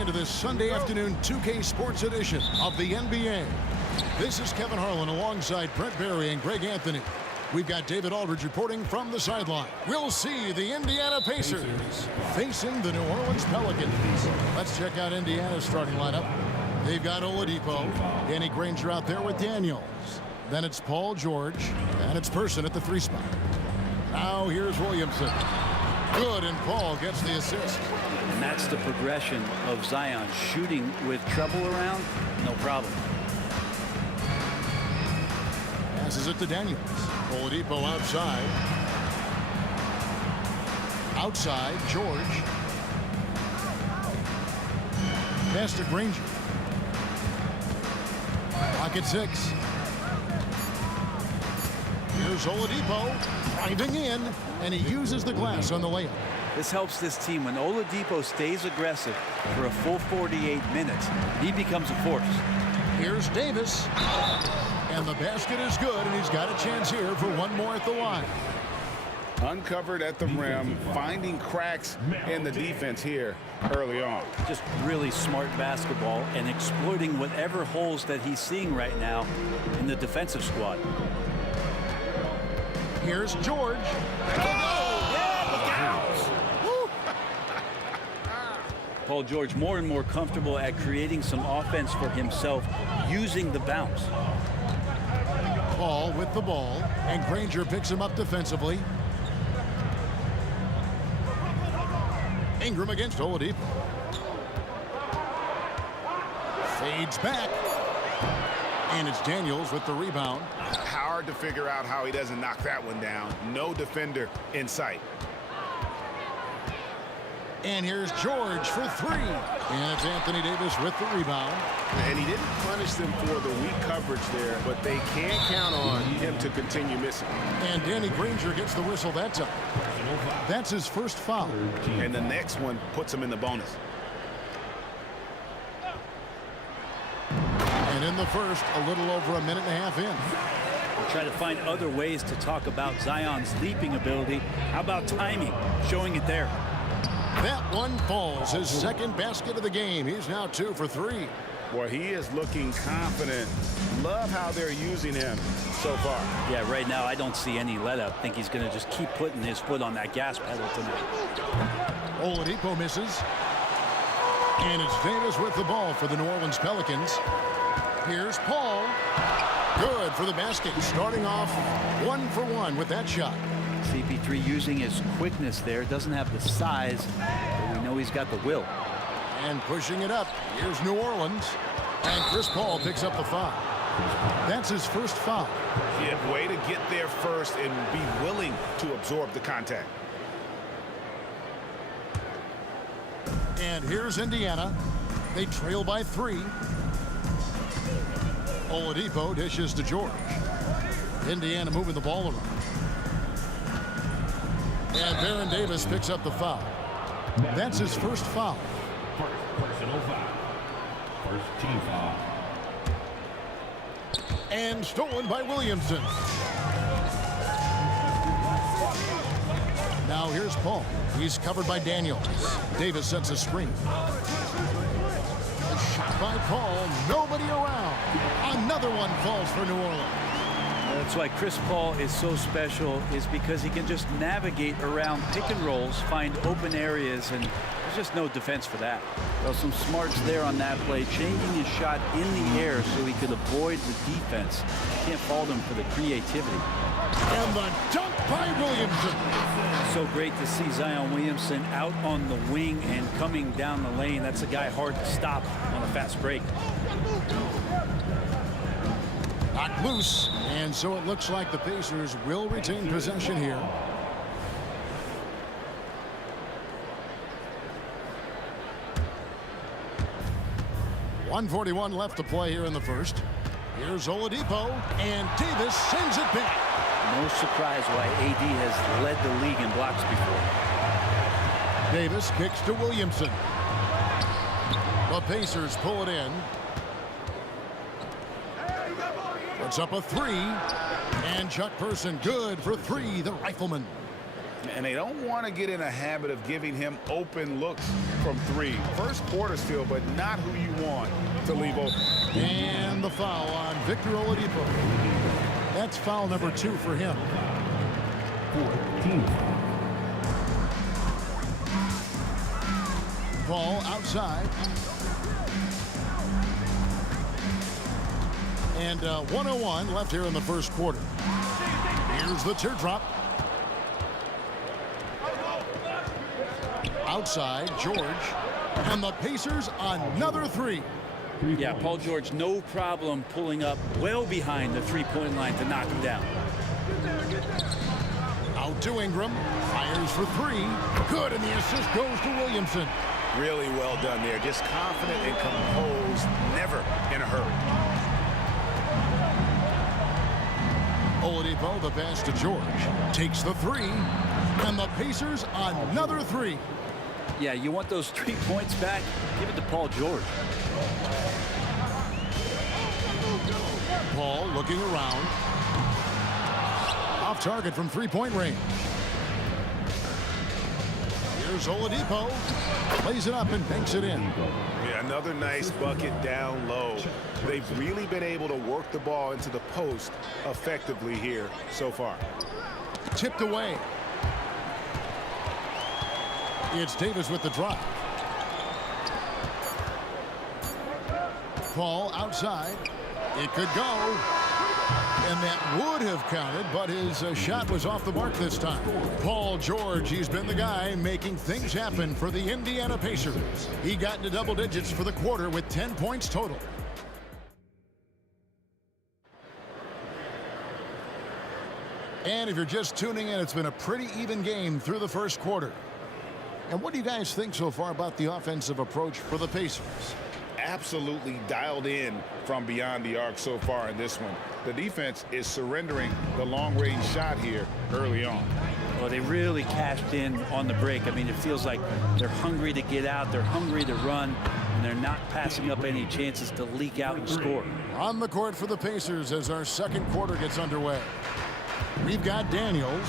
Into this Sunday afternoon 2K Sports edition of the NBA. This is Kevin Harlan alongside Brent Barry and Greg Anthony. We've got David Aldridge reporting from the sideline. We'll see the Indiana Pacers facing the New Orleans Pelicans. Let's check out Indiana's starting lineup. They've got Oladipo, Danny Granger out there with Daniels. Then it's Paul George, and it's Person at the 3 spot. Now here's Williamson. Good, and Paul gets the assist. And that's the progression of Zion. Shooting with trouble around, no problem. Passes it to Daniels. Oladipo outside. Outside, George. Pass to Granger. Pocket 6. Here's Oladipo driving in, and he uses the glass on the layup. This helps this team when Oladipo stays aggressive for a full 48 minutes. He becomes a force. Here's Davis. And the basket is good, and he's got a chance here for one more at the line. Uncovered at the rim, finding cracks in the defense here early on. Just really smart basketball and exploiting whatever holes that he's seeing right now in the defensive squad. Here's George. Paul George more and more comfortable at creating some offense for himself using the bounce. Paul with the ball, and Granger picks him up defensively. Ingram against Oladipo. Fades back. And it's Daniels with the rebound. Hard to figure out how he doesn't knock that one down. No defender in sight. And here's George for 3. And it's Anthony Davis with the rebound. And he didn't punish them for the weak coverage there, but they can't count on him to continue missing. And Danny Granger gets the whistle that time. That's his first foul. And the next one puts him in the bonus. And in the first, a little over a minute and a half in. We'll try to find other ways to talk about Zion's leaping ability. How about timing? Showing it there. That one falls, his second basket of the game. He's now 2 for 3. Boy, he is looking confident. Love how they're using him so far. Yeah, right now I don't see any let up. I think he's going to just keep putting his foot on that gas pedal tonight. Oladipo misses. And it's Davis with the ball for the New Orleans Pelicans. Here's Paul. Good for the basket. Starting off 1 for 1 with that shot. CP3 using his quickness there. Doesn't have the size, but we know he's got the will. And pushing it up. Here's New Orleans. And Chris Paul picks up the foul. That's his first foul. Yeah, way to get there first and be willing to absorb the contact. And here's Indiana. They trail by 3. Oladipo dishes to George. Indiana moving the ball around. And Baron Davis picks up the foul. That's his first foul. Personal foul. First team foul. And stolen by Williamson. Now here's Paul. He's covered by Daniels. Davis sets a screen. A shot by Paul. Nobody around. Another one falls for New Orleans. That's why Chris Paul is so special, is because he can just navigate around pick and rolls, find open areas, and there's just no defense for that. Well, some smarts there on that play, changing his shot in the air so he could avoid the defense. Can't fault him for the creativity. And the dunk by Williamson. So great to see Zion Williamson out on the wing and coming down the lane. That's a guy hard to stop on a fast break. Knocked loose. And so it looks like the Pacers will retain possession here. .141 left to play here in the first. Here's Oladipo, and Davis sends it back. No surprise why AD has led the league in blocks before. Davis kicks to Williamson. The Pacers pull it in. Puts up a 3. And Chuck Person good for 3, the rifleman. And they don't want to get in a habit of giving him open looks from 3. First quarter still, but not who you want to leave open. And the foul on Victor Oladipo. That's foul number 2 for him. 14. Paul outside. And 1:01 left here in the first quarter. Here's the teardrop. Outside, George. And the Pacers another 3. Yeah, Paul George, no problem pulling up well behind the three-point line to knock him down. Out to Ingram. Fires for 3. Good, and the assist goes to Williamson. Really well done there. Just confident and composed, never in a hurry. Oladipo, the pass to George. Takes the 3. And the Pacers another 3. Yeah, you want those 3 points back? Give it to Paul George. Paul looking around. Off target from three-point range. Here's Oladipo. Plays it up and banks it in. Yeah, another nice bucket down low. They've really been able to work the ball into the post effectively here so far. Tipped away. It's Davis with the drop. Paul outside. It could go. And that would have counted, but his shot was off the mark this time. Paul George, he's been the guy making things happen for the Indiana Pacers. He got into double digits for the quarter with 10 points total. And if you're just tuning in, it's been a pretty even game through the first quarter. And what do you guys think so far about the offensive approach for the Pacers? Absolutely dialed in from beyond the arc so far in this one. The defense is surrendering the long-range shot here early on. Well, they really cashed in on the break. I mean, it feels like they're hungry to get out. They're hungry to run, and they're not passing up any chances to leak out and score. On the court for the Pacers as our second quarter gets underway. We've got Daniels.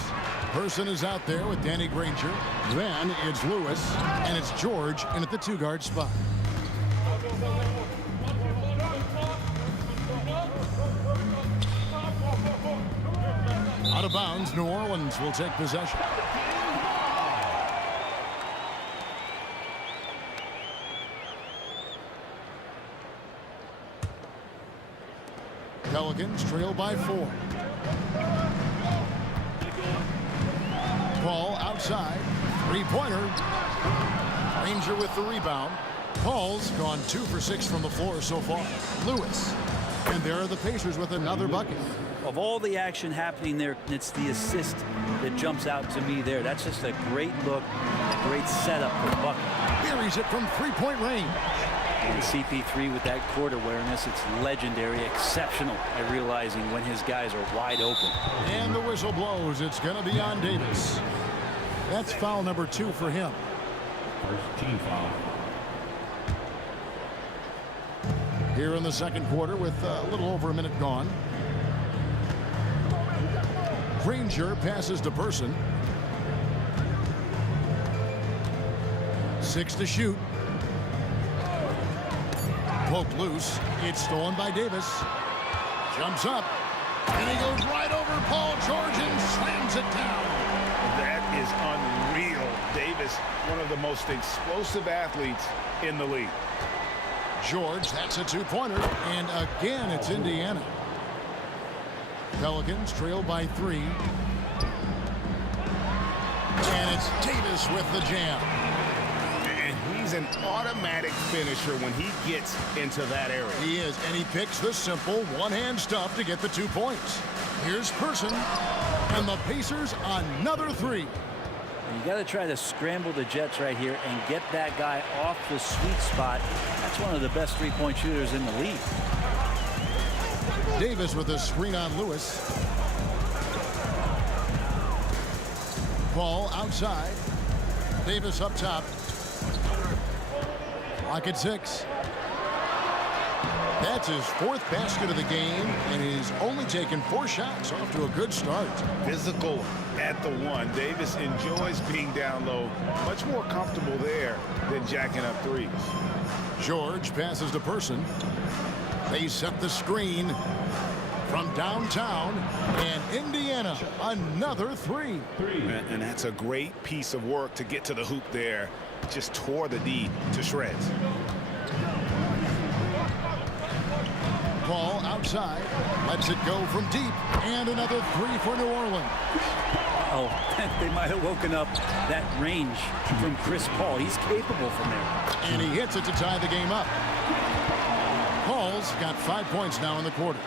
Person is out there with Danny Granger. Then it's Lewis, and it's George in at the 2-guard spot. Out of bounds, New Orleans will take possession. Pelicans trail by 4. Paul outside. Three-pointer. Ranger with the rebound. Paul's gone 2 for 6 from the floor so far. Lewis. And there are the Pacers with another bucket. Of all the action happening there, it's the assist that jumps out to me there. That's just a great look, a great setup for Bucket. Buries it from three-point range. And CP3 with that court awareness, it's legendary, exceptional at realizing when his guys are wide open. And the whistle blows. It's going to be on Davis. That's foul number 2 for him. First team foul. Here in the second quarter with a little over a minute gone. Granger passes to Person. 6 to shoot. Poked loose. It's stolen by Davis. Jumps up. And he goes right over Paul George and slams it down. That is unreal. Davis, one of the most explosive athletes in the league. George, that's a 2-pointer. And again, it's Indiana. Pelicans trail by 3. And it's Davis with the jam. And he's an automatic finisher when he gets into that area. He is, and he picks the simple one-hand stuff to get the 2 points. Here's Person, and the Pacers another 3. You got to try to scramble the Jets right here and get that guy off the sweet spot. That's one of the best three-point shooters in the league. Davis with a screen on Lewis. Ball outside. Davis up top. Lock at 6. That's his 4th basket of the game, and he's only taken 4 shots. Off to a good start. Physical at the 1. Davis enjoys being down low. Much more comfortable there than jacking up threes. George passes to Person. They set the screen from downtown, and Indiana another 3. And that's a great piece of work to get to the hoop there. Just tore the D to shreds. Ball outside, lets it go from deep, and another 3 for New Orleans. Oh, they might have woken up that range from Chris Paul. He's capable from there. And he hits it to tie the game up. Paul's got 5 points now in the quarter.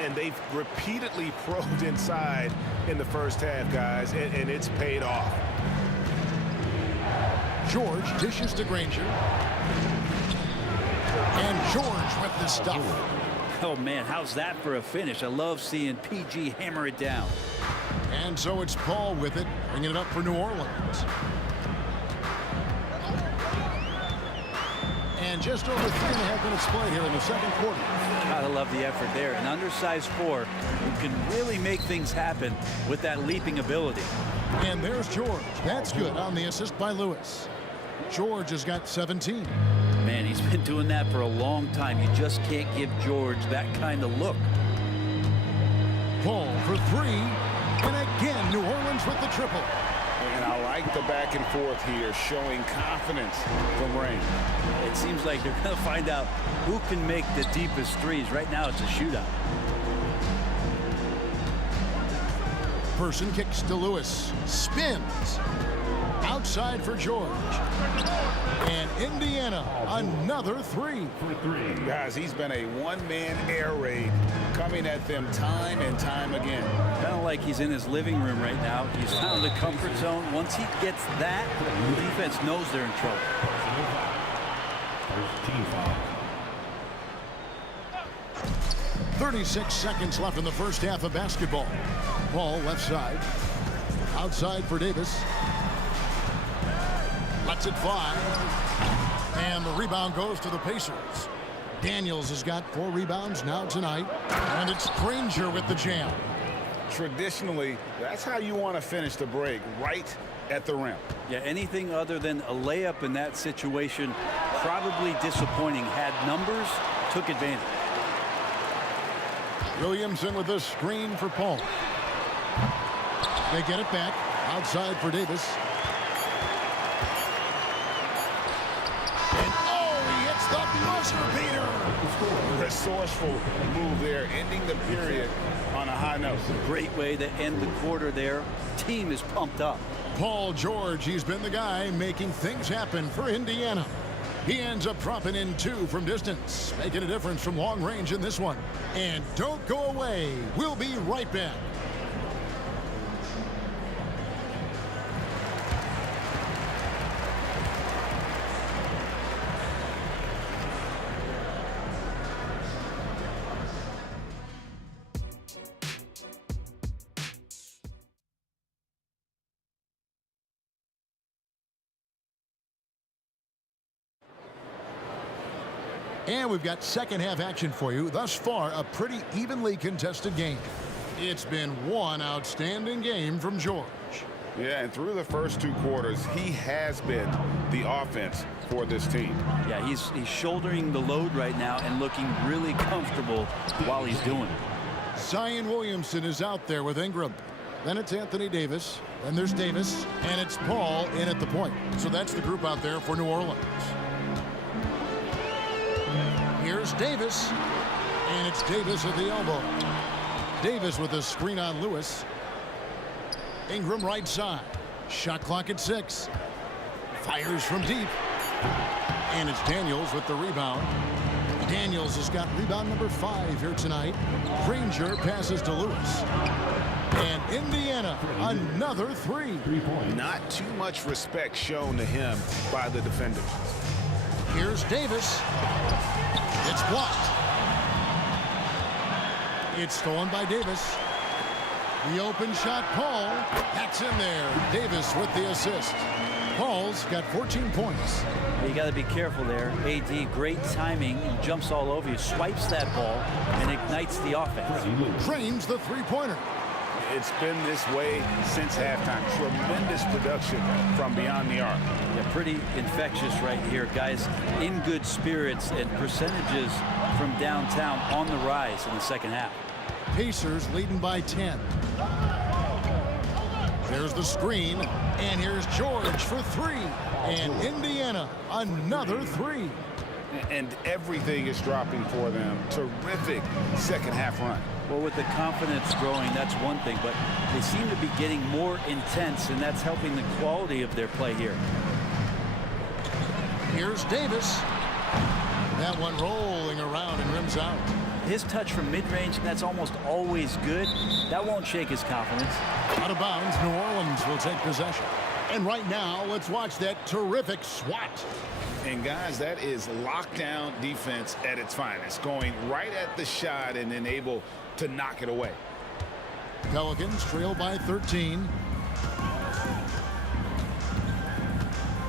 And they've repeatedly probed inside in the first half, guys, and it's paid off. George dishes to Granger. And George with the stuff. Oh, man, how's that for a finish? I love seeing PG hammer it down. And so it's Paul with it, bringing it up for New Orleans. And just over 3.5 minutes played here in the second quarter. Gotta love the effort there. An undersized 4 who can really make things happen with that leaping ability. And there's George. That's good on the assist by Lewis. George has got 17. Man, he's been doing that for a long time. You just can't give George that kind of look. Paul for 3. And again, New Orleans with the triple. And I like the back and forth here, showing confidence from Rain. It seems like they're going to find out who can make the deepest threes. Right now, it's a shootout. Person kicks to Lewis. Spins. Outside for George. And Indiana, another 3. Guys, he's been a one-man air raid coming at them time and time again. Kind of like he's in his living room right now. He's found the comfort zone. Once he gets that, the defense knows they're in trouble. First team foul. 36 seconds left in the first half of basketball. Ball left side. Outside for Davis. Lets it fly. And the rebound goes to the Pacers. Daniels has got 4 rebounds now tonight. And it's Granger with the jam. Traditionally, that's how you want to finish the break, right at the rim. Yeah, anything other than a layup in that situation, probably disappointing. Had numbers, took advantage. Williamson with the screen for Paul. They get it back. Outside for Davis. And he hits the buzzer beater. Resourceful move there, ending the period on a high note. Great way to end the quarter there. Team is pumped up. Paul George, he's been the guy making things happen for Indiana. He ends up dropping in 2 from distance, making a difference from long range in this one. And don't go away. We'll be right back. And we've got second half action for you. Thus far, a pretty evenly contested game. It's been one outstanding game from George. Yeah, and through the first 2 quarters, he has been the offense for this team. Yeah, he's shouldering the load right now and looking really comfortable while he's doing it. Zion Williamson is out there with Ingram. Then it's Anthony Davis. Then there's Davis. And it's Paul in at the point. So that's the group out there for New Orleans. Here's Davis, and it's Davis at the elbow. Davis with a screen on Lewis. Ingram right side. Shot clock at 6. Fires from deep. And it's Daniels with the rebound. Daniels has got rebound number 5 here tonight. Granger passes to Lewis. And Indiana, another 3. Not too much respect shown to him by the defenders. Here's Davis. It's blocked. It's stolen by Davis. The open shot, Paul. That's in there. Davis with the assist. Paul's got 14 points. You got to be careful there. AD, great timing. He jumps all over you, swipes that ball, and ignites the offense. Drains the three-pointer. It's been this way since halftime. Tremendous production from beyond the arc. Yeah, pretty infectious right here. Guys in good spirits and percentages from downtown on the rise in the second half. Pacers leading by 10. There's the screen, and here's George for 3. And Indiana, another 3. And everything is dropping for them. Terrific second half run. Well, with the confidence growing, that's one thing, but they seem to be getting more intense, and that's helping the quality of their play here. Here's Davis. That one rolling around and rims out. His touch from mid-range, that's almost always good. That won't shake his confidence. Out of bounds, New Orleans will take possession. And right now, let's watch that terrific swat. And guys, that is lockdown defense at its finest, going right at the shot and then able to knock it away. Pelicans trail by 13.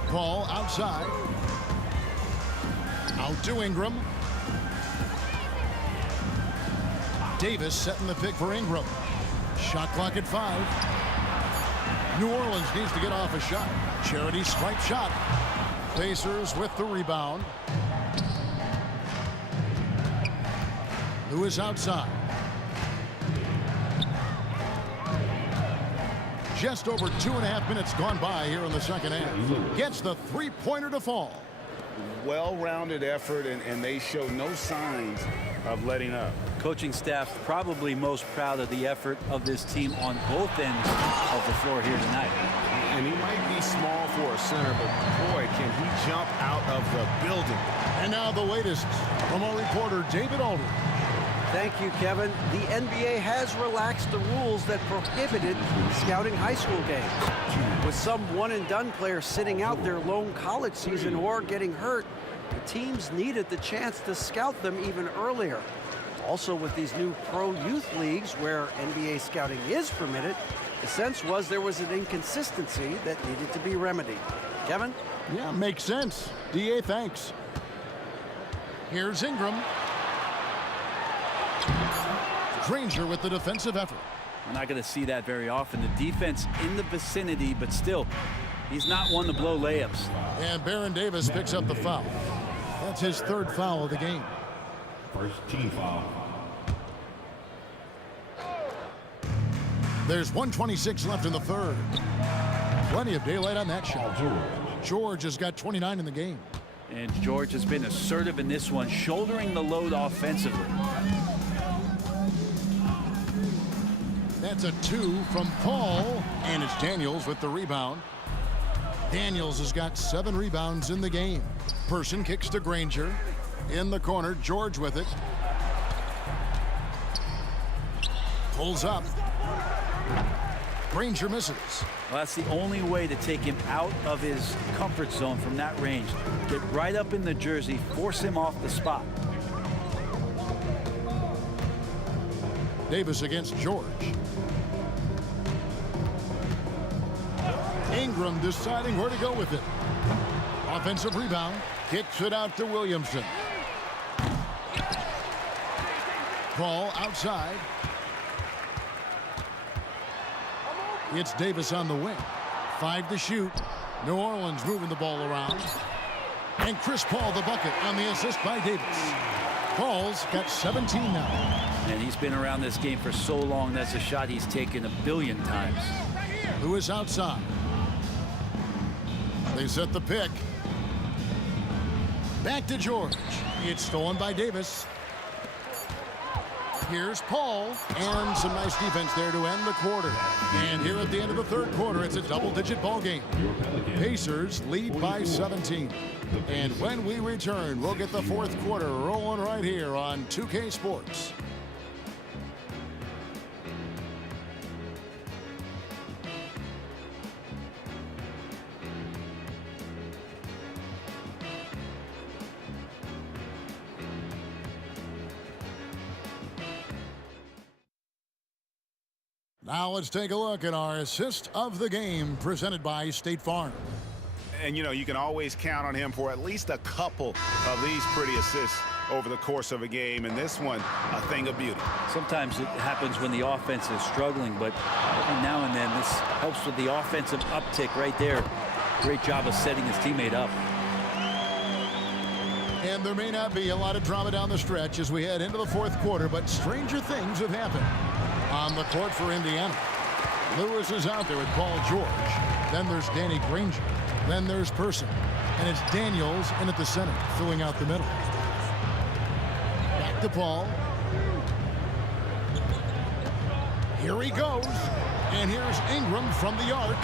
Paul outside. Out to Ingram. Davis setting the pick for Ingram. Shot clock at 5. New Orleans needs to get off a shot. Charity stripe shot. Pacers with the rebound. Lewis outside. Just over 2.5 minutes gone by here in the second half. Gets the three-pointer to fall. Well-rounded effort, and they show no signs of letting up. Coaching staff probably most proud of the effort of this team on both ends of the floor here tonight. And he might be small for a center, but boy, can he jump out of the building. And now the latest from our reporter, David Aldridge. Thank you, Kevin. The NBA has relaxed the rules that prohibited scouting high school games. With some one-and-done players sitting out their lone college season or getting hurt, the teams needed the chance to scout them even earlier. Also, with these new pro youth leagues where NBA scouting is permitted, the sense was there was an inconsistency that needed to be remedied. Kevin? Yeah, makes sense. DA, thanks. Here's Ingram. Granger with the defensive effort. We're not going to see that very often. The defense in the vicinity, but still, he's not one to blow layups. And Baron Davis picks up the foul. That's his third foul of the game. First team foul. There's 1:26 left in the third. Plenty of daylight on that shot. George has got 29 in the game. And George has been assertive in this one, shouldering the load offensively. That's a 2 from Paul, and it's Daniels with the rebound. Daniels has got 7 rebounds in the game. Person kicks to Granger. In the corner, George with it. Pulls up. Granger misses. Well, that's the only way to take him out of his comfort zone from that range. Get right up in the jersey, force him off the spot. Davis against George. Ingram deciding where to go with it. Offensive rebound. Kicks it out to Williamson. Ball outside. It's Davis on the wing. 5 to shoot. New Orleans moving the ball around. And Chris Paul the bucket on the assist by Davis. Paul's got 17 now. And he's been around this game for so long, that's a shot he's taken a billion times. Lewis outside. They set the pick. Back to George. It's stolen by Davis. Here's Paul, and some nice defense there to end the quarter. And here at the end of the third quarter, it's a double-digit ball game. Pacers lead by 17. And when we return, we'll get the fourth quarter rolling right here on 2K Sports. Now let's take a look at our assist of the game presented by State Farm. And, you know, you can always count on him for at least a couple of these pretty assists over the course of a game. And this one, a thing of beauty. Sometimes it happens when the offense is struggling, but every now and then this helps with the offensive uptick right there. Great job of setting his teammate up. And there may not be a lot of drama down the stretch as we head into the fourth quarter, but stranger things have happened. On the court for Indiana, Lewis is out there with Paul George. Then there's Danny Granger. Then there's Person. And it's Daniels in at the center, filling out the middle. Back to Paul. Here he goes. And here's Ingram from the arc.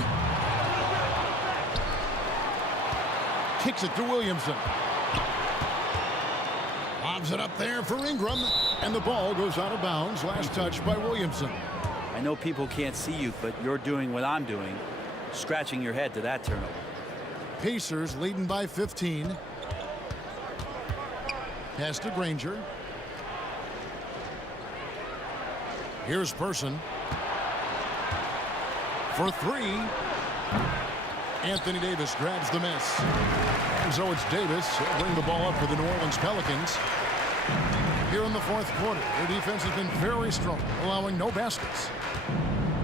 Kicks it to Williamson. Lobs it up there for Ingram. And the ball goes out of bounds. Last touch by Williamson. I know people can't see you, but you're doing what I'm doing. Scratching your head to that turnover. Pacers leading by 15. Pass to Granger. Here's Person. For 3. Anthony Davis grabs the miss. And so it's Davis. He'll bring the ball up for the New Orleans Pelicans. Here in the fourth quarter, their defense has been very strong, allowing no baskets.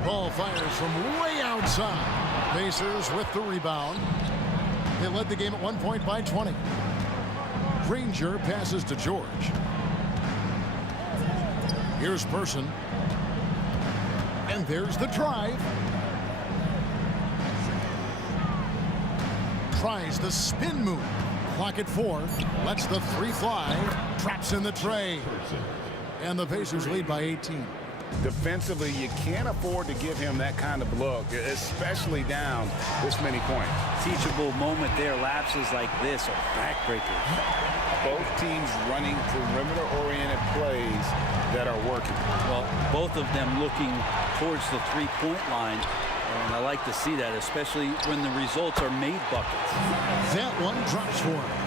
Ball fires from way outside. Pacers with the rebound. They led the game at 1 point by 20. Granger passes to George. Here's Person. And there's the drive. Tries the spin move. Clock at 4. Lets the 3 fly. Traps in the tray. And the Pacers lead by 18. Defensively, you can't afford to give him that kind of look, especially down this many points. Teachable moment there. Lapses like this are backbreakers. Both teams running perimeter-oriented plays that are working. Well, both of them looking towards the three-point line. And I like to see that, especially when the results are made buckets. That one drops for him.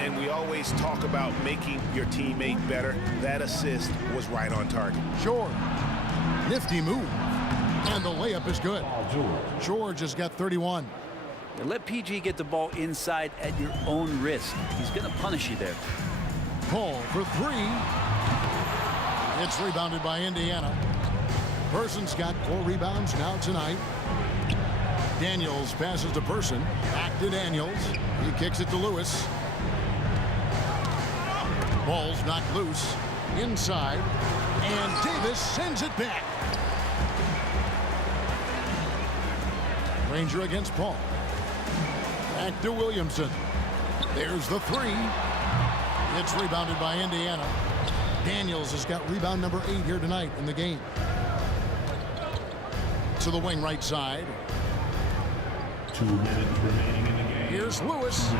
And we always talk about making your teammate better. That assist was right on target. George. Nifty move. And the layup is good. George has got 31. Now let PG get the ball inside at your own risk. He's going to punish you there. Paul for 3. It's rebounded by Indiana. Person's got 4 rebounds now tonight. Daniels passes to Person. Back to Daniels. He kicks it to Lewis. Ball's knocked loose. Inside. And Davis sends it back. Granger against Paul. Back to Williamson. There's the three. It's rebounded by Indiana. Daniels has got rebound number 8 here tonight in the game. To the wing right side. 2 minutes remaining in the game. Here's Lewis.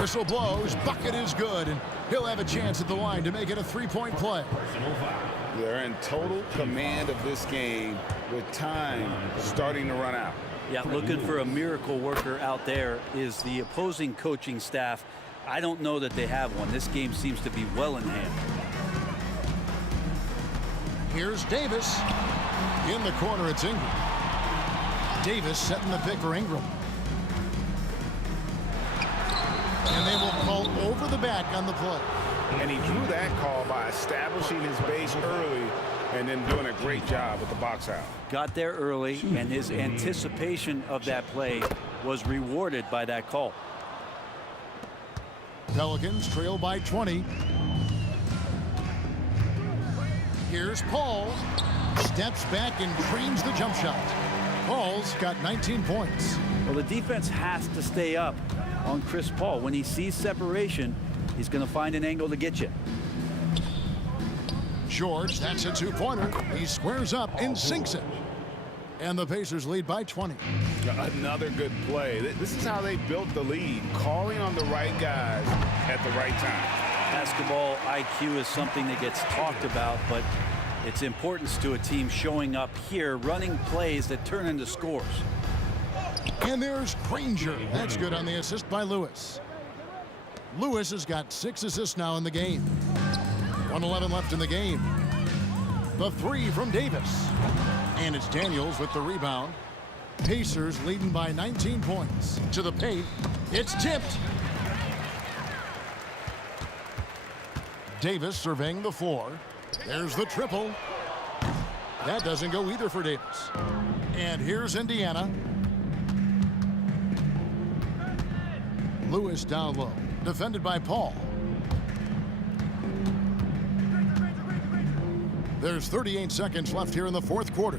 Whistle blows. Bucket is good, and he'll have a chance at the line to make it a 3-point play. Personal foul. They're in total command of this game with time starting to run out. Yeah, looking for a miracle worker out there is the opposing coaching staff. I don't know that they have one. This game seems to be well in hand. Here's Davis. In the corner, it's Ingram. Davis setting the pick for Ingram. And they will call over the back on the play. And he drew that call by establishing his base early and then doing a great job with the box out. Got there early, and his anticipation of that play was rewarded by that call. Pelicans trail by 20. Here's Paul. Steps back and drains the jump shot. Paul's got 19 points. Well, the defense has to stay up on Chris Paul. When he sees separation, he's going to find an angle to get you. George, that's a 2-pointer. He squares up and sinks it. And the Pacers lead by 20. Another good play. This is how they built the lead, calling on the right guys at the right time. Basketball IQ is something that gets talked about, but its importance to a team showing up here, running plays that turn into scores. And there's Granger. That's good on the assist by Lewis. Lewis has got 6 assists now in the game. 1:11 left in the game. The three from Davis. And it's Daniels with the rebound. Pacers leading by 19 points. To the paint. It's tipped. Davis surveying the floor. There's the triple. That doesn't go either for Davis. And here's Indiana. Lewis down low. Defended by Paul. There's 38 seconds left here in the fourth quarter.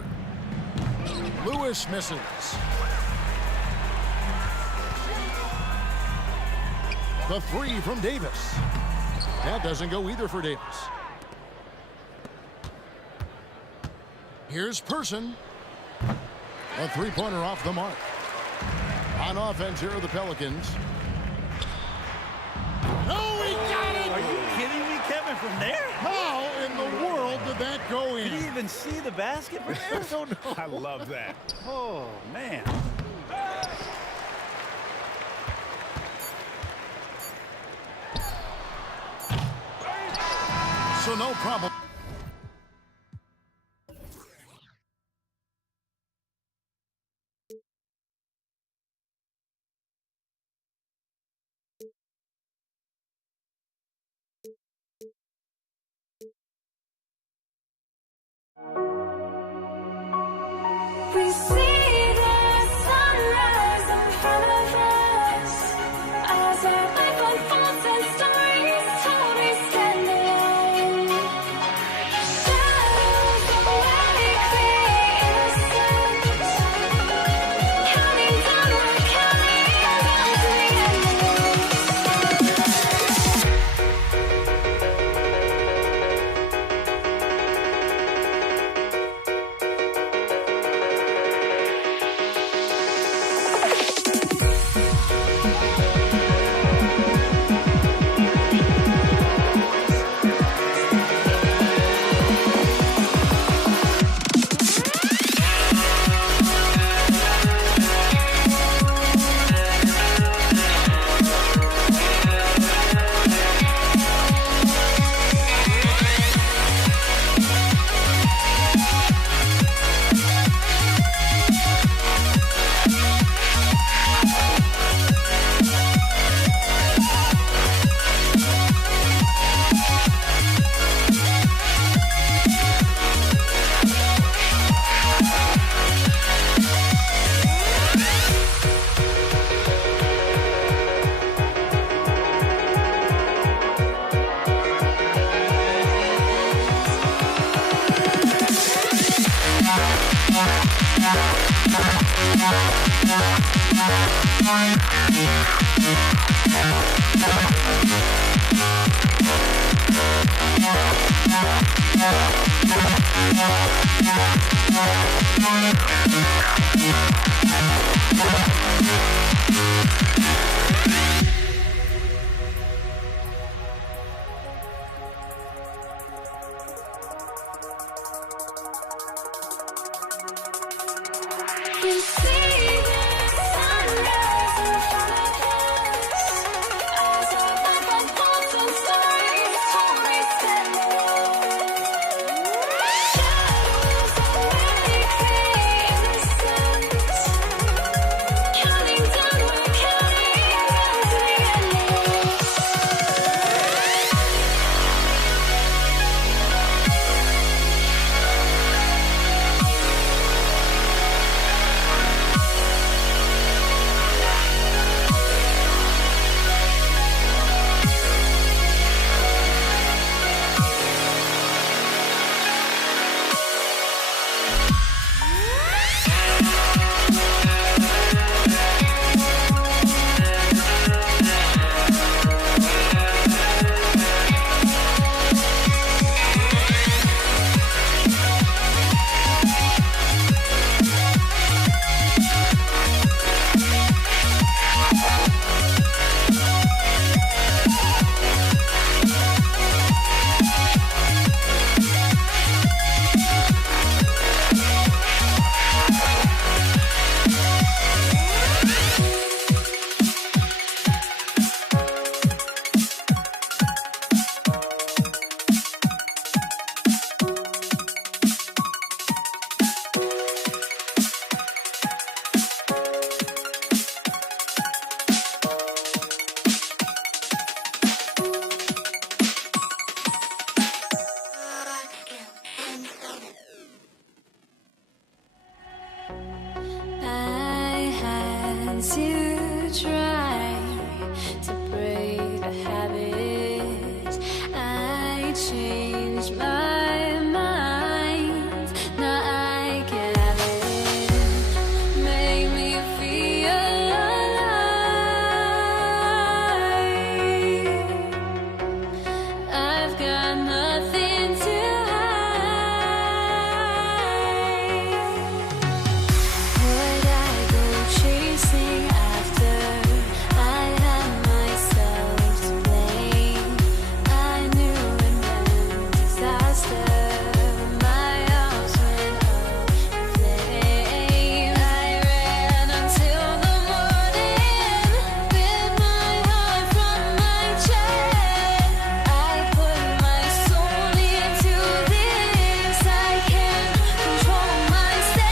Lewis misses. The three from Davis. That doesn't go either for Davis. Here's Person. A three-pointer off the mark. On offense here are the Pelicans. Oh, he got it! Are you kidding me, Kevin, from there? How in the world did that go in? Did he even see the basket from there? I don't know. I love that. Oh, man. So no problem. We see the sunrise in front of us as our life unfolds and stories told we stand alone. We see the sunrise in front of us. Eyes are like thoughts and stories torn shadows already create the sense. Counting down, we're counting down to the endless. I had to try to break the habit. I changed my mind. Now I can have it. Make me feel alive. I've got nothing to would I go chasing after? I had myself to blame. I knew it meant disaster. My arms went up in flames. I ran until the morning with my heart from my chest. I put my soul into this. I can't control myself.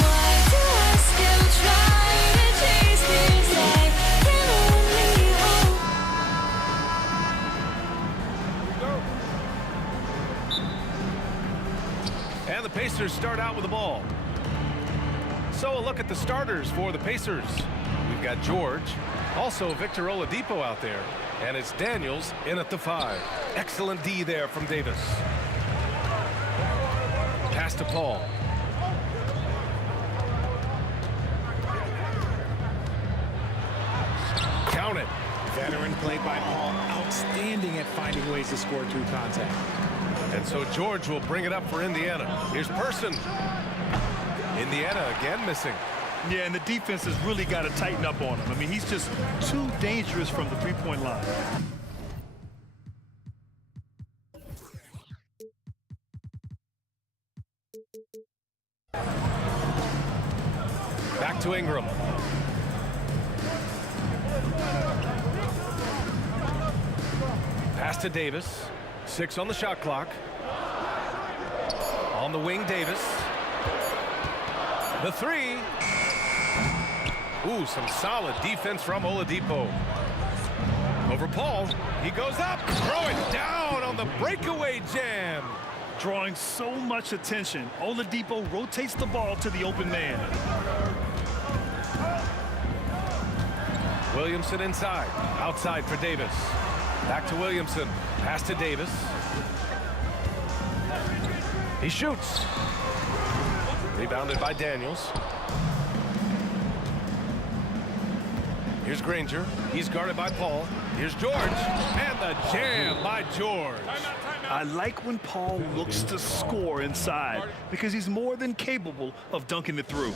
Why do I still try to chase this? I can only hope. And the Pacers start out with the ball. So a look at the starters for the Pacers. We've got George, also Victor Oladipo out there, and it's Daniels in at the 5. Excellent D there from Davis. Pass to Paul. Count it. Veteran play by Paul. Outstanding at finding ways to score through contact. And so George will bring it up for Indiana. Here's Person. Indiana again missing. Yeah, and the defense has really got to tighten up on him. I mean, he's just too dangerous from the three-point line. Back to Ingram. Pass to Davis. 6 on the shot clock. On the wing, Davis. The three. Ooh, some solid defense from Oladipo. Over Paul. He goes up. Throw it down on the breakaway jam. Drawing so much attention, Oladipo rotates the ball to the open man. Williamson inside. Outside for Davis. Back to Williamson. Pass to Davis. He shoots. Rebounded by Daniels. Here's Granger. He's guarded by Paul. Here's George. And the jam by George. I like when Paul looks to score inside because he's more than capable of dunking it through.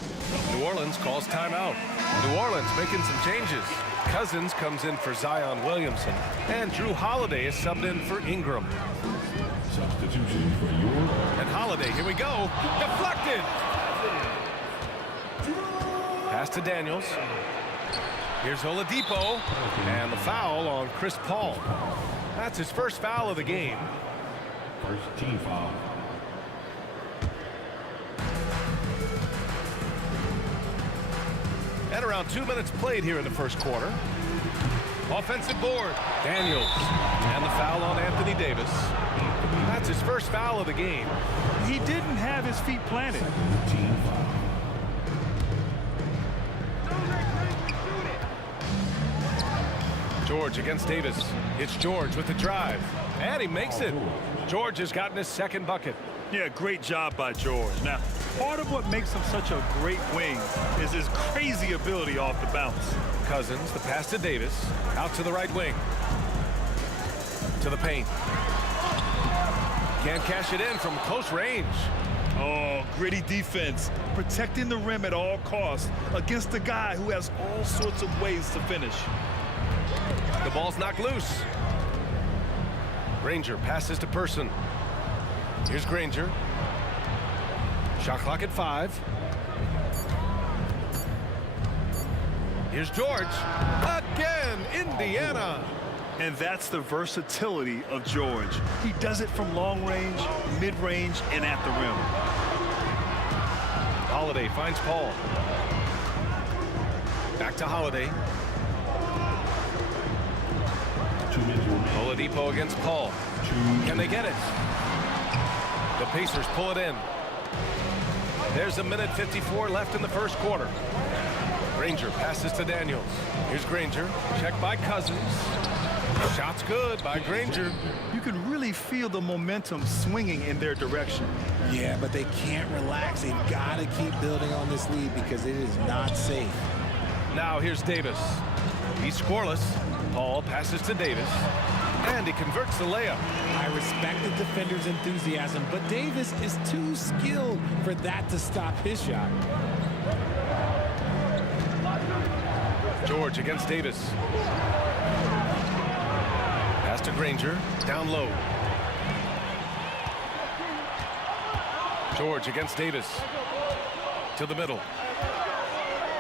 New Orleans calls timeout. New Orleans making some changes. Cousins comes in for Zion Williamson. And Drew Holiday is subbed in for Ingram. Substitution for your And Holiday, here we go. Deflected. Pass to Daniels. Here's Oladipo. And the foul on Chris Paul. That's his first foul of the game. first team foul. And around 2 minutes played here in the first quarter. Offensive board. Daniels. And the foul on Anthony Davis. That's his first foul of the game. He didn't have his feet planted. Team foul. George against Davis. It's George with the drive. And he makes it. George has gotten his second bucket. Yeah, great job by George. Now, part of what makes him such a great wing is his crazy ability off the bounce. Cousins, the pass to Davis. Out to the right wing. To the paint. Can't cash it in from close range. Oh, gritty defense. Protecting the rim at all costs against a guy who has all sorts of ways to finish. The ball's knocked loose. Granger passes to Person. Here's Granger. Shot clock at 5. Here's George. Again, Indiana. And that's the versatility of George. He does it from long range, mid-range, and at the rim. Holiday finds Paul. Back to Holiday. 2 minutes remaining. Oladipo against Paul. Can they get it? The Pacers pull it in. There's 1:54 left in the first quarter. Granger passes to Daniels. Here's Granger. Checked by Cousins. Shot's good by Granger. You can really feel the momentum swinging in their direction. Yeah, but they can't relax. They've got to keep building on this lead because it is not safe. Now here's Davis. He's scoreless. Paul passes to Davis. And he converts the layup. I respect the defender's enthusiasm, but Davis is too skilled for that to stop his shot. George against Davis. Pass to Granger. Down low. George against Davis. To the middle.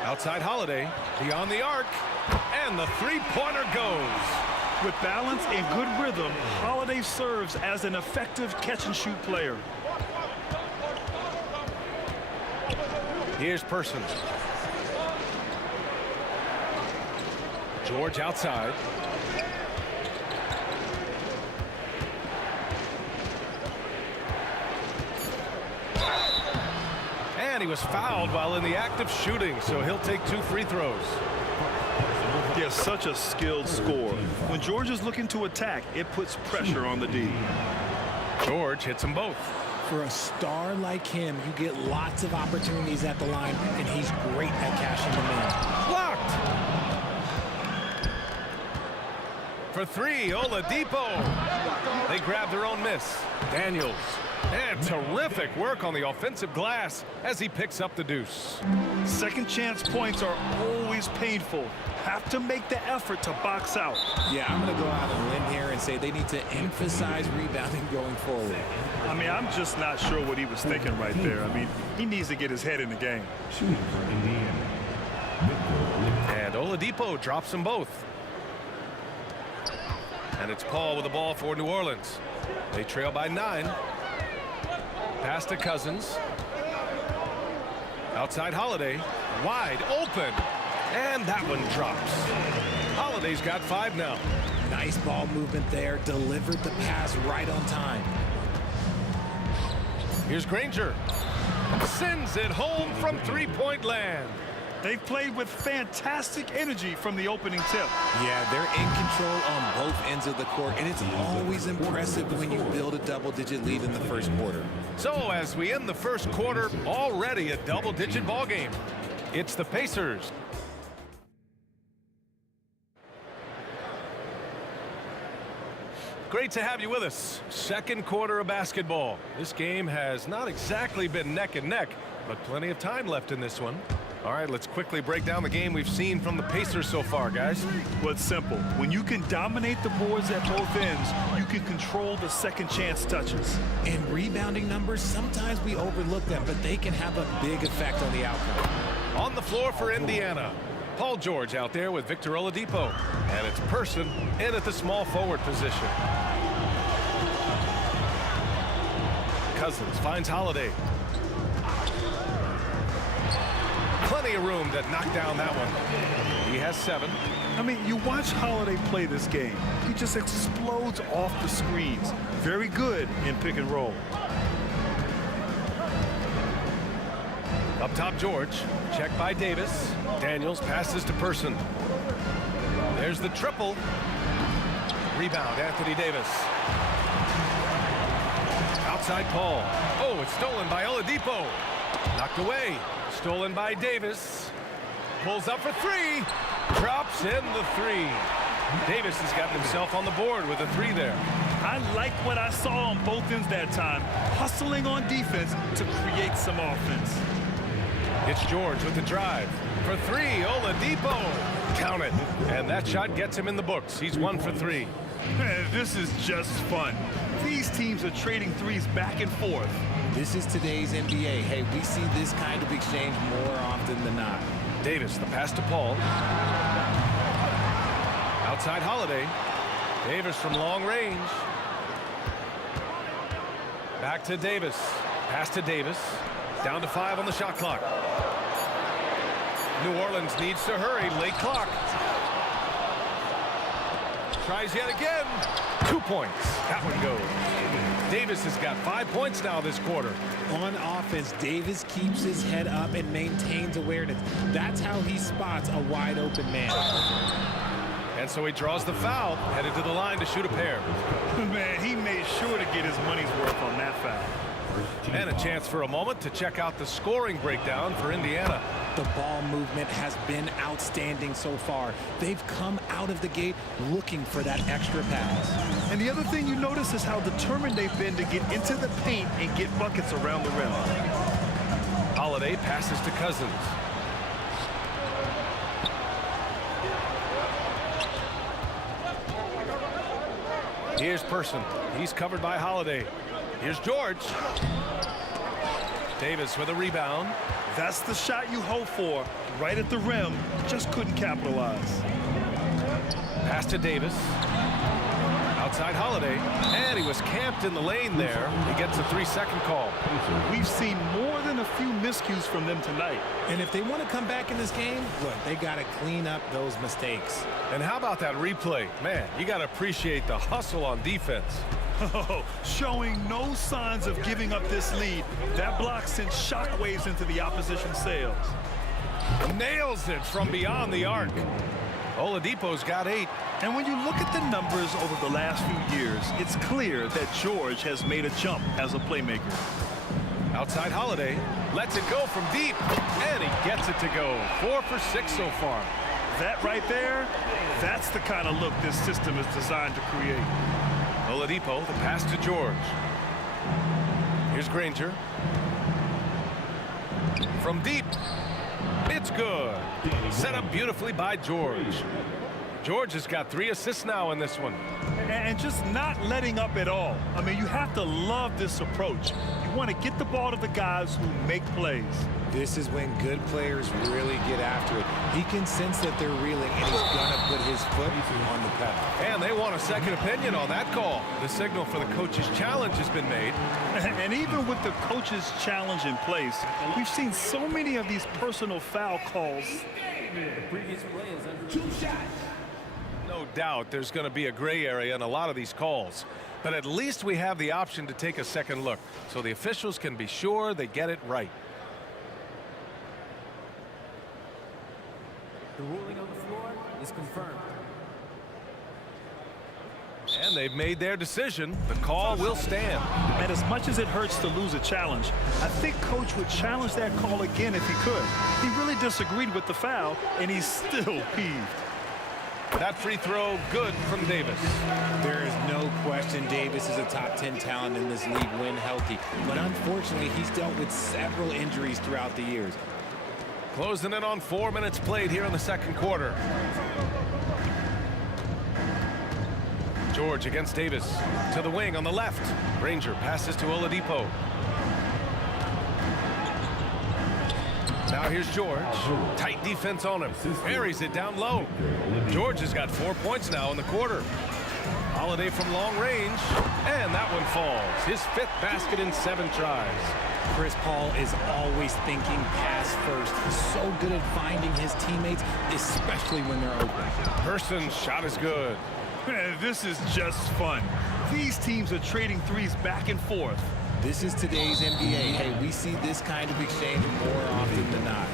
Outside Holiday. Beyond the arc. And the three-pointer goes. With balance and good rhythm, Holiday serves as an effective catch-and-shoot player. Here's Person. George outside. And he was fouled while in the act of shooting, so he'll take 2 free throws. Yeah, such a skilled scorer. When George is looking to attack, it puts pressure on the D. George hits them both. For a star like him, you get lots of opportunities at the line, and he's great at cashing them in. Blocked. For 3, Oladipo. They grab their own miss. Daniels. And terrific work on the offensive glass as he picks up the deuce. Second chance points are always painful. Have to make the effort to box out. Yeah, I'm going to go out on a limb here and say they need to emphasize rebounding going forward. I mean, I'm just not sure what he was thinking right there. I mean, he needs to get his head in the game. Shooting for Indiana. And Oladipo drops them both. And it's Paul with the ball for New Orleans. They trail by 9. Pass to Cousins. Outside Holiday. Wide open. And that one drops. Holiday's got 5 now. Nice ball movement there. Delivered the pass right on time. Here's Granger. Sends it home from three-point land. They've played with fantastic energy from the opening tip. Yeah, they're in control on both ends of the court, and it's always impressive when you build a double-digit lead in the first quarter. So as we end the first quarter, already a double-digit ball game. It's the Pacers. Great to have you with us. Second quarter of basketball. This game has not exactly been neck and neck, but plenty of time left in this one. All right, let's quickly break down the game we've seen from the Pacers so far, guys. Well, it's simple. When you can dominate the boards at both ends, you can control the second chance touches. And rebounding numbers, sometimes we overlook them, but they can have a big effect on the outcome. On the floor for Indiana, Paul George out there with Victor Oladipo. And it's Person in at the small forward position. Cousins finds Holiday. Plenty of room to knock down that one. He has 7. I mean, you watch Holiday play this game. He just explodes off the screens. Very good in pick and roll. Up top, George. Check by Davis. Daniels passes to Person. There's the triple. Rebound, Anthony Davis. Outside Paul. Oh, it's stolen by Oladipo. Knocked away. Stolen by Davis. Pulls up for 3. Drops in the 3. Davis has got himself on the board with a 3 there. I like what I saw on both ends that time. Hustling on defense to create some offense. It's George with the drive. For 3, Oladipo. Count it. And that shot gets him in the books. He's 1 for 3. Man, this is just fun. These teams are trading threes back and forth. This is today's NBA. Hey, we see this kind of exchange more often than not. Davis, the pass to Paul. Outside Holiday. Davis from long range. Back to Davis. Pass to Davis. Down to 5 on the shot clock. New Orleans needs to hurry. Late clock. Tries yet again. 2 points. That one goes. Davis has got 5 points now this quarter. On offense, Davis keeps his head up and maintains awareness. That's how he spots a wide open man. And so he draws the foul, headed to the line to shoot a pair. Man, he made sure to get his money's worth on that foul. And a chance for a moment to check out the scoring breakdown for Indiana. The ball movement has been outstanding so far. They've come out of the gate looking for that extra pass. And the other thing you notice is how determined they've been to get into the paint and get buckets around the rim. Holiday passes to Cousins. Here's Person. He's covered by Holiday. Here's George. Davis with a rebound. That's the shot you hope for. Right at the rim. Just couldn't capitalize. Pass to Davis. Outside Holiday. And he was camped in the lane there. He gets a 3-second call. We've seen more than a few miscues from them tonight. And if they want to come back in this game, look, they got to clean up those mistakes. And how about that replay? Man, you got to appreciate the hustle on defense. Oh, showing no signs of giving up this lead. That block sent shockwaves into the opposition sails. Nails it from beyond the arc. Oladipo's got 8. And when you look at the numbers over the last few years, it's clear that George has made a jump as a playmaker. Outside Holiday, lets it go from deep, and he gets it to go. 4 for 6 so far. That right there, that's the kind of look this system is designed to create. Oladipo, the pass to George. Here's Granger. From deep. It's good. Set up beautifully by George. George has got 3 assists now in this one. And just not letting up at all. I mean, you have to love this approach. You want to get the ball to the guys who make plays. This is when good players really get after it. He can sense that they're reeling, and he's going to put his foot on the pedal. And they want a second opinion on that call. The signal for the coach's challenge has been made. And even with the coach's challenge in place, we've seen so many of these personal foul calls. No doubt there's going to be a gray area in a lot of these calls. But at least we have the option to take a second look, so the officials can be sure they get it right. The ruling on the floor is confirmed. And they've made their decision. The call will stand. And as much as it hurts to lose a challenge, I think Coach would challenge that call again if he could. He really disagreed with the foul, and he's still peeved. That free throw good from Davis. There is no question Davis is a top 10 talent in this league when healthy. But unfortunately, he's dealt with several injuries throughout the years. Closing in on 4 minutes played here in the second quarter. George against Davis. To the wing on the left. Granger passes to Oladipo. Now here's George. Tight defense on him. Parries it down low. George has got 4 points now in the quarter. Holiday from long range. And that one falls. His 5th basket in 7 tries. Chris Paul is always thinking pass first. He's so good at finding his teammates, especially when they're open. Person's shot is good. Man, this is just fun. These teams are trading threes back and forth. This is today's NBA. Hey, we see this kind of exchange more often than not.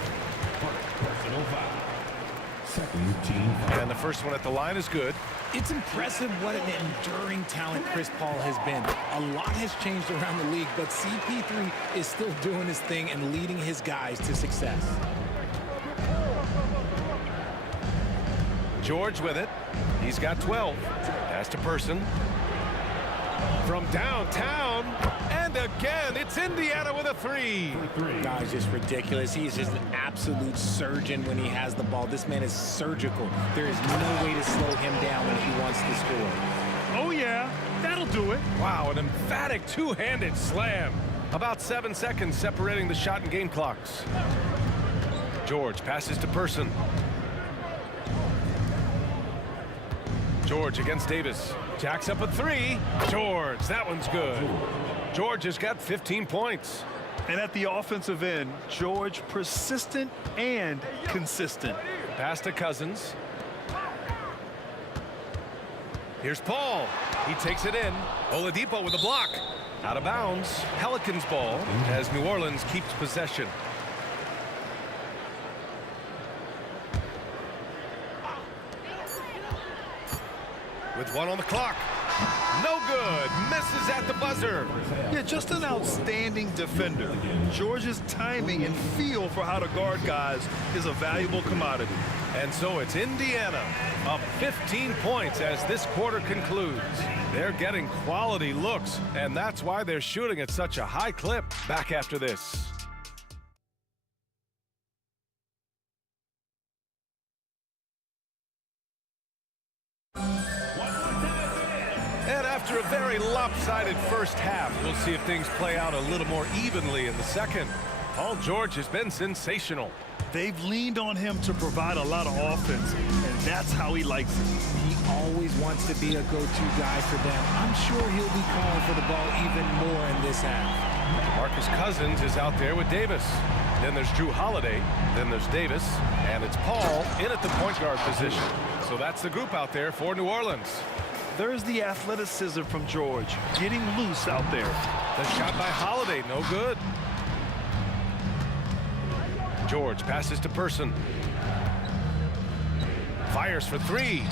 And the first one at the line is good. It's impressive what an enduring talent Chris Paul has been. A lot has changed around the league, but CP3 is still doing his thing and leading his guys to success. George with it. He's got 12. Pass to Person. From downtown. And again, it's Indiana with a 3. Guys, just ridiculous. He's just an absolute surgeon when he has the ball. This man is surgical. There is no way to slow him down when he wants to score. Oh, yeah, that'll do it. Wow, an emphatic two-handed slam. About 7 seconds separating the shot and game clocks. George passes to Person. George against Davis. Jacks up a 3. George, that one's good. George has got 15 points. And at the offensive end, George persistent and consistent. Pass to Cousins. Here's Paul. He takes it in. Oladipo with a block. Out of bounds. Pelicans ball as New Orleans keeps possession. With 1 on the clock. No good. Misses at the buzzer. Yeah, just an outstanding defender. George's timing and feel for how to guard guys is a valuable commodity. And so it's Indiana up 15 points as this quarter concludes. They're getting quality looks, and that's why they're shooting at such a high clip. Back after this. And after a very lopsided first half, we'll see if things play out a little more evenly in the second. Paul George has been sensational. They've leaned on him to provide a lot of offense, and that's how he likes it. He always wants to be a go-to guy for them. I'm sure he'll be calling for the ball even more in this half. Marcus Cousins is out there with Davis. Then there's Drew Holiday. Then there's Davis. And it's Paul in at the point guard position. So that's the group out there for New Orleans. There's the athleticism from George, getting loose out there. The shot by Holiday, no good. George passes to Person. Fires for 3.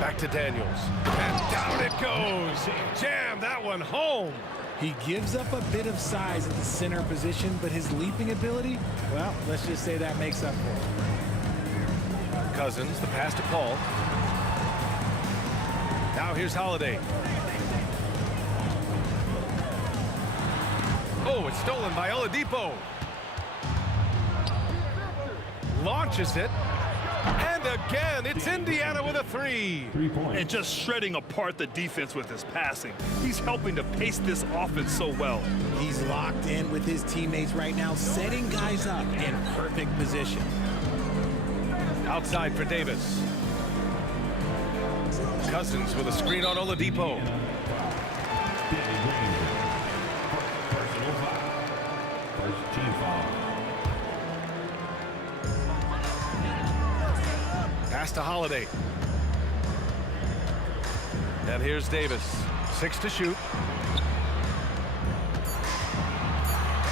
Back to Daniels. And down it goes. Jam that one home. He gives up a bit of size at the center position, but his leaping ability, well, let's just say that makes up for it. Cousins, the pass to Paul. Now here's Holiday. Oh, it's stolen by Oladipo. Launches it. And again, it's Indiana with a 3. 3 points. And just shredding apart the defense with his passing. He's helping to pace this offense so well. He's locked in with his teammates right now, setting guys up in perfect position. Outside for Davis. Cousins with a screen on Oladipo. Personal foul. First team foul. Pass to Holiday. And here's Davis. 6 to shoot.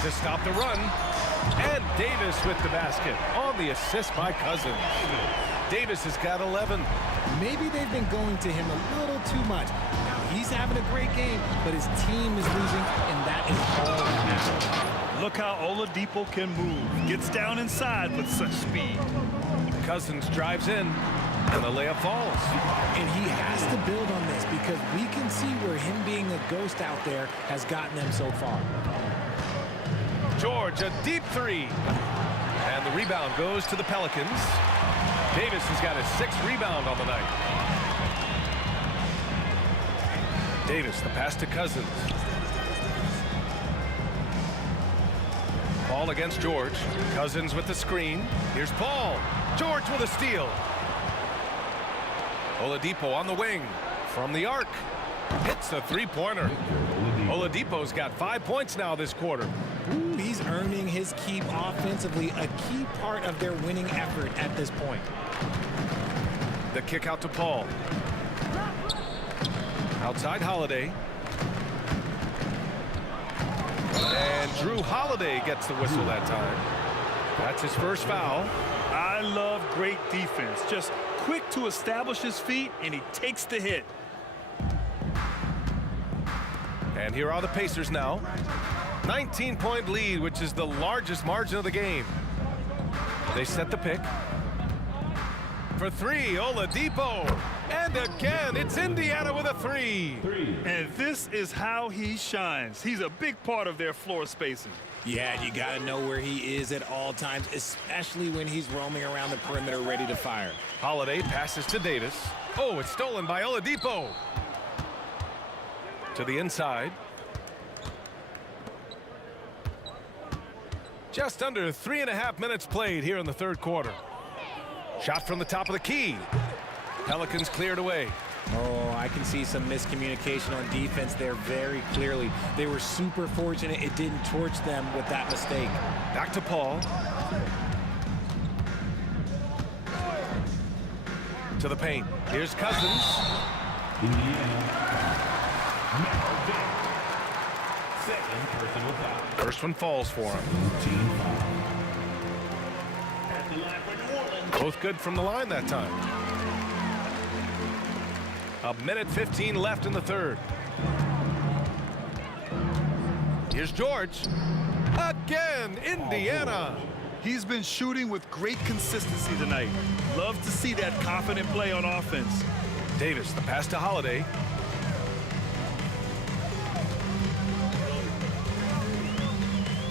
To stop the run. And Davis with the basket on the assist by Cousins. Davis has got 11. Maybe they've been going to him a little too much. Now, he's having a great game, but his team is losing, and that is all that matters. Look how Oladipo can move. Gets down inside with such speed. Cousins drives in, and the layup falls. And he has to build on this because we can see where him being a ghost out there has gotten them so far. George, a deep 3. And the rebound goes to the Pelicans. Davis has got his 6th rebound on the night. Davis, the pass to Cousins. Paul against George. Cousins with the screen. Here's Paul. George with a steal. Oladipo on the wing. From the arc. Hits a 3-pointer. Oladipo's got 5 points now this quarter. Ooh, he's earning his keep offensively, a key part of their winning effort at this point. The kick out to Paul. Outside Holiday. And Drew Holiday gets the whistle that time. That's his first foul. I love great defense. Just quick to establish his feet, and he takes the hit. And here are the Pacers now. 19-point lead, which is the largest margin of the game. They set the pick. For 3, Oladipo. And again, it's Indiana with a 3. And this is how he shines. He's a big part of their floor spacing. Yeah, you got to know where he is at all times, especially when he's roaming around the perimeter ready to fire. Holiday passes to Davis. Oh, it's stolen by Oladipo. To the inside. Just under 3.5 minutes played here in the third quarter. Shot from the top of the key. Pelicans cleared away. Oh, I can see some miscommunication on defense there very clearly. They were super fortunate it didn't torch them with that mistake. Back to Paul. To the paint. Here's Cousins. Second personal foul. First one falls for him. Team foul. At the line for New Orleans. Both good from the line that time. 1:15 left in the third. Here's George. Again, Indiana. He's been shooting with great consistency tonight. Love to see that confident play on offense. Davis, the pass to Holiday.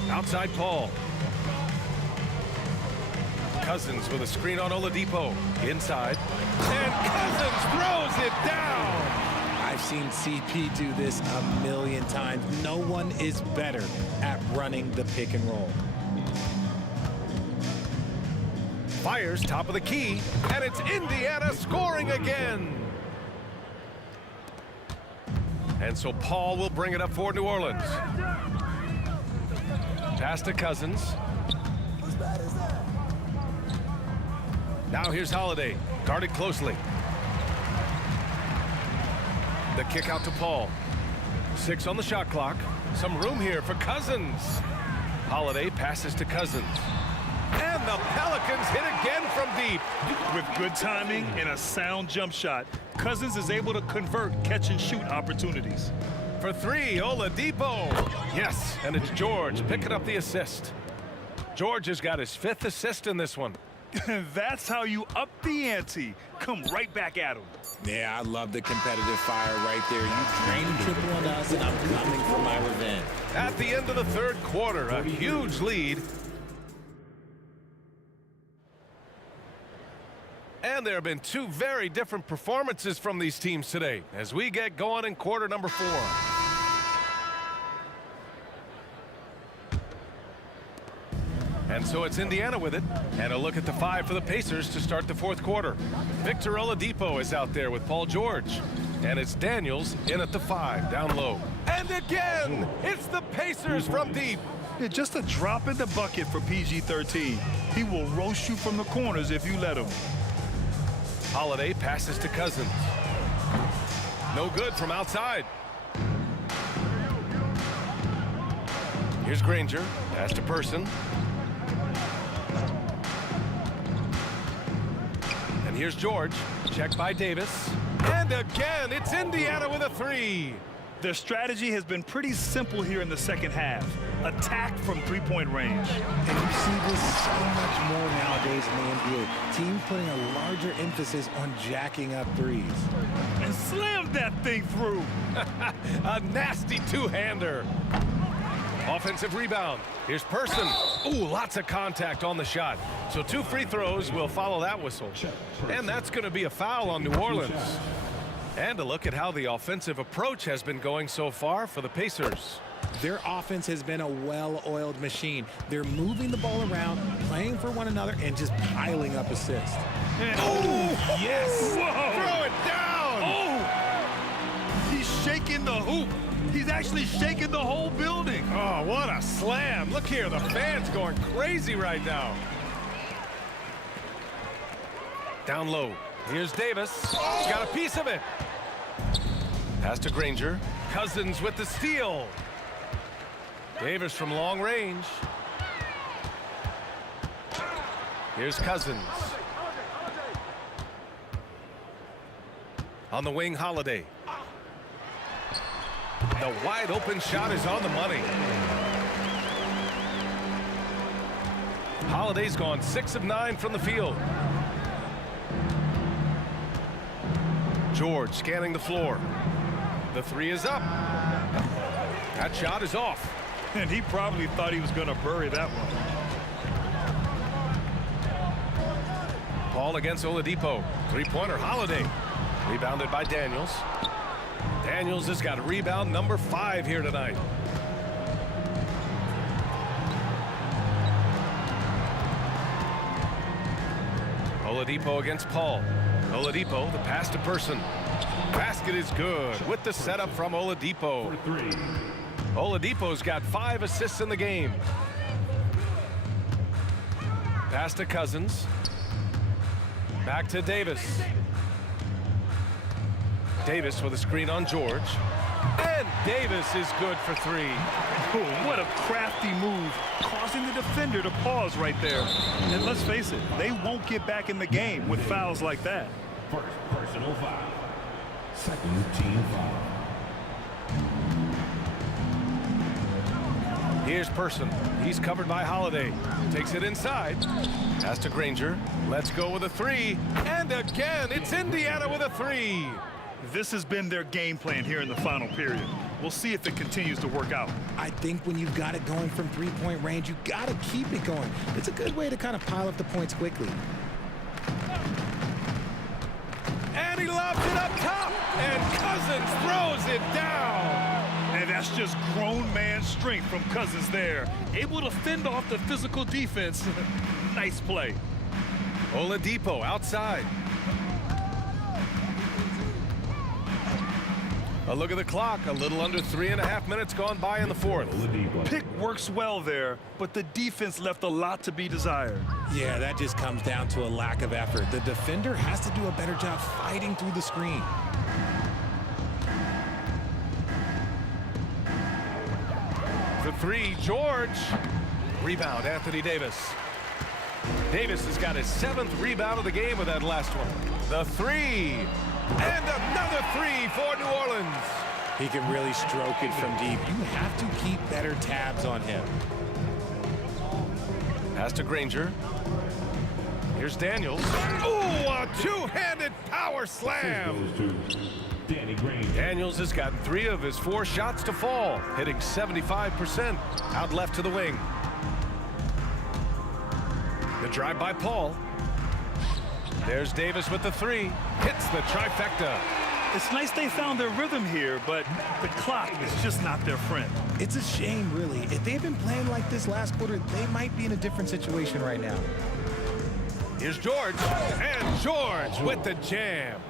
Outside Paul. Cousins with a screen on Oladipo. Inside. And Cousins throws it down. I've seen CP do this a million times. No one is better at running the pick and roll. Fires top of the key. And it's Indiana scoring again. And so Paul will bring it up for New Orleans. Pass to Cousins. Now here's Holiday, guarded closely. The kick out to Paul. 6 on the shot clock. Some room here for Cousins. Holiday passes to Cousins. And the Pelicans hit again from deep. With good timing and a sound jump shot, Cousins is able to convert catch-and-shoot opportunities. For 3, Oladipo. Yes, and it's George picking up the assist. George has got his 5th assist in this one. That's how you up the ante. Come right back at him. Yeah, I love the competitive fire right there. You drained triple on us, and I'm coming for my revenge. At the end of the third quarter, a huge lead. And there have been two very different performances from these teams today as we get going in quarter number 4. And so it's Indiana with it. And a look at the 5 for the Pacers to start the fourth quarter. Victor Oladipo is out there with Paul George. And it's Daniels in at the 5, down low. And again, it's the Pacers from deep. Yeah, just a drop in the bucket for PG-13. He will roast you from the corners if you let him. Holiday passes to Cousins. No good from outside. Here's Granger. Pass to Person. And here's George. Checked by Davis. And again, it's Indiana with a 3. Their strategy has been pretty simple here in the second half. Attack from three-point range. And you see this so much more nowadays in the NBA. Teams putting a larger emphasis on jacking up threes. And slam that thing through. A nasty two-hander. Offensive rebound. Here's Person. Ooh, lots of contact on the shot. So 2 free throws will follow that whistle. And that's going to be a foul on New Orleans. And a look at how the offensive approach has been going so far for the Pacers. Their offense has been a well-oiled machine. They're moving the ball around, playing for one another, and just piling up assists. Oh, yes! Whoa. Throw it down! Oh! He's shaking the hoop. He's actually shaking the whole building. Oh, what a slam. Look here, the fans going crazy right now. Down low. Here's Davis. He's got a piece of it. Pass to Granger. Cousins with the steal. Davis from long range. Here's Cousins. On the wing, Holiday. The wide open shot is on the money. Holiday's gone 6 of 9 from the field. George scanning the floor. The 3 is up. That shot is off. And he probably thought he was going to bury that one. Paul against Oladipo. 3-pointer, Holiday. Rebounded by Daniels. Daniels has got rebound number 5 here tonight. Oladipo against Paul. Oladipo, the pass to Person. Basket is good with the setup from Oladipo. Oladipo's got 5 assists in the game. Pass to Cousins. Back to Davis. Davis with a screen on George. And Davis is good for 3. Oh, what a crafty move, causing the defender to pause right there. And let's face it, they won't get back in the game with fouls like that. First personal foul. Second team foul. Here's Person. He's covered by Holiday. Takes it inside. Pass to Granger. Let's go with a 3. And again, it's Indiana with a 3. This has been their game plan here in the final period. We'll see if it continues to work out. I think when you've got it going from three-point range, you got to keep it going. It's a good way to kind of pile up the points quickly. And he lobs it up top. And Cousins throws it down. And that's just grown man strength from Cousins there. Able to fend off the physical defense. Nice play. Oladipo outside. A look at the clock. A little under 3.5 minutes gone by in the fourth. Pick works well there, but the defense left a lot to be desired. Yeah, that just comes down to a lack of effort. The defender has to do a better job fighting through the screen. The 3, George. Rebound, Anthony Davis. Davis has got his 7th rebound of the game with that last one. The 3. And another 3 for New Orleans. He can really stroke it from deep. You have to keep better tabs on him. Pass to Granger. Here's Daniels. Ooh, a two-handed power slam. Daniels has gotten 3 of his 4 shots to fall, hitting 75% out left to the wing. The drive by Paul. There's Davis with the 3. Hits the trifecta. It's nice they found their rhythm here, but the clock is just not their friend. It's a shame, really. If they've been playing like this last quarter, they might be in a different situation right now. Here's George, and George with the jam.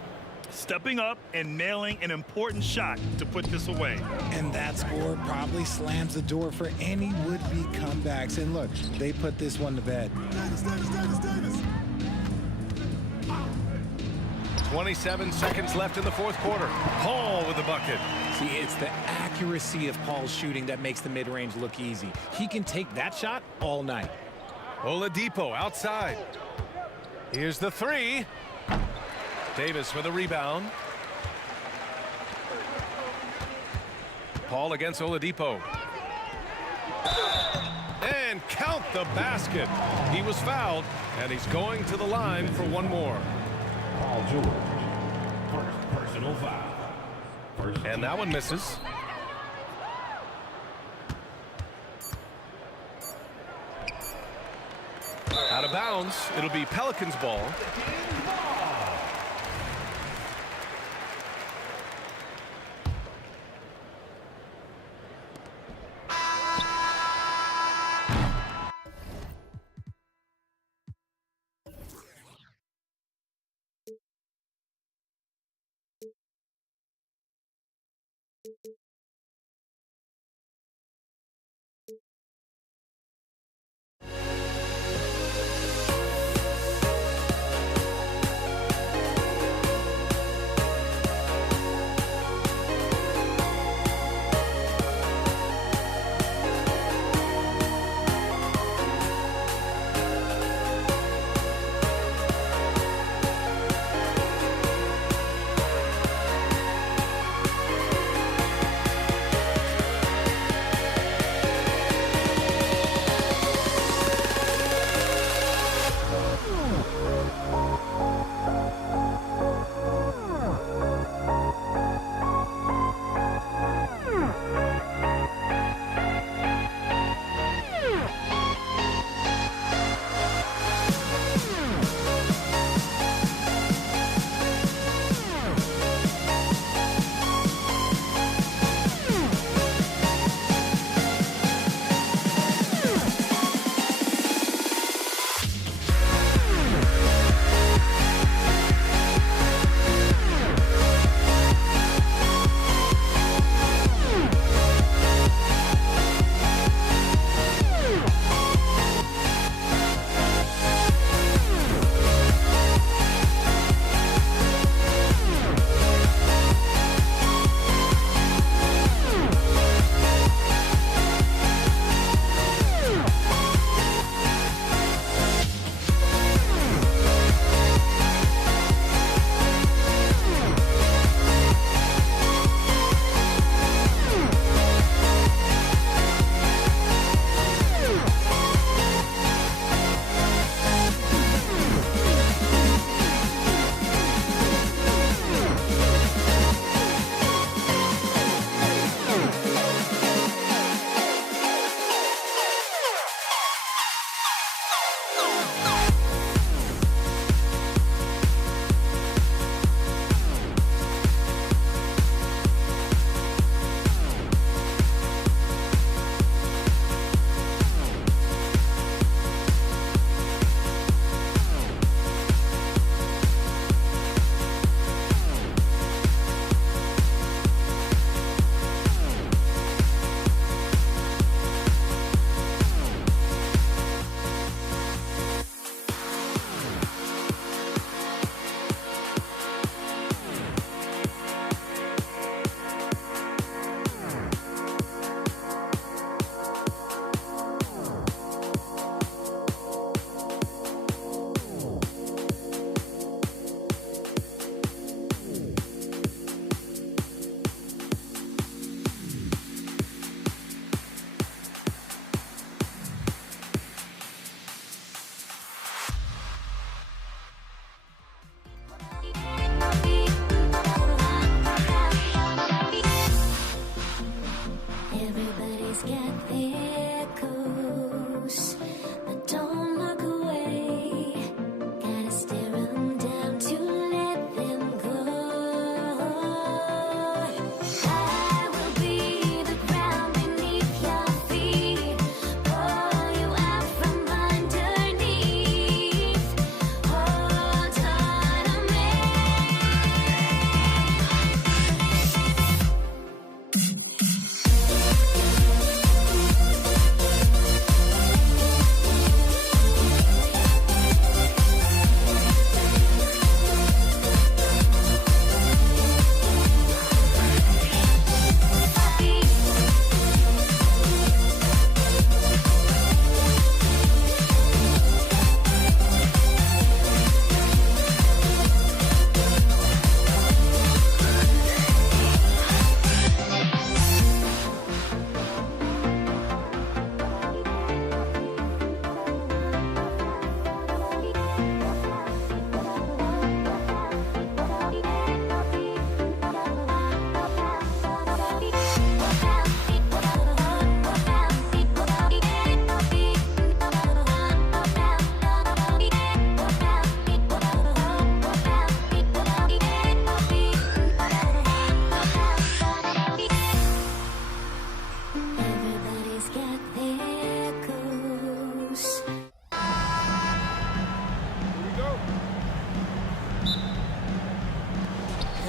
Stepping up and nailing an important shot to put this away. And that score probably slams the door for any would-be comebacks. And look, they put this one to bed. Davis. 27 seconds left in the 4th quarter. Paul with the bucket. See, it's the accuracy of Paul's shooting that makes the mid-range look easy. He can take that shot all night. Oladipo outside. Here's the 3. Davis with a rebound. Paul against Oladipo. And count the basket. He was fouled, and he's going to the line for one more. Paul George. First personal foul. And that one misses. Out of bounds. It'll be Pelicans ball.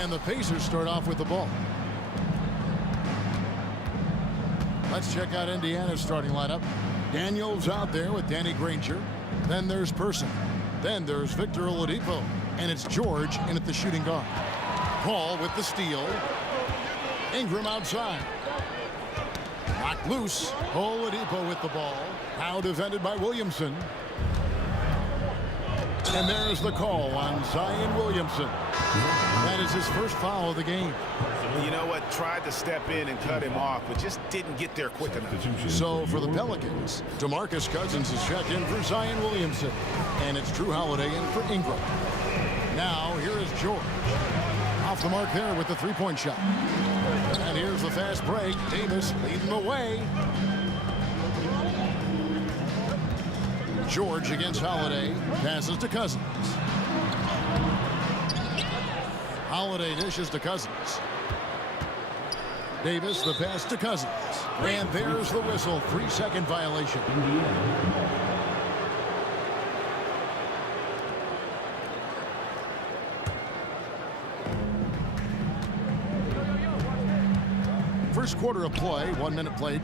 And the Pacers start off with the ball. Let's check out Indiana's starting lineup. Daniels out there with Danny Granger. Then there's Person. Then there's Victor Oladipo. And it's George in at the shooting guard. Paul with the steal. Ingram outside. Knocked loose. Oladipo with the ball. Now defended by Williamson. And there's the call on Zion Williamson. That is his first foul of the game. You know what? Tried to step in and cut him off, but just didn't get there quick enough. So for the Pelicans, DeMarcus Cousins is checked in for Zion Williamson. And it's Drew Holiday in for Ingram. Now here is George. Off the mark there with the three-point shot. And here's the fast break. Davis leading the way. George against Holiday. Passes to Cousins. Holiday dishes to Cousins. Davis, the pass to Cousins. And there's the whistle. 3-second violation. First quarter of play, 1 minute played.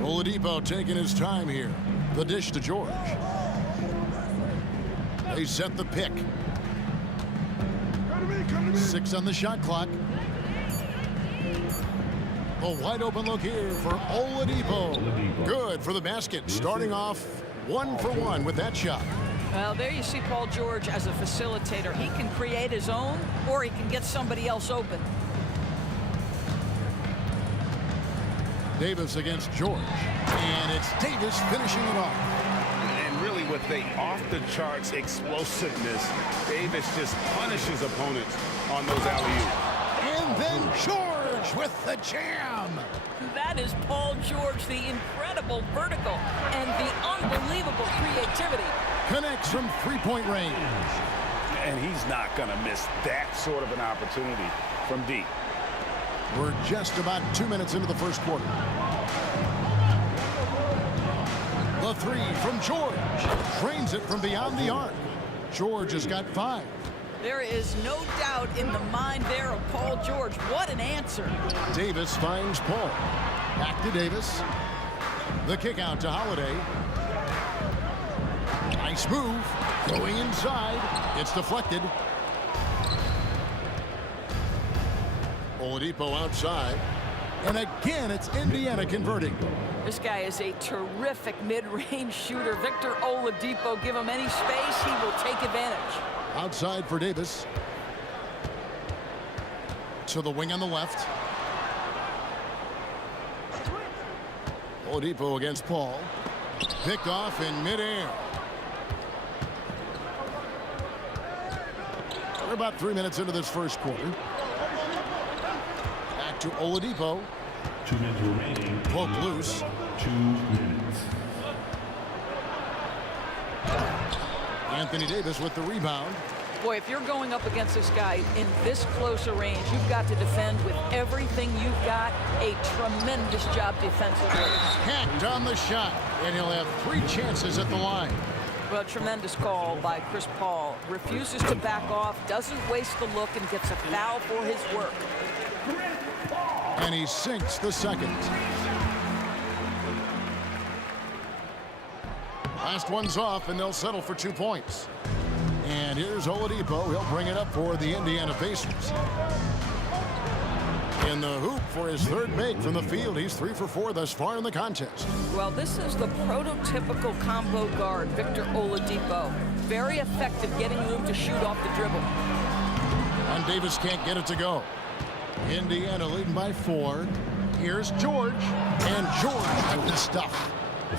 Oladipo taking his time here. The dish to George. They set the pick. 6 on the shot clock. A wide open look here for Oladipo. Good for the basket. Starting off 1 for 1 with that shot. Well, there you see Paul George as a facilitator. He can create his own, or he can get somebody else open. Davis against George. And it's Davis finishing it off. And really with the off-the-charts explosiveness, Davis just punishes opponents on those alley-oops. And then George with the jam. That is Paul George, the incredible vertical and the unbelievable creativity. Connects from three-point range. And he's not going to miss that sort of an opportunity from deep. We're just about 2 minutes into the first quarter. The three from George. Drains it from beyond the arc. George has got 5. There is no doubt in the mind there of Paul George. What an answer. Davis finds Paul. Back to Davis. The kick out to Holiday. Nice move. Going inside. It's deflected. Oladipo outside. And again, it's Indiana converting. This guy is a terrific mid-range shooter. Victor Oladipo, give him any space, he will take advantage. Outside for Davis. To the wing on the left. Oladipo against Paul. Picked off in midair. We're about 3 minutes into this first quarter. Back to Oladipo. 2 minutes remaining. Poke loose. 2 minutes. Anthony Davis with the rebound. Boy, if you're going up against this guy in this close a range, you've got to defend with everything you've got. A tremendous job defensively. Hacked on the shot, and he'll have 3 chances at the line. Well, tremendous call by Chris Paul. Refuses to back off, doesn't waste the look, and gets a foul for his work. And he sinks the second. Last one's off, and they'll settle for 2 points. And here's Oladipo. He'll bring it up for the Indiana Pacers. In the hoop for his third make from the field. He's 3 for 4 thus far in the contest. Well, this is the prototypical combo guard, Victor Oladipo. Very effective getting room to shoot off the dribble. And Davis can't get it to go. Indiana leading by 4. Here's George. And George with the stuff.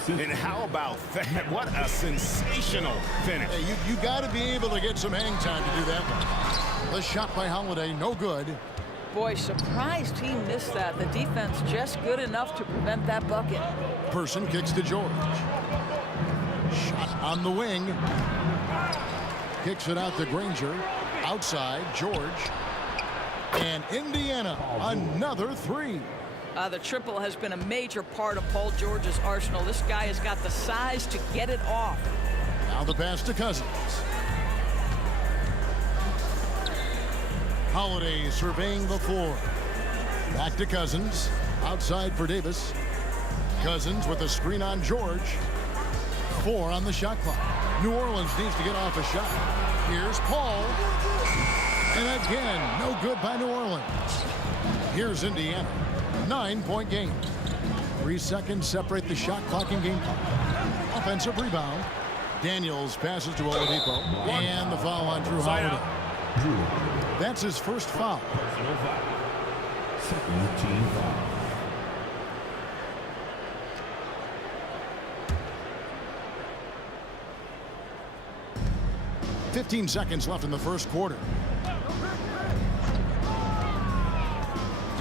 And how about that? What a sensational finish. Hey, you got to be able to get some hang time to do that one. The shot by Holiday, no good. Boy, surprised he missed that. The defense just good enough to prevent that bucket. Person kicks to George. Shot on the wing. Kicks it out to Granger. Outside, George. And Indiana, another 3. The triple has been a major part of Paul George's arsenal. This guy has got the size to get it off. Now the pass to Cousins. Holiday surveying the floor. Back to Cousins. Outside for Davis. Cousins with a screen on George. 4 on the shot clock. New Orleans needs to get off a shot. Here's Paul. And again, no good by New Orleans. Here's Indiana. 9-point game. 3 seconds separate the shot clock and game clock. Offensive rebound. Daniels passes to Oladipo. And the foul on Drew Holiday. That's his first foul. Second team foul. 15 seconds left in the first quarter.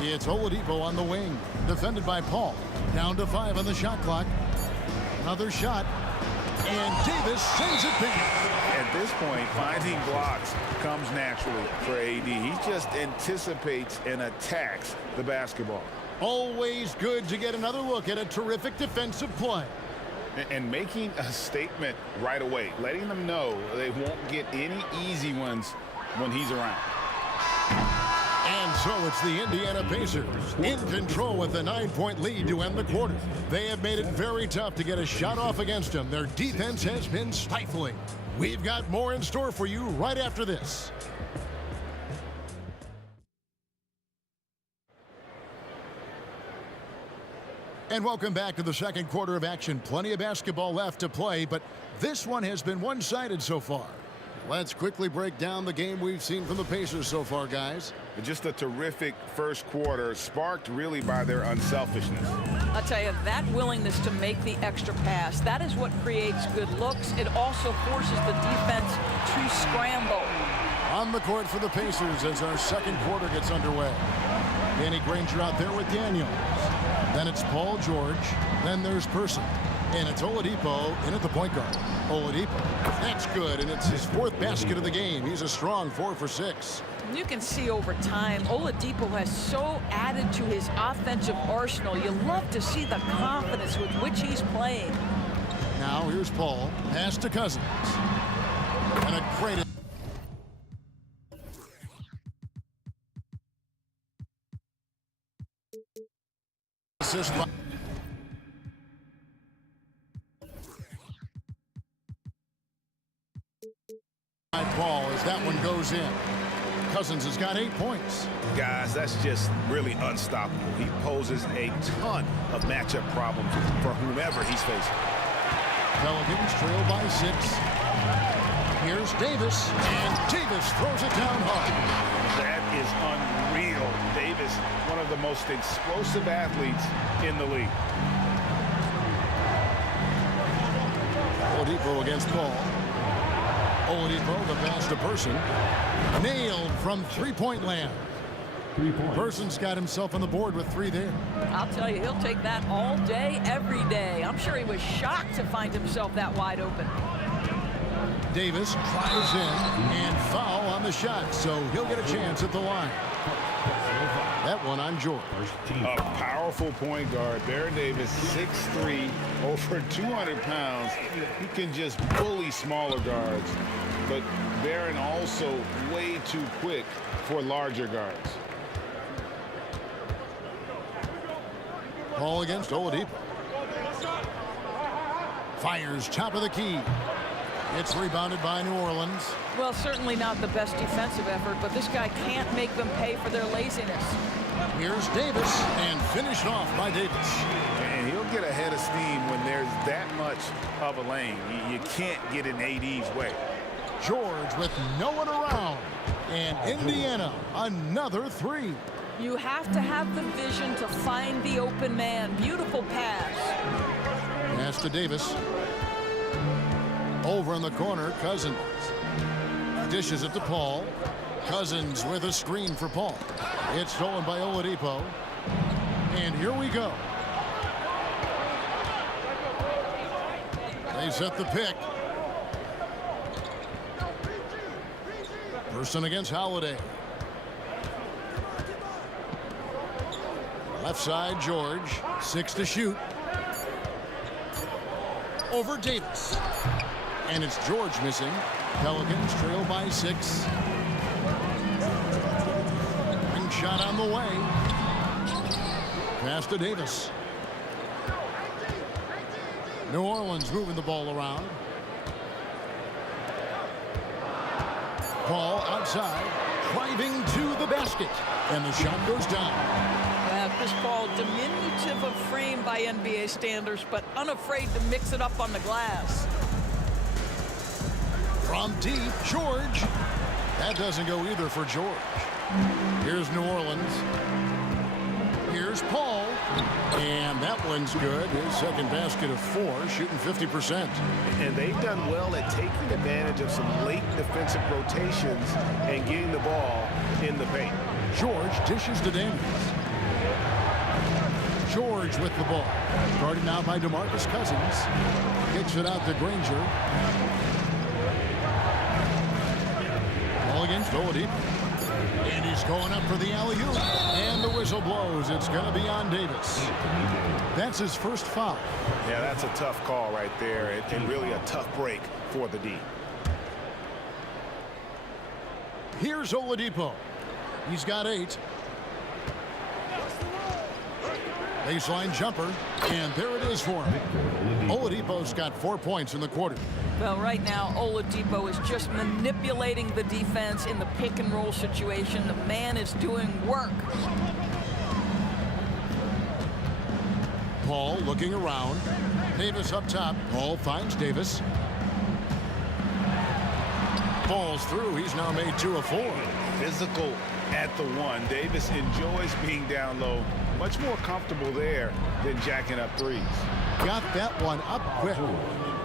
It's Oladipo on the wing, defended by Paul. Down to 5 on the shot clock. Another shot, and Davis sends it back. At this point, finding blocks comes naturally for AD. He just anticipates and attacks the basketball. Always good to get another look at a terrific defensive play. And making a statement right away, letting them know they won't get any easy ones when he's around. And so it's the Indiana Pacers in control with a 9-point lead to end the quarter. They have made it very tough to get a shot off against them. Their defense has been stifling. We've got more in store for you right after this. And welcome back to the second quarter of action. Plenty of basketball left to play, but this one has been one-sided so far. Let's quickly break down the game we've seen from the Pacers so far, guys. Just a terrific first quarter, sparked really by their unselfishness. I'll tell you, that willingness to make the extra pass, that is what creates good looks. It also forces the defense to scramble. On the court for the Pacers as our second quarter gets underway. Danny Granger out there with Daniels. Then it's Paul George. Then there's Person. And it's Oladipo in at the point guard. Oladipo. That's good, and it's his 4th basket of the game. He's a strong 4 for 6. You can see over time, Oladipo has so added to his offensive arsenal. You love to see the confidence with which he's playing. Now here's Paul. Pass to Cousins. And a great assist by Paul as that one goes in. Cousins has got 8 points. Guys, that's just really unstoppable. He poses a ton of matchup problems for whomever he's facing. Pelicans trail by 6. Here's Davis, and Davis throws it down hard. That is unreal. Davis, one of the most explosive athletes in the league. Oladipo against Paul. Oladipo, the pass to Person. Nailed from three-point land. 3 points. Person's got himself on the board with 3 there. I'll tell you, he'll take that all day, every day. I'm sure he was shocked to find himself that wide open. Davis drives in and foul on the shot, so he'll get a chance at the line. That one on George. A powerful point guard. Baron Davis, 6'3", over 200 pounds. He can just bully smaller guards. But Baron also way too quick for larger guards. Ball against Oladipo. Fires top of the key. It's rebounded by New Orleans. Well, certainly not the best defensive effort, but this guy can't make them pay for their laziness. Here's Davis, and finished off by Davis. And he'll get ahead of steam when there's that much of a lane. You can't get in AD's way. George with no one around. And Indiana, another 3. You have to have the vision to find the open man. Beautiful pass. Pass to Davis. Over in the corner, Cousins. Dishes it to Paul. Cousins with a screen for Paul. It's stolen by Oladipo. And here we go. They set the pick. Person against Holiday. Left side, George. 6 to shoot. Over Davis. And it's George missing. Pelicans trail by 6. shot on the way. Pass to Davis. New Orleans moving the ball around. Ball outside, driving to the basket, and the shot goes down. Chris Paul, diminutive of frame by NBA standards, but unafraid to mix it up on the glass. From deep, George. That doesn't go either for George. Here's New Orleans. Here's Paul. And that one's good. His second basket of 4, shooting 50%. And they've done well at taking advantage of some late defensive rotations and getting the ball in the paint. George dishes to Daniels. George with the ball. Guarded now by DeMarcus Cousins. Kicks it out to Granger. Ball against Oladipo. And he's going up for the alley-oop. And the whistle blows. It's going to be on Davis. That's his first foul. Yeah, that's a tough call right there, and really a tough break for the D. Here's Oladipo. He's got 8. Baseline jumper, and there it is for him. Oladipo's got 4 points in the quarter. Well, right now, Oladipo is just manipulating the defense in the pick and roll situation. The man is doing work. Paul looking around. Davis up top. Paul finds Davis. Falls through. He's now made 2 of 4. Physical at the 1. Davis enjoys being down low. Much more comfortable there than jacking up threes. Got that one up quick.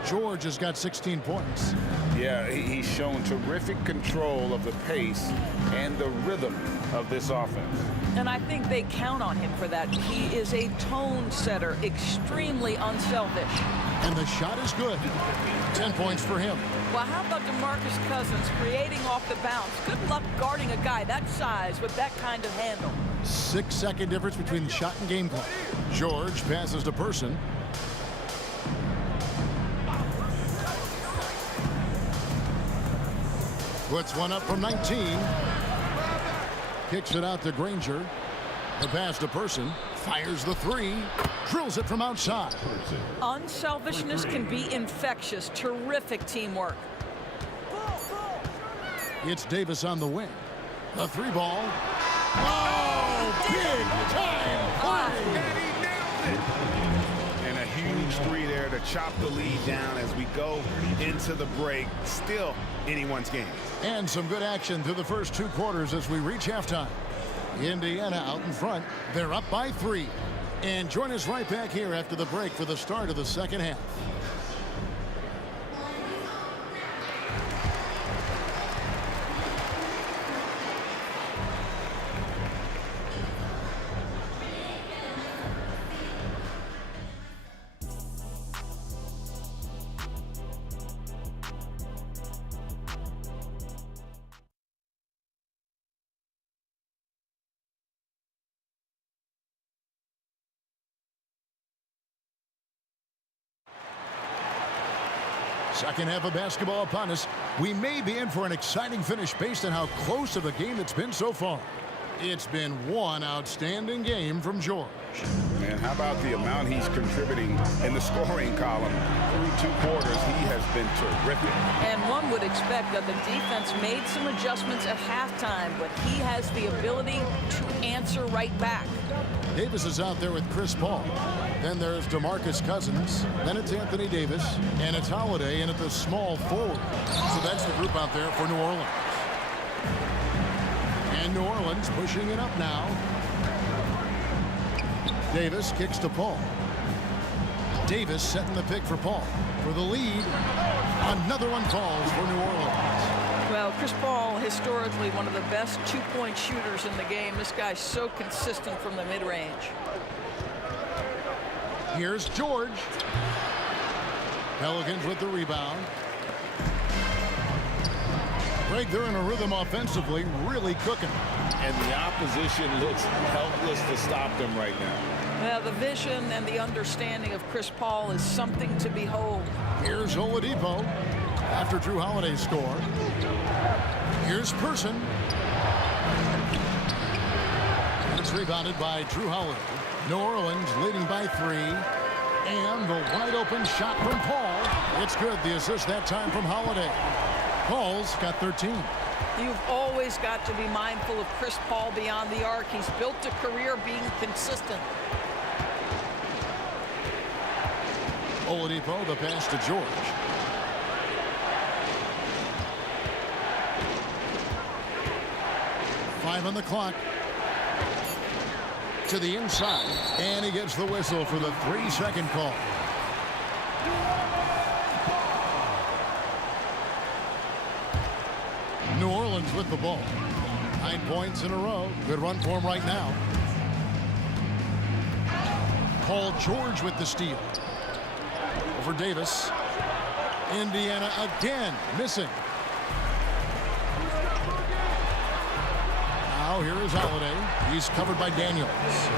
George has got 16 points. Yeah, he's shown terrific control of the pace and the rhythm of this offense. And I think they count on him for that. He is a tone setter, extremely unselfish. And the shot is good. 10 points for him. Well, how about DeMarcus Cousins creating off the bounce? Good luck guarding a guy that size with that kind of handle. 6-second difference between the shot and game clock. George passes to Person. Puts one up from 19. Kicks it out to Granger. The pass to Person. Fires the 3. Drills it from outside. Unselfishness can be infectious. Terrific teamwork. It's Davis on the wing. The 3 ball. Oh, big time play. And a huge 3 there to chop the lead down as we go into the break. Still anyone's game. And some good action through the first 2 quarters as we reach halftime. Indiana out in front. They're up by 3. And join us right back here after the break for the start of the second half. Second half of basketball upon us. We may be in for an exciting finish based on how close of a game it's been so far. It's been one outstanding game from George. And how about the amount he's contributing in the scoring column? Through 2 quarters, he has been terrific. And one would expect that the defense made some adjustments at halftime, but he has the ability to answer right back. Davis is out there with Chris Paul. Then there's DeMarcus Cousins. Then it's Anthony Davis. And it's Holiday in at the small forward. So that's the group out there for New Orleans. And New Orleans pushing it up now. Davis kicks to Paul. Davis setting the pick for Paul. For the lead. Another one falls for New Orleans. Well, Chris Paul, historically one of the best 2-point shooters in the game. This guy's so consistent from the mid-range. Here's George. Pelicans with the rebound. Greg, they're in a rhythm offensively, really cooking. And the opposition looks helpless to stop them right now. Well, the vision and the understanding of Chris Paul is something to behold. Here's Oladipo after Drew Holiday score. Here's Person. It's rebounded by Drew Holiday. New Orleans leading by 3. And the wide open shot from Paul. It's good. The assist that time from Holiday. Paul's got 13. You've always got to be mindful of Chris Paul beyond the arc. He's built a career being consistent. Oladipo, the pass to George. Five on the clock. To the inside. And he gets the whistle for the 3-second call. New Orleans with the ball. 9 points in a row. Good run for him right now. Paul George with the steal. Over Davis. Indiana again missing. Now here is Holiday. He's covered by Daniels.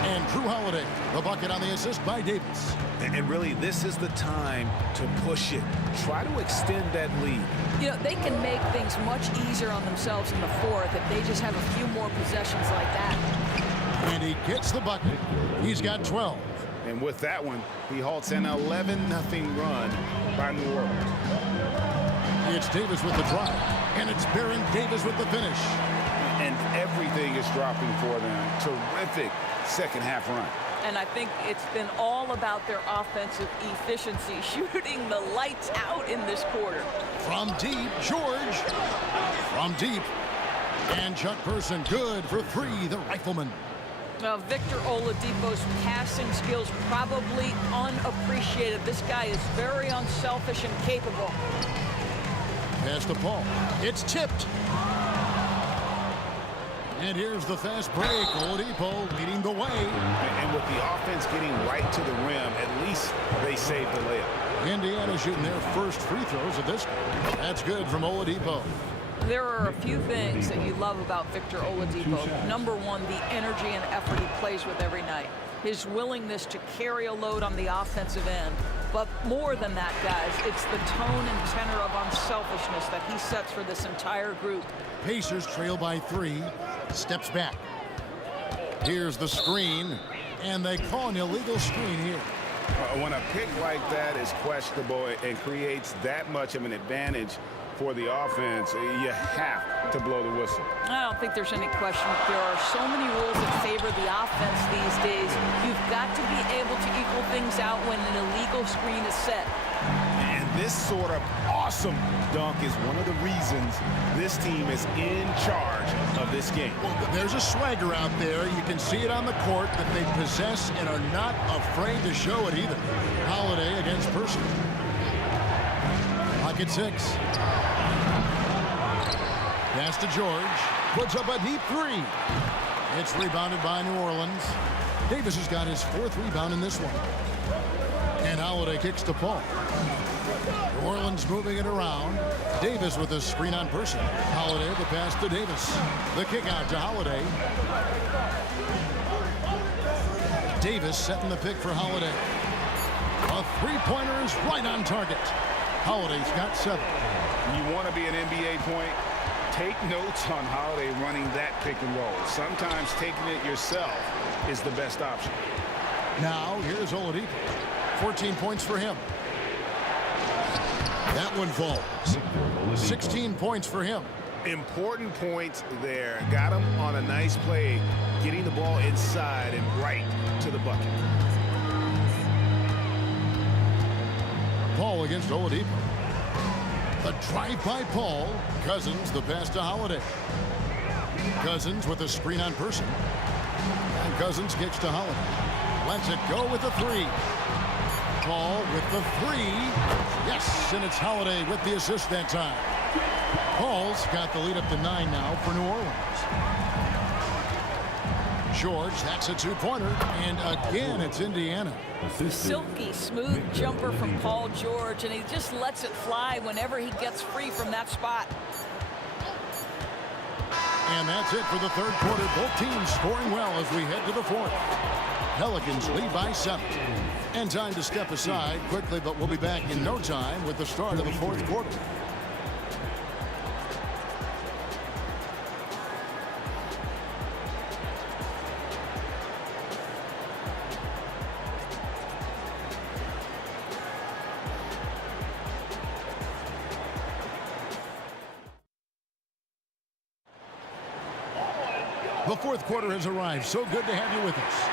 And Drew Holiday, the bucket on the assist by Davis. And really, this is the time to push it. Try to extend that lead. You know, they can make things much easier on themselves in the fourth if they just have a few more possessions like that. And he gets the bucket. He's got 12. And with that one, he halts an 11-0 run by New Orleans. It's Davis with the drive. And it's Baron Davis with the finish. And everything is dropping for them. Terrific second-half run. And I think it's been all about their offensive efficiency, shooting the lights out in this quarter. From deep, George. From deep. And Chuck Person good for 3, the rifleman. Now, Victor Oladipo's passing skills probably unappreciated. This guy is very unselfish and capable. Pass to Paul. It's tipped. And here's the fast break. Oladipo leading the way. And with the offense getting right to the rim, at least they saved the layup. Indiana shooting their first free throws of this game. That's good from Oladipo. There are a few things that you love about Victor Oladipo. Number one, the energy and effort he plays with every night. His willingness to carry a load on the offensive end. But more than that, guys, it's the tone and tenor of unselfishness that he sets for this entire group. Pacers trail by 3. Steps back. Here's the screen. And they call an illegal screen here. When a pick like that is questionable and creates that much of an advantage for the offense, you have to blow the whistle. I don't think there's any question. There are so many rules that favor the offense these days. You've got to be able to equal things out when an illegal screen is set. And this sort of awesome dunk is one of the reasons this team is in charge of this game. Well, there's a swagger out there. You can see it on the court that they possess and are not afraid to show it either. Holiday against Person. Pocket 6. Pass to George. Puts up a deep 3. It's rebounded by New Orleans. Davis has got his 4th rebound in this one. And Holiday kicks to Paul. New Orleans moving it around. Davis with a screen on Person. Holiday the pass to Davis. The kick out to Holiday. Davis setting the pick for Holiday. A 3-pointer is right on target. Holiday's got 7. You want to be an NBA point? Take notes on Holiday running that pick and roll. Sometimes taking it yourself is the best option. Now here's Oladipo. 14 points for him. That one falls. 16 points for him. Important points there. Got him on a nice play, getting the ball inside and right to the bucket. Paul against Oladipo. The drive by Paul. Cousins the pass to Holiday. Cousins with a screen on Person. And Cousins kicks to Holiday. Lets it go with the 3. Paul with the 3. Yes, and it's Holiday with the assist that time. Paul's got the lead up to 9 now for New Orleans. George, that's a 2-pointer. And again, it's Indiana. Silky smooth jumper from Paul George, and he just lets it fly whenever he gets free from that spot. And that's it for the 3rd quarter. Both teams scoring well as we head to the 4th. Pelicans lead by 7. And time to step aside quickly, but we'll be back in no time with the start of the 4th quarter. The fourth quarter has arrived. So good to have you with us.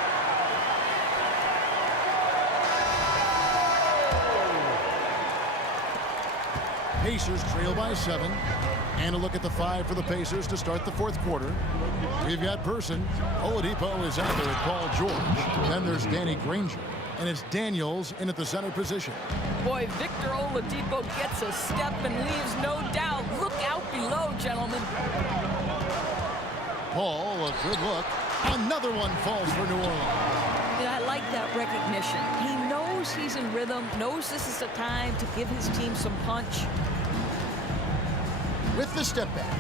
Pacers trail by 7. And a look at the 5 for the Pacers to start the fourth quarter. We've got Person. Oladipo is out there with Paul George. Then there's Danny Granger. And it's Daniels in at the center position. Boy, Victor Oladipo gets a step and leaves no doubt. Look out below, gentlemen. Paul, a good look. Another one falls for New Orleans. Yeah, I like that recognition. He knows he's in rhythm, knows this is the time to give his team some punch. With the step back.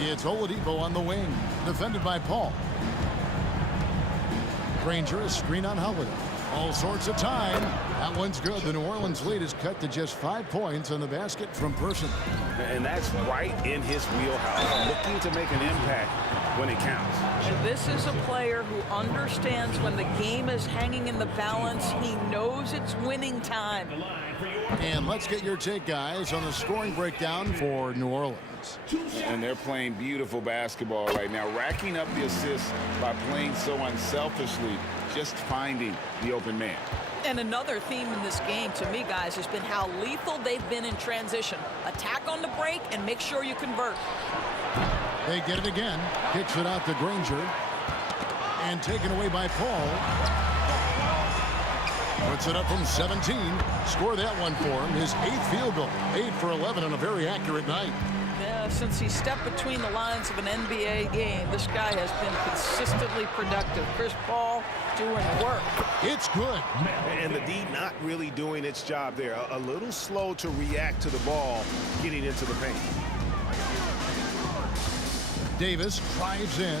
It's Oladipo on the wing, defended by Paul. Granger, a screen on Holiday. All sorts of time. That one's good. The New Orleans lead is cut to just 5 points on the basket from Person. And that's right in his wheelhouse, looking to make an impact when it counts. And this is a player who understands when the game is hanging in the balance. He knows it's winning time. And let's get your take, guys, on the scoring breakdown for New Orleans. And they're playing beautiful basketball right now, racking up the assists by playing so unselfishly, just finding the open man. And another theme in this game, to me, guys, has been how lethal they've been in transition. Attack on the break and make sure you convert. They get it again. Kicks it out to Granger. And taken away by Paul. Puts it up from 17. Score that one for him. His 8th field goal. 8 for 11 on a very accurate night. Yeah, since he stepped between the lines of an NBA game, this guy has been consistently productive. Chris Paul doing work. It's good. And the D not really doing its job there. A little slow to react to the ball getting into the paint. Davis drives in.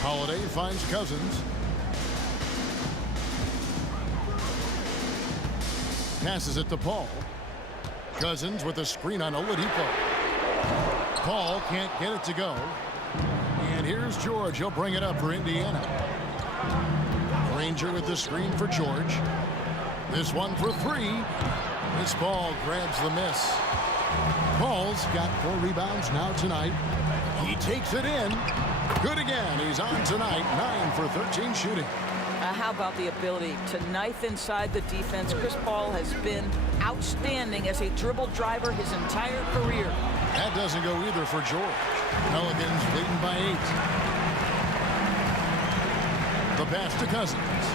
Holiday finds Cousins. Passes it to Paul. Cousins with a screen on Oladipo. Paul can't get it to go. And here's George. He'll bring it up for Indiana. Granger with the screen for George. This one for 3. This ball grabs the miss. Paul's got 4 rebounds now tonight. He takes it in. Good again. He's on tonight. 9 for 13 shooting. How about the ability to knife inside the defense? Chris Paul has been outstanding as a dribble driver his entire career. That doesn't go either for George. Pelicans leading by 8. The pass to Cousins.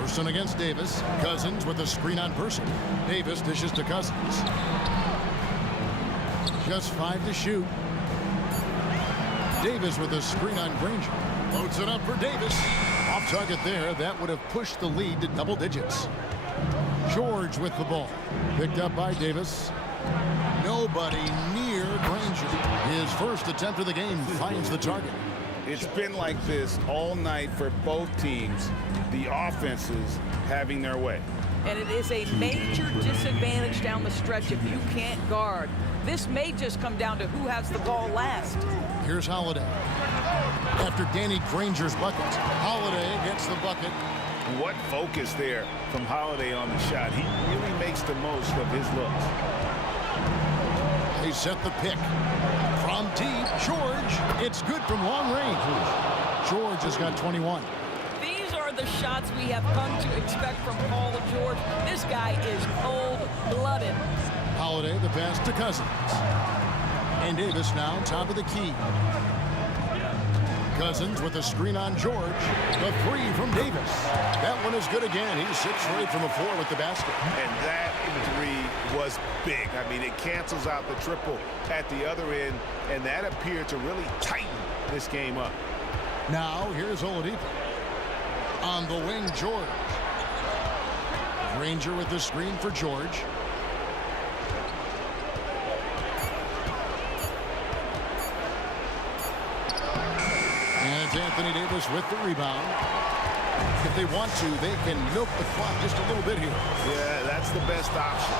Person against Davis. Cousins with a screen on Person. Davis dishes to Cousins. Just 5 to shoot. Davis with a screen on Granger. Loads it up for Davis. Off target there. That would have pushed the lead to double digits. George with the ball. Picked up by Davis. Nobody near Granger. His first attempt of the game finds the target. It's been like this all night for both teams. The offenses having their way. And it is a major disadvantage down the stretch if you can't guard. This may just come down to who has the ball last. Here's Holiday. After Danny Granger's bucket, Holiday gets the bucket. What focus there from Holiday on the shot. He really makes the most of his looks. They set the pick. From deep, George. It's good from long range. George has got 21. These are the shots we have come to expect from Paul George. This guy is cold-blooded. Holiday, the pass to Cousins. And Davis now top of the key. Cousins with a screen on George. The 3 from Davis. That one is good again. He's 6 straight from the floor with the basket. And that 3 was big. I mean, it cancels out the triple at the other end, and that appeared to really tighten this game up. Now, here's Oladipo. On the wing, George. Granger with the screen for George. And it's Anthony Davis with the rebound. If they want to, they can milk the clock just a little bit here. Yeah, that's the best option.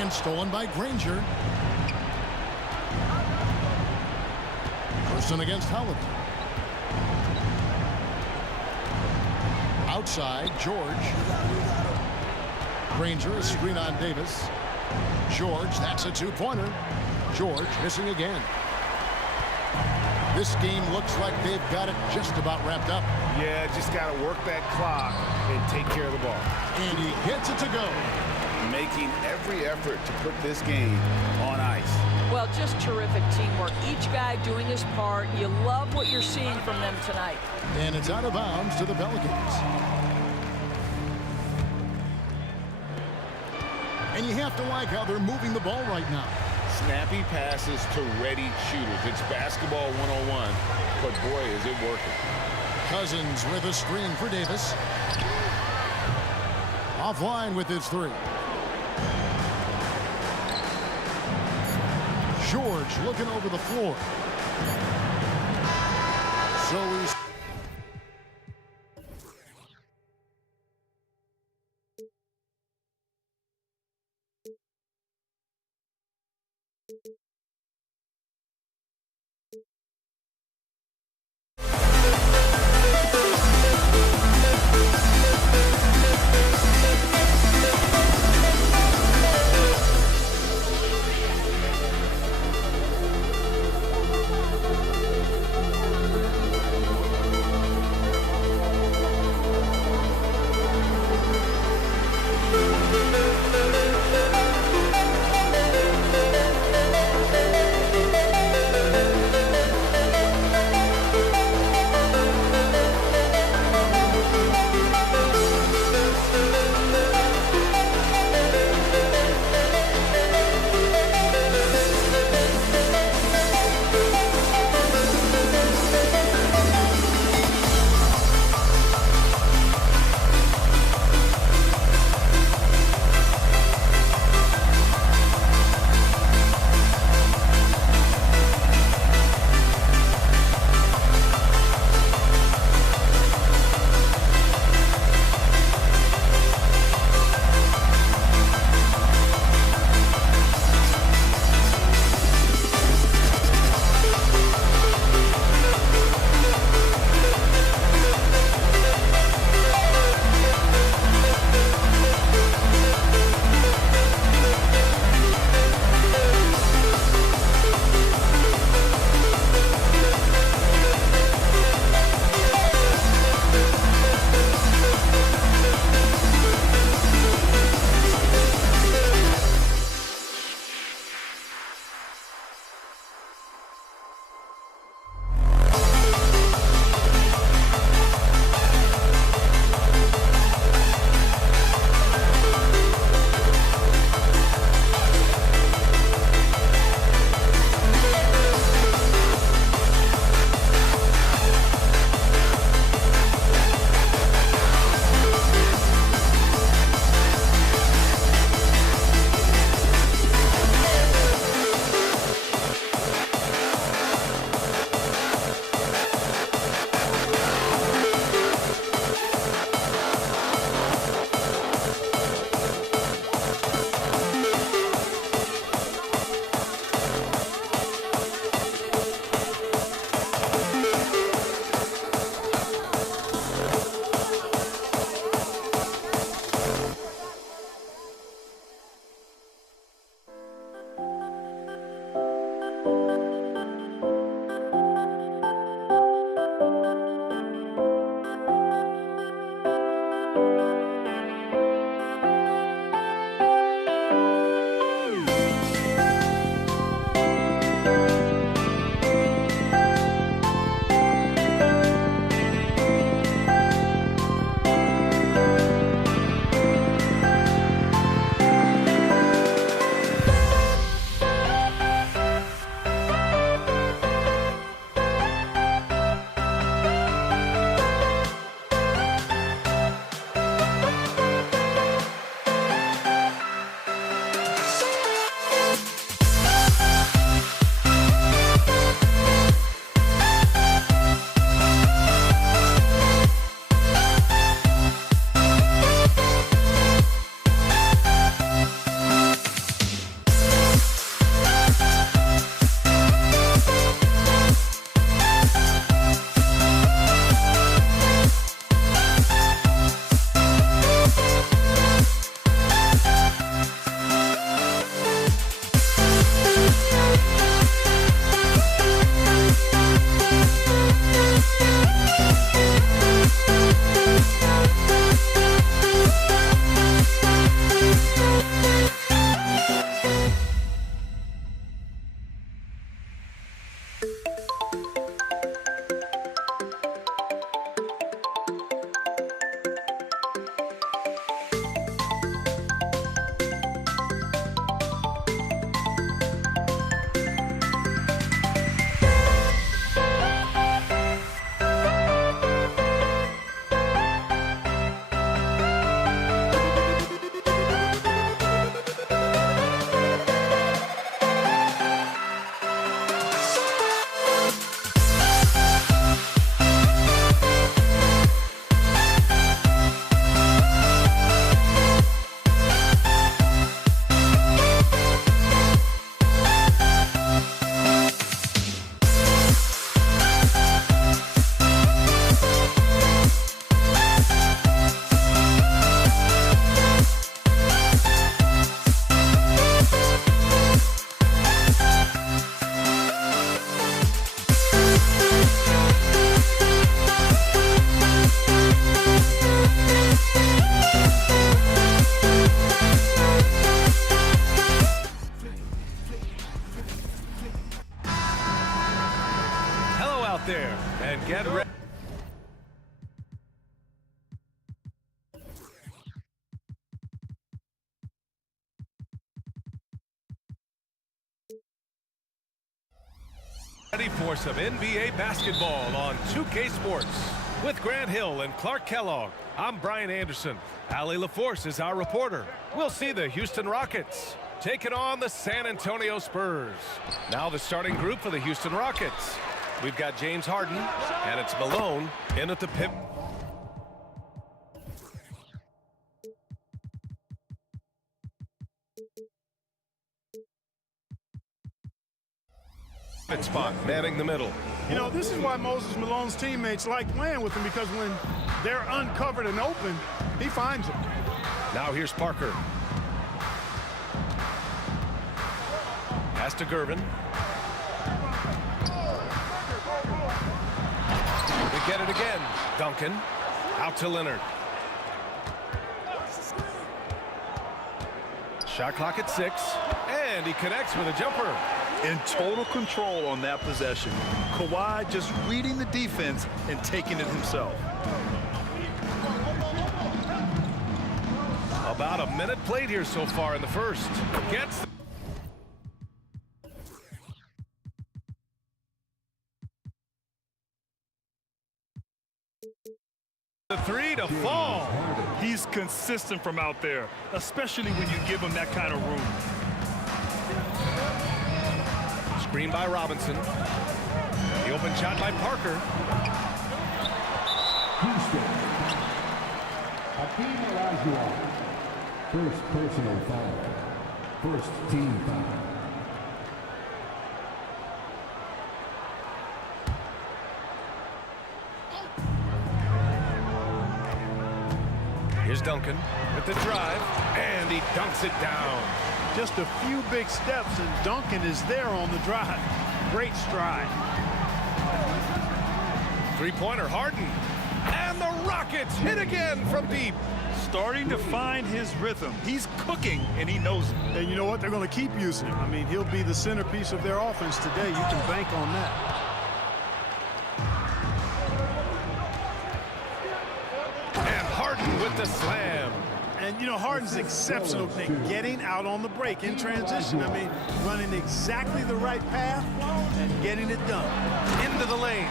And stolen by Granger. Person against Holiday. Outside, George. Granger, a screen on Davis. George, that's a two-pointer. George missing again. This game looks like they've got it just about wrapped up. Yeah, just got to work that clock and take care of the ball. And he gets it to go. Making every effort to put this game on ice. Well, just terrific teamwork. Each guy doing his part. You love what you're seeing from them tonight. And it's out of bounds to the Pelicans. And you have to like how they're moving the ball right now. Snappy passes to ready shooters. It's basketball 101, but boy, is it working. Cousins with a screen for Davis. Offline with his three. George looking over the floor. So he's... for some NBA basketball on 2K Sports. With Grant Hill and Clark Kellogg, I'm Brian Anderson. Allie LaForce is our reporter. We'll see the Houston Rockets taking on the San Antonio Spurs. Now the starting group for the Houston Rockets. We've got James Harden, and it's Malone in at the pivot spot, manning the middle. You know, this is why Moses Malone's teammates like playing with him, because when they're uncovered and open, he finds them. Now here's Parker. Pass to Gervin. We get it again. Duncan out to Leonard. Shot clock at 6, and he connects with a jumper. In total control on that possession. Kawhi just reading the defense and taking it himself. About a minute played here so far in the first. Gets the three to fall. He's consistent from out there, especially when you give him that kind of room. Screen by Robinson. The open shot by Parker. Houston. Hakeem Olajuwon. First personal foul. First team foul. Here's Duncan with the drive, and he dunks it down. Just a few big steps, and Duncan is there on the drive. Great stride. Three-pointer, Harden. And the Rockets hit again from deep. Starting to find his rhythm. He's cooking, and he knows it. And you know what? They're going to keep using him. I mean, he'll be the centerpiece of their offense today. You can bank on that. And Harden with the slam. And, you know, Harden's exceptional at getting out on the break in transition. I mean, running exactly the right path and getting it done. Into the lane.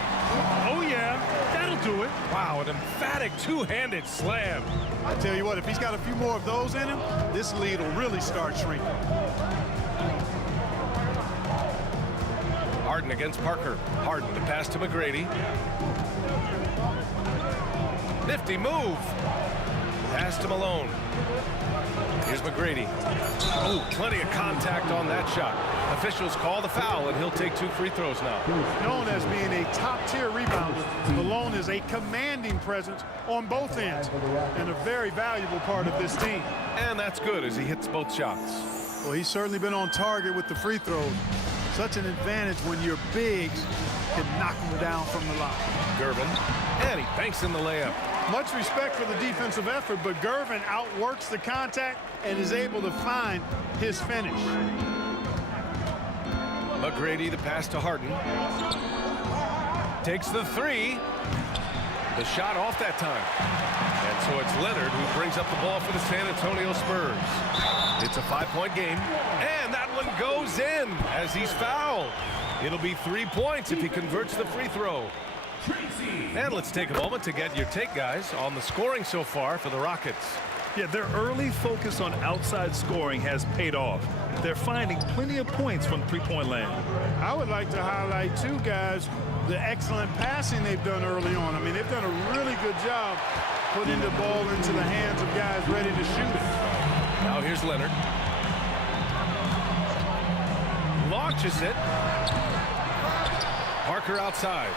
Oh, yeah, that'll do it. Wow, an emphatic two-handed slam. I tell you what, if he's got a few more of those in him, this lead will really start shrinking. Harden against Parker. Harden to pass to McGrady. Nifty move. Pass to Malone. Here's McGrady. Oh, plenty of contact on that shot. Officials call the foul, and he'll take 2 free throws now. Known as being a top-tier rebounder, Malone is a commanding presence on both ends and a very valuable part of this team. And that's good as he hits both shots. Well, he's certainly been on target with the free throws. Such an advantage when your bigs can knock them down from the line. Gervin, and he banks in the layup. Much respect for the defensive effort, but Gervin outworks the contact and is able to find his finish. McGrady, the pass to Harden. Takes the 3. The shot off that time. And so it's Leonard who brings up the ball for the San Antonio Spurs. It's a 5-point game, and that one goes in as he's fouled. It'll be 3 points if he converts the free throw. And let's take a moment to get your take, guys, on the scoring so far for the Rockets. Yeah, their early focus on outside scoring has paid off. They're finding plenty of points from three-point land. I would like to highlight, too, guys, the excellent passing they've done early on. I mean, they've done a really good job putting the ball into the hands of guys ready to shoot it. Now here's Leonard. Launches it. Parker outside.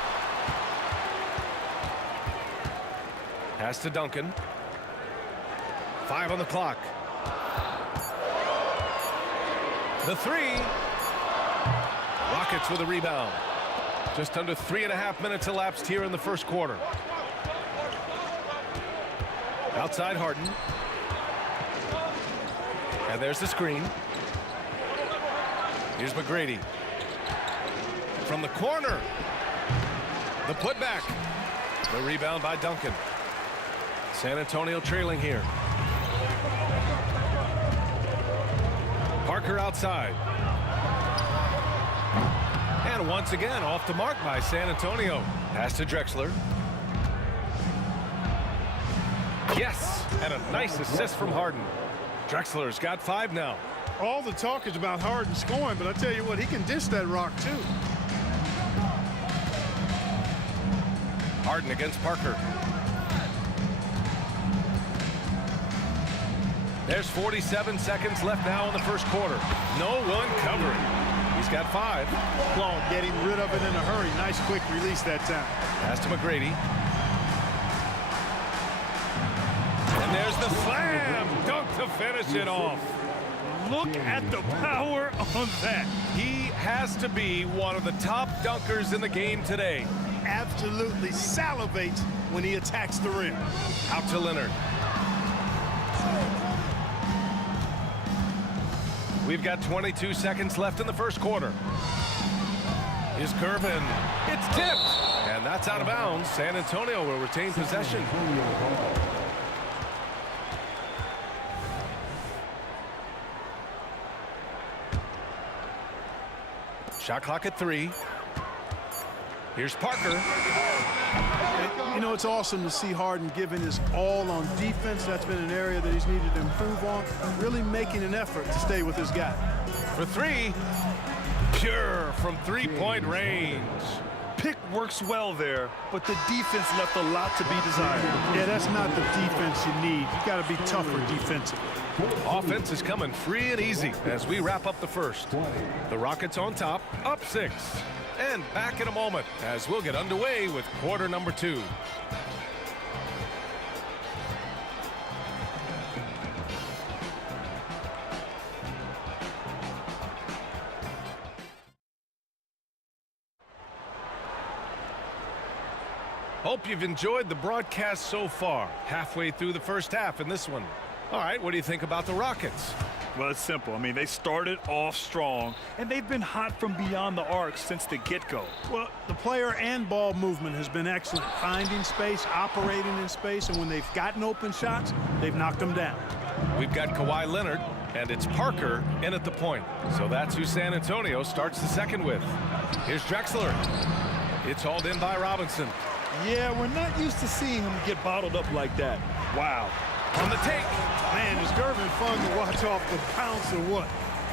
Pass to Duncan. 5 on the clock. The 3. Rockets with a rebound. Just under 3.5 minutes elapsed here in the first quarter. Outside Harden. And there's the screen. Here's McGrady. From the corner. The putback. The rebound by Duncan. San Antonio trailing here. Parker outside. And once again, off the mark by San Antonio. Pass to Drexler. Yes, and a nice assist from Harden. Drexler's got 5 now. All the talk is about Harden scoring, but I tell you what, he can dish that rock too. Harden against Parker. There's 47 seconds left now in the first quarter. No one covering. He's got 5. Claude getting rid of it in a hurry. Nice quick release that time. Pass to McGrady. And there's the slam dunk to finish it off. Look at the power on that. He has to be one of the top dunkers in the game today. Absolutely salivates when he attacks the rim. Out to Leonard. We've got 22 seconds left in the first quarter. Here's Gervin. It's tipped. And that's out of bounds. San Antonio will retain possession. Shot clock at 3. Here's Parker. You know, it's awesome to see Harden giving his all on defense. That's been an area that he's needed to improve on. Really making an effort to stay with his guy. For 3. Pure from 3-point range. Pick works well there, but the defense left a lot to be desired. Yeah, that's not the defense you need. You got to be tougher defensively. Offense is coming free and easy as we wrap up the first. The Rockets on top, up 6. And back in a moment as we'll get underway with quarter number 2. Hope you've enjoyed the broadcast so far. Halfway through the first half in this one. All right, what do you think about the Rockets? Well, it's simple. I mean, they started off strong, and they've been hot from beyond the arc since the get-go. Well, the player and ball movement has been excellent. Finding space, operating in space, and when they've gotten open shots, they've knocked them down. We've got Kawhi Leonard, and it's Parker in at the point. So that's who San Antonio starts the second with. Here's Drexler. It's hauled in by Robinson. Yeah, we're not used to seeing him get bottled up like that. Wow. On the take. Man, is Gervin fun to watch off the bounce or what?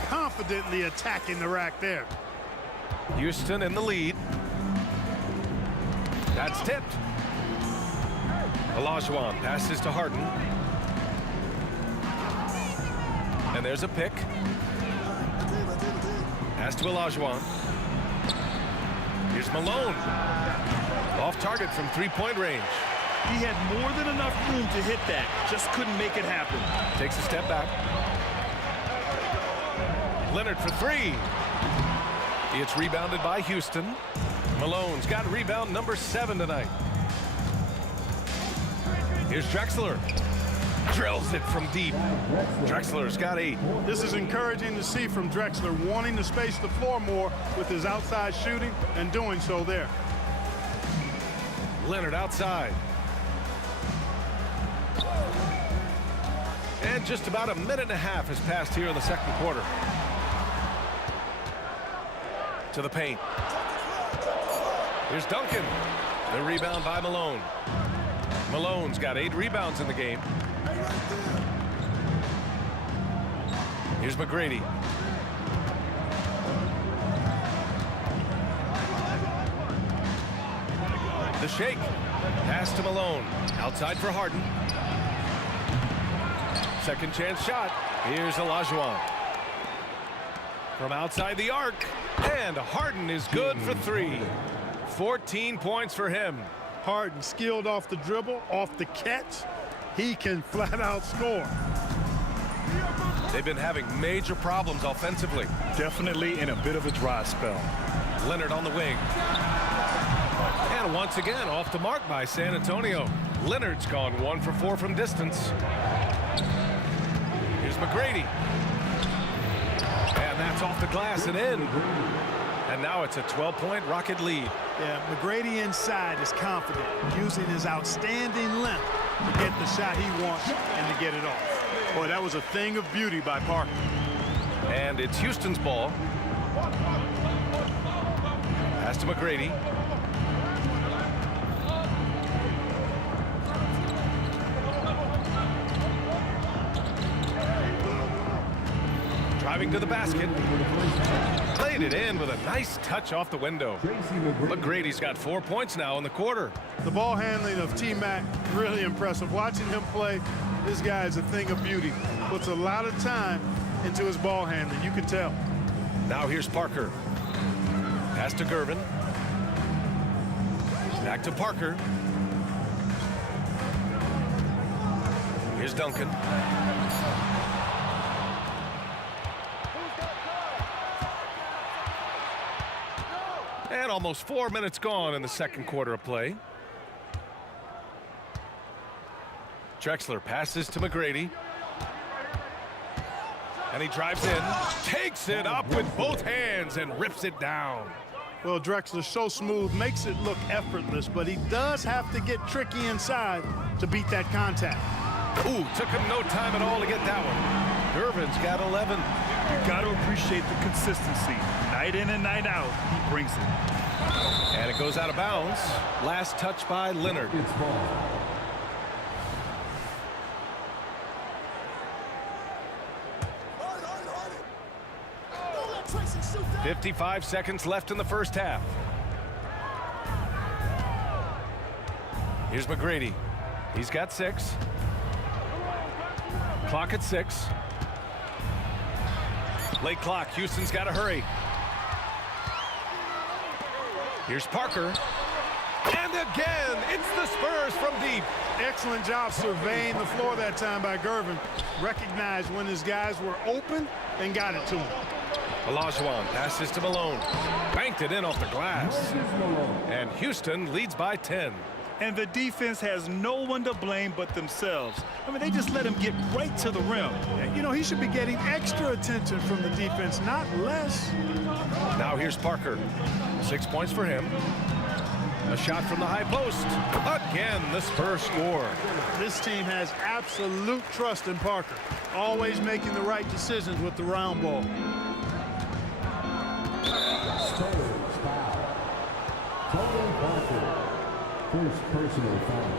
Confidently attacking the rack there. Houston in the lead. That's tipped. Olajuwon passes to Harden. And there's a pick. Pass to Olajuwon. Here's Malone. Off target from 3-point range. He had more than enough room to hit that. Just couldn't make it happen. Takes a step back. Leonard for 3. It's rebounded by Houston. Malone's got rebound number 7 tonight. Here's Drexler. Drills it from deep. Drexler's got 8. This is encouraging to see from Drexler, wanting to space the floor more with his outside shooting and doing so there. Leonard outside. And just about a minute and a half has passed here in the second quarter. To the paint. Here's Duncan. The rebound by Malone. Malone's got 8 rebounds in the game. Here's McGrady. The shake. Pass to Malone. Outside for Harden. Second chance shot. Here's Olajuwon. From outside the arc. And Harden is good for 3. 14 points for him. Harden skilled off the dribble, off the catch. He can flat out score. They've been having major problems offensively. Definitely in a bit of a dry spell. Leonard on the wing. And once again, off the mark by San Antonio. Leonard's gone 1 for 4 from distance. Here's McGrady. And that's off the glass and in. And now it's a 12-point Rocket lead. Yeah, McGrady inside is confident, using his outstanding length to get the shot he wants and to get it off. Boy, that was a thing of beauty by Parker. And it's Houston's ball. Pass to McGrady. Driving to the basket. Played it in with a nice touch off the window. McGrady's got 4 points now in the quarter. The ball handling of T-Mac, really impressive. Watching him play, this guy is a thing of beauty. Puts a lot of time into his ball handling, you can tell. Now here's Parker. Pass to Gervin. Back to Parker. Here's Duncan. And almost 4 minutes gone in the second quarter of play. Drexler passes to McGrady. And he drives in, takes it up with both hands and rips it down. Well, Drexler's so smooth, makes it look effortless, but he does have to get tricky inside to beat that contact. Ooh, took him no time at all to get that one. Gervin's got 11. You got to appreciate the consistency. Night in and night out, he brings it. And it goes out of bounds. Last touch by Leonard. It's ball. 55 seconds left in the first half. Here's McGrady. He's got 6. Clock at 6. Late clock. Houston's got to hurry. Here's Parker. And again, it's the Spurs from deep. Excellent job surveying the floor that time by Gervin. Recognized when his guys were open and got it to him. Olajuwon passes to Malone. Banked it in off the glass. And Houston leads by 10. And the defense has no one to blame but themselves. I mean, they just let him get right to the rim. You know, he should be getting extra attention from the defense, not less. Now here's Parker. 6 points for him. A shot from the high post. Again, the Spurs score. This team has absolute trust in Parker. Always making the right decisions with the round ball. Spurs foul. Tony Parker. First personal foul.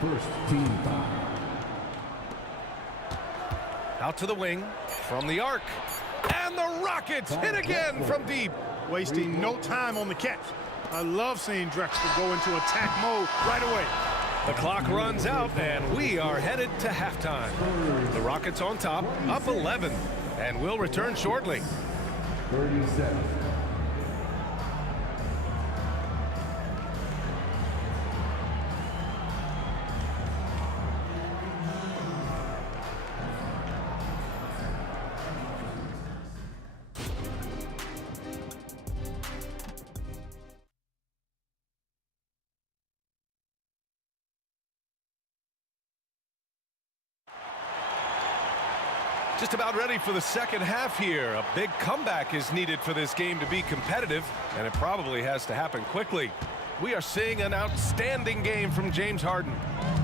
First team foul. Out to the wing from the arc. And the Rockets hit again from deep. Wasting no time on the catch. I love seeing Drexler go into attack mode right away. The clock runs out, and we are headed to halftime. The Rockets on top, up 11, and we'll return shortly. 30 seconds. Just about ready for the second half here. A big comeback is needed for this game to be competitive, and it probably has to happen quickly. We are seeing an outstanding game from James Harden.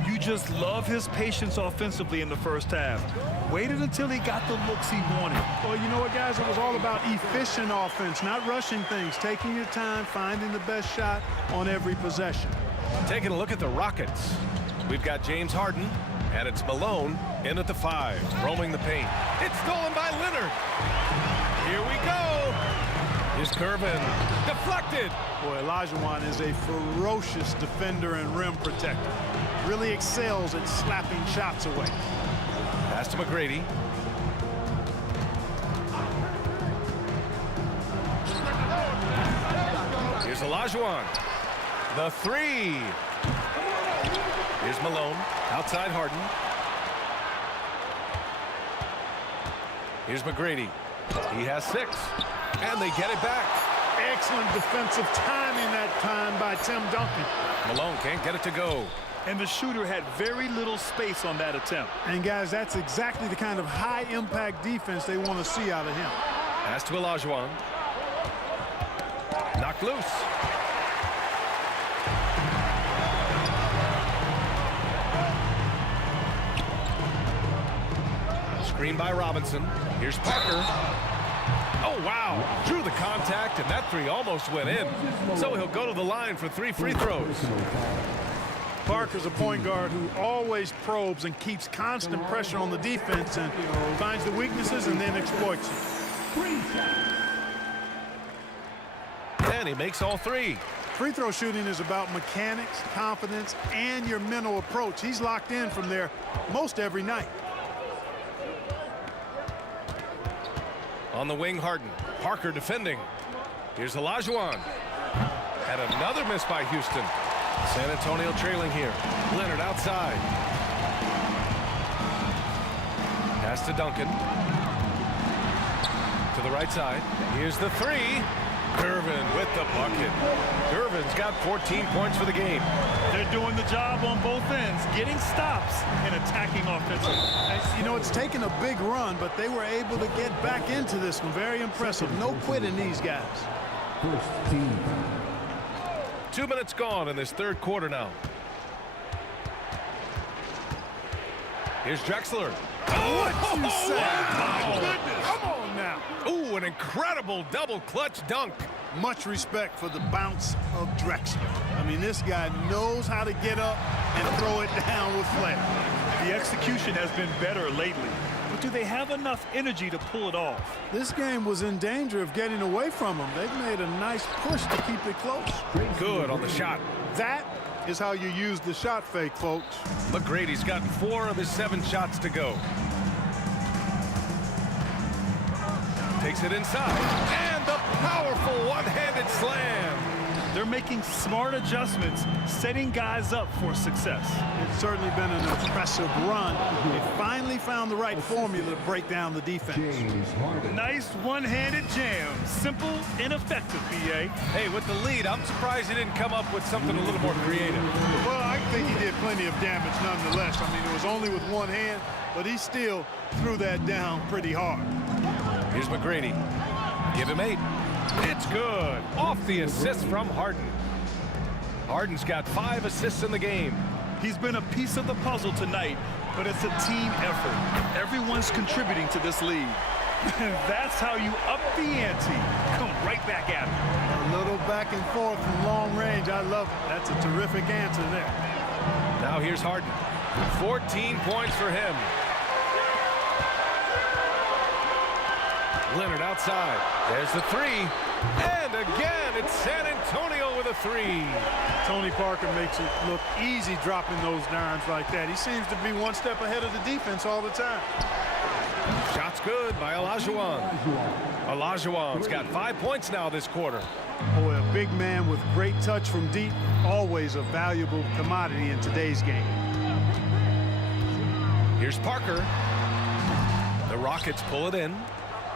You just love his patience offensively in the first half. Waited until he got the looks he wanted. Well, you know what, guys? It was all about efficient offense, not rushing things, taking your time, finding the best shot on every possession. Taking a look at the Rockets. We've got James Harden, and it's Malone in at the 5, roaming the paint. It's stolen by Leonard. Here we go. Here's Gervin. Deflected. Boy, Olajuwon is a ferocious defender and rim protector. Really excels at slapping shots away. Pass to McGrady. Here's Olajuwon. The 3. Here's Malone. Outside Harden. Here's McGrady. He has 6. And they get it back. Excellent defensive timing that time by Tim Duncan. Malone can't get it to go. And the shooter had very little space on that attempt. And, guys, that's exactly the kind of high-impact defense they want to see out of him. Pass to Olajuwon. Knocked loose. Screen by Robinson. Here's Parker. Oh, wow. Drew the contact, and that three almost went in. So he'll go to the line for 3 free throws. Parker's a point guard who always probes and keeps constant pressure on the defense and finds the weaknesses and then exploits them. And he makes all 3. Free throw shooting is about mechanics, confidence, and your mental approach. He's locked in from there most every night. On the wing, Harden. Parker defending. Here's Olajuwon. And another miss by Houston. San Antonio trailing here. Leonard outside. Pass to Duncan. To the right side. Here's the 3. Gervin with the bucket. Gervin's got 14 points for the game. They're doing the job on both ends, getting stops and attacking offensively. You know, it's taken a big run, but they were able to get back into this one. Very impressive. No quitting these guys. First team foul. 2 minutes gone in this third quarter now. Here's Drexler. What you say? Wow. My goodness. Come on now. Ooh, an incredible double clutch dunk. Much respect for the bounce of Drexler. I mean, this guy knows how to get up and throw it down with flair. The execution has been better lately, but do they have enough energy to pull it off? This game was in danger of getting away from them. They've made a nice push to keep it close. Good on the shot. That is how you use the shot fake, folks. McGrady's gotten 4 of his 7 shots to go. Takes it inside. And the powerful one-handed slam. They're making smart adjustments, setting guys up for success. It's certainly been an impressive run. They finally found the right formula to break down the defense. Nice one-handed jam. Simple and effective, BA. Hey, with the lead, I'm surprised he didn't come up with something a little more creative. Well, I think he did plenty of damage nonetheless. I mean, it was only with one hand, but he still threw that down pretty hard. Here's McGrady. Give him 8. It's good. Off the assist from Harden. Harden's got 5 assists in the game. He's been a piece of the puzzle tonight, but it's a team effort. Everyone's contributing to this lead. And that's how you up the ante. Come right back at it. A little back and forth from long range. I love it. That's a terrific answer there. Now here's Harden. 14 points for him. Leonard outside. There's the 3. And again, it's San Antonio with a 3. Tony Parker makes it look easy dropping those dimes like that. He seems to be one step ahead of the defense all the time. Shot's good by Olajuwon. Olajuwon's got 5 points now this quarter. Boy, a big man with great touch from deep, always a valuable commodity in today's game. Here's Parker. The Rockets pull it in.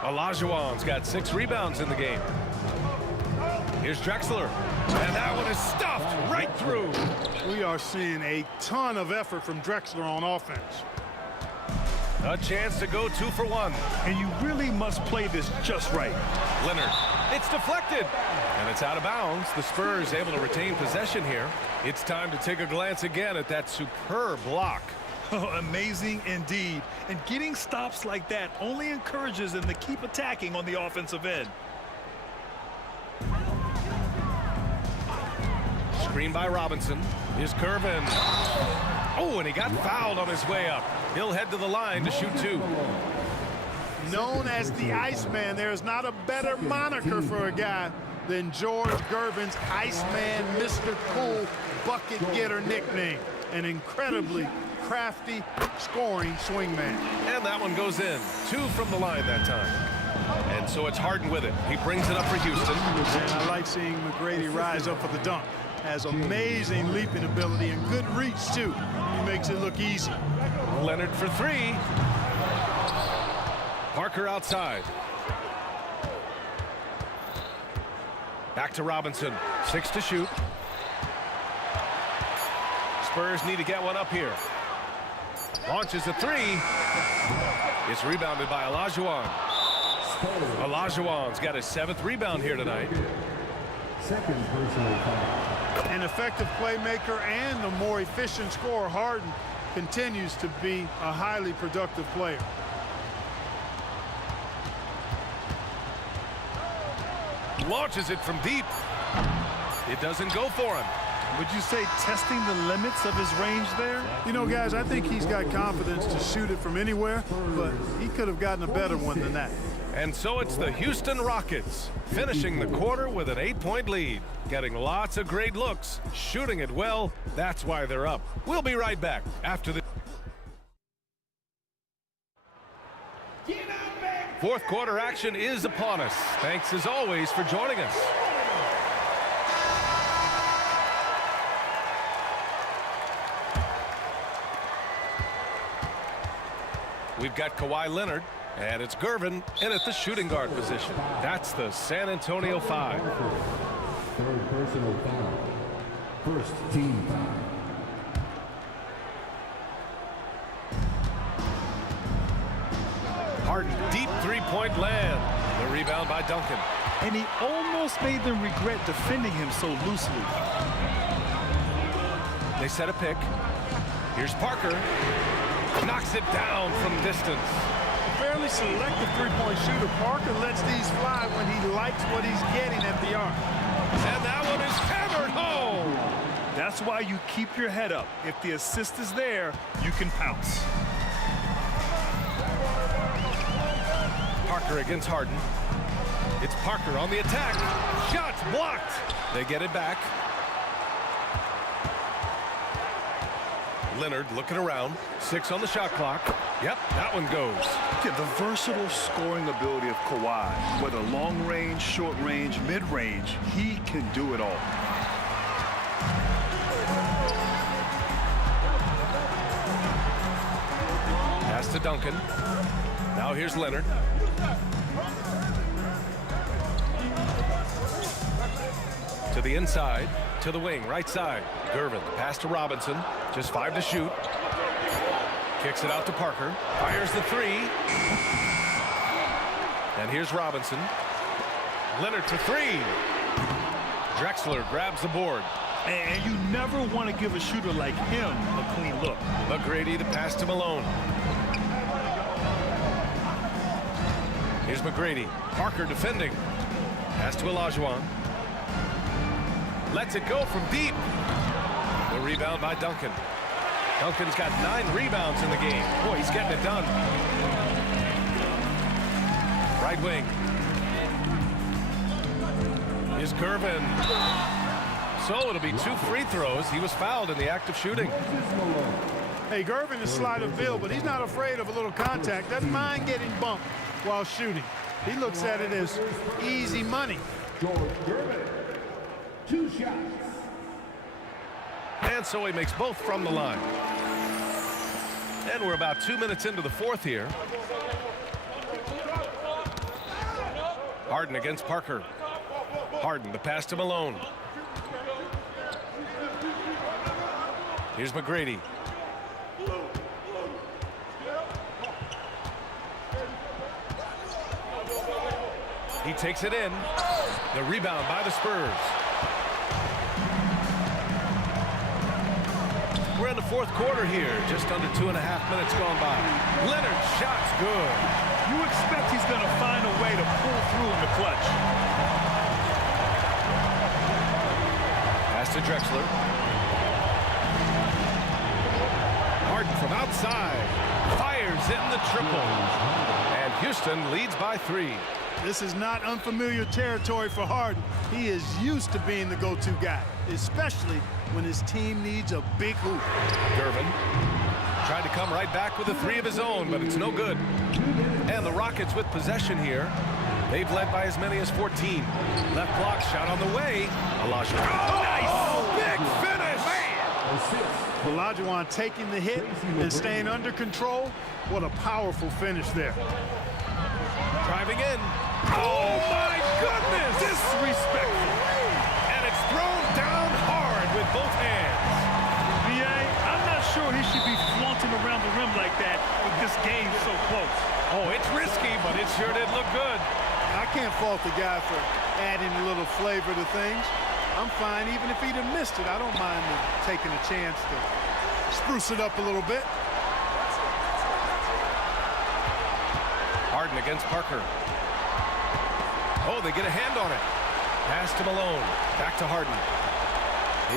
Olajuwon's got 6 rebounds in the game. Here's Drexler. And that one is stuffed right through. We are seeing a ton of effort from Drexler on offense. A chance to go 2 for 1. And you really must play this just right. Leonard. It's deflected. And it's out of bounds. The Spurs able to retain possession here. It's time to take a glance again at that superb block. Oh, amazing indeed. And getting stops like that only encourages them to keep attacking on the offensive end. Screen by Robinson. Here's Gervin. Oh, and he got fouled on his way up. He'll head to the line to shoot 2. Known as the Iceman, there's not a better moniker for a guy than George Gervin's Iceman, Mr. Cool bucket getter nickname. An incredibly crafty scoring swingman. And that one goes in. 2 from the line that time. And so it's Harden with it. He brings it up for Houston. And I like seeing McGrady rise up for the dunk. Has amazing leaping ability and good reach, too. He makes it look easy. Leonard for 3. Parker outside. Back to Robinson. 6 to shoot. Spurs need to get one up here. Launches a 3. It's rebounded by Olajuwon. Olajuwon's got his 7th rebound here tonight. Second personal foul. An effective playmaker and a more efficient scorer, Harden continues to be a highly productive player. Launches it from deep. It doesn't go for him. Would you say testing the limits of his range there? You know, guys, I think he's got confidence to shoot it from anywhere, but he could have gotten a better one than that. And so it's the Houston Rockets finishing the quarter with an 8-point lead. Getting lots of great looks, shooting it well. That's why they're up. We'll be right back after the fourth quarter action is upon us. Thanks as always for joining us. We've got Kawhi Leonard, and it's Gervin in at the shooting guard position. That's the San Antonio 5. Third personal foul. First team foul. Harden, deep three-point land. The rebound by Duncan. And he almost made them regret defending him so loosely. They set a pick. Here's Parker. Knocks it down from distance. A fairly selective three-point shooter. Parker lets these fly when he likes what he's getting at the arc. And that one is hammered home. That's why you keep your head up. If the assist is there, you can pounce. Parker against Harden. It's Parker on the attack. Shots blocked. They get it back. Leonard looking around. 6 on the shot clock. Yep, that one goes. Yeah, the versatile scoring ability of Kawhi, whether long range, short range, mid range, he can do it all. Pass to Duncan. Now here's Leonard. To the inside, to the wing, right side. Gervin, pass to Robinson. Just 5 to shoot. Kicks it out to Parker. Fires the 3. And here's Robinson. Leonard for 3. Drexler grabs the board. And you never want to give a shooter like him a clean look. McGrady the pass to Malone. Here's McGrady. Parker defending. Pass to Olajuwon. Lets it go from deep. The rebound by Duncan. Duncan's got 9 rebounds in the game. Boy, he's getting it done. Right wing. Is Gervin. So it'll be 2 free throws. He was fouled in the act of shooting. Hey, Gervin is slight of build, but he's not afraid of a little contact. Doesn't mind getting bumped while shooting. He looks at it as easy money. George Gervin. 2 shots. And so he makes both from the line. And we're about 2 minutes into the fourth here. Harden against Parker. Harden, the pass to Malone. Here's McGrady. He takes it in. The rebound by the Spurs. We're in the fourth quarter here. Just under 2.5 minutes gone by. Leonard, shot's good. You expect he's going to find a way to pull through in the clutch. Pass to Drexler. Harden from outside. Fires in the triple. And Houston leads by 3. This is not unfamiliar territory for Harden. He is used to being the go-to guy, especially when his team needs a big hoop. Gervin tried to come right back with a 3 of his own, but it's no good. And the Rockets with possession here. They've led by as many as 14. Left block shot on the way. Olajuwon. Oh, nice! Big finish! Olajuwon taking the hit and staying under control. What a powerful finish there. Driving in. Oh, my goodness! Disrespectful. And it's thrown down hard with both hands. I'm not sure he should be flaunting around the rim like that with this game so close. Oh, it's risky, but it sure did look good. I can't fault the guy for adding a little flavor to things. I'm fine even if he'd have missed it. I don't mind taking a chance to spruce it up a little bit. Harden against Parker. Oh, they get a hand on it. Pass to Malone. Back to Harden.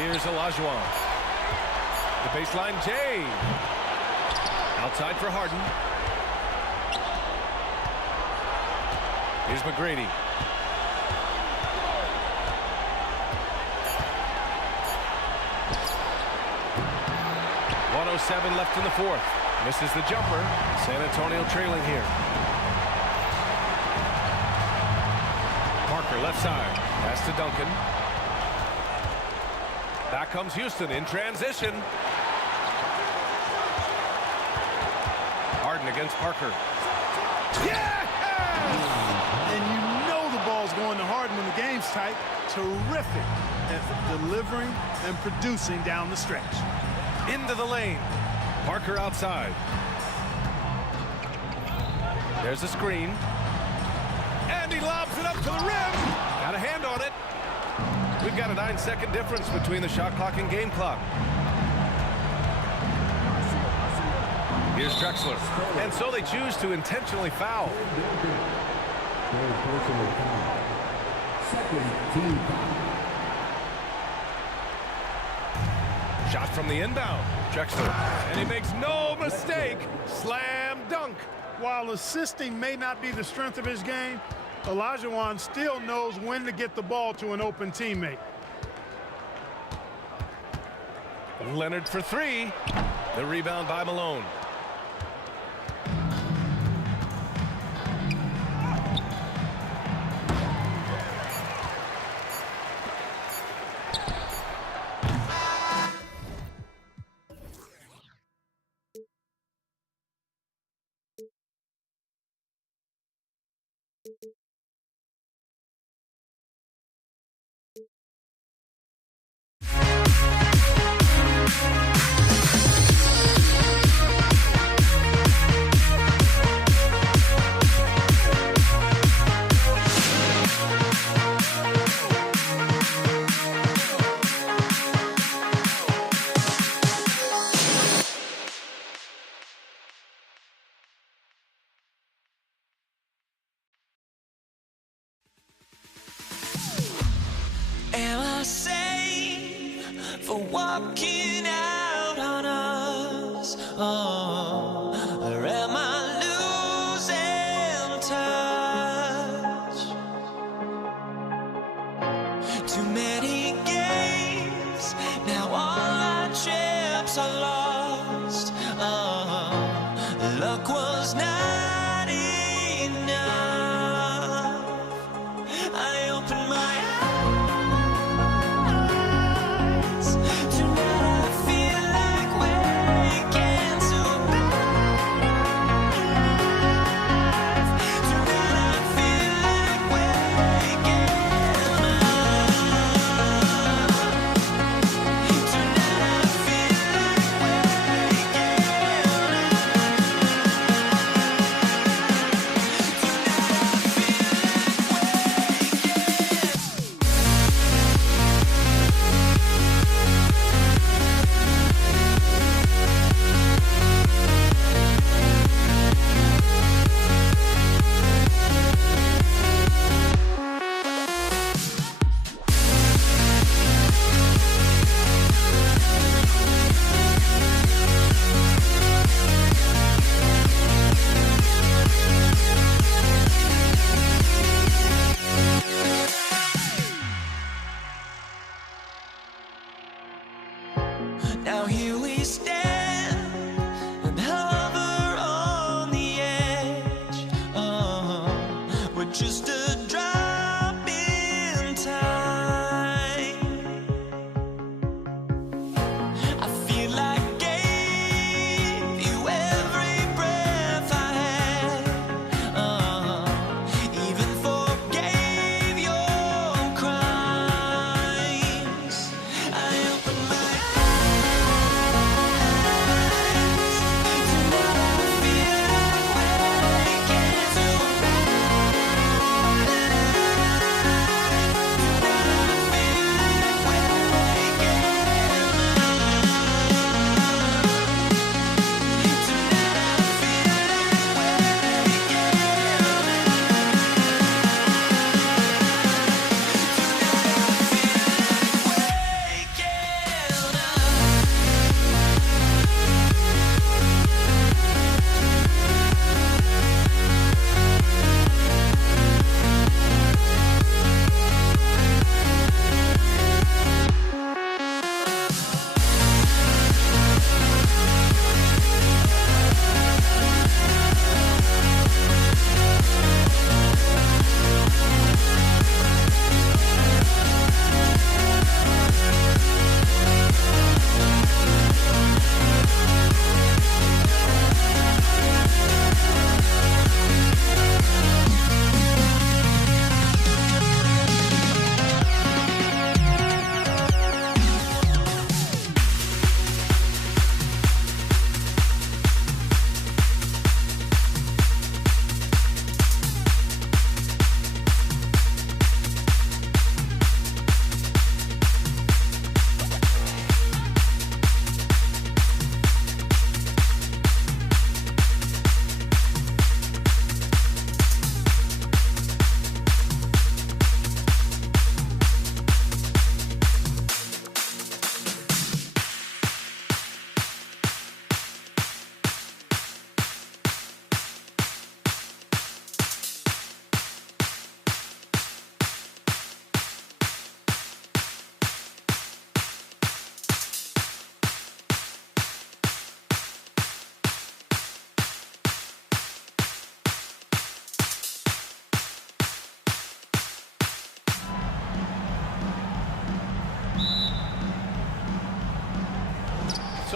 Here's Olajuwon. The baseline, Jay. Outside for Harden. Here's McGrady. .107 left in the fourth. Misses the jumper. San Antonio trailing here. Parker left side. Pass to Duncan. Back comes Houston in transition. Harden against Parker. Yeah! And you know the ball's going to Harden when the game's tight. Terrific at delivering and producing down the stretch. Into the lane. Parker outside. There's a screen. And he lobs it up to the rim. Got a hand on it. We've got a 9-second difference between the shot clock and game clock. Here's Drexler. And so they choose to intentionally foul. Second team foul. Shot from the inbound. Drexler. And he makes no mistake. Slam dunk. While assisting may not be the strength of his game, Olajuwon still knows when to get the ball to an open teammate. Leonard for three. The rebound by Malone. Am I safe for walking out on us? Oh, or am I losing touch? Too many games, now all our chips are lost. Oh, luck was not enough. I opened my eyes. Tonight I feel like waking to a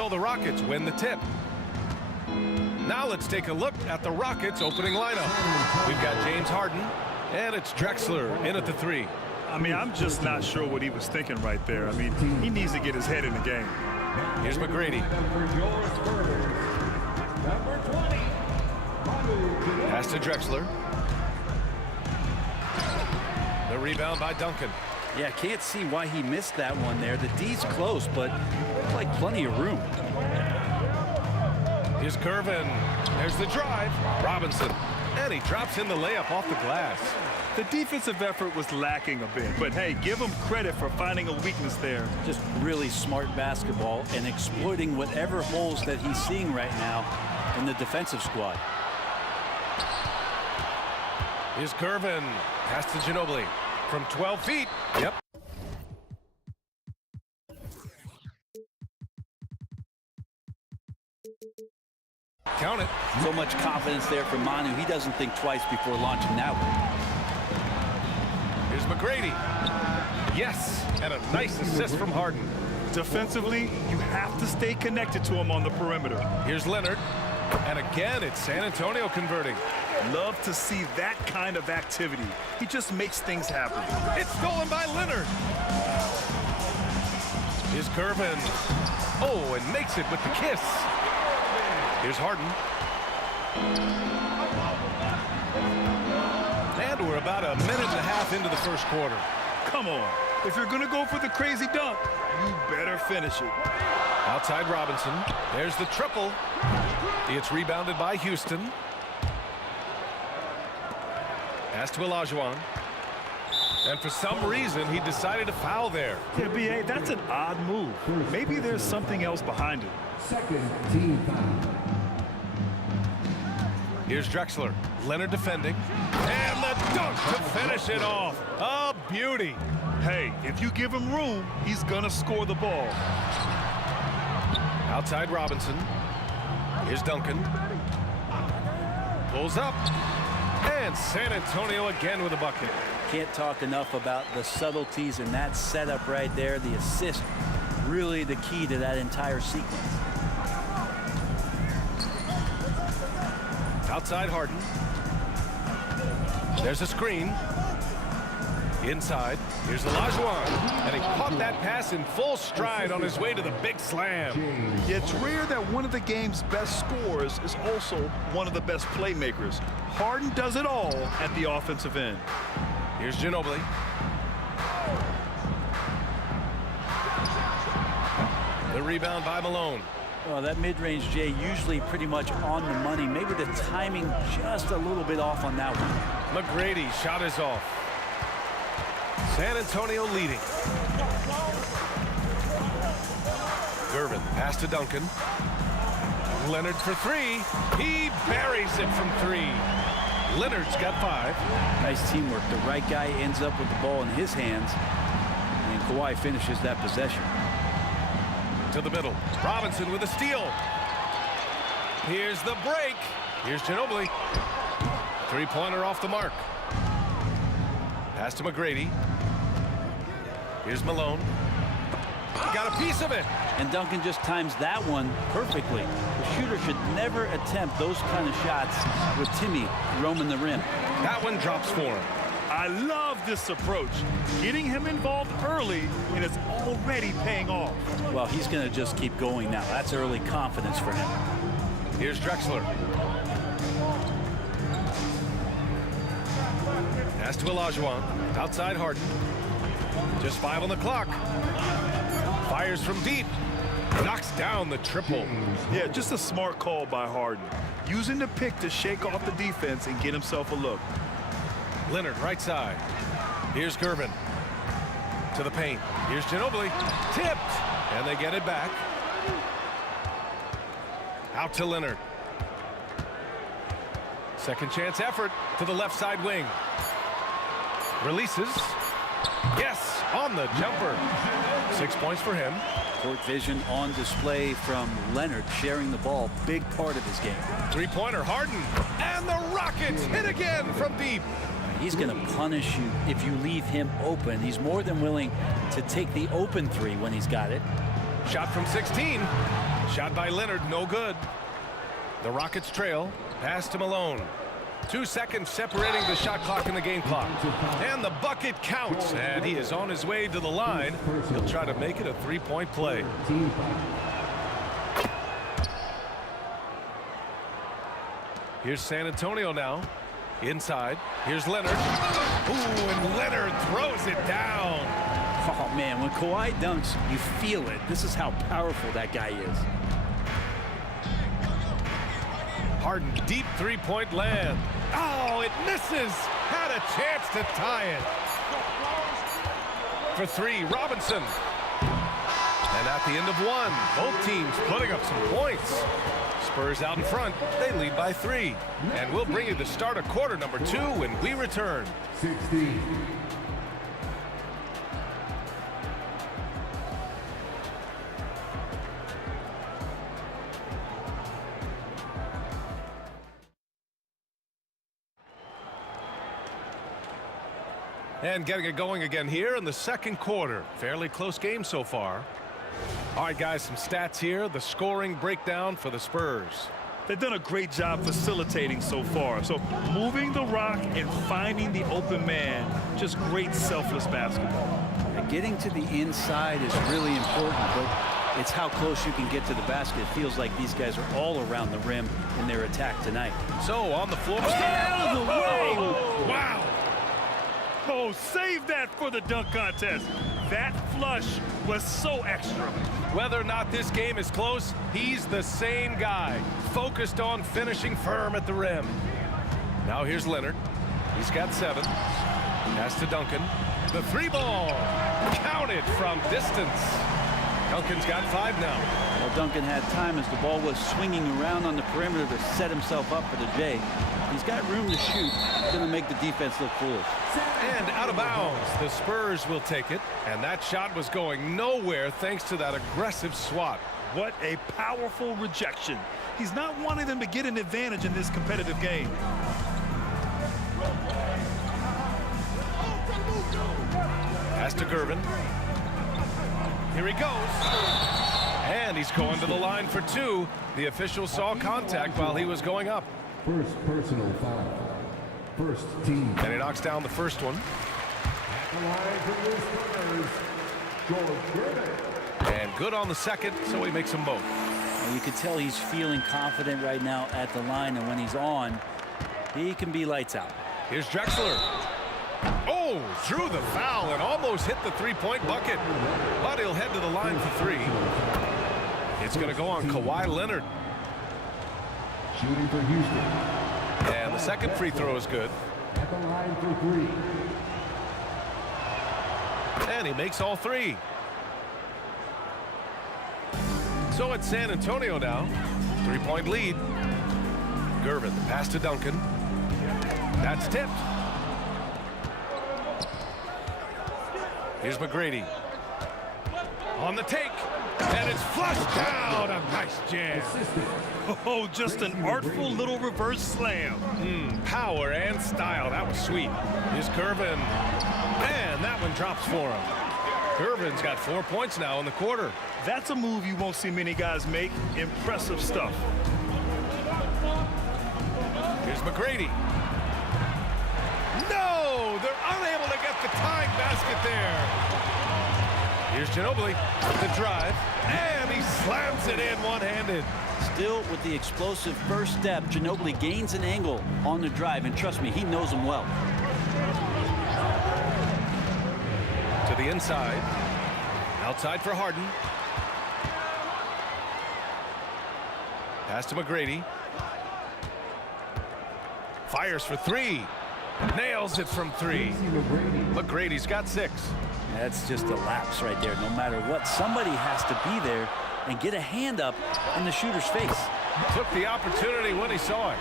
So the Rockets win the tip. Now let's take a look at the Rockets opening lineup. We've got James Harden, and it's Drexler in at the 3. I mean, I'm just not sure what he was thinking right there. I mean, he needs to get his head in the game. Here's McGrady. Pass to Drexler. The rebound by Duncan. Yeah, can't see why he missed that one there. The D's close, but looked like plenty of room. Here's Gervin. There's the drive. Robinson. And he drops in the layup off the glass. The defensive effort was lacking a bit, but hey, give him credit for finding a weakness there. Just really smart basketball and exploiting whatever holes that he's seeing right now in the defensive squad. Here's Gervin. Pass to Ginobili. From 12 feet. Yep. Count it. So much confidence there from Manu. He doesn't think twice before launching that one. Here's McGrady. Yes, and a nice assist from Harden. Defensively, you have to stay connected to him on the perimeter. Here's Leonard. And again, it's San Antonio converting. Love to see that kind of activity. He just makes things happen. It's stolen by Leonard. Here's Gervin. Oh, and makes it with the kiss. Here's Harden. And we're about a minute and a half into the first quarter. Come on. If you're going to go for the crazy dunk, you better finish it. Outside Robinson. There's the triple. It's rebounded by Houston. Pass to Olajuwon. And for some reason, he decided to foul there. Yeah, B.A., that's an odd move. Maybe there's something else behind it. Second team foul. Here's Drexler. Leonard defending. And the dunk to finish it off. A beauty. Hey, if you give him room, he's going to score the ball. Outside Robinson. Here's Duncan. Pulls up. And San Antonio again with a bucket. Can't talk enough about the subtleties in that setup right there. The assist, really the key to that entire sequence. Outside Harden. There's a screen. Inside. Here's Olajuwon. And he caught that pass in full stride on his way to the big slam. It's rare that one of the game's best scorers is also one of the best playmakers. Harden does it all at the offensive end. Here's Ginobili. The rebound by Malone. Well, that mid-range, Jay, usually pretty much on the money. Maybe the timing just a little bit off on that one. McGrady shot is off. San Antonio leading. Gervin, pass to Duncan. Leonard for 3. He buries it from 3. Leonard's got 5. Nice teamwork. The right guy ends up with the ball in his hands, and Kawhi finishes that possession. To the middle. Robinson with a steal. Here's the break. Here's Ginobili. Three-pointer off the mark. Pass to McGrady. Here's Malone. Got a piece of it. And Duncan just times that one perfectly. The shooter should never attempt those kind of shots with Timmy roaming the rim. That one drops for him. I love this approach. Getting him involved early, and it's already paying off. Well, he's going to just keep going now. That's early confidence for him. Here's Drexler. Pass to Olajuwon. Outside Harden. Just 5 on the clock. Fires from deep. Knocks down the triple. Yeah, just a smart call by Harden. Using the pick to shake off the defense and get himself a look. Leonard, right side. Here's Gervin. To the paint. Here's Ginobili. Tipped. And they get it back. Out to Leonard. Second chance effort to the left side wing. Releases. Yes, on the jumper. 6 points for him. Court vision on display from Leonard, sharing the ball. Big part of his game. Three-pointer, Harden. And the Rockets hit again from deep. He's going to punish you if you leave him open. He's more than willing to take the open 3 when he's got it. Shot from 16. Shot by Leonard, no good. The Rockets trail. Pass to Malone. 2 seconds separating the shot clock and the game clock. And the bucket counts. And he is on his way to the line. He'll try to make it a three-point play. Here's San Antonio now. Inside. Here's Leonard. Ooh, and Leonard throws it down. Oh, man, when Kawhi dunks, you feel it. This is how powerful that guy is. Harden, deep three-point land. Oh, it misses. Had a chance to tie it. For three, Robinson. And at the end of one, both teams putting up some points. Spurs out in front. They lead by 3. And we'll bring you the start of quarter number 2 when we return. 16. And getting it going again here in the second quarter. Fairly close game so far. All right, guys, some stats here. The scoring breakdown for the Spurs. They've done a great job facilitating so far. So moving the rock and finding the open man. Just great selfless basketball. And getting to the inside is really important, but it's how close you can get to the basket. It feels like these guys are all around the rim in their attack tonight. So on the floor. Out of the way! Wow! Oh, save that for the dunk contest. That flush was so extra. Whether or not this game is close, he's the same guy, focused on finishing firm at the rim. Now here's Leonard. He's got 7. Pass to Duncan. The 3-ball. Counted from distance. Duncan's got 5 now. Well, Duncan had time as the ball was swinging around on the perimeter to set himself up for the J. He's got room to shoot. He's going to make the defense look foolish. And out of bounds. The Spurs will take it. And that shot was going nowhere thanks to that aggressive swat. What a powerful rejection. He's not wanting them to get an advantage in this competitive game. Pass to Gervin. Here he goes. And he's going to the line for 2. The official saw contact while he was going up. First personal foul. First team. And he knocks down the first one. And good on the second, so he makes them both. Well, you can tell he's feeling confident right now at the line, and when he's on, he can be lights out. Here's Drexler. Oh, drew the foul and almost hit the 3-point bucket. But he'll head to the line for 3. It's going to go on Kawhi Leonard. Shooting for Houston. And the second free throw is good. At the line for 3. And he makes all 3. So it's San Antonio now. 3-point lead. Gervin, pass to Duncan. That's tipped. Here's McGrady. On the take. And it's flushed down. A nice jam. Oh, just an artful little reverse slam. Power and style. That was sweet. Here's Gervin. And that one drops for him. Gervin's got 4 points now in the quarter. That's a move you won't see many guys make. Impressive stuff. Here's McGrady. No! They're unable to get the tying basket there. Here's Ginobili. The drive. And he slams it in one-handed. Still with the explosive first step, Ginobili gains an angle on the drive, and trust me, he knows him well. To the inside. Outside for Harden. Pass to McGrady. Fires for 3. Nails it from 3. McGrady's got 6. That's just a lapse right there. No matter what, somebody has to be there and get a hand up in the shooter's face. Took the opportunity when he saw it.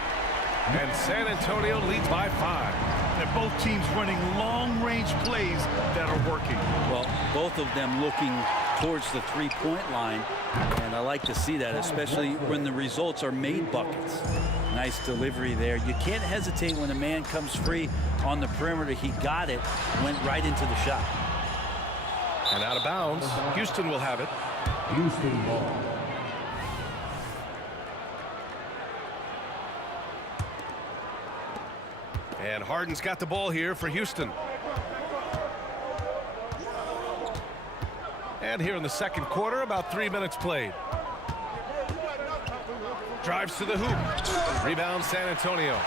And San Antonio leads by 5. And both teams running long-range plays that are working. Well, both of them looking towards the 3-point line. And I like to see that, especially when the results are made buckets. Nice delivery there. You can't hesitate when a man comes free on the perimeter. He got it, went right into the shot. And out of bounds. Houston will have it. Houston ball. And Harden's got the ball here for Houston. And here in the second quarter, about 3 minutes played. Drives to the hoop. Rebound San Antonio.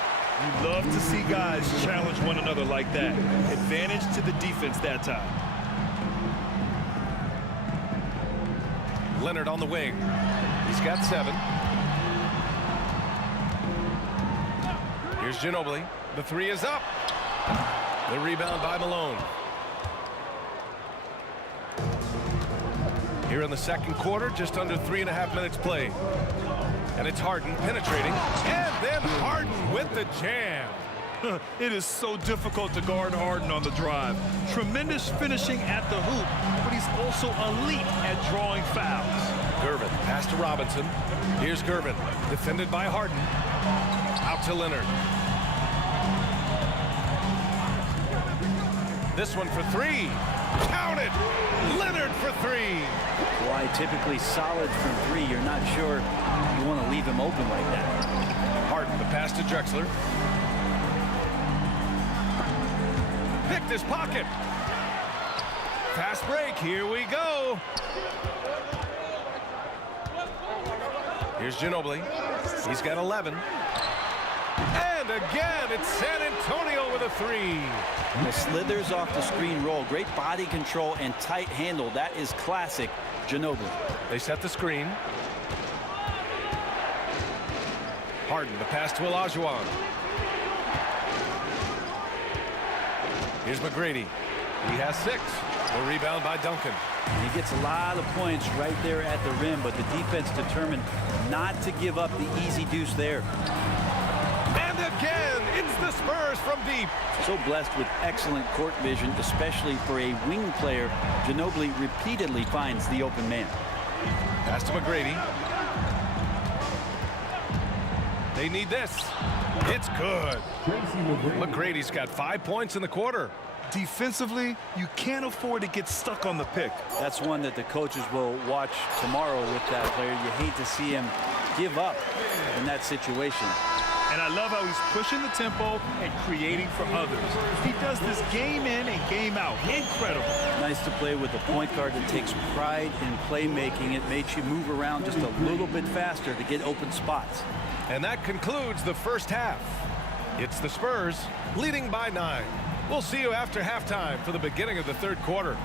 You love to see guys challenge one another like that. Advantage to the defense that time. Leonard on the wing. He's got 7. Here's Ginobili. The 3 is up. The rebound by Malone. Here in the second quarter, just under 3.5 minutes played. And it's Harden penetrating. And then Harden with the jam. It is so difficult to guard Harden on the drive. Tremendous finishing at the hoop, but he's also elite at drawing fouls. Gervin, pass to Robinson. Here's Gervin, defended by Harden. Out to Leonard. This one for 3. Count it! Leonard for 3. Why typically solid from 3. You're not sure you want to leave him open like that. Harden, the pass to Drexler. Picked his pocket. Fast break. Here we go. Here's Ginobili. He's got 11. And again, it's San Antonio with a 3. And the slithers off the screen roll. Great body control and tight handle. That is classic Ginobili. They set the screen. Harden, the pass to Olajuwon. Here's McGrady. He has 6. The rebound by Duncan. He gets a lot of points right there at the rim, but the defense determined not to give up the easy deuce there. And again, it's the Spurs from deep. So blessed with excellent court vision, especially for a wing player. Ginobili repeatedly finds the open man. Pass to McGrady. They need this. It's good. McGrady's got 5 points in the quarter. Defensively, you can't afford to get stuck on the pick. That's one that the coaches will watch tomorrow with that player. You hate to see him give up in that situation. And I love how he's pushing the tempo and creating for others. He does this game in and game out. Incredible. Nice to play with a point guard that takes pride in playmaking. It makes you move around just a little bit faster to get open spots. And that concludes the first half. It's the Spurs leading by 9. We'll see you after halftime for the beginning of the third quarter.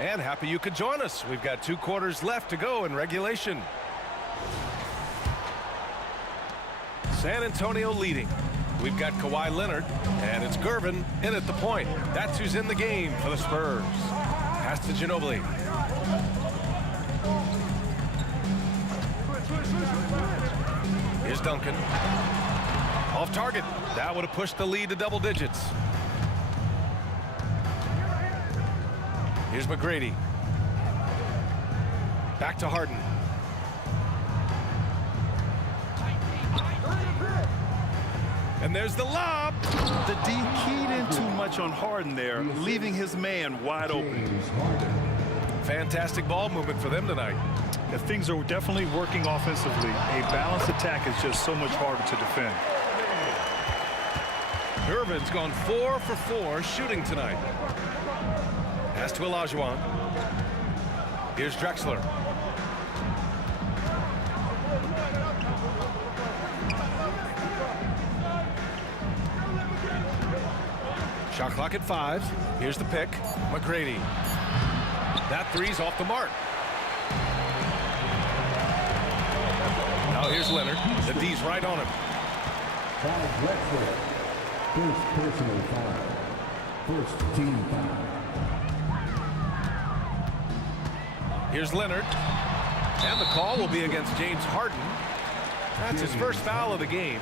And happy you could join us. We've got 2 quarters left to go in regulation. San Antonio leading. We've got Kawhi Leonard, and it's Gervin in at the point. That's who's in the game for the Spurs. Pass to Ginobili. Here's Duncan. Off target. That would have pushed the lead to double digits. Here's McGrady. Back to Harden. And there's the lob. The D keyed in too much on Harden there, leaving his man wide open. Fantastic ball movement for them tonight. Yeah, things are definitely working offensively. A balanced attack is just so much harder to defend. Gervin's gone 4 for 4 shooting tonight. Pass to Olajuwon. Here's Drexler. Shot clock at 5. Here's the pick. McGrady. That 3's off the mark. Now here's Leonard. The D's right on him. Drexler. First personal foul. First team foul. Here's Leonard. And the call will be against James Harden. That's his first foul of the game.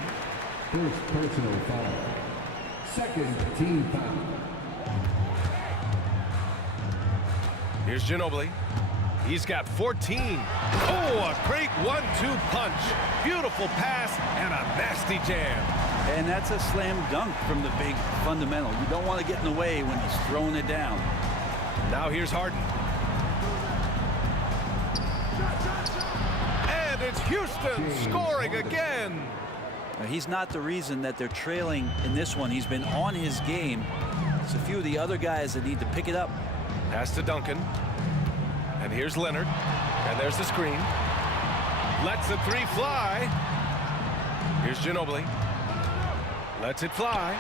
First personal foul. Second team foul. Here's Ginobili. He's got 14. Oh, a great 1-2 punch. Beautiful pass and a nasty jam. And that's a slam dunk from the big fundamental. You don't want to get in the way when he's throwing it down. Now here's Harden. And it's Houston scoring again. Now, he's not the reason that they're trailing in this one. He's been on his game. It's a few of the other guys that need to pick it up. Pass to Duncan. And here's Leonard. And there's the screen. Lets the three fly. Here's Ginobili. Lets it fly.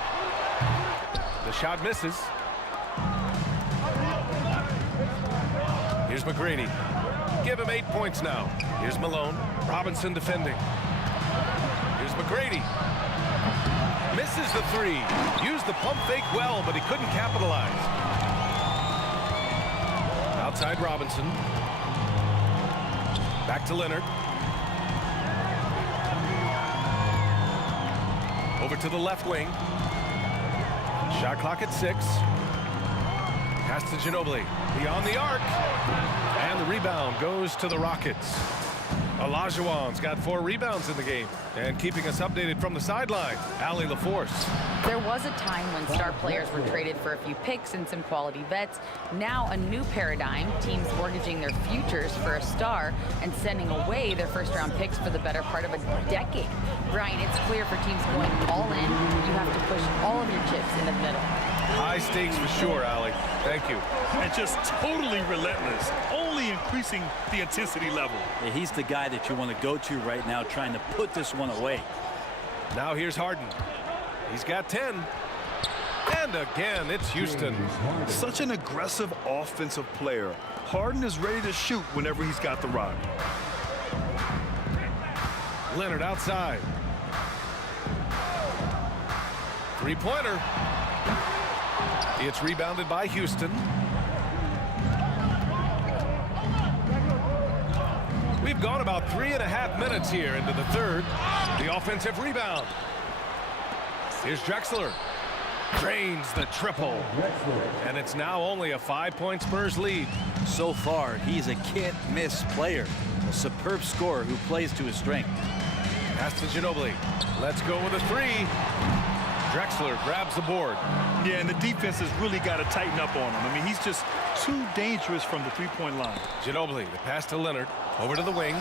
The shot misses. Here's McGrady. Give him 8 points now. Here's Malone. Robinson defending. Here's McGrady. Misses the three. Used the pump fake well, but he couldn't capitalize. Outside Robinson. Back to Leonard. Over to the left wing. Shot clock at 6. Pass to Ginobili. Beyond the arc. And the rebound goes to the Rockets. Olajuwon's got 4 rebounds in the game. And keeping us updated from the sideline, Allie LaForce. There was a time when star players were traded for a few picks and some quality vets. Now a new paradigm, teams mortgaging their futures for a star and sending away their first-round picks for the better part of a decade. Brian, it's clear for teams going all in, you have to push all of your chips into the middle. High stakes for sure, Allie. Thank you. And just totally relentless, only increasing the intensity level. Yeah, he's the guy that you want to go to right now, trying to put this one away. Now here's Harden. He's got 10. And again, it's Houston. Such an aggressive offensive player. Harden is ready to shoot whenever he's got the rock. Leonard outside. Three-pointer. It's rebounded by Houston. We've gone about 3.5 minutes here into the third. The offensive rebound. Here's Drexler. Drains the triple. And it's now only a 5-point Spurs lead. So far, he's a can't-miss player. A superb scorer who plays to his strength. Pass to Ginobili. Let's go with a three. Drexler grabs the board. Yeah, and the defense has really got to tighten up on him. I mean, he's just too dangerous from the three-point line. Ginobili, the pass to Leonard. Over to the wing.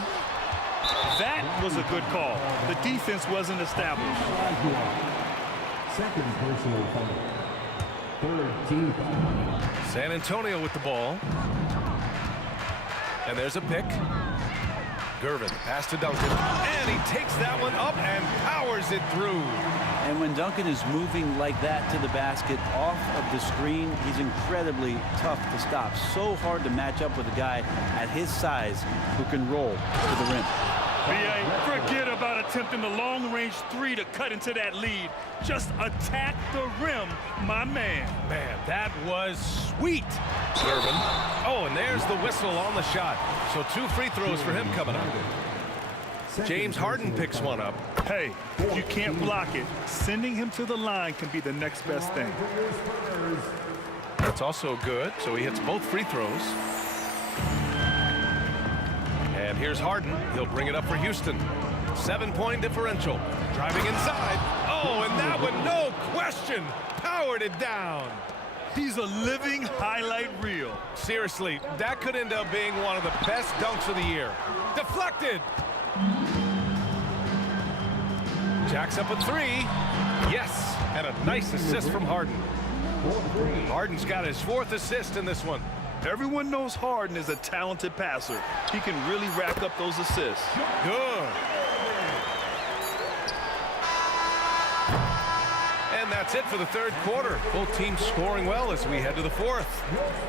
That was a good call. The defense wasn't established. Second personal foul. Third team foul. San Antonio with the ball. And there's a pick. Gervin, pass to Duncan. And he takes that one up and powers it through. And when Duncan is moving like that to the basket off of the screen, he's incredibly tough to stop. So hard to match up with a guy at his size who can roll to the rim. B.A., forget about attempting the long-range three to cut into that lead. Just attack the rim, my man. Man, that was sweet. Gervin. Oh, and there's the whistle on the shot. So 2 free throws for him coming up. James Harden picks one up. Hey, if you can't block it, sending him to the line can be the next best thing. That's also good, so he hits both free throws. And here's Harden. He'll bring it up for Houston. 7-point differential. Driving inside. Oh, and that one, no question, powered it down. He's a living highlight reel. Seriously, that could end up being one of the best dunks of the year. Deflected. Jacks up a three. Yes, and a nice assist from Harden. Harden's got his 4th assist in this one. Everyone knows Harden is a talented passer. He can really rack up those assists. Good. And that's it for the third quarter. Both teams scoring well as we head to the 4th.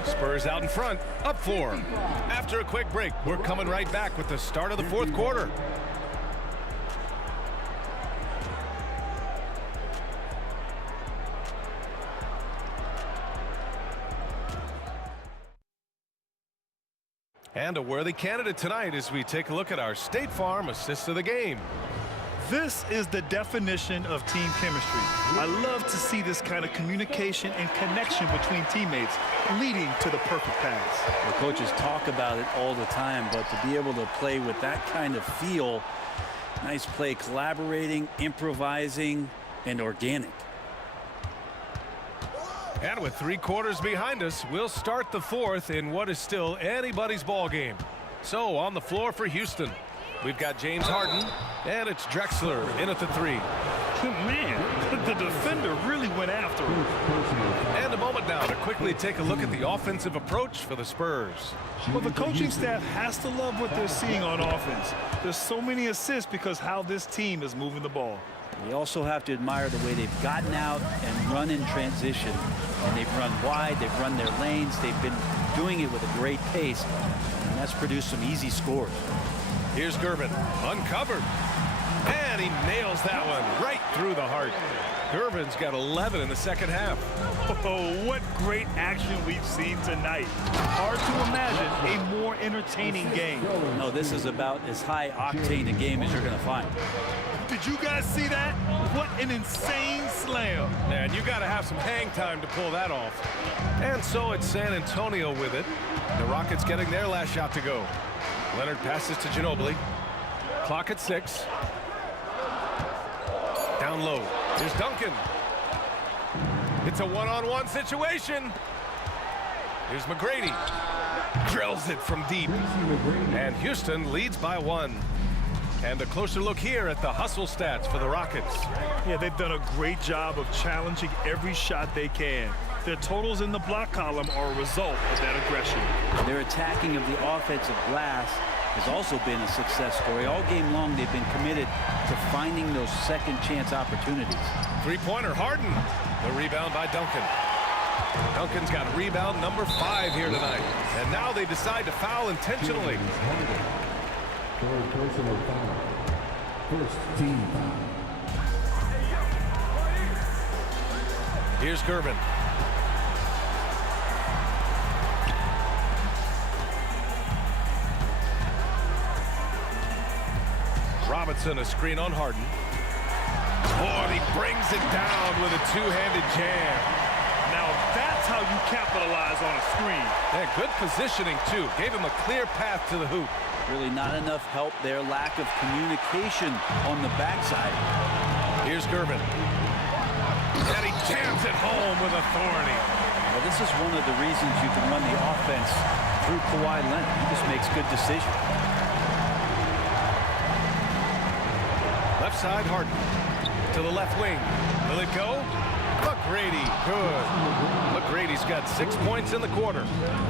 Spurs out in front, up 4. After a quick break, we're coming right back with the start of the 4th quarter. And a worthy candidate tonight as we take a look at our State Farm assist of the game. This is the definition of team chemistry. I love to see this kind of communication and connection between teammates leading to the perfect pass. The coaches talk about it all the time, but to be able to play with that kind of feel, nice play, collaborating, improvising, and organic. And with 3 quarters behind us, we'll start the 4th in what is still anybody's ball game. So on the floor for Houston, we've got James Harden, and it's Drexler in at the 3. Man, the defender really went after him. And a moment now to quickly take a look at the offensive approach for the Spurs. Well, the coaching staff has to love what they're seeing on offense. There's so many assists because how this team is moving the ball. You also have to admire the way they've gotten out and run in transition. And they've run wide, they've run their lanes, they've been doing it with a great pace. And that's produced some easy scores. Here's Gervin, uncovered. And he nails that one right through the heart. Gervin's got 11 in the second half. Oh, what great action we've seen tonight. Hard to imagine a more entertaining game. No, this is about as high octane a game as you're going to find. Did you guys see that? What an insane slam. Man, you got to have some hang time to pull that off. And so it's San Antonio with it. The Rockets getting their last shot to go. Leonard passes to Ginobili. Clock at 6. Down low. Here's Duncan. It's a one-on-one situation. Here's McGrady. Drills it from deep. And Houston leads by 1. And a closer look here at the hustle stats for the Rockets. Yeah, they've done a great job of challenging every shot they can. Their totals in the block column are a result of that aggression. Their attacking of the offensive glass has also been a success story. All game long, they've been committed to finding those second chance opportunities. Three-pointer, Harden. The rebound by Duncan. Duncan's got rebound number 5 here tonight. And now they decide to foul intentionally. Personal foul. First team foul. Here's Gervin. Robinson, a screen on Harden. Oh, and he brings it down with a two-handed jam. Now that's how you capitalize on a screen. Yeah, good positioning, too. Gave him a clear path to the hoop. Really not enough help there. Lack of communication on the backside. Here's Gervin. And he jams it home with authority. Well, this is one of the reasons you can run the offense through Kawhi Leonard. He just makes good decisions. Left side, Harden. To the left wing. Will it go? McGrady, good. McGrady's got 6 points in the quarter.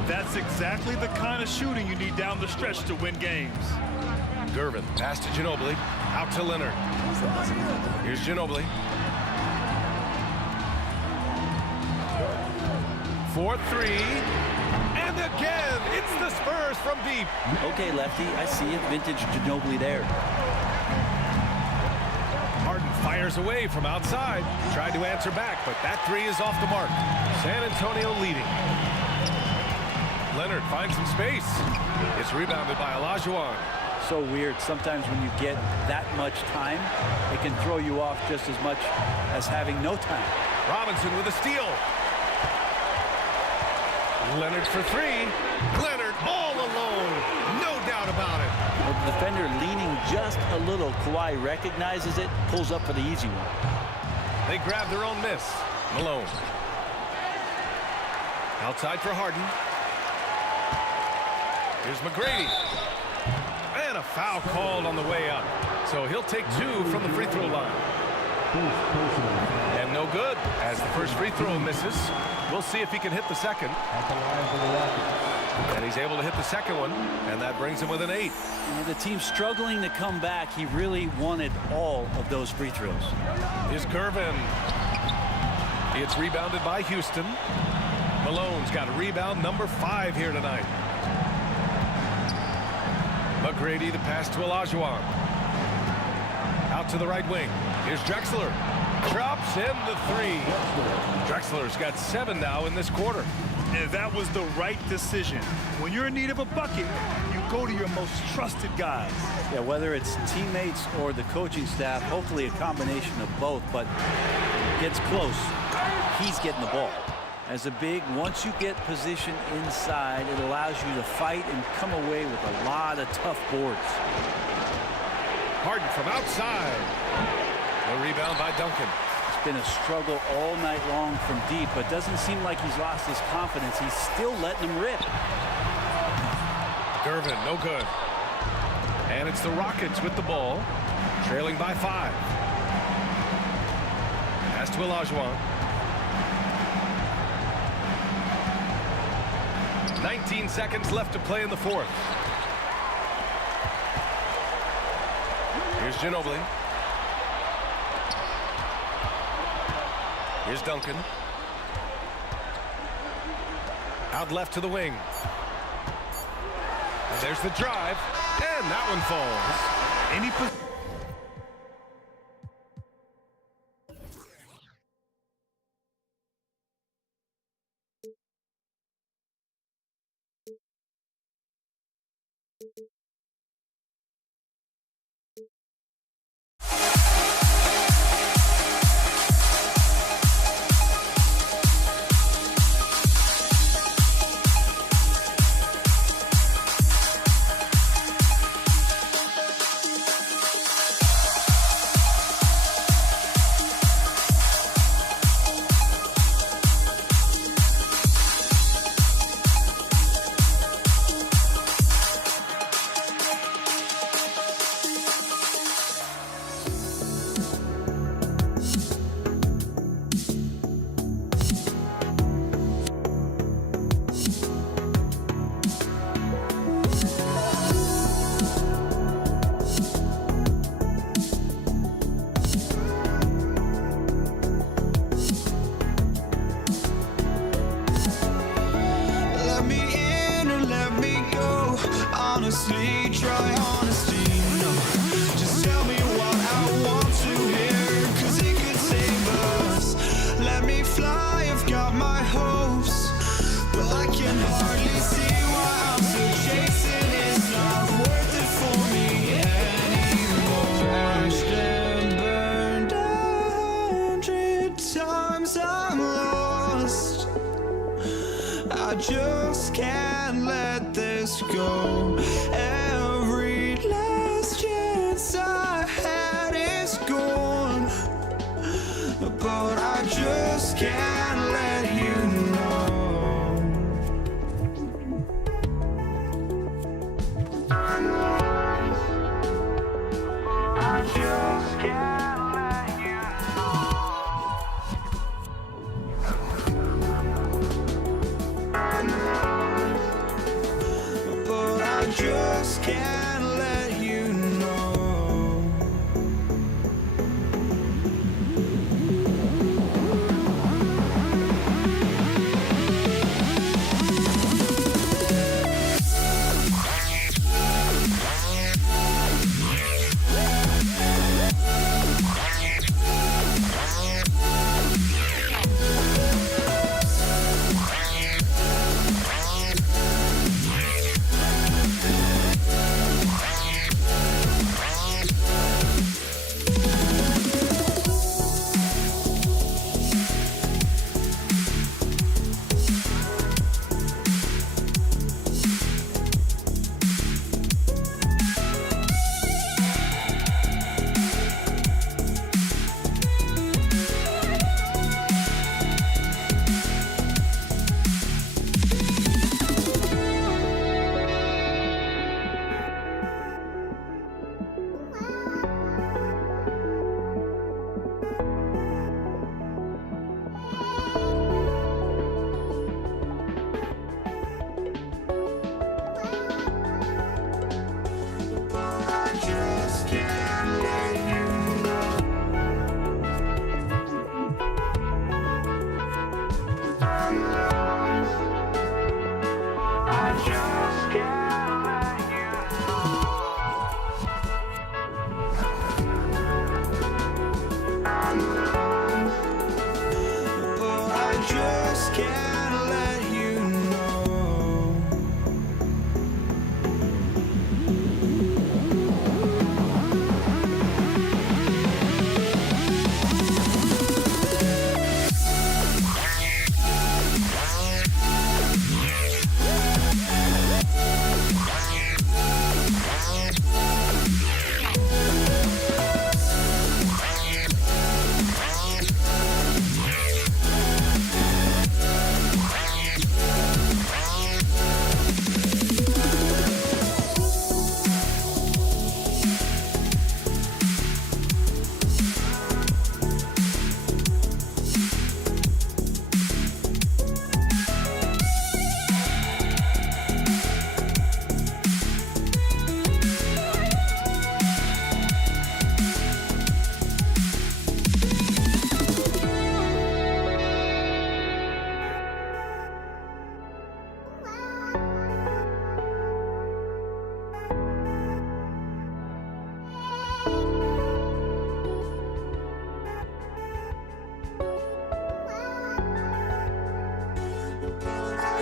That's exactly the kind of shooting you need down the stretch to win games. Gervin, pass to Ginobili. Out to Leonard. Here's Ginobili. 4-3. And again, it's the Spurs from deep. Okay, Lefty, I see it. Vintage Ginobili there. Harden fires away from outside. Tried to answer back, but that 3 is off the mark. San Antonio leading. Leonard finds some space. It's rebounded by Olajuwon. So weird. Sometimes when you get that much time, it can throw you off just as much as having no time. Robinson with a steal. Leonard for 3. Leonard all alone. No doubt about it. Well, the defender leaning just a little. Kawhi recognizes it, pulls up for the easy one. They grab their own miss. Malone. Outside for Harden. Here's McGrady. And a foul called on the way up. So he'll take 2 from the free throw line. And no good as the first free throw misses. We'll see if he can hit the second. And he's able to hit the second one, and that brings him with an 8. And the team's struggling to come back. He really wanted all of those free throws. Here's Gervin. It's rebounded by Houston. Malone's got a rebound number 5 here tonight. McGrady, the pass to Olajuwon. Out to the right wing. Here's Drexler. Drops in the 3. Drexler's got 7 now in this quarter. And that was the right decision. When you're in need of a bucket, you go to your most trusted guys. Yeah, whether it's teammates or the coaching staff, hopefully a combination of both, but gets close, he's getting the ball. As a big, once you get position inside, it allows you to fight and come away with a lot of tough boards. Harden from outside. The rebound by Duncan. It's been a struggle all night long from deep, but doesn't seem like he's lost his confidence. He's still letting them rip. Gervin, no good. And it's the Rockets with the ball, trailing by 5. Pass to Olajuwon. 19 seconds left to play in the fourth. Here's Ginobili. Here's Duncan. Out left to the wing. And there's the drive, and that one falls. Any honestly, try honesty, no. Just tell me what I want to hear, 'cause it could save us. Let me fly, I've got my hopes, but I can hardly see why I'm still chasing. It's not worth it for me anymore. Crashed and burned 100 times, I'm lost. I just can't let this go. Every last chance I had is gone, but I just can't let you know. I just can't let you but I just can't let you know.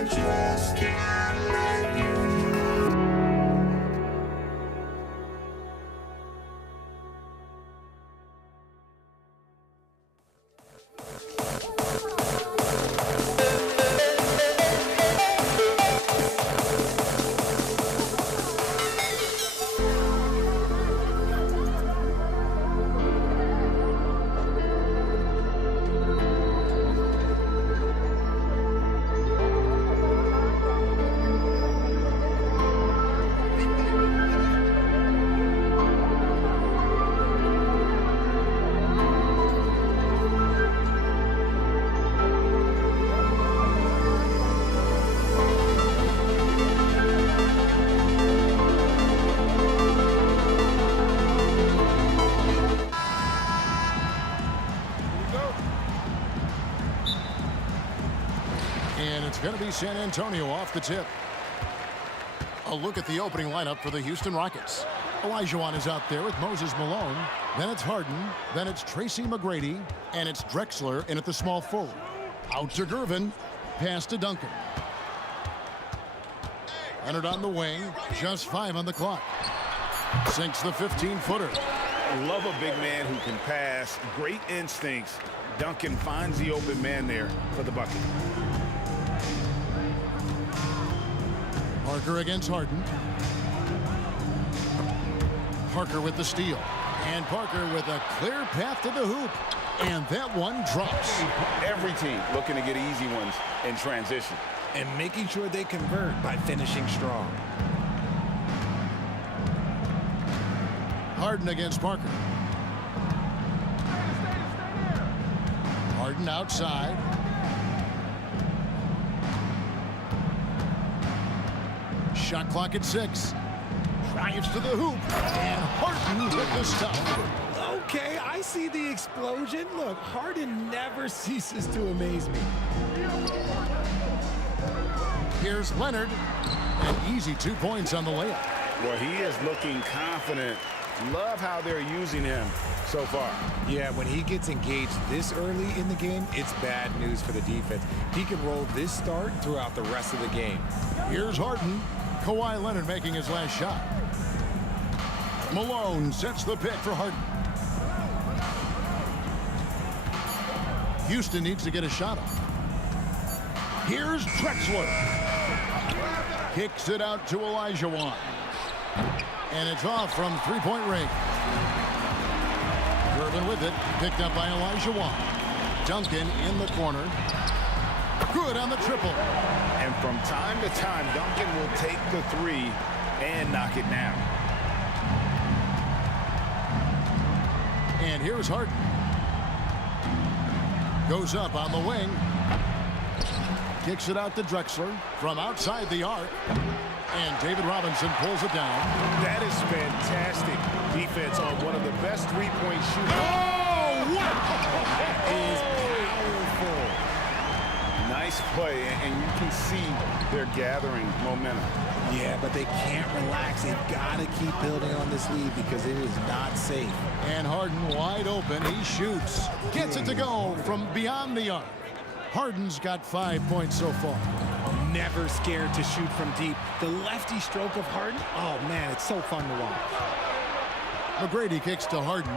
just can't let you know. And it's going to be San Antonio off the tip. A look at the opening lineup for the Houston Rockets. Olajuwon is out there with Moses Malone. Then it's Harden. Then it's Tracy McGrady. And it's Drexler in at the small forward. Out to Gervin. Pass to Duncan. Leonard on the wing. Just 5 on the clock. Sinks the 15-footer. Love a big man who can pass. Great instincts. Duncan finds the open man there for the bucket. Parker against Harden. Parker with the steal. And Parker with a clear path to the hoop. And that one drops. Every team looking to get easy ones in transition. And making sure they convert by finishing strong. Harden against Parker. Harden outside. Shot clock at 6. Drives to the hoop. And Harden with the stop. Okay, I see the explosion. Look, Harden never ceases to amaze me. Here's Leonard. An easy 2 points on the layup. Well, he is looking confident. Love how they're using him so far. Yeah, when he gets engaged this early in the game, it's bad news for the defense. He can roll this start throughout the rest of the game. Here's Harden. Kawhi Leonard making his last shot. Malone sets the pick for Harden. Houston needs to get a shot off. Here's Drexler. Kicks it out to Olajuwon. And it's off from three-point range. Gervin with it. Picked up by Olajuwon. Duncan in the corner. Good on the triple. And from time to time, Duncan will take the 3 and knock it down. And here's Harden. Goes up on the wing. Kicks it out to Drexler from outside the arc. And David Robinson pulls it down. That is fantastic defense on one of the best three-point shooters. Oh, what? That is powerful. Nice play, and you can see they're gathering momentum. Yeah, but they can't relax. They've got to keep building on this lead because it is not safe. And Harden wide open. He shoots. Gets it to go from beyond the arc. Harden's got 5 points so far. Never scared to shoot from deep. The lefty stroke of Harden, oh man, it's so fun to watch. McGrady kicks to Harden.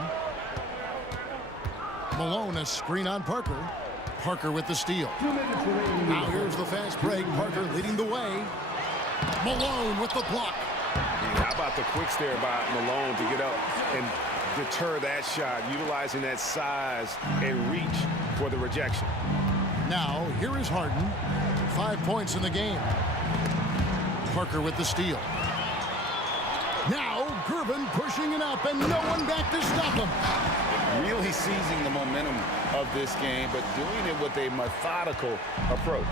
Malone a screen on Parker. Parker with the steal. Now here's the fast break. Parker leading the way. Malone with the block. How about the quick stare by Malone to get up and deter that shot, utilizing that size and reach for the rejection. Now here is Harden. 5 points in the game. Parker with the steal. Now Gervin pushing it up and no one back to stop him. Really seizing the momentum of this game, but doing it with a methodical approach.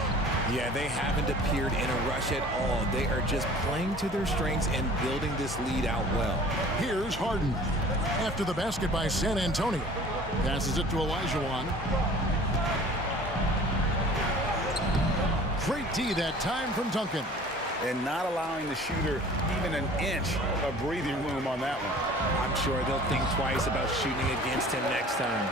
Yeah, they haven't appeared in a rush at all. They are just playing to their strengths and building this lead out well. Here's Harden. After the basket by San Antonio. Passes it to Olajuwon. Great D that time from Duncan. And not allowing the shooter even an inch of breathing room on that one. I'm sure they'll think twice about shooting against him next time.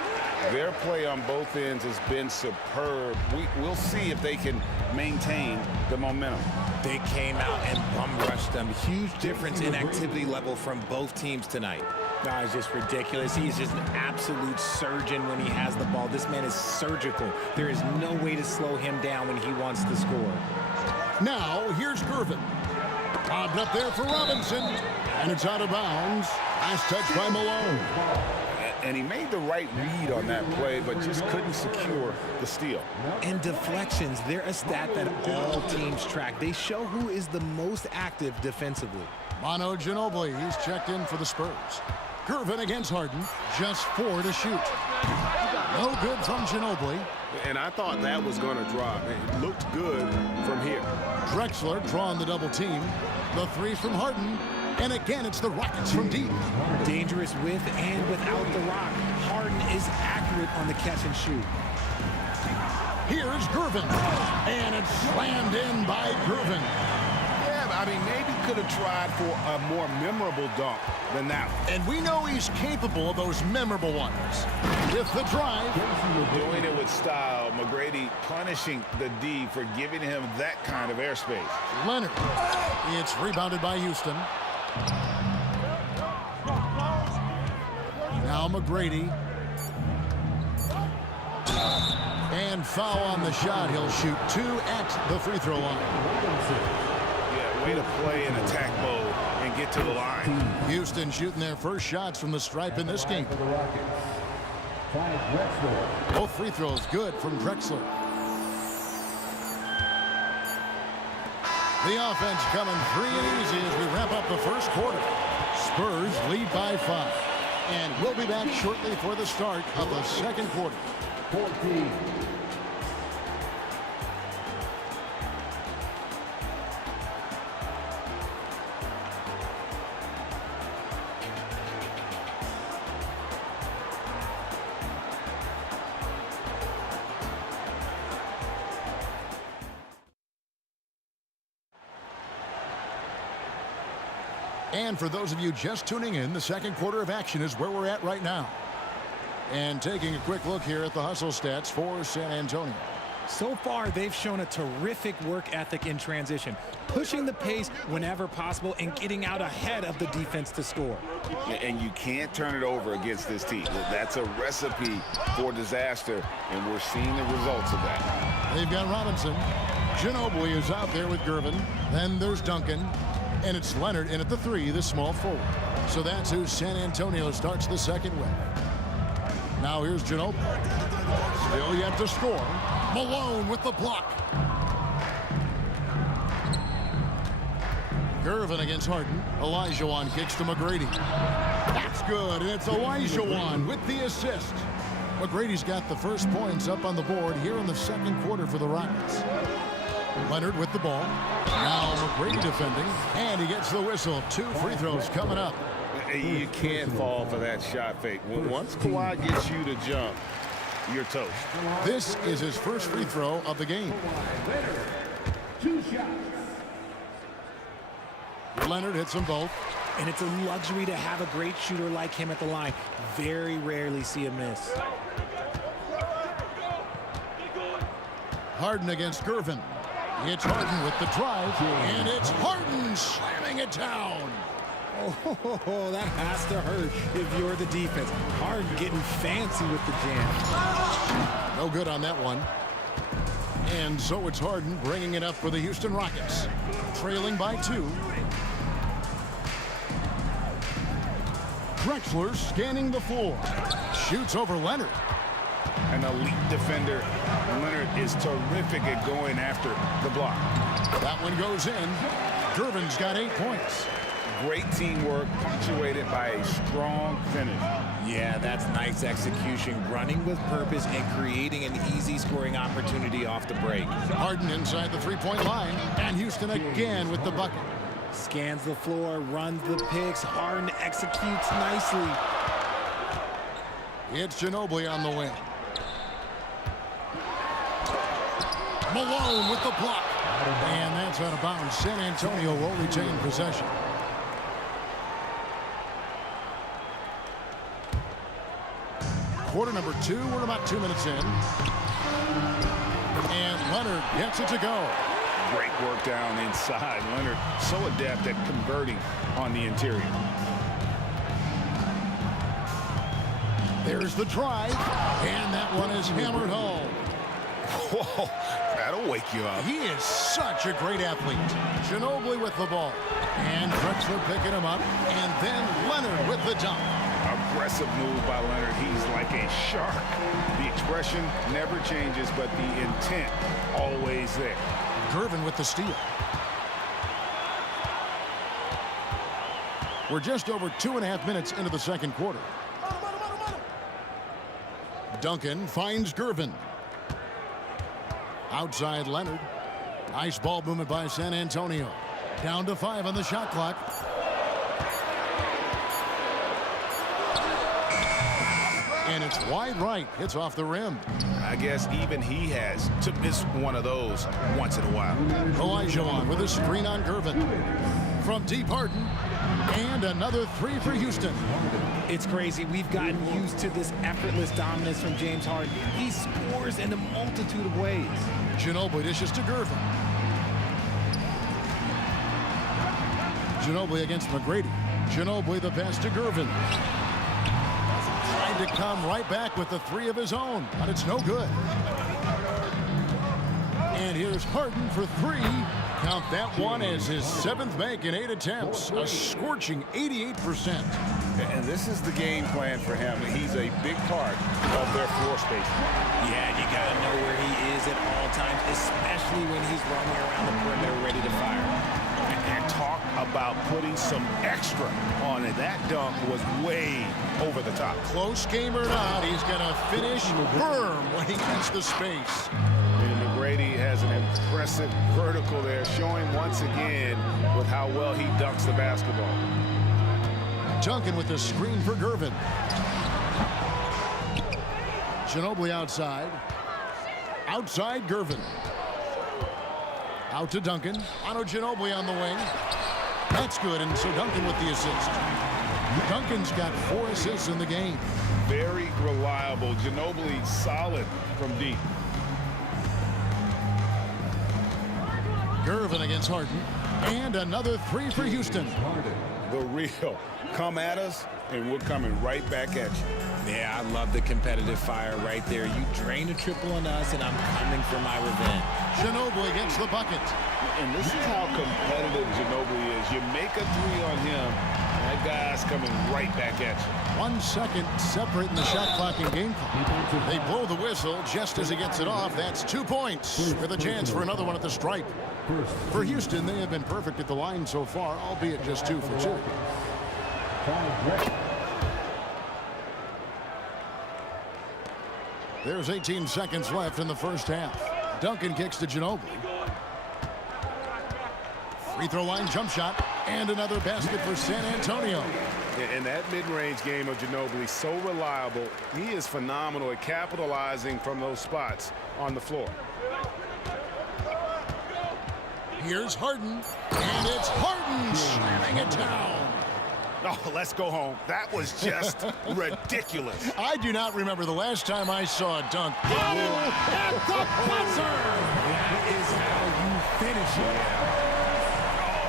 Their play on both ends has been superb. We'll see if they can maintain the momentum. They came out and bum rushed them. Huge difference in activity level from both teams tonight. That is just ridiculous. He is just an absolute surgeon when he has the ball. This man is surgical. There is no way to slow him down when he wants to score. Now, here's Gervin. Bobbed up there for Robinson. And it's out of bounds. Last touch by Malone. And he made the right read on that play, but just couldn't secure the steal. And deflections, they're a stat that all teams track. They show who is the most active defensively. Manu Ginobili, he's checked in for the Spurs. Gervin against Harden, just 4 to shoot. No good from Ginobili. And I thought that was going to drop. It looked good from here. Drexler drawing the double team. The 3 from Harden. And again, it's the Rockets from deep. Dangerous with and without the rock. Harden is accurate on the catch and shoot. Here's Gervin. And it's slammed in by Gervin. Yeah, I mean, maybe could have tried for a more memorable dunk than that one. And we know he's capable of those memorable ones. With the drive. Doing it with style. McGrady punishing the D for giving him that kind of airspace. Leonard. It's rebounded by Houston. Now McGrady. And foul on the shot. He'll shoot 2 at the free throw line. Yeah, way to play in attack mode and get to the line. Houston shooting their first shots from the stripe in this game. Both free throws good from Drexler. The offense coming free and easy as we wrap up the first quarter. Spurs lead by 5. And we'll be back shortly for the start of the second quarter. 14. And for those of you just tuning in, the second quarter of action is where we're at right now. And taking a quick look here at the hustle stats for San Antonio. So far, they've shown a terrific work ethic in transition, pushing the pace whenever possible and getting out ahead of the defense to score. And you can't turn it over against this team. That's a recipe for disaster, and we're seeing the results of that. They've got Robinson. Ginobili is out there with Gervin. Then there's Duncan. And it's Leonard in at the 3, the small forward. So that's who San Antonio starts the second with. Now here's Ginobili. Still yet to score. Malone with the block. Gervin against Harden. Olajuwon kicks to McGrady. That's good, and it's Olajuwon with the assist. McGrady's got the first points up on the board here in the second quarter for the Rockets. Leonard with the ball. Now McGrady defending, and he gets the whistle. 2 free throws coming up. You can't fall for that shot fake. Once Kawhi gets you to jump, you're toast. This is his first free throw of the game. 2 shots. Leonard hits them both. And it's a luxury to have a great shooter like him at the line. Very rarely see a miss. Harden against Gervin. It's Harden with the drive, and it's Harden slamming it down. Oh, that has to hurt if you're the defense. Harden getting fancy with the jam. No good on that one. And so it's Harden bringing it up for the Houston Rockets. Trailing by 2. Drexler scanning the floor. Shoots over Leonard. An elite defender. Leonard is terrific at going after the block. That one goes in. Gervin's got 8 points. Great teamwork punctuated by a strong finish. Yeah, that's nice execution. Running with purpose and creating an easy scoring opportunity off the break. Harden inside the 3-point line. And Houston again with the bucket. Scans the floor, runs the picks. Harden executes nicely. It's Ginobili on the wing. Malone with the block. And that's out of bounds. San Antonio will retain possession. Quarter number 2, we're about 2 minutes in. And Leonard gets it to go. Great work down inside. Leonard so adept at converting on the interior. There's the drive, and that one is hammered home. Whoa, that'll wake you up. He is such a great athlete. Ginobili with the ball, and Drexler picking him up, and then Leonard with the dunk. Aggressive move by Leonard. He's like a shark. The expression never changes, but the intent always there. Gervin with the steal. We're just over 2.5 minutes into the second quarter. Duncan finds Gervin. Outside Leonard. Nice ball movement by San Antonio. Down to 5 on the shot clock. And it's wide right. Hits off the rim. I guess even he has to miss one of those once in a while. Olajuwon with a screen on Gervin. From deep Harden. And another 3 for Houston. It's crazy. We've gotten used to this effortless dominance from James Harden. He scores in a multitude of ways. Ginobili dishes to Gervin. Ginobili against McGrady. Ginobili the pass to Gervin. Trying to come right back with the 3 of his own, but it's no good. And here's Harden for 3. Count that one as his 7th make in 8 attempts. A scorching 88%. And this is the game plan for him. He's a big part of their floor space. Yeah, you got to know where he is at all times, especially when he's roaming around the perimeter ready to fire. And talk about putting some extra on it. That dunk was way over the top. Close game or not, he's going to finish firm when he gets the space. And McGrady has an impressive vertical there, showing once again with how well he dunks the basketball. Duncan with the screen for Gervin. Ginobili outside. Outside Gervin. Out to Duncan. Ono Ginobili on the wing. That's good, and so Duncan with the assist. Duncan's got 4 assists in the game. Very reliable. Ginobili solid from deep. Gervin against Harden. And another 3 for Houston. The real. Come at us, and we're coming right back at you. Yeah, I love the competitive fire right there. You drain a triple on us, and I'm coming for my revenge. Ginobili gets the bucket. And this is how competitive Ginobili is. You make a 3 on him, and that guy's coming right back at you. 1 second separating the shot clock and game clock. They blow the whistle just as he gets it off. That's 2 points with a chance for another one at the stripe. For Houston, they have been perfect at the line so far, albeit just 2 for 2. There's 18 seconds left in the first half. Duncan kicks to Ginobili. Free throw line jump shot, and another basket for San Antonio. And that mid-range game of Ginobili, so reliable. He is phenomenal at capitalizing from those spots on the floor. Here's Harden, and it's Harden slamming it down. Oh, let's go home. That was just ridiculous. I do not remember the last time I saw a dunk. At the buzzer! That is how you finish it.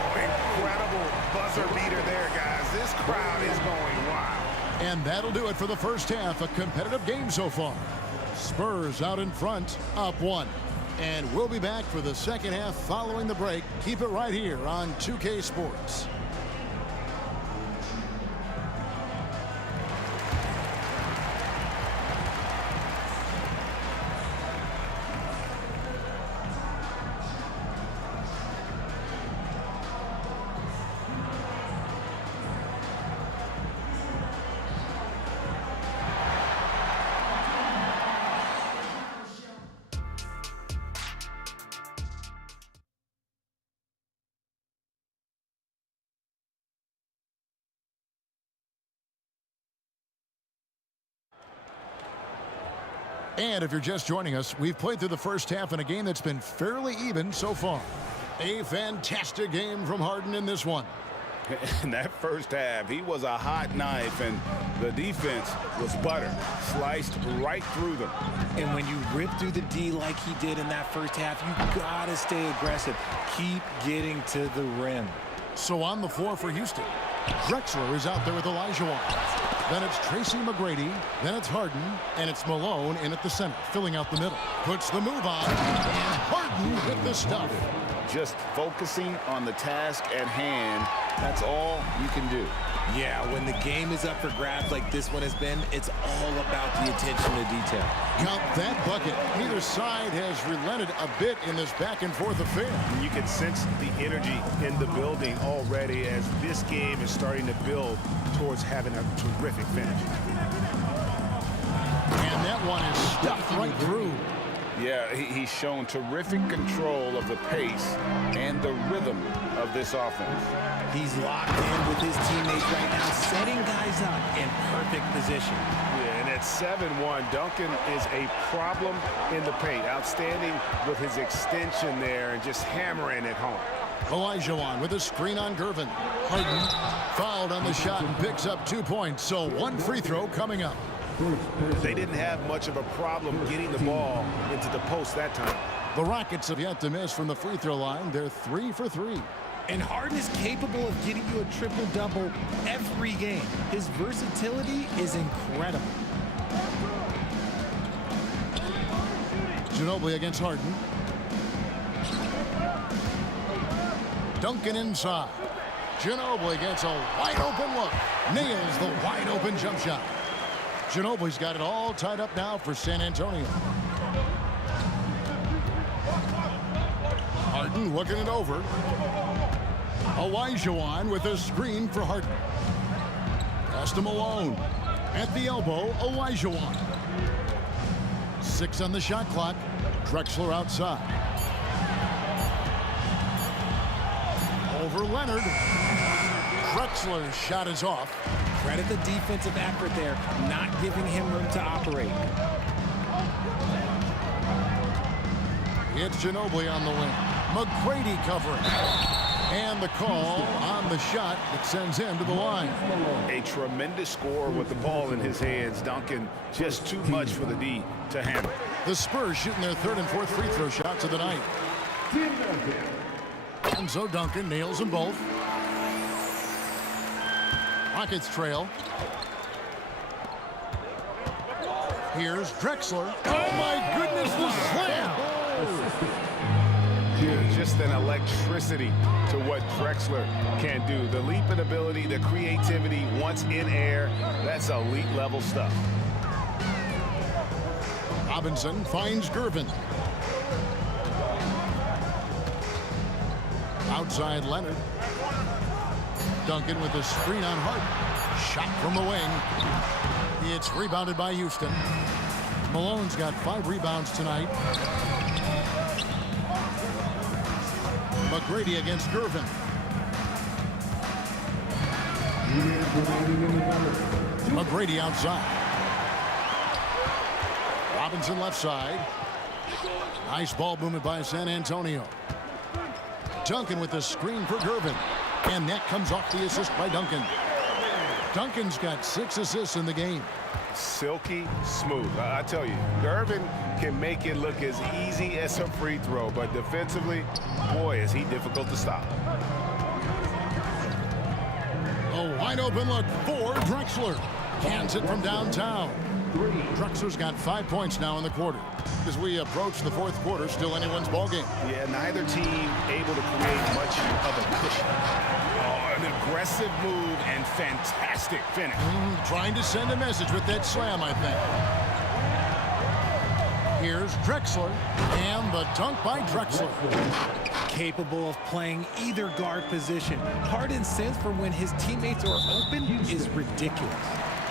Oh, incredible buzzer beater there, guys. This crowd is going wild. And that'll do it for the first half. A competitive game so far. Spurs out in front, up 1. And we'll be back for the second half following the break. Keep it right here on 2K Sports. And if you're just joining us, we've played through the first half in a game that's been fairly even so far. A fantastic game from Harden in this one. In that first half, he was a hot knife, and the defense was butter, sliced right through them. And when you rip through the D like he did in that first half, you gotta stay aggressive. Keep getting to the rim. So on the floor for Houston, Drexler is out there with Olajuwon. Then it's Tracy McGrady, then it's Harden, and it's Malone in at the center, filling out the middle. Puts the move on, and Harden hit the stuff. Just focusing on the task at hand, that's all you can do. Yeah, when the game is up for grabs like this one has been, it's all about the attention to detail. Count that bucket. Neither side has relented a bit in this back-and-forth affair. You can sense the energy in the building already as this game is starting to build towards having a terrific finish. And that one is stuffed right through. Yeah, he's shown terrific control of the pace and the rhythm of this offense. He's locked in with his teammates right now, setting guys up in perfect position. Yeah, and at 7-1, Duncan is a problem in the paint. Outstanding with his extension there and just hammering it home. Olajuwon with a screen on Gervin. Harden fouled on the shot and picks up 2 points, so one free throw coming up. They didn't have much of a problem getting the ball into the post that time. The Rockets have yet to miss from the free throw line. They're 3 for 3. And Harden is capable of getting you a triple-double every game. His versatility is incredible. Ginobili against Harden. Duncan inside. Ginobili gets a wide-open look. Nails the wide-open jump shot. Ginobili's got it all tied up now for San Antonio. Harden looking it over. Olajuwon with a screen for Harden. Pass to Malone. At the elbow, Olajuwon. 6 on the shot clock. Drexler outside. Over Leonard. Drexler's shot is off. Credit the defensive effort there, not giving him room to operate. It's Ginobili on the wing. McGrady covering. And the call on the shot that sends him to the line. A tremendous score with the ball in his hands. Duncan just too much for the D to handle. The Spurs shooting their 3rd and 4th free throw shots of the night. And so Duncan nails them both. Rockets trail. Here's Drexler. Oh my goodness, the slam! Just an electricity to what Drexler can do. The leap in ability, the creativity once in air, that's elite level stuff. Robinson finds Gervin. Outside Leonard. Duncan with a screen on Hart. Shot from the wing. It's rebounded by Houston. Malone's got 5 rebounds tonight. McGrady against Gervin. McGrady outside. Robinson left side. Nice ball movement by San Antonio. Duncan with the screen for Gervin. And that comes off the assist by Duncan. Duncan's got 6 assists in the game. Silky smooth. I tell you, Gervin can make it look as easy as a free throw, but defensively, boy, is he difficult to stop. A wide open look for Drexler. Cans it from downtown. Drexler's got 5 points now in the quarter. As we approach the 4th quarter, still anyone's ball game. Yeah, neither team able to create much of a cushion. Oh, an aggressive move and fantastic finish. Trying to send a message with that slam, I think. Here's Drexler, and the dunk by Drexler. Capable of playing either guard position. Harden's sense for when his teammates are open is ridiculous.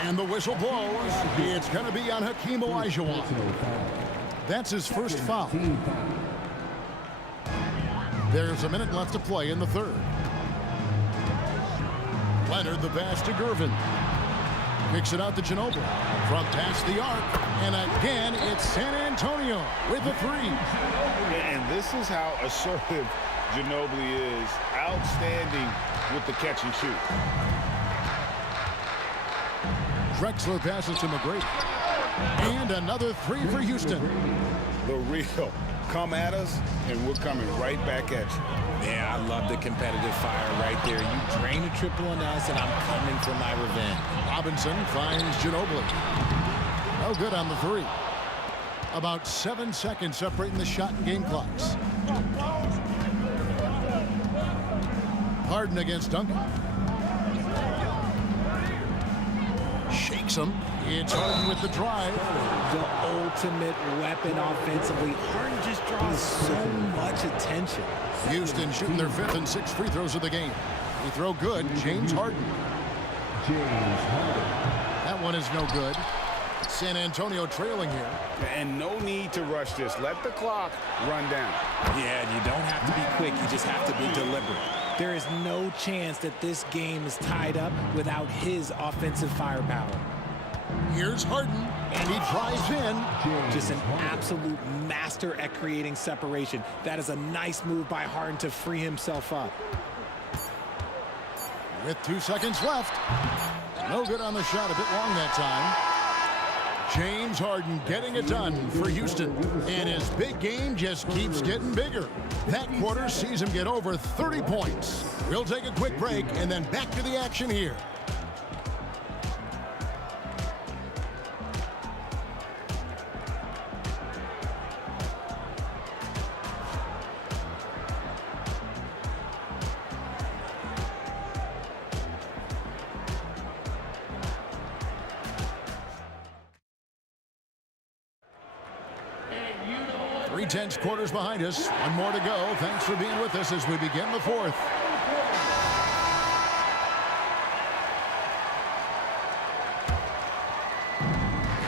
And the whistle blows. It's going to be on Hakeem Olajuwon. That's his first foul. There's a minute left to play in the 3rd. Leonard the pass to Gervin. Kicks it out to Ginobili. From past the arc. And again, it's San Antonio with a 3. And this is how assertive Ginobili is outstanding with the catch and shoot. Drexler passes to McGrady. And another three for Houston. The real. Come at us, and we're coming right back at you. Yeah, I love the competitive fire right there. You drain a triple on us, and I'm coming for my revenge. Robinson finds Ginobili. No good on the three. About 7 seconds separating the shot and game clocks. Harden against Duncan. Shakes him. It's Harden with the drive. The ultimate weapon offensively. Harden just draws so much attention. Houston shooting their 5th and 6th free throws of the game. Free throw good. James Harden. That one is no good. San Antonio trailing here. And no need to rush this. Let the clock run down. Yeah, you don't have to be quick. You just have to be deliberate. There is no chance that this game is tied up without his offensive firepower. Here's Harden, and he drives in. Just an absolute master at creating separation. That is a nice move by Harden to free himself up. With 2 seconds left. No good on the shot, a bit long that time. James Harden getting it done for Houston. And his big game just keeps getting bigger. That quarter sees him get over 30 points. We'll take a quick break and then back to the action here. Tense quarters behind us. One more to go. Thanks for being with us as we begin the 4th.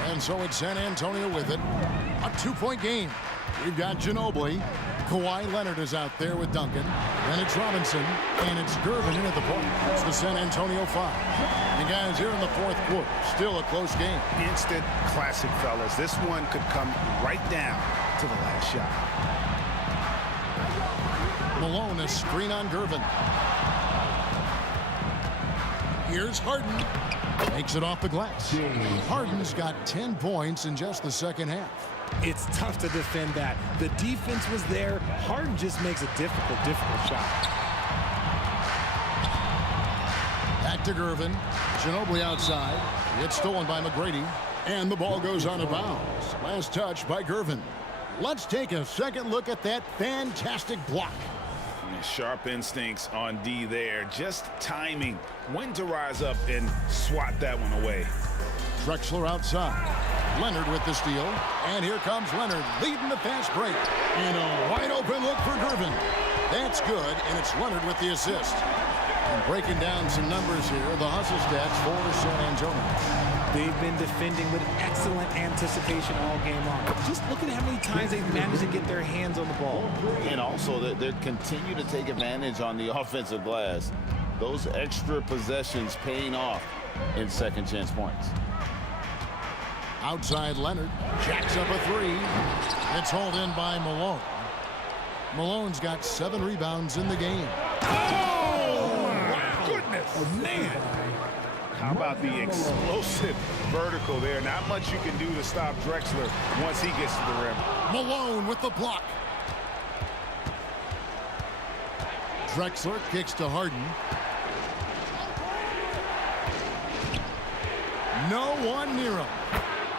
And so it's San Antonio with it. A 2-point game. We've got Ginobili. Kawhi Leonard is out there with Duncan. Then it's Robinson. And it's Gervin in at the point. It's the San Antonio 5. And guys, here in the 4th quarter, still a close game. Instant classic, fellas. This one could come right down to the last shot. Malone, a screen on Gervin. Here's Harden. Makes it off the glass. Harden's got 10 points in just the second half. It's tough to defend that. The defense was there. Harden just makes a difficult shot. Back to Gervin. Ginobili outside. It's stolen by McGrady. And the ball goes out of bounds. Last touch by Gervin. Let's take a second look at that fantastic block. Sharp instincts on D there. Just timing. When to rise up and swat that one away. Drexler outside. Leonard with the steal. And here comes Leonard leading the fast break. And a wide open look for Gervin. That's good, and it's Leonard with the assist. And breaking down some numbers here, the hustle stats for San Antonio. They've been defending with excellent anticipation all game long. Just look at how many times they've managed to get their hands on the ball. And also, they continue to take advantage on the offensive glass. Those extra possessions paying off in second chance points. Outside Leonard. Jacks up a three. It's hauled in by Malone. Malone's got 7 rebounds in the game. Oh, my goodness. Man. How about the explosive vertical there? Not much you can do to stop Drexler once he gets to the rim. Malone with the block. Drexler kicks to Harden. No one near him.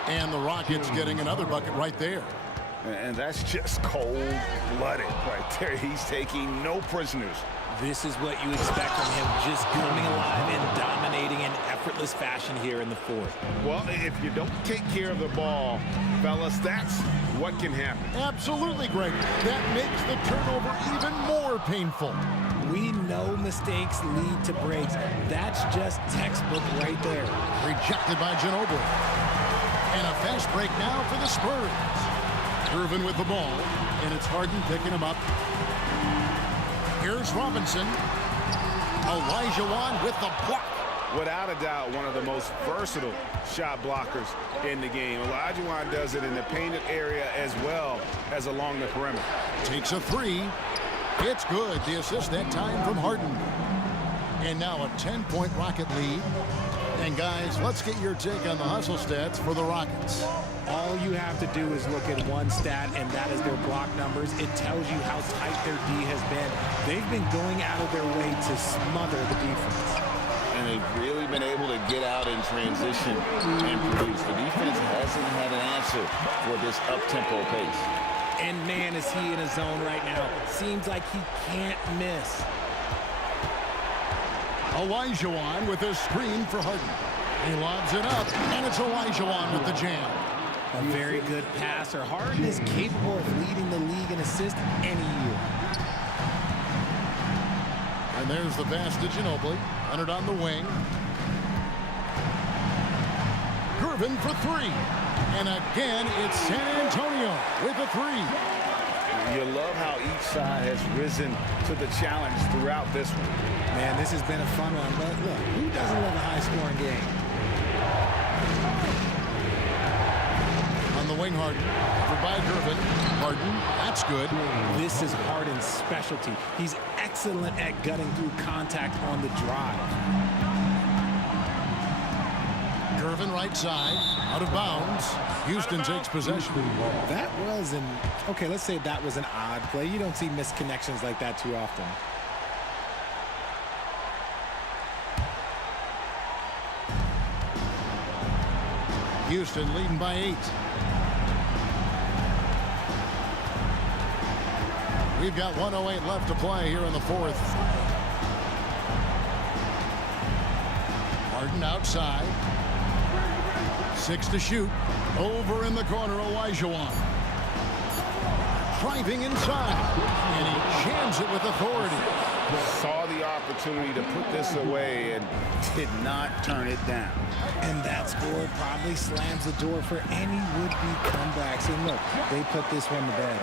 And the Rockets getting another bucket right there. And that's just cold-blooded right there. He's taking no prisoners. This is what you expect from him, just coming alive and dominating in effortless fashion here in the 4th. Well, if you don't take care of the ball, fellas, that's what can happen. Absolutely, Greg. That makes the turnover even more painful. We know mistakes lead to breaks. That's just textbook right there. Rejected by Ginobili. And a fast break now for the Spurs. Gervin with the ball, and it's Harden picking him up. Here's Robinson. Olajuwon with the block. Without a doubt, one of the most versatile shot blockers in the game. Olajuwon does it in the painted area as well as along the perimeter. Takes a three. It's good. The assist that time from Harden. And now a 10-point Rocket lead. And guys, let's get your take on the hustle stats for the Rockets. All you have to do is look at one stat, and that is their block numbers. It tells you how tight their D has been. They've been going out of their way to smother the defense. And they've really been able to get out in transition and produce. The defense hasn't had an answer for this up-tempo pace. And man, is he in a zone right now. Seems like he can't miss. Olajuwon with a screen for Harden. He lobs it up, and it's Olajuwon with the jam. A very good passer. Harden is capable of leading the league in assists any year. And there's the pass to Ginobili. Leonard on the wing. Gervin for three. And again, it's San Antonio with a three. You love how each side has risen to the challenge throughout this one. Man, this has been a fun one, but look, who doesn't love a high-scoring game? On the wing, Harden. Covered by Gervin. Harden, that's good. This is Harden's specialty. He's excellent at gutting through contact on the drive. Gervin right side, out of bounds. Houston takes possession. That was okay, let's say that was an odd play. You don't see misconnections like that too often. Houston leading by 8. We've got 1:08 left to play here in the fourth. Harden outside. 6 to shoot. Over in the corner, Olajuwon. Driving inside. And he jams it with authority. Saw the opportunity to put this away and did not turn it down. And that score probably slams the door for any would-be comebacks. And look, they put this one to bed.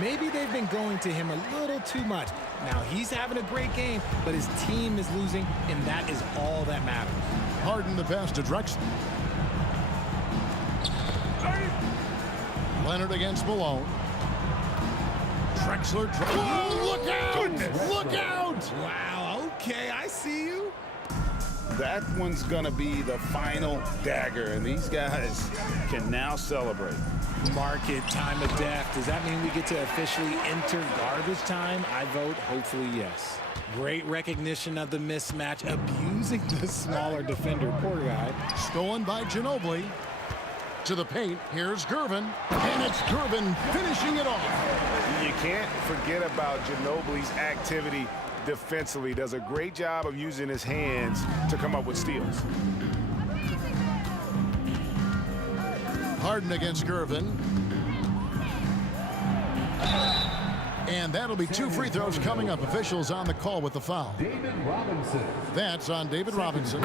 Maybe they've been going to him a little too much. Now, he's having a great game, but his team is losing, and that is all that matters. Harden the pass to Drexler. Leonard against Malone. Drexler. Look out! Look out! Wow, okay, I see you. That one's gonna be the final dagger, and these guys can now celebrate. Market time of death. Does that mean we get to officially enter garbage time? I vote hopefully yes. Great recognition of the mismatch, abusing the smaller defender. Poor guy. Stolen by Ginobili. To the paint, here's Gervin, and it's Gervin finishing it off. You can't forget about Ginobili's activity defensively. Does a great job of using his hands to come up with steals. Harden against Gervin. And that'll be 2 free throws coming up. Officials on the call with the foul. David Robinson. That's on David Robinson.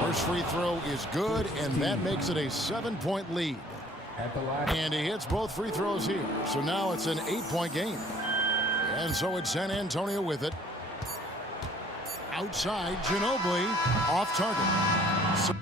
First free throw is good, and that makes it a 7-point lead. And he hits both free throws here. So now it's an 8-point game. And so it's San Antonio with it. Outside, Ginobili off target. So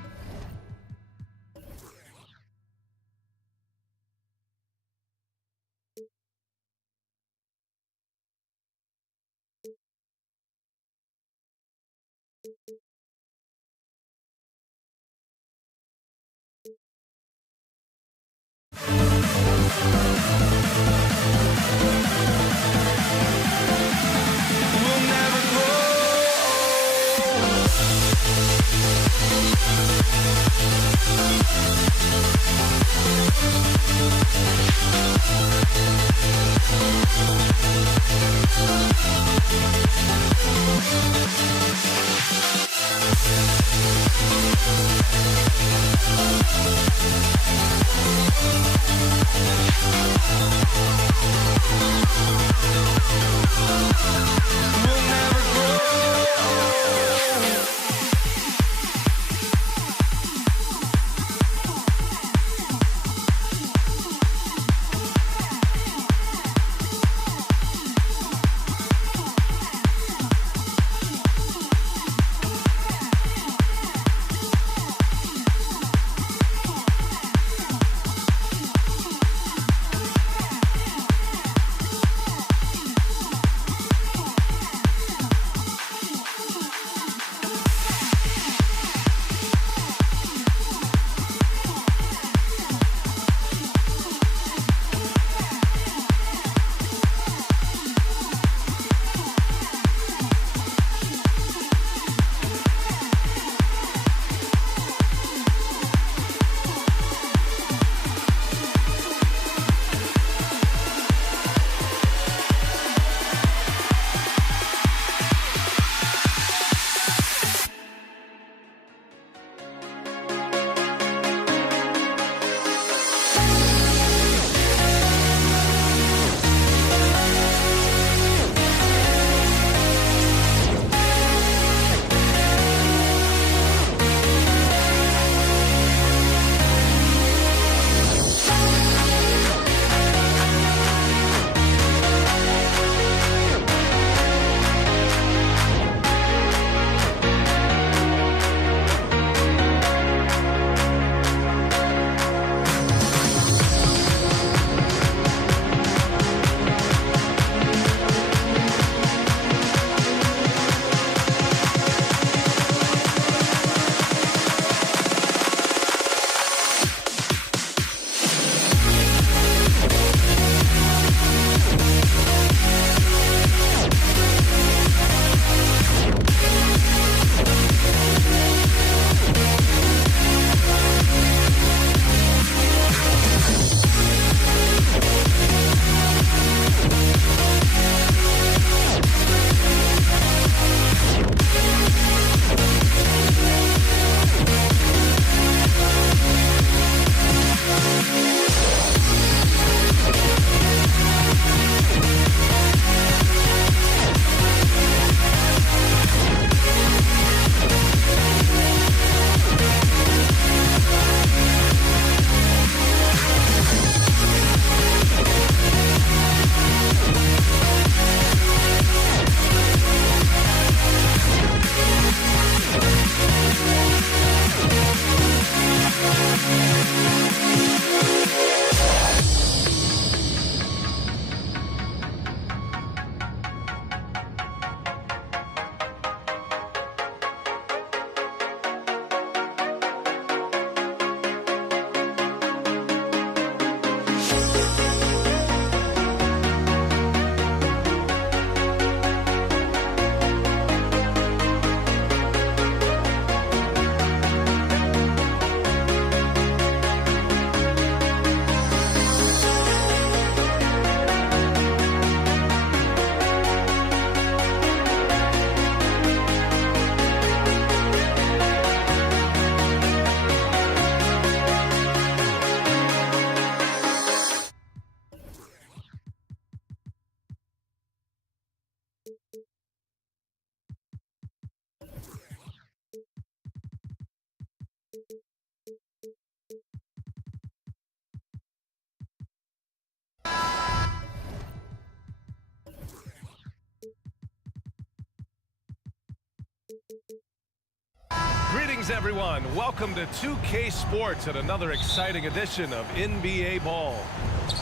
Greetings, everyone. Welcome to 2K Sports and another exciting edition of NBA Ball.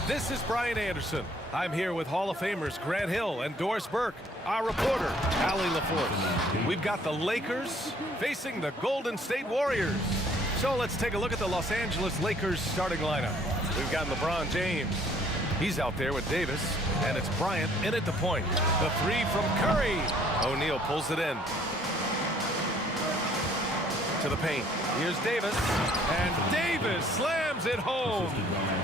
This is Brian Anderson. I'm here with Hall of Famers Grant Hill and Doris Burke, our reporter, Allie LaForce. We've got the Lakers facing the Golden State Warriors. So let's take a look at the Los Angeles Lakers starting lineup. We've got LeBron James. He's out there with Davis, and it's Bryant in at the point. The three from Curry. O'Neal pulls it in. To the paint. Here's Davis, and Davis slams it home.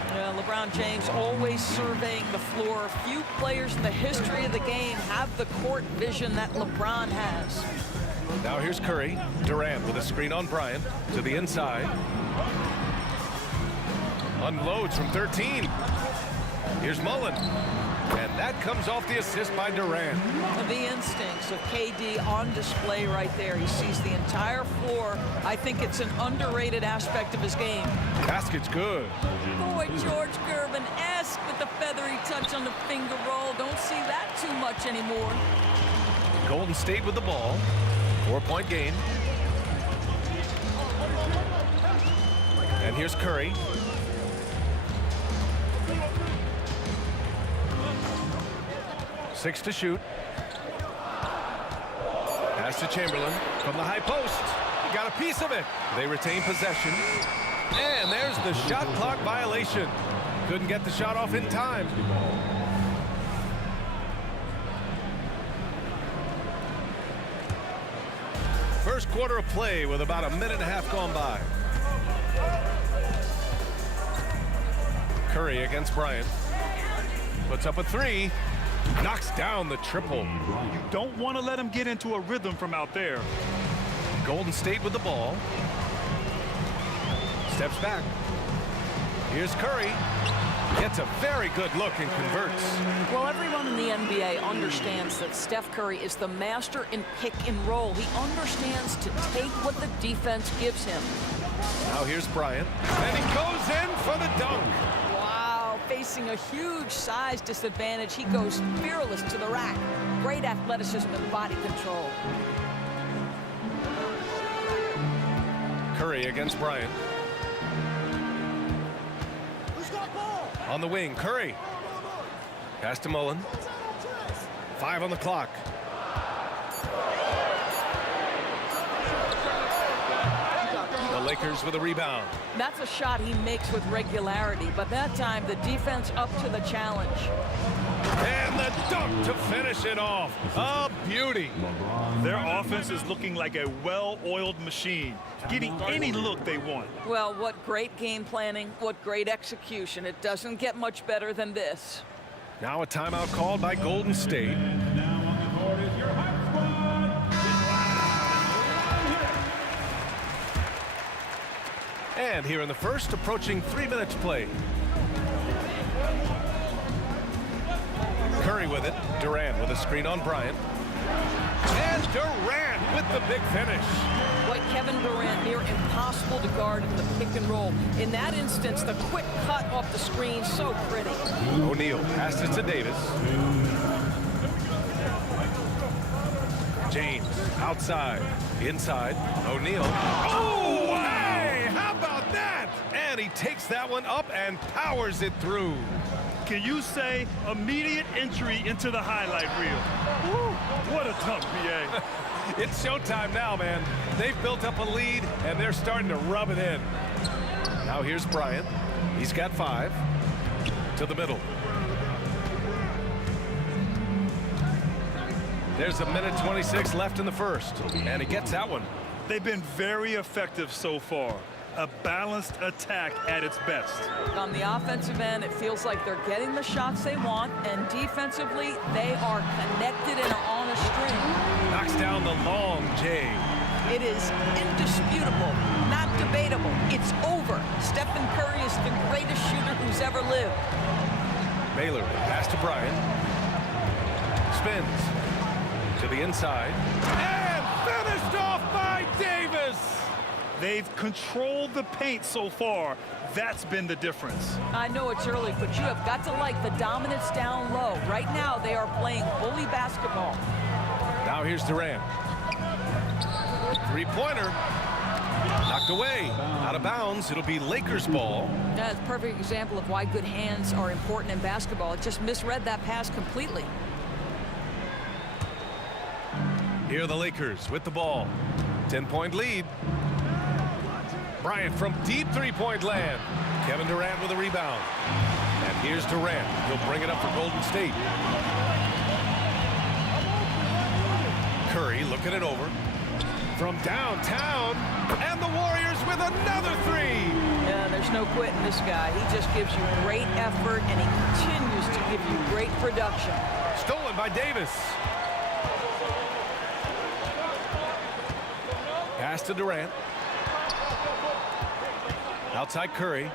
Yeah, LeBron James always surveying the floor. Few players in the history of the game have the court vision that LeBron has. Now here's Curry. Durant with a screen on Bryant to the inside. Unloads from 13. Here's Mullen. And that comes off the assist by Durant. The instincts of KD on display right there. He sees the entire floor. I think it's an underrated aspect of his game. Basket's good. Boy, George Gervin-esque with the feathery touch on the finger roll. Don't see that too much anymore. Golden State with the ball. 4-point game. And here's Curry. Six to shoot. Pass to Chamberlain from the high post. He got a piece of it. They retain possession. And there's the shot clock violation. Couldn't get the shot off in time. First quarter of play with about a minute and a half gone by. Curry against Bryant. Puts up a three. Knocks down the triple. You don't want to let him get into a rhythm from out there. Golden State with the ball. Steps back. Here's Curry. Gets a very good look and converts. Well, everyone in the NBA understands that Steph Curry is the master in pick and roll. He understands to take what the defense gives him. Now here's Bryant. And he goes in for the dunk. Facing a huge size disadvantage, he goes fearless to the rack. Great athleticism and body control. Curry against Bryant. On the wing, Curry. Pass to Mullen. 5 on the clock. The Lakers with a rebound. That's a shot he makes with regularity, but that time the defense up to the challenge. And the dunk to finish it off. A beauty. Their offense is looking like a well-oiled machine, getting any look they want. Well, what great game planning, what great execution. It doesn't get much better than this. Now a timeout called by Golden State. And here in the first, approaching 3 minutes played. Curry with it. Durant with a screen on Bryant. And Durant with the big finish. Boy, Kevin Durant near impossible to guard in the pick and roll. In that instance, the quick cut off the screen, so pretty. O'Neal passed it to Davis. James outside, inside. O'Neal. Oh, hey! How about that? And he takes that one up and powers it through. Can you say immediate entry into the highlight reel? Woo, what a dunk, BA. It's showtime now, man. They've built up a lead, and they're starting to rub it in. Now here's Bryant. He's got 5. To the middle. There's a minute 26 left in the first, and he gets that one. They've been very effective so far. A balanced attack at its best. On the offensive end, it feels like they're getting the shots they want, and defensively, they are connected and are on a string. Knocks down the long J. It is indisputable, not debatable. It's over. Stephen Curry is the greatest shooter who's ever lived. Baylor, pass to Bryant. Spins to the inside. And finished off by Davis. They've controlled the paint so far. That's been the difference. I know it's early, but you have got to like the dominance down low. Right now, they are playing bully basketball. Now here's Durant. three-pointer. Knocked away. Out of bounds. It'll be Lakers ball. That's a perfect example of why good hands are important in basketball. It just misread that pass completely. Here are the Lakers with the ball. 10-point lead. Bryant from deep three-point land. Kevin Durant with a rebound. And here's Durant. He'll bring it up for Golden State. Curry looking it over. From downtown. And the Warriors with another three. Yeah, there's no quitting this guy. He just gives you great effort, and he continues to give you great production. Stolen by Davis. Pass to Durant. Outside Curry.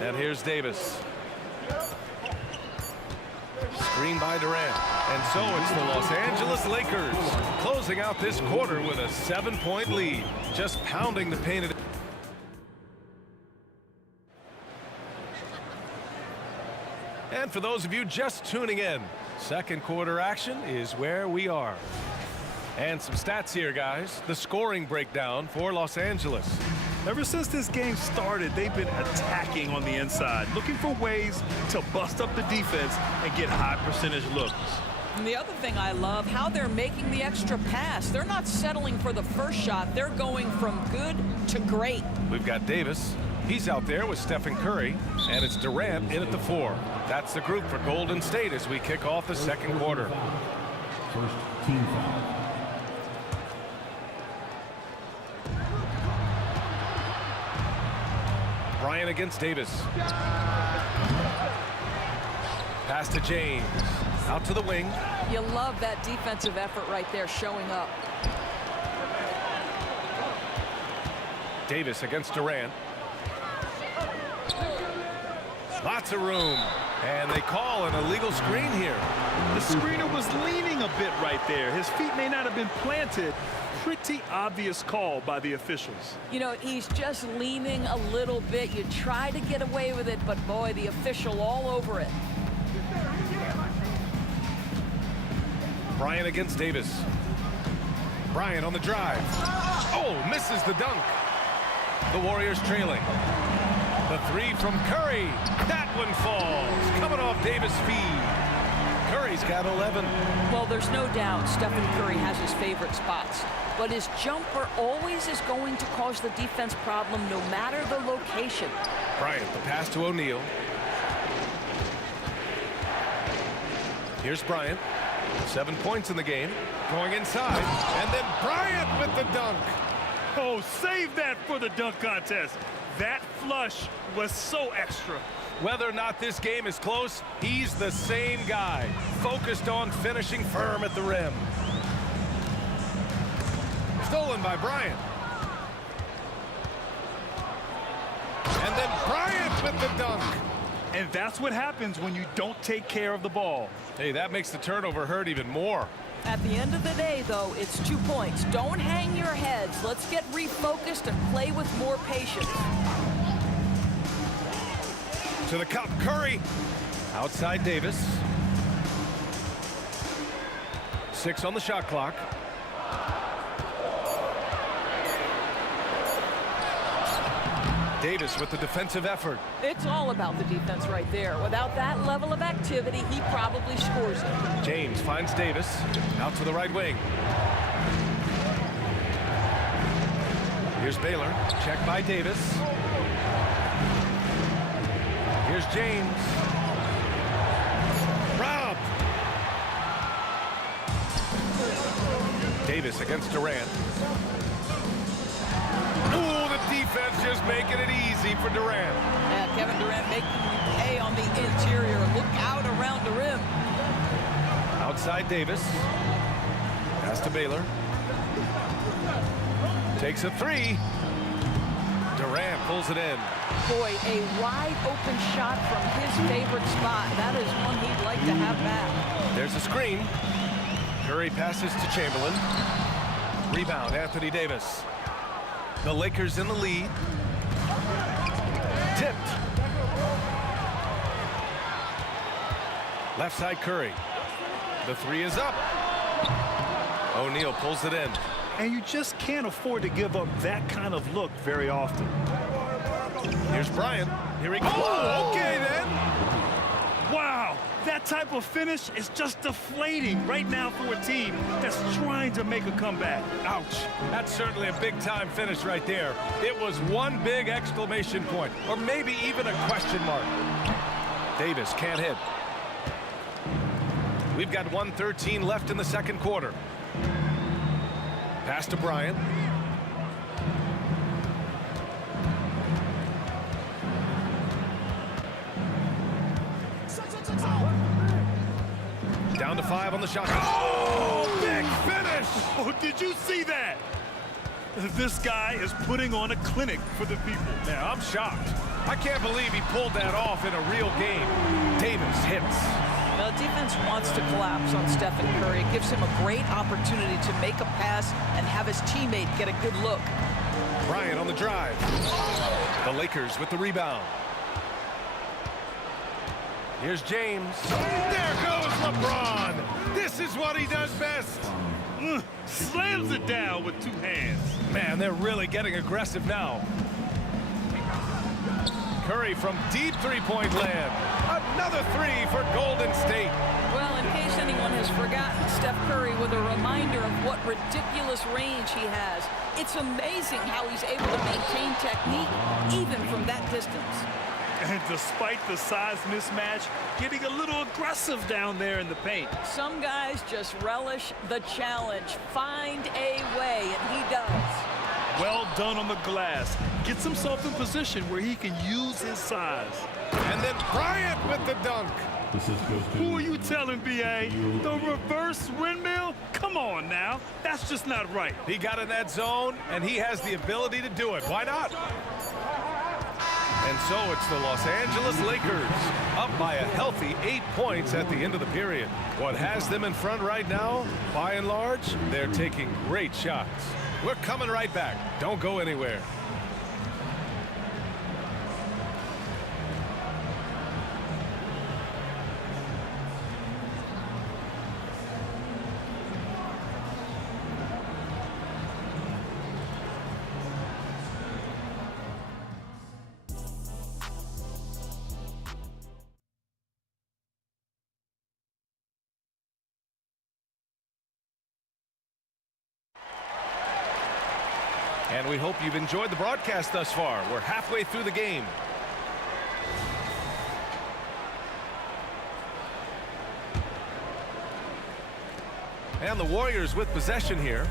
And here's Davis. Screen by Durant. And so it's the Los Angeles Lakers closing out this quarter with a 7-point lead. Just pounding the painted. And for those of you just tuning in, second quarter action is where we are. And some stats here, guys. The scoring breakdown for Los Angeles. Ever since this game started, they've been attacking on the inside, looking for ways to bust up the defense and get high percentage looks. And the other thing I love, how they're making the extra pass. They're not settling for the first shot. They're going from good to great. We've got Davis. He's out there with Stephen Curry, and it's Durant in at the 4. That's the group for Golden State as we kick off the second quarter. First team foul. Bryant against Davis. Pass to James. Out to the wing. You love that defensive effort right there showing up. Davis against Durant. Lots of room. And they call an illegal screen here. The screener was leaning a bit right there. His feet may not have been planted. Pretty obvious call by the officials. You know, he's just leaning a little bit. You try to get away with it, but boy, the official all over it. Bryant against Davis. Bryant on the drive. Oh, misses the dunk. The Warriors trailing. The three from Curry. That one falls. Coming off Davis' feed. Curry's got 11. Well, there's no doubt Stephen Curry has his favorite spots. But his jumper always is going to cause the defense problem no matter the location. Bryant, the pass to O'Neal. Here's Bryant. 7 points in the game. Going inside. And then Bryant with the dunk. Oh, save that for the dunk contest. That flush was so extra. Whether or not this game is close, he's the same guy. Focused on finishing firm at the rim. Stolen by Bryant. And then Bryant with the dunk. And that's what happens when you don't take care of the ball. Hey, that makes the turnover hurt even more. At the end of the day, though, it's 2 points. Don't hang your heads. Let's get refocused and play with more patience. To the cup, Curry. Outside Davis. 6 on the shot clock. Davis with the defensive effort. It's all about the defense right there. Without that level of activity, he probably scores it. James finds Davis. Out to the right wing. Here's Baylor. Check by Davis. Here's James. Robbed. Davis against Durant. Ooh, the defense just making it easy for Durant. Yeah, Kevin Durant making you pay on the interior. Look out around the rim. Outside Davis. Pass to Baylor. Takes a 3. Durant pulls it in. Boy, a wide open shot from his favorite spot. That is one he'd like to have back. There's a screen. Curry passes to Chamberlain. Rebound, Anthony Davis. The Lakers in the lead. Tipped. Left side Curry. The 3 is up. O'Neal pulls it in. And you just can't afford to give up that kind of look very often. Here's Bryant. Here he goes. Oh, okay then. Wow, that type of finish is just deflating right now for a team that's trying to make a comeback. Ouch. That's certainly a big-time finish right there. It was one big exclamation point, or maybe even a question mark. Davis can't hit. We've got 1:13 left in the second quarter. Pass to Bryant. Down to 5 on the shot. Oh, big finish! Oh, did you see that? This guy is putting on a clinic for the people. Man, I'm shocked. I can't believe he pulled that off in a real game. Davis hits. Well, defense wants to collapse on Stephen Curry. It gives him a great opportunity to make a pass and have his teammate get a good look. Bryant on the drive. The Lakers with the rebound. Here's James. There goes LeBron. This is what he does best. Slams it down with 2 hands. Man, they're really getting aggressive now. Curry from deep three-point land. Another 3 for Golden State. Well, in case anyone has forgotten, Steph Curry with a reminder of what ridiculous range he has. It's amazing how he's able to maintain technique even from that distance. And despite the size mismatch, getting a little aggressive down there in the paint. Some guys just relish the challenge. Find a way, and he does. Well done on the glass. Gets himself in position where he can use his size. And then Bryant with the dunk. Who are you telling, B.A.? The reverse windmill? Come on now. That's just not right. He got in that zone, and he has the ability to do it. Why not? And so it's the Los Angeles Lakers up by a healthy 8 points at the end of the period. What has them in front right now, by and large, they're taking great shots. We're coming right back. Don't go anywhere. And we hope you've enjoyed the broadcast thus far. We're halfway through the game. And the Warriors with possession here,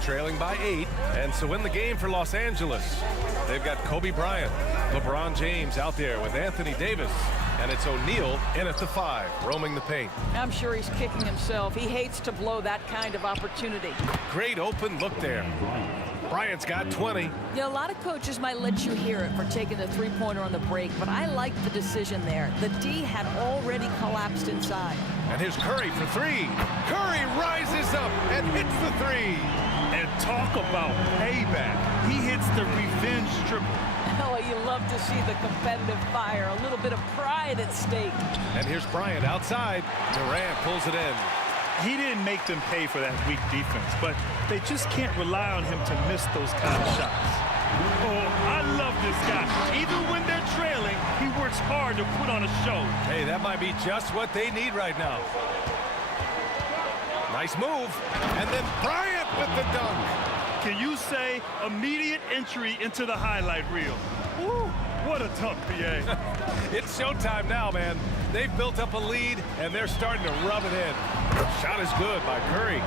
trailing by 8. And so in the game for Los Angeles, they've got Kobe Bryant, LeBron James out there with Anthony Davis. And it's O'Neal in at the 5, roaming the paint. I'm sure he's kicking himself. He hates to blow that kind of opportunity. Great open look there. Bryant's got 20. Yeah, a lot of coaches might let you hear it for taking the three-pointer on the break, but I like the decision there. The D had already collapsed inside. And here's Curry for 3. Curry rises up and hits the 3. And talk about payback. He hits the revenge triple. Oh, you love to see the competitive fire, a little bit of pride at stake. And here's Bryant outside. Durant pulls it in. He didn't make them pay for that weak defense, but they just can't rely on him to miss those kind of shots. Oh, I love this guy. Even when they're trailing, he works hard to put on a show. Hey, that might be just what they need right now. Nice move. And then Bryant with the dunk. Can you say immediate entry into the highlight reel? Woo, what a dunk, B.A. It's showtime now, man. They've built up a lead, and they're starting to rub it in. Shot is good by Curry.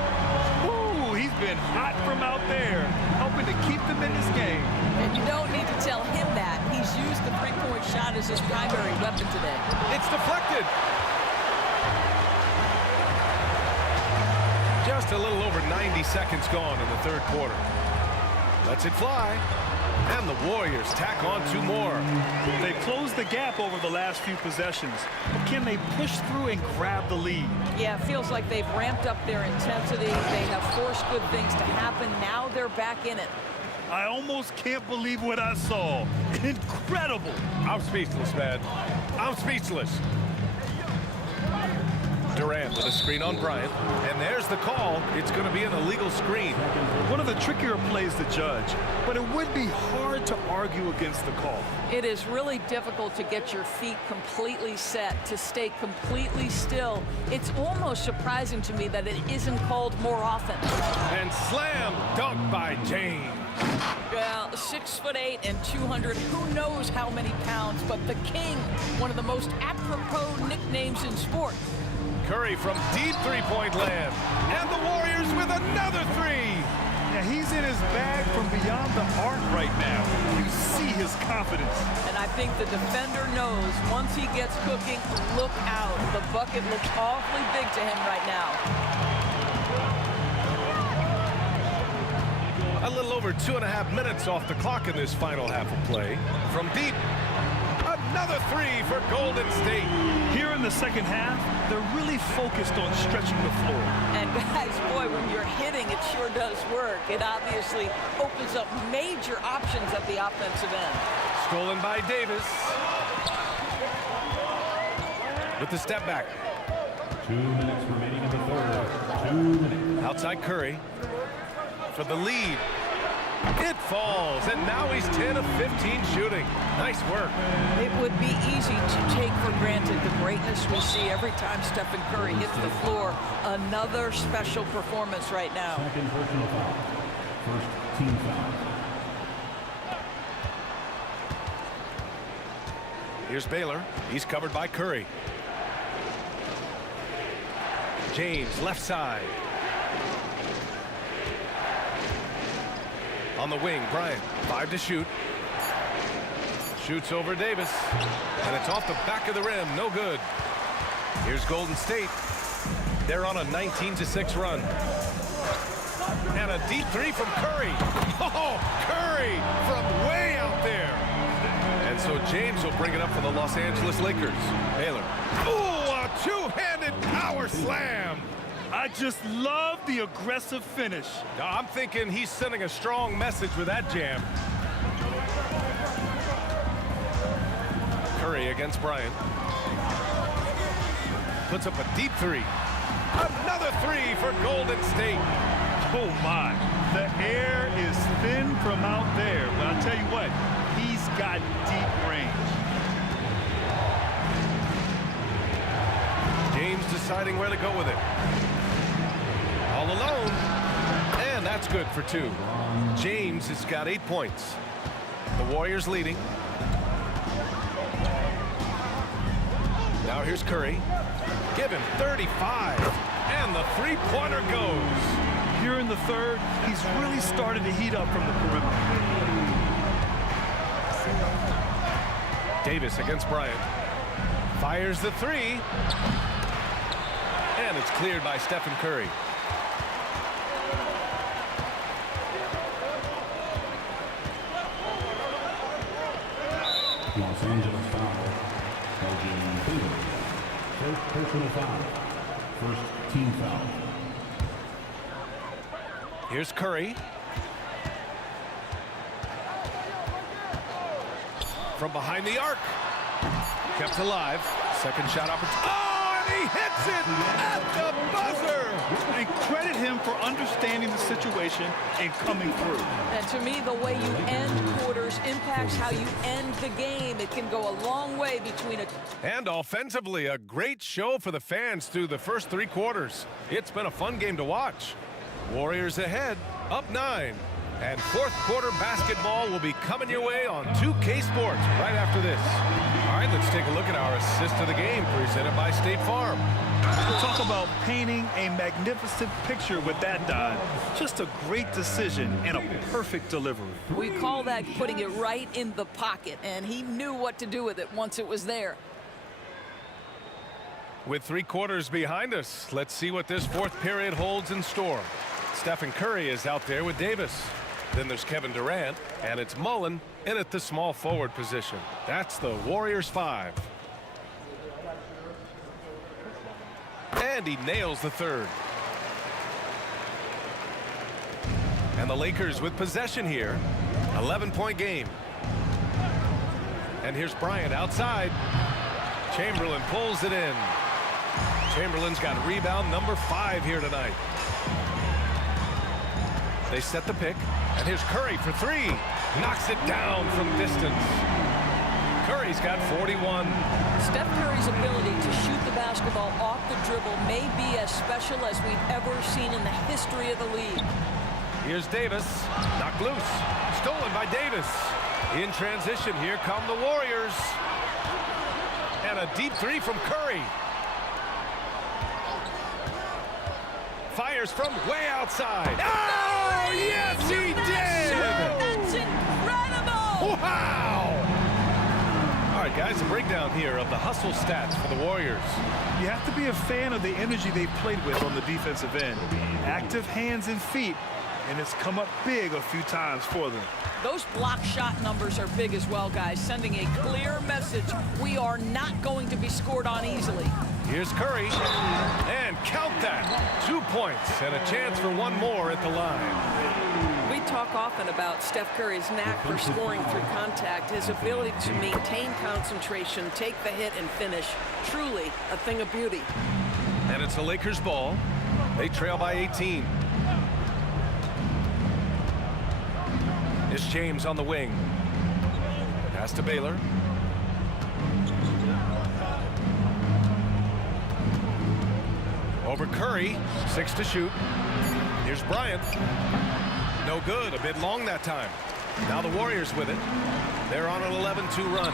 Ooh, he's been hot from out there, helping to keep them in this game. And you don't need to tell him that. He's used the three-point shot as his primary weapon today. It's deflected. Just a little over 90 seconds gone in the third quarter. Lets it fly. And the Warriors tack on 2 more. They closed the gap over the last few possessions. But can they push through and grab the lead? Yeah, it feels like they've ramped up their intensity. They have forced good things to happen. Now they're back in it. I almost can't believe what I saw. Incredible. I'm speechless, man. I'm speechless. Durant with a screen on Bryant. And there's the call. It's going to be an illegal screen. One of the trickier plays to judge, but it would be hard to argue against the call. It is really difficult to get your feet completely set, to stay completely still. It's almost surprising to me that it isn't called more often. And slam dunk by James. Well, 6'8" and 200, who knows how many pounds, but the King, one of the most apropos nicknames in sport. Curry from deep three-point land. And the Warriors with another three. Yeah, he's in his bag from beyond the arc right now. You see his confidence. And I think the defender knows once he gets cooking, look out. The bucket looks awfully big to him right now. A little over 2.5 minutes off the clock in this final half of play. From deep, another three for Golden State. Here in the second half, they're really focused on stretching the floor. And guys, boy, when you're hitting, it sure does work. It obviously opens up major options at the offensive end. Stolen by Davis. With the step back. 2 minutes remaining in the third. 2 minutes. Outside Curry. For the lead. It falls, and now he's 10 of 15 shooting. Nice work. It would be easy to take for granted the greatness we see every time Stephen Curry hits the floor. Another special performance right now. Second personal foul. First team foul. Here's Baylor. He's covered by Curry. James, left side. On the wing, Bryant, 5 to shoot. Shoots over Davis. And it's off the back of the rim, no good. Here's Golden State. They're on a 19-6 run. And a deep three from Curry. Oh, Curry from way out there. And so James will bring it up for the Los Angeles Lakers. Baylor. Ooh, a two-handed power slam. I just love the aggressive finish. I'm thinking he's sending a strong message with that jam. Curry against Bryant. Puts up a deep three. Another three for Golden State. Oh my, the air is thin from out there. But I'll tell you what, he's got deep range. James deciding where to go with it. All alone, and that's good for 2. James has got 8 points. The Warriors leading. Now here's Curry. Give him 35, and the three-pointer goes. Here in the third, he's really started to heat up from the perimeter. Davis against Bryant. Fires the three, and it's cleared by Stephen Curry. Los Angeles foul. Elgin Finger. First personal foul. First team foul. Here's Curry. From behind the arc. Kept alive. Second shot opportunity. Oh, and he hits it at the buzzer. And credit him for understanding the situation and coming through. And to me, the way you end quarters impacts how you end the game. It can go a long way between a... And offensively, a great show for the fans through the first 3 quarters. It's been a fun game to watch. Warriors ahead, up 9. And fourth quarter basketball will be coming your way on 2K Sports right after this. All right, let's take a look at our assist of the game presented by State Farm. Talk about painting a magnificent picture with that dive. Just a great decision and a perfect delivery. We call that putting it right in the pocket, and he knew what to do with it once it was there. With 3 quarters behind us, let's see what this fourth period holds in store. Stephen Curry is out there with Davis. Then there's Kevin Durant, and it's Mullen in at the small forward position. That's the Warriors 5. And he nails the third. And the Lakers with possession here. 11-point game. And here's Bryant outside. Chamberlain pulls it in. Chamberlain's got rebound number 5 here tonight. They set the pick, and here's Curry for 3. Knocks it down from distance. Curry's got 41. Steph Curry's ability to shoot the basketball off the dribble may be as special as we've ever seen in the history of the league. Here's Davis, knocked loose, stolen by Davis. In transition, here come the Warriors. And a deep 3 from Curry. Fires from way outside. Oh, yes, he did! That's incredible! Wow! All right, guys, a breakdown here of the hustle stats for the Warriors. You have to be a fan of the energy they've played with on the defensive end. Active hands and feet, and it's come up big a few times for them. Those block shot numbers are big as well, guys, sending a clear message. We are not going to be scored on easily. Here's Curry, and count that. 2 points and a chance for one more at the line. We talk often about Steph Curry's knack for scoring through contact, his ability to maintain concentration, take the hit, and finish. Truly a thing of beauty. And it's the Lakers' ball. They trail by 18. It's James on the wing. Pass to Baylor. Over Curry, 6 to shoot. Here's Bryant. No good, a bit long that time. Now the Warriors with it. They're on an 11-2 run.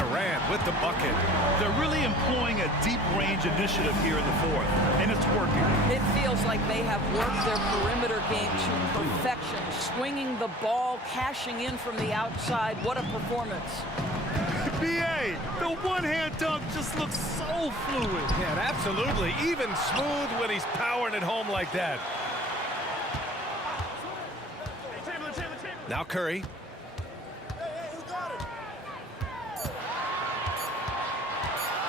Durant with the bucket. They're really employing a deep range initiative here in the fourth, and it's working. It feels like they have worked their perimeter game to perfection, swinging the ball, cashing in from the outside. What a performance. BA, the one-hand dunk just looks so fluid. Yeah, absolutely. Even smooth when he's powering it home like that. Now Curry.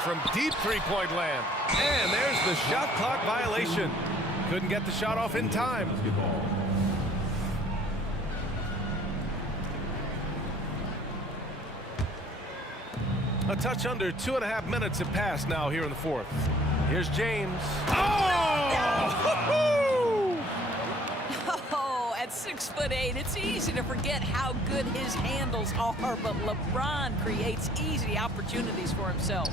From deep three-point land. And there's the shot clock violation. Couldn't get the shot off in time. A touch under 2.5 minutes have passed now here in the fourth. Here's James. Oh! Oh, at 6'8", it's easy to forget how good his handles are, but LeBron creates easy opportunities for himself.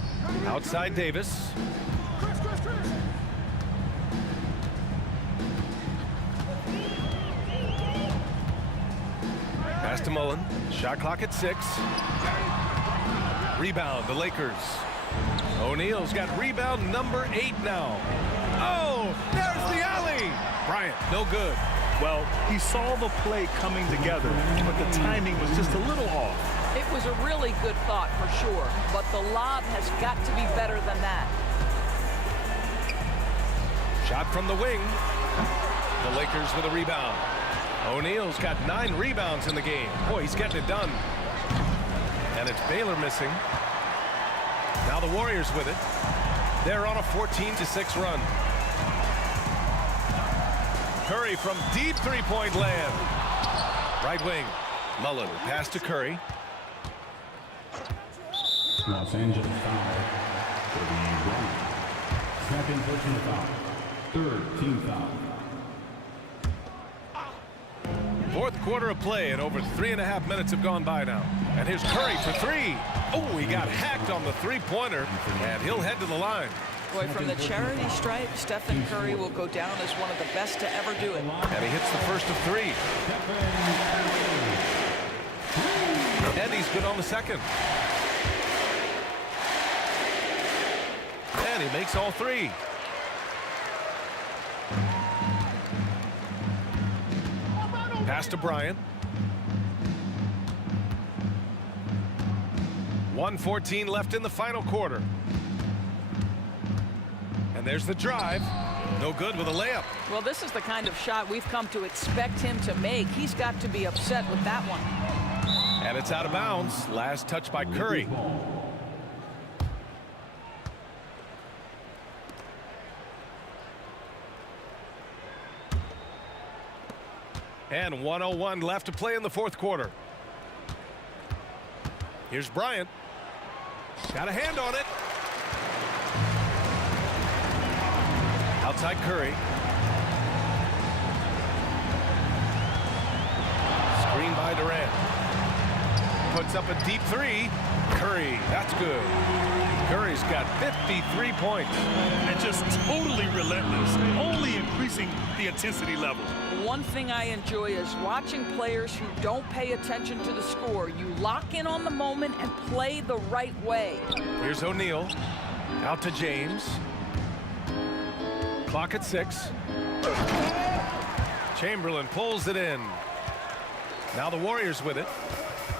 Outside Davis. Pass to Mullen. Shot clock at 6. Rebound, the Lakers. O'Neal's got rebound number 8 now. Oh, there's the alley. Bryant, no good. Well, he saw the play coming together, but the timing was just a little off. It was a really good thought for sure, but the lob has got to be better than that. Shot from the wing. The Lakers with a rebound. O'Neal's got 9 rebounds in the game. Boy, he's getting it done. And it's Baylor missing. Now the Warriors with it. They're on a 14-6 run. Curry from deep three-point land. Right wing. Mullen pass to Curry. Los Angeles foul for the Warriors. Second personal foul. Third team foul. Fourth quarter of play, and over 3.5 minutes have gone by now. And here's Curry for 3. Oh, he got hacked on the three-pointer, and he'll head to the line. Boy, from the charity stripe, Stephen Curry will go down as one of the best to ever do it. And he hits the first of 3. And he's good on the second. And he makes all 3. Pass to Bryant. 1:14 left in the final quarter. And there's the drive. No good with a layup. Well, this is the kind of shot we've come to expect him to make. He's got to be upset with that one. And it's out of bounds. Last touch by Curry. And 1:01 left to play in the fourth quarter. Here's Bryant. Got a hand on it. Outside Curry. Screen by Durant. Puts up a deep three. Curry, that's good. Curry's got 53 points. And just totally relentless, only increasing the intensity level. One thing I enjoy is watching players who don't pay attention to the score. You lock in on the moment and play the right way. Here's O'Neal. Out to James. Clock at 6. Chamberlain pulls it in. Now the Warriors with it.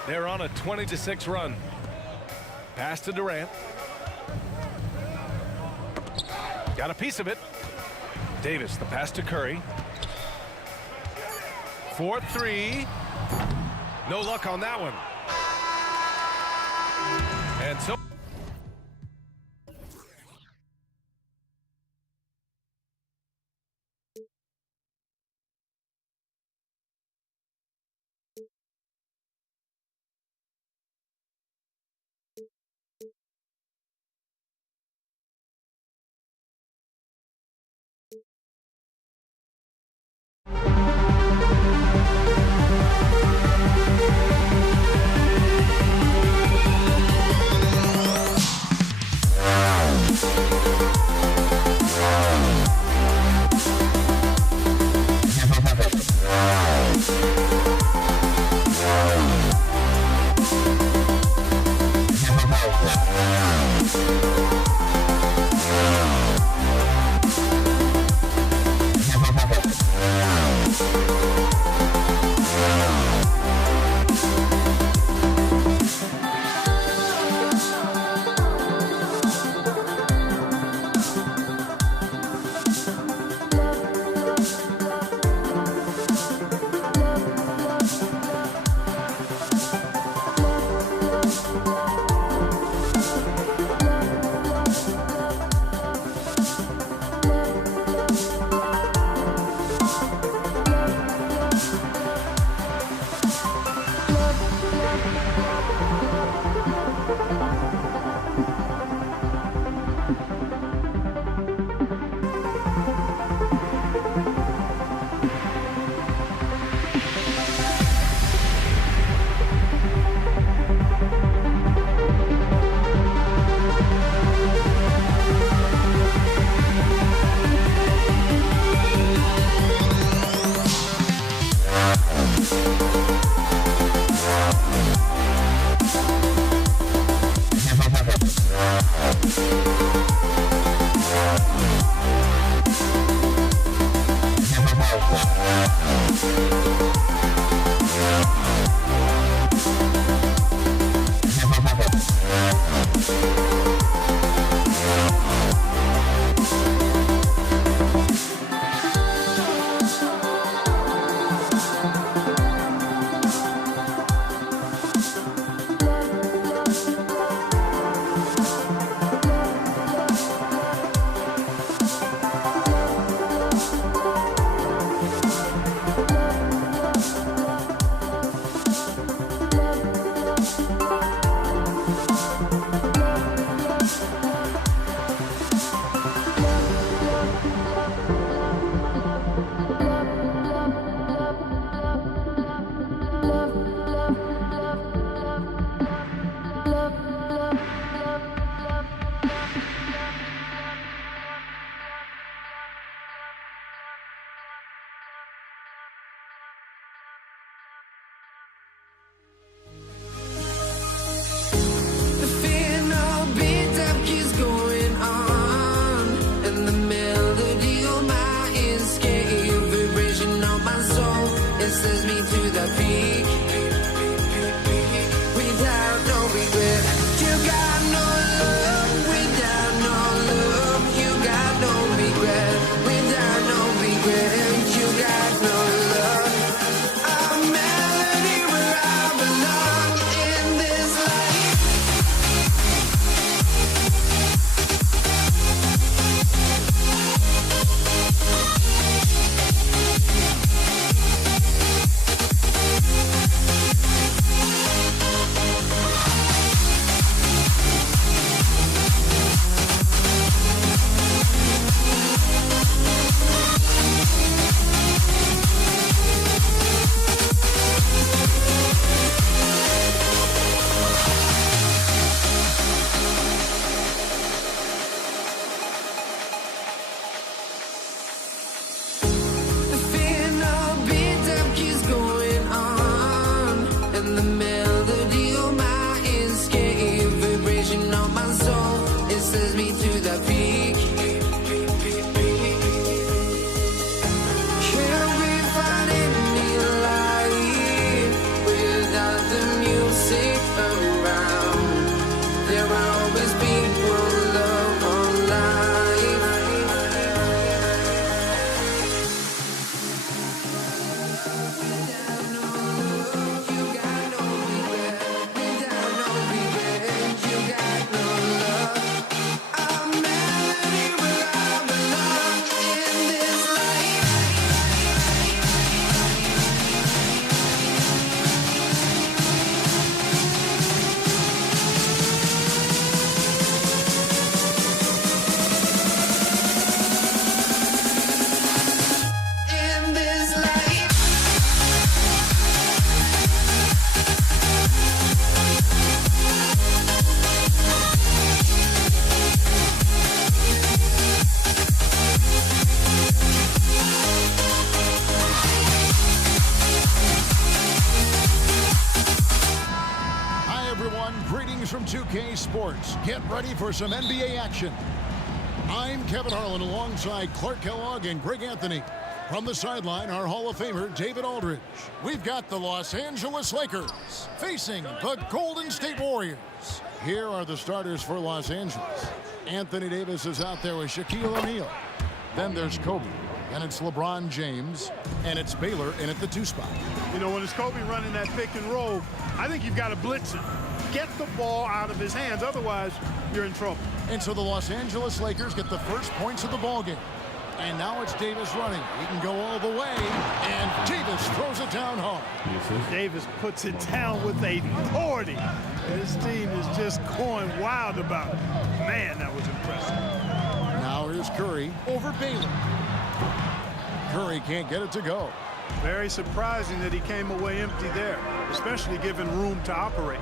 They're on a 20-6 run. Pass to Durant. Got a piece of it. Davis, the pass to Curry. 4-3. No luck on that one. And so sends me to the peak. Can we find any light without the music around? There will always be one love on life. Without no love, you got no regret. Without no regret, you got no love. A melody where I belong in this life. In this life. Hi, everyone. Greetings from 2K Sports. Get ready for some NBA action. I'm Kevin Harlan alongside Clark Kellogg and Greg Anthony. From the sideline, our Hall of Famer, David Aldridge. We've got the Los Angeles Lakers facing the Golden State Warriors. Here are the starters for Los Angeles. Anthony Davis is out there with Shaquille O'Neal. Then there's Kobe. And it's LeBron James. And it's Baylor in at the 2 spot. You know, when it's Kobe running that pick and roll, I think you've got to blitz him. Get the ball out of his hands, otherwise you're in trouble. And so the Los Angeles Lakers get the first points of the ballgame. And now it's Davis running. He can go all the way. And Davis throws it down hard. Davis puts it down with authority. His team is just going wild about it. Man, that was impressive. Now here's Curry over Baylor. Curry can't get it to go. Very surprising that he came away empty there, especially given room to operate.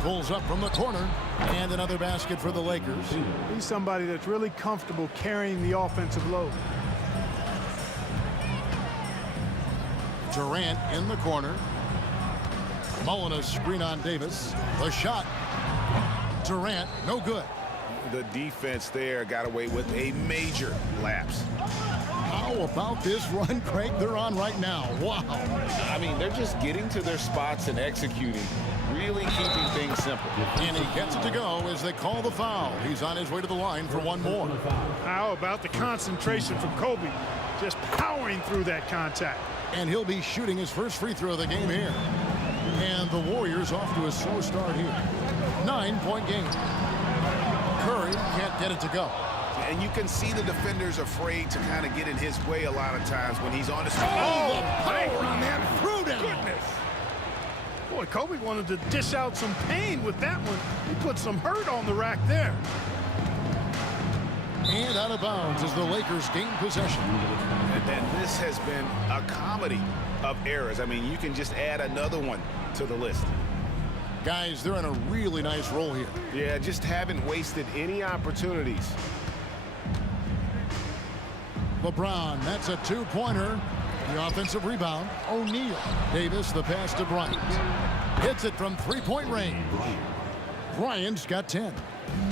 Pulls up from the corner, and another basket for the Lakers. He's somebody that's really comfortable carrying the offensive load. Durant in the corner. Mullen a screen on Davis. The shot. Durant, no good. The defense there got away with a major lapse. How about this run, Craig, they're on right now? Wow. I mean, they're just getting to their spots and executing, really keeping things simple. And he gets it to go as they call the foul. He's on his way to the line for one more. How about the concentration from Kobe? Just powering through that contact. And he'll be shooting his first free throw of the game here. And the Warriors off to a slow start here. 9-point game. Curry can't get it to go. And you can see the defenders afraid to kind of get in his way a lot of times when he's on his feet. Oh, the power on that throwdown. Goodness. Boy, Kobe wanted to dish out some pain with that one. He put some hurt on the rack there. And out of bounds as the Lakers gain possession. And this has been a comedy of errors. I mean, you can just add another one to the list. Guys, they're in a really nice roll here. Yeah, just haven't wasted any opportunities. LeBron, that's a 2-pointer. The offensive rebound, O'Neal. Davis, the pass to Bryant. Hits it from 3-point range. Bryant's got 10.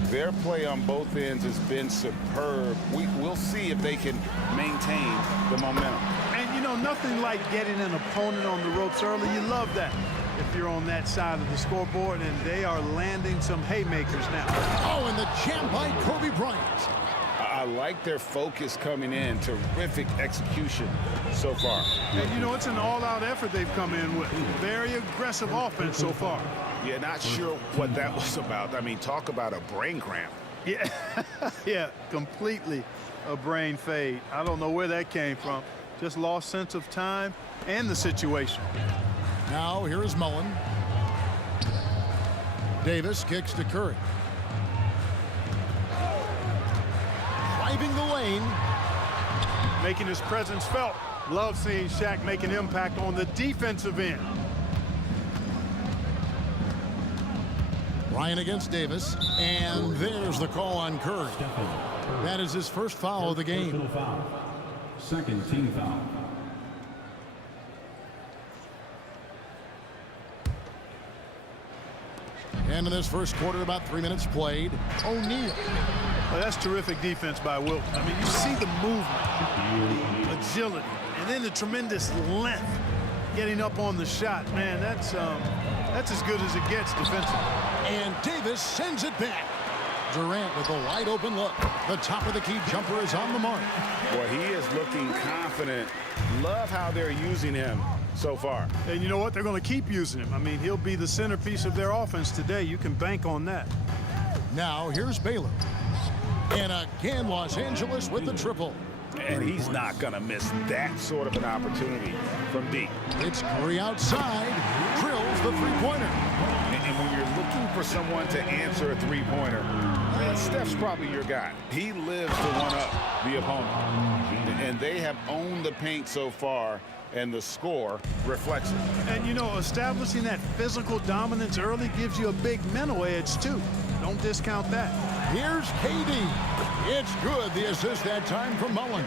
Their play on both ends has been superb. We'll see if they can maintain the momentum. And, you know, nothing like getting an opponent on the ropes early. You love that if you're on that side of the scoreboard, and they are landing some haymakers now. Oh, and the jam by Kobe Bryant. I like their focus coming in. Terrific execution so far. And, you know, it's an all-out effort they've come in with. Very aggressive offense so far. Yeah, not sure what that was about. I mean, talk about a brain cramp. Yeah, yeah, completely a brain fade. I don't know where that came from. Just lost sense of time and the situation. Now here is Mullen. Davis kicks to Curry. Driving the lane. Making his presence felt. Love seeing Shaq make an impact on the defensive end. Ryan against Davis. And there's the call on Curry. That is his first foul of the game. Second team foul. And in this first quarter, about 3 minutes played, O'Neal. Well, that's terrific defense by Wilt. I mean, you see the movement, the agility, and then the tremendous length getting up on the shot. Man, that's as good as it gets defensively. And Davis sends it back. Durant with a wide open look. The top of the key jumper is on the mark. Boy, he is looking confident. Love how they're using him so far. And you know what? They're going to keep using him. I mean, he'll be the centerpiece of their offense today. You can bank on that. Now here's Baylor. And again, Los Angeles with the triple. And he's not going to miss that sort of an opportunity from deep. It's Curry outside. Drills the three-pointer. And when you're looking for someone to answer a three-pointer, Steph's probably your guy. He lives to one-up the opponent. And they have owned the paint so far, and the score reflects it. And, you know, establishing that physical dominance early gives you a big mental edge, too. Don't discount that. Here's KD. It's good, the assist that time from Mullen.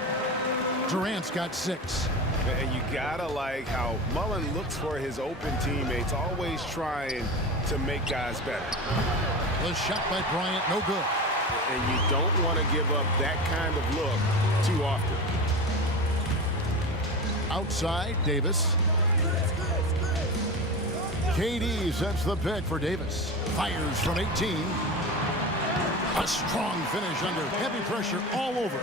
Durant's got 6. And you gotta like how Mullen looks for his open teammates, always trying to make guys better. The shot by Bryant, no good. And you don't want to give up that kind of look too often. Outside, Davis. KD sets the pick for Davis. Fires from 18. A strong finish under heavy pressure all over.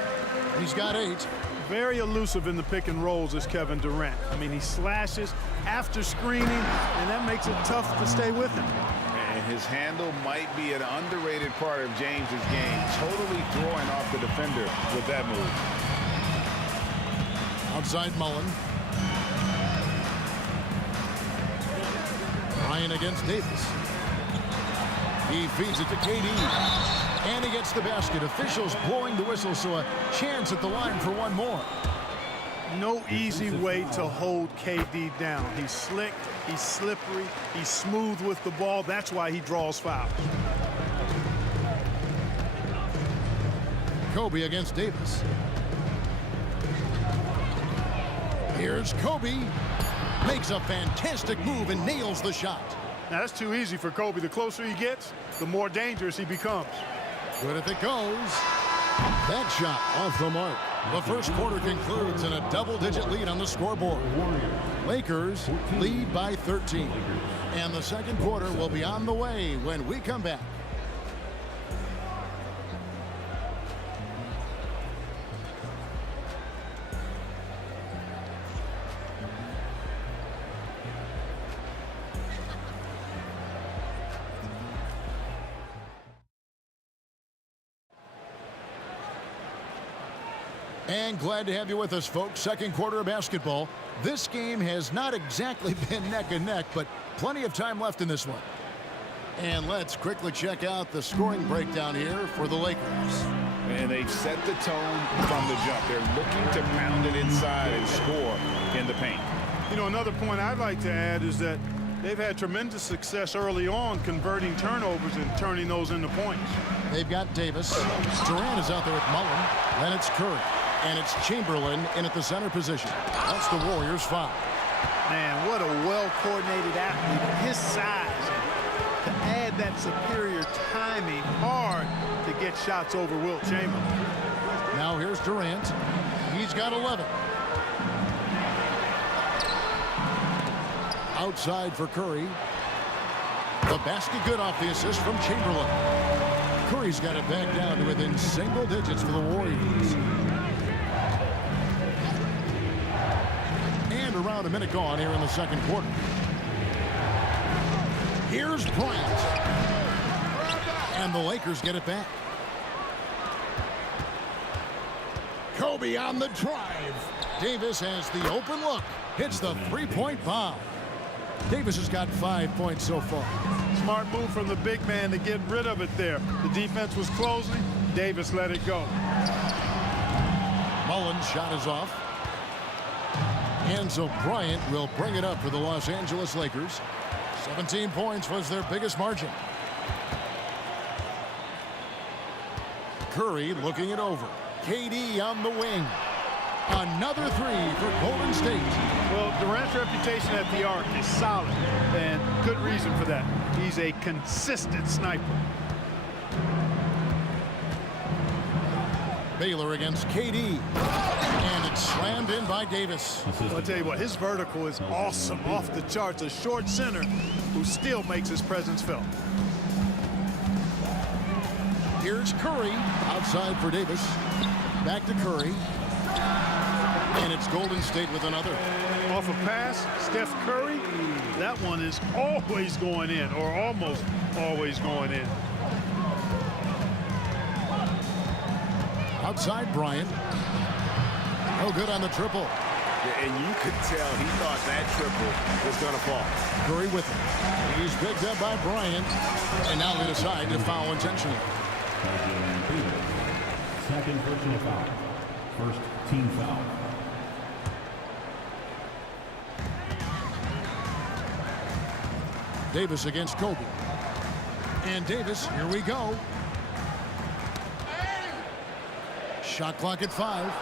He's got 8. Very elusive in the pick and rolls is Kevin Durant. I mean, he slashes after screening, and that makes it tough to stay with him. And his handle might be an underrated part of James's game, totally throwing off the defender with that move. Outside Mullen. Bryant against Davis. He feeds it to KD. And he gets the basket. Officials blowing the whistle, so a chance at the line for one more. No easy way to hold KD down. He's slick, he's slippery, he's smooth with the ball. That's why he draws fouls. Kobe against Davis. Here's Kobe. Makes a fantastic move and nails the shot. Now, that's too easy for Kobe. The closer he gets, the more dangerous he becomes. Good if it goes. That shot off the mark. The first quarter concludes in a double-digit lead on the scoreboard. Lakers lead by 13. And the second quarter will be on the way when we come back. And glad to have you with us, folks. Second quarter of basketball. This game has not exactly been neck and neck, but plenty of time left in this one. And let's quickly check out the scoring breakdown here for the Lakers. And they've set the tone from the jump. They're looking to pound it inside and score in the paint. You know, another point I'd like to add is that they've had tremendous success early on converting turnovers and turning those into points. They've got Davis. Durant is out there with Mullen. Then it's Curry. And it's Chamberlain in at the center position. That's the Warriors' foul. Man, what a well-coordinated athlete. His size, to add that superior timing, hard to get shots over Wilt Chamberlain. Now here's Durant. He's got 11. Outside for Curry. The basket good off the assist from Chamberlain. Curry's got it back down to within single digits for the Warriors. Around a minute gone here in the second quarter. Here's Bryant. And the Lakers get it back. Kobe on the drive. Davis has the open look. Hits the three-point bomb. Davis has got 5 points so far. Smart move from the big man to get rid of it there. The defense was closing. Davis let it go. Mullen's shot is off. And so Bryant will bring it up for the Los Angeles Lakers. 17 points was their biggest margin. Curry looking it over. KD on the wing. Another three for Golden State. Well, Durant's reputation at the arc is solid, and good reason for that. He's a consistent sniper. Baylor against KD. And it's slammed in by Davis. I'll tell you what, his vertical is awesome, off the charts. A short center who still makes his presence felt. Here's Curry outside for Davis. Back to Curry. And it's Golden State with another. Off a pass, Steph Curry, that one is always going in, or almost always going in. Outside Bryant. No good on the triple. Yeah, and you could tell he thought that triple was going to fall. Curry with him. He's picked up by Bryant. And now they decide to foul intentionally. Second personal foul. First team foul. Davis against Kobe. And Davis, here we go. Shot clock at 5.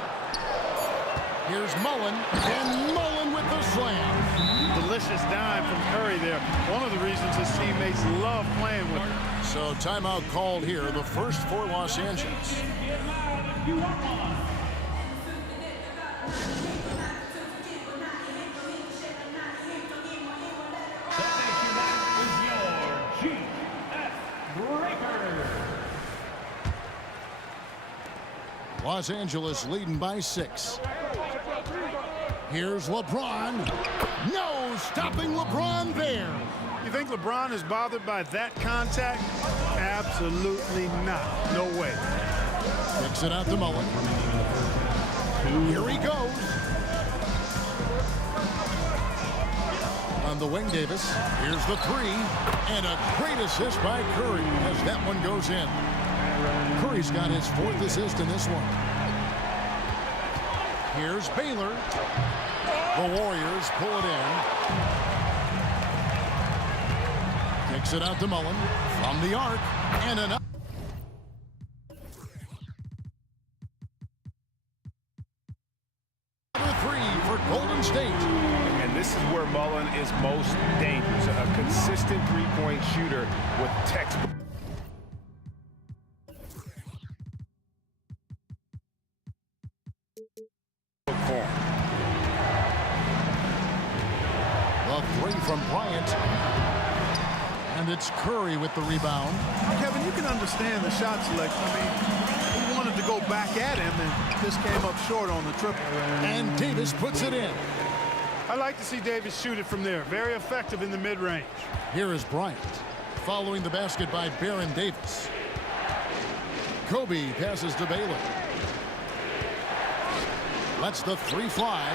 Here's Mullen, and Mullen with the slam. Delicious dime from Curry there. One of the reasons his teammates love playing with him. So timeout called here, the first for Los Angeles. Los Angeles leading by 6. Here's LeBron. No, stopping LeBron there. You think LeBron is bothered by that contact? Absolutely not. No way. Kicks it out to Mullen. Here he goes. On the wing, Davis. Here's the 3. And a great assist by Curry as that one goes in. Curry's got his 4th assist in this one. Here's Baylor. The Warriors pull it in. Kicks it out to Mullen from the arc. And another. For Golden State. And this is where Mullen is most dangerous. A consistent three-point shooter with textbook. The 3 from Bryant. And it's Curry with the rebound. Kevin, you can understand the shot selection. I mean, he wanted to go back at him, and this came up short on the triple. And Davis puts it in. I like to see Davis shoot it from there. Very effective in the mid-range. Here is Bryant. Following the basket by Baron Davis. Kobe passes to Baylor. Lets the 3 fly.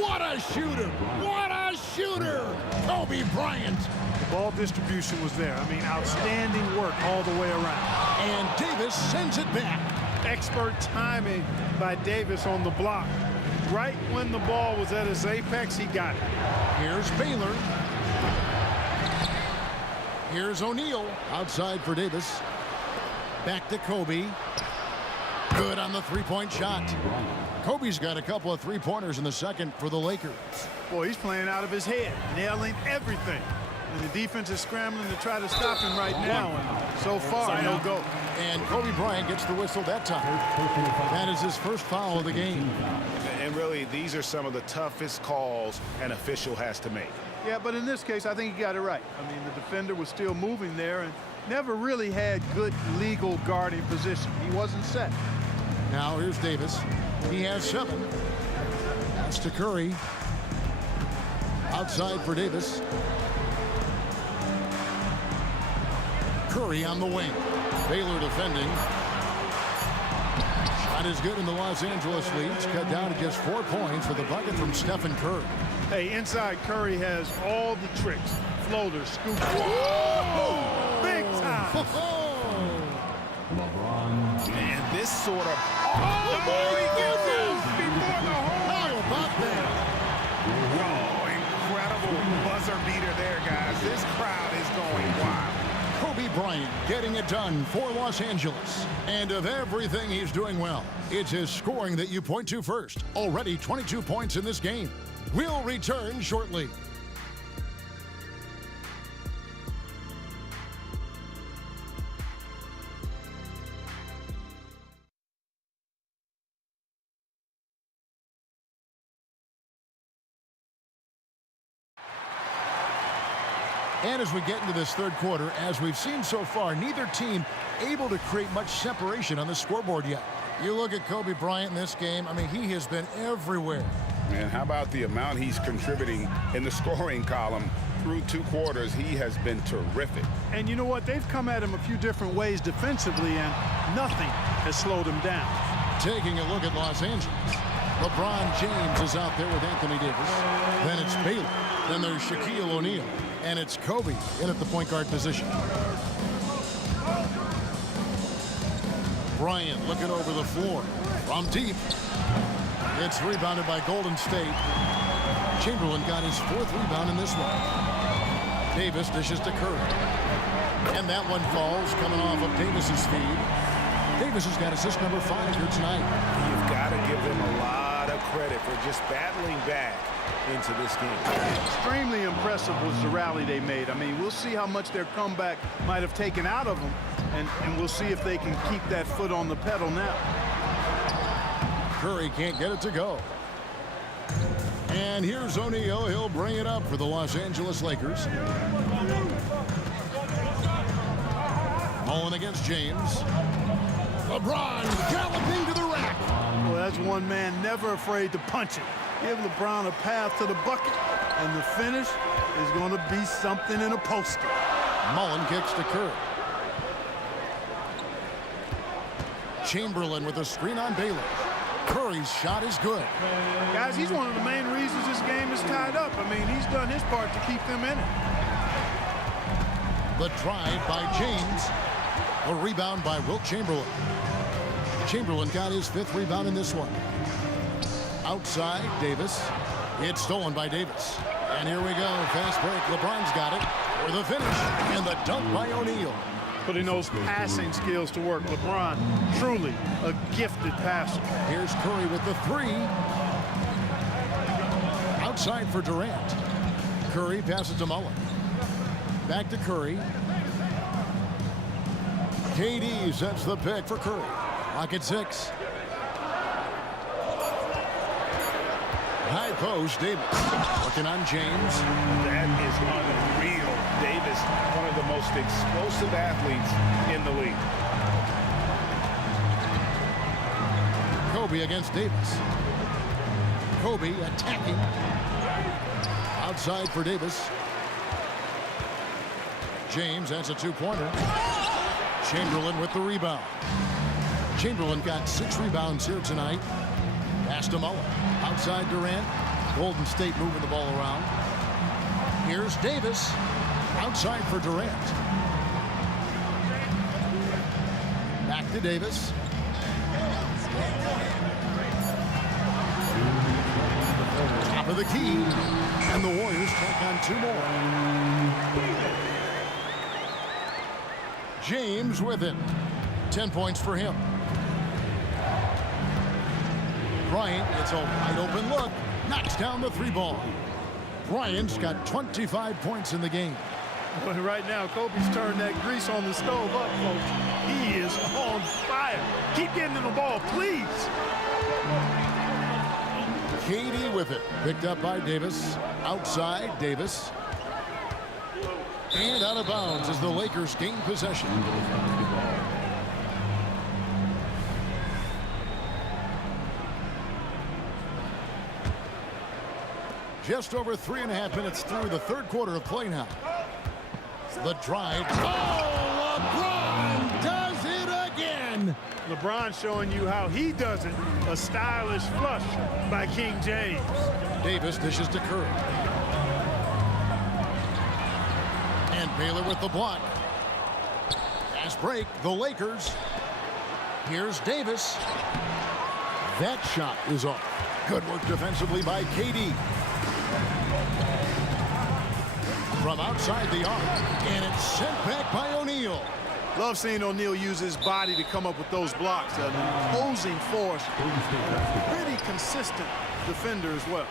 What a shooter! What a shooter! Kobe Bryant. The ball distribution was there. I mean, outstanding work all the way around. And Davis sends it back. Expert timing by Davis on the block. Right when the ball was at its apex, he got it. Here's Baylor. Here's O'Neal. Outside for Davis. Back to Kobe. Good on the 3-point shot. Kobe's got a couple of 3-pointers in the second for the Lakers. Boy, he's playing out of his head, nailing everything. And the defense is scrambling to try to stop him right now. And so far, no go. And Kobe Bryant gets the whistle that time. That is his first foul of the game. And really, these are some of the toughest calls an official has to make. Yeah, but in this case, I think he got it right. I mean, the defender was still moving there and never really had good legal guarding position. He wasn't set. Now here's Davis. He has 7. That's to Curry. Outside for Davis. Curry on the wing. Baylor defending. Shot is good in the Los Angeles leads. Cut down to just 4 points with a bucket from Stephen Curry. Hey, inside Curry has all the tricks. Floaters, scoop. Big time. LeBron. And this sort of... Oh, my goodness! Before the hole. How about that? Oh, incredible buzzer beater there, guys. This crowd is going wild. Kobe Bryant getting it done for Los Angeles. And of everything he's doing well, it's his scoring that you point to first. Already 22 points in this game. We'll return shortly. And as we get into this third quarter, as we've seen so far, neither team able to create much separation on the scoreboard yet. You look at Kobe Bryant in this game, I mean, he has been everywhere. And how about the amount he's contributing in the scoring column? Through 2 quarters, he has been terrific. And you know what? They've come at him a few different ways defensively, and nothing has slowed him down. Taking a look at Los Angeles. LeBron James is out there with Anthony Davis. Then it's Baylor. Then there's Shaquille O'Neal. And it's Kobe in at the point guard position. Bryant looking over the floor from deep. It's rebounded by Golden State. Chamberlain got his 4th rebound in this one. Davis dishes to Curry. And that one falls coming off of Davis's feed. Davis has got assist number 5 here tonight. You've got to give them a lot of credit for just battling back into this game. Extremely impressive was the rally they made. I mean, we'll see how much their comeback might have taken out of them, and we'll see if they can keep that foot on the pedal now. Curry can't get it to go. And here's O'Neal. He'll bring it up for the Los Angeles Lakers. Mullen against James. LeBron galloping to the rack. Well, that's one man never afraid to punch it. Give LeBron a path to the bucket, and the finish is going to be something in a poster. Mullen kicks to Curry. Chamberlain with a screen on Baylor. Curry's shot is good. Guys, he's one of the main reasons this game is tied up. I mean, he's done his part to keep them in it. The drive by James. A rebound by Wilt Chamberlain. Chamberlain got his 5th rebound in this one. Outside, Davis. It's stolen by Davis. And here we go. Fast break. LeBron's got it for the finish. And the dunk by O'Neal. Putting those passing skills to work. LeBron, truly a gifted passer. Here's Curry with the 3. Outside for Durant. Curry passes to Mullen. Back to Curry. KD sets the pick for Curry. Lock at 6. High post, Davis. Looking on James. That is unreal. Davis, one of the most explosive athletes in the league. Kobe against Davis. Kobe attacking. Outside for Davis. James, that's a 2-pointer. Chamberlain with the rebound. Chamberlain got 6 rebounds here tonight. Pass to Mullen. Outside Durant. Golden State moving the ball around. Here's Davis. Outside for Durant. Back to Davis. Top of the key. And the Warriors take on 2 more. James with it. 10 points for him. Bryant gets a wide open look. Knocks down the 3 ball. Bryant's got 25 points in the game. Boy, right now, Kobe's turned that grease on the stove up, folks. He is on fire. Keep getting him the ball, please. KD with it. Picked up by Davis. Outside, Davis. And out of bounds as the Lakers gain possession. Just over 3.5 minutes through the third quarter of play now. The drive. Oh, LeBron does it again. LeBron showing you how he does it. A stylish flush by King James. Davis dishes to Curry. And Baylor with the block. Fast break, the Lakers. Here's Davis. That shot is off. Good work defensively by KD. from outside the arc, and it's sent back by O'Neal. Love seeing O'Neal use his body to come up with those blocks. An imposing force, and a pretty consistent defender as well.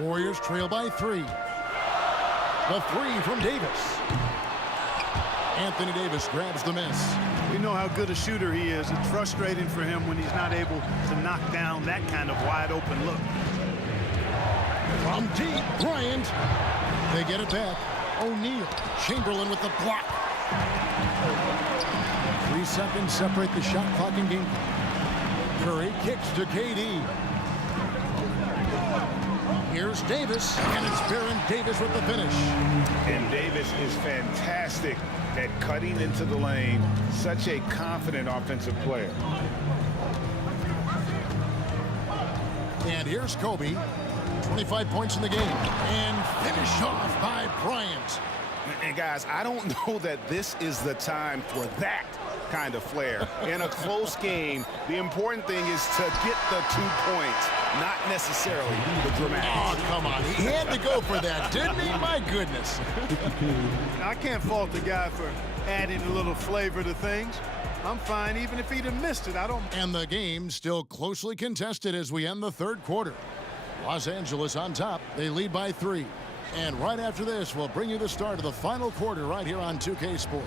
Warriors trail by 3. The 3 from Davis. Anthony Davis grabs the miss. We know how good a shooter he is. It's frustrating for him when he's not able to knock down that kind of wide open look. From deep, Bryant. They get it back. O'Neal. Chamberlain with the block. 3 seconds separate the shot clock and game. Curry kicks to KD. Here's Davis, and it's Baron Davis with the finish. And Davis is fantastic at cutting into the lane. Such a confident offensive player. And here's Kobe. 25 points in the game. And finished off by Bryant. And guys, I don't know that this is the time for that kind of flair. In a close game, the important thing is to get the 2 points, not necessarily the dramatics. Oh, come on. He had to go for that, didn't he? My goodness. I can't fault the guy for adding a little flavor to things. I'm fine even if he'd have missed it. I don't. And the game still closely contested as we end the third quarter. Los Angeles on top. They lead by 3. And right after this, we'll bring you the start of the final quarter right here on 2K Sports.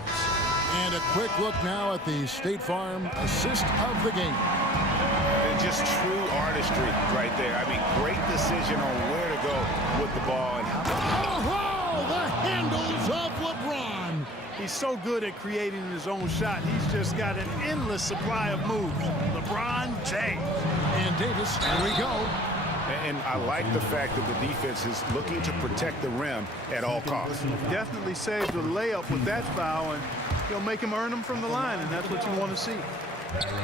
And a quick look now at the State Farm assist of the game. And just true artistry right there. I mean, great decision on where to go with the ball. And oh, the handles of LeBron. He's so good at creating his own shot. He's just got an endless supply of moves. LeBron James. And Davis, here we go. And I like the fact that the defense is looking to protect the rim at all costs. Definitely saved a layup with that foul, and he'll make him earn them from the line, and that's what you want to see.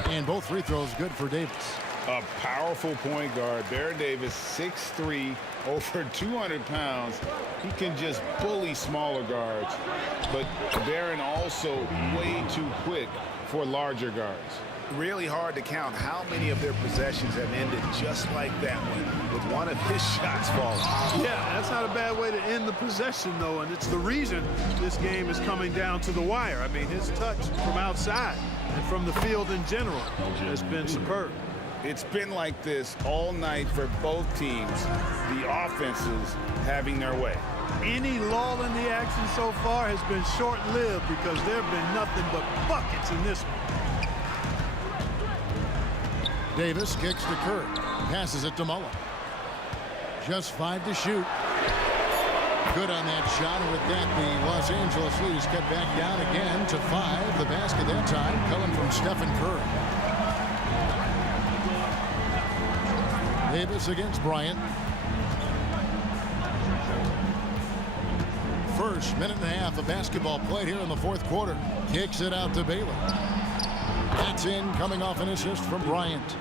And both free throws good for Davis. A powerful point guard. Baron Davis, 6'3", over 200 pounds. He can just bully smaller guards. But Baron also way too quick for larger guards. Really hard to count how many of their possessions have ended just like that one, with one of his shots falling. Yeah, that's not a bad way to end the possession, though, and it's the reason this game is coming down to the wire. I mean, his touch from outside and from the field in general has been superb. It's been like this all night for both teams, the offenses having their way. Any lull in the action so far has been short-lived because there have been nothing but buckets in this one. Davis kicks to Kerr. Passes it to Mullen. Just 5 to shoot. Good on that shot. And with that, the Los Angeles lead is cut back down again to 5. The basket that time coming from Stephen Curry. Davis against Bryant. First minute and a half of basketball played here in the fourth quarter. Kicks it out to Baylor. That's in, coming off an assist from Bryant.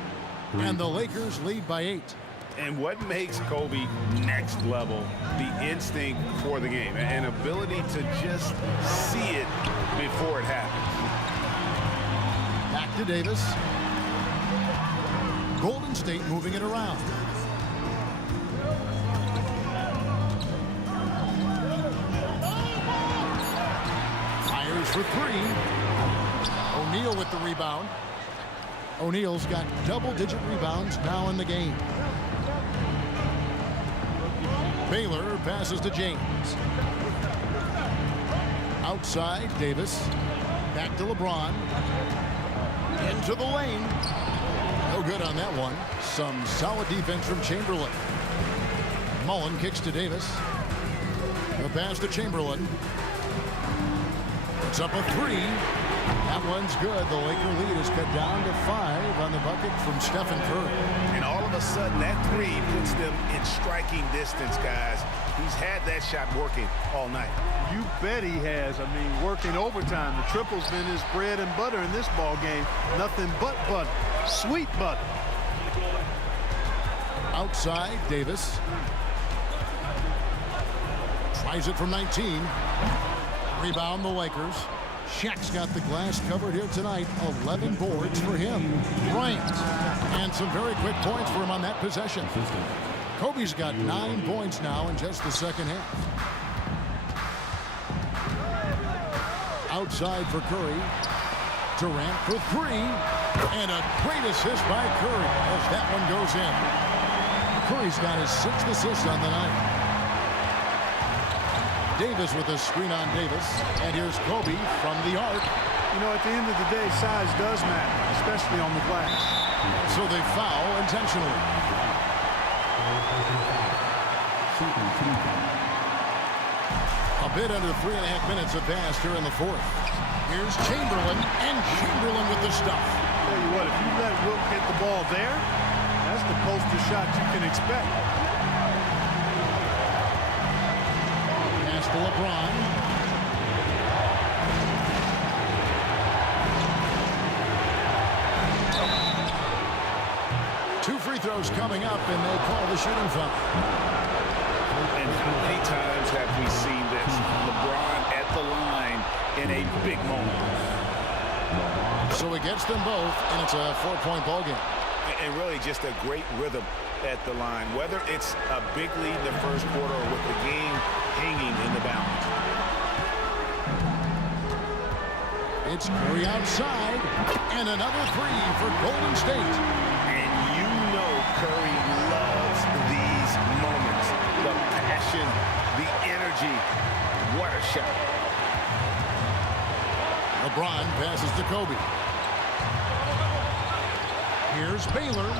And the Lakers lead by 8. And what makes Kobe next level, the instinct for the game, an ability to just see it before it happens. Back to Davis. Golden State moving it around. Fires for 3. O'Neal with the rebound. O'Neal's got double-digit rebounds now in the game. Baylor passes to James. Outside, Davis. Back to LeBron. Into the lane. No good on that one. Some solid defense from Chamberlain. Mullen kicks to Davis. The pass to Chamberlain. It's up a 3. That one's good. The Laker lead is cut down to 5 on the bucket from Stephen Curry. And all of a sudden, that 3 puts them in striking distance, guys. He's had that shot working all night. You bet he has. I mean, working overtime. The triple's been his bread and butter in this ball game. Nothing but butter. Sweet butter. Outside, Davis. Tries it from 19. Rebound, the Lakers. Shaq's got the glass covered here tonight. 11 boards for him. Bryant. And some very quick points for him on that possession. Kobe's got 9 points now in just the second half. Outside for Curry. Durant for 3. And a great assist by Curry as that one goes in. Curry's got his 6th assist on the night. Davis with a screen on Davis. And here's Kobe from the arc. You know, at the end of the day, size does matter, especially on the glass. So they foul intentionally. A bit under 3.5 minutes have passed here in the fourth. Here's Chamberlain, and Chamberlain with the stuff. Tell you what, if you let Wilt get the ball there, that's the poster shot you can expect. Pass to LeBron. Two free throws coming up, and they call the shooting foul. And how many times have we seen this? LeBron at the line in a big moment. So he gets them both, and it's a 4-point ball game. And really just a great rhythm at the line, whether it's a big lead in the first quarter or with the game hanging in the balance. It's Curry outside, and another 3 for Golden State. And you know Curry loves these moments. The passion, the energy. What a shot. LeBron passes to Kobe. Here's Baylor.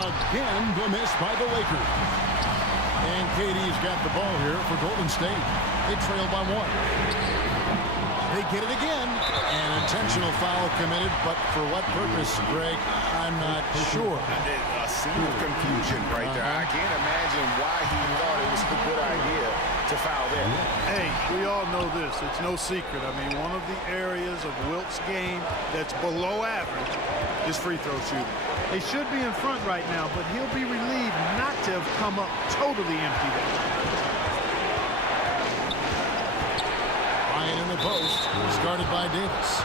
Again, the miss by the Lakers. And KD's got the ball here for Golden State. They trail by 1. They get it again. An intentional foul committed, but for what purpose, Greg? I'm not sure. A scene of confusion right there. I can't imagine why he thought it was a good idea to foul there. Hey, we all know this. It's no secret. I mean, one of the areas of Wilt's game that's below average is free throw shooting. They should be in front right now, but he'll be relieved not to have come up totally empty there. Ryan in the post, started by Davis.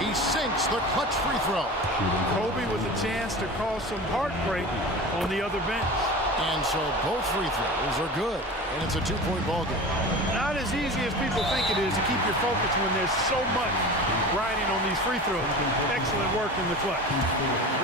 He sinks the clutch free throw. Kobe with a chance to cause some heartbreak on the other bench. And so both free throws are good, and it's a 2-point ball game. Not as easy as people think it is to keep your focus when there's so much riding on these free throws. Excellent work in the clutch.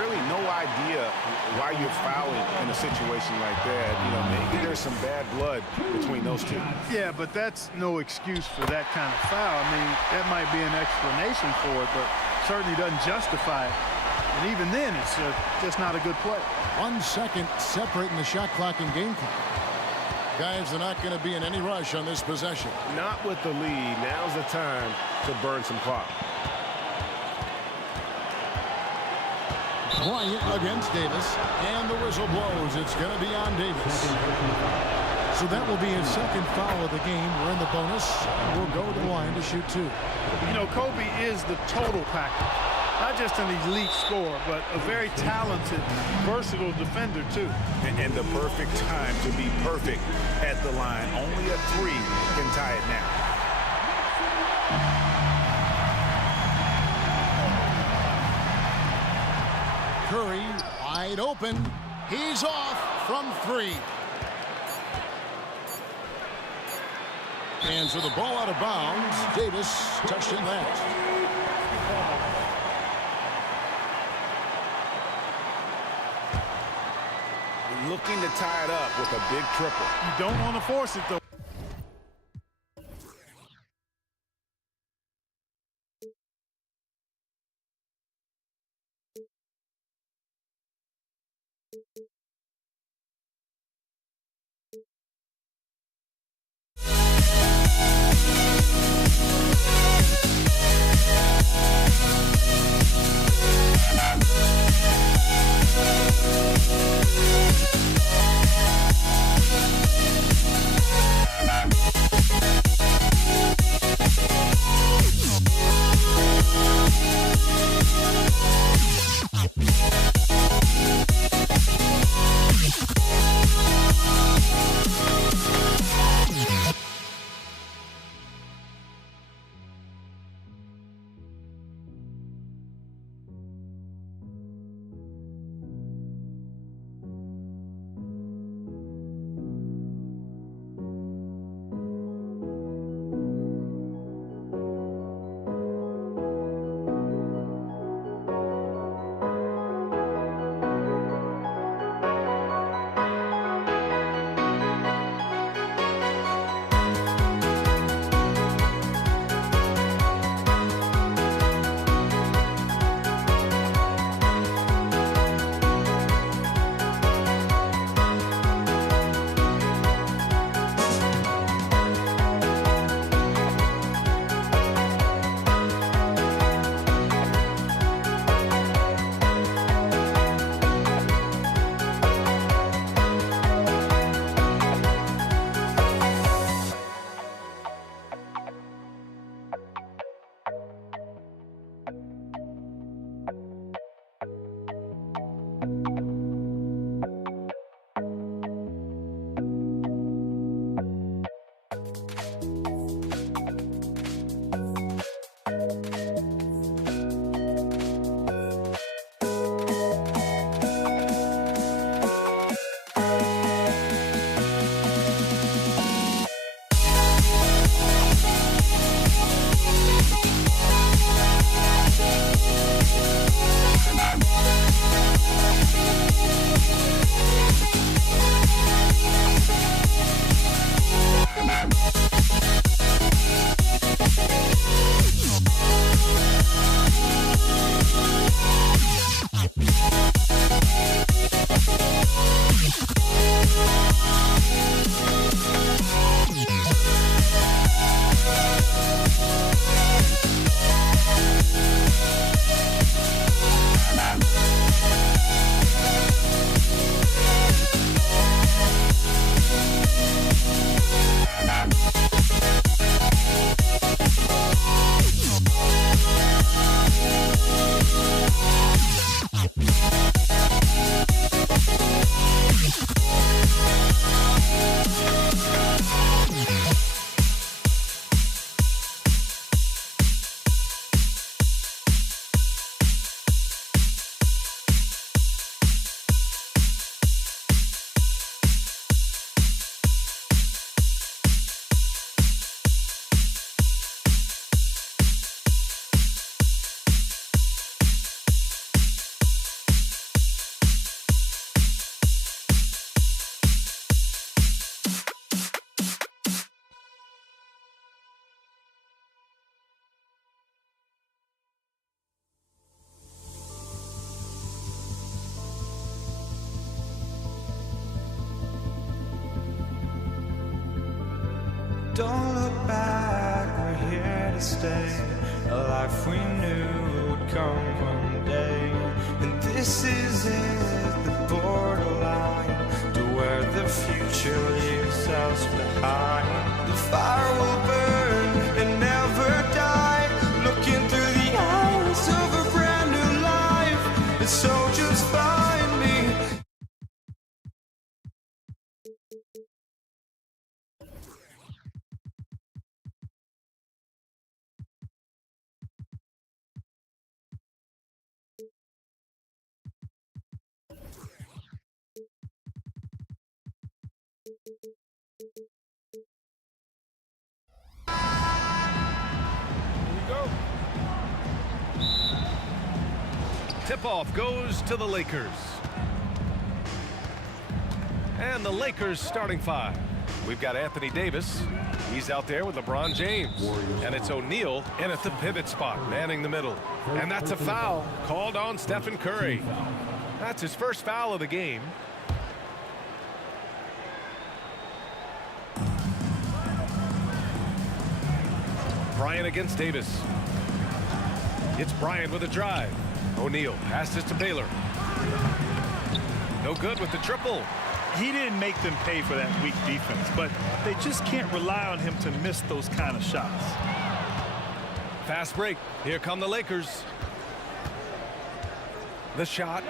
Really no idea why you're fouling in a situation like that. You know, maybe there's some bad blood between those two. Yeah, but that's no excuse for that kind of foul. I mean, that might be an explanation for it, but certainly doesn't justify it. And even then, it's just not a good play. 1 second separating the shot clock and game clock. Guys, they're not going to be in any rush on this possession. Not with the lead. Now's the time to burn some clock. Bryant against Davis, and the whistle blows. It's going to be on Davis. So that will be his 2nd foul of the game. We're in the bonus. We'll go to the line to shoot 2. You know, Kobe is the total package. Not just an elite scorer, but a very talented, versatile defender, too. And the perfect time to be perfect at the line. Only a 3 can tie it now. Curry wide open. He's off from 3. And so the ball out of bounds. Davis touched it last. Looking to tie it up with a big triple. You don't want to force it, though. Don't look back, we're here to stay. A life we knew would come one day. And this is it, the borderline to where the future leaves us behind. The fire will burn and never die, looking through the eyes of a brand new life. And so just find me. Tip-off goes to the Lakers. And the Lakers starting five. We've got Anthony Davis. He's out there with LeBron James. And it's O'Neal in at the pivot spot, manning the middle. And that's a foul called on Stephen Curry. That's his first foul of the game. Bryant against Davis. It's Bryant with a drive. O'Neal passes to Baylor. No good with the triple. He didn't make them pay for that weak defense, but they just can't rely on him to miss those kind of shots. Fast break. Here come the Lakers. The shot.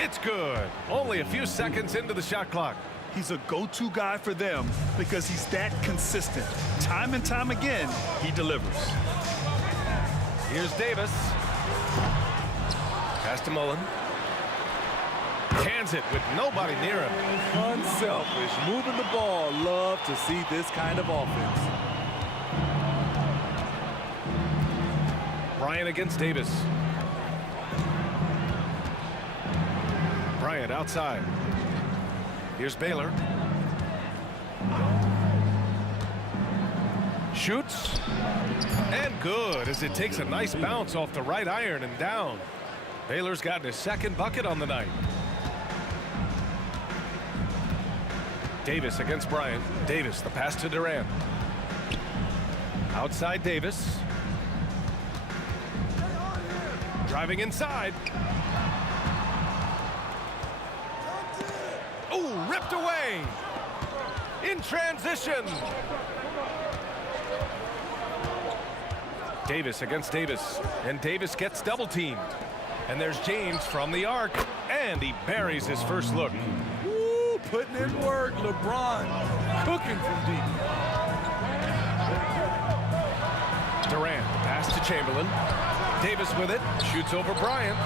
It's good. Only a few seconds into the shot clock. He's a go-to guy for them because he's that consistent. Time and time again, he delivers. Here's Davis. Pass to Mullen. Cans it with nobody near him. Unselfish, moving the ball. Love to see this kind of offense. Bryant against Davis. Bryant outside. Here's Baylor. Shoots. And good as it takes a nice bounce off the right iron and down. Baylor's gotten his second bucket on the night. Davis against Bryant. Davis, the pass to Durant. Outside Davis. Driving inside. Oh, ripped away. In transition. Davis against Davis. And Davis gets double teamed. And there's James from the arc. And he buries his first look. Woo, putting in work. LeBron cooking from deep. Durant, pass to Chamberlain. Davis with it. Shoots over Bryant.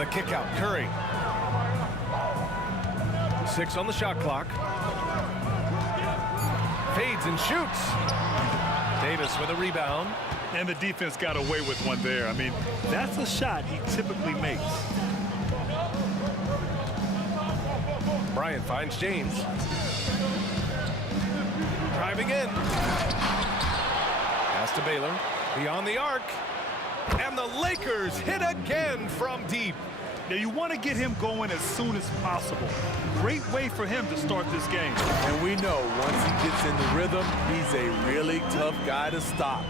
The kick out, Curry. 6 on the shot clock. Fades and shoots. Davis with a rebound. And the defense got away with one there. I mean, that's a shot he typically makes. Bryant finds James. Driving in. Pass to Baylor. Beyond the arc. And the Lakers hit again from deep. Now you want to get him going as soon as possible. Great way for him to start this game. And we know once he gets in the rhythm, he's a really tough guy to stop.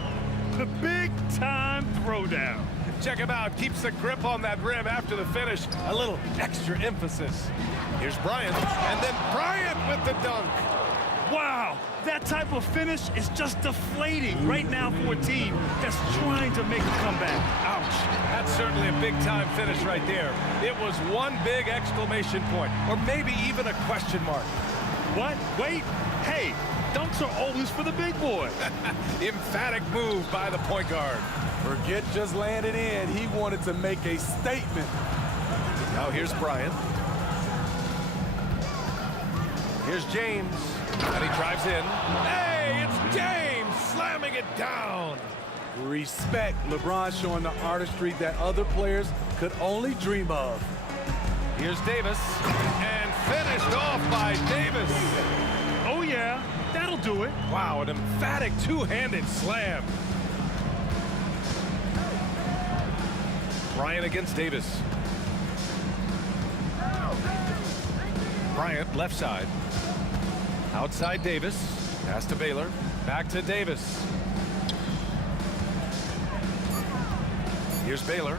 The big time throwdown. Check him out. Keeps the grip on that rim after the finish. A little extra emphasis. Here's Bryant. And then Bryant with the dunk. Wow, that type of finish is just deflating right now for a team that's trying to make a comeback. Ouch. That's certainly a big-time finish right there. It was one big exclamation point, or maybe even a question mark. What? Wait. Hey, dunks are always for the big boy. Emphatic move by the point guard. Forget just laying it in. He wanted to make a statement. Now here's Bryant. Here's James. And he drives in. Hey, it's James slamming it down. Respect. LeBron showing the artistry that other players could only dream of. Here's Davis. And finished off by Davis. Oh, yeah. That'll do it. Wow, an emphatic two-handed slam. Bryant against Davis. Bryant left side. Outside Davis. Pass to Baylor. Back to Davis. Here's Baylor.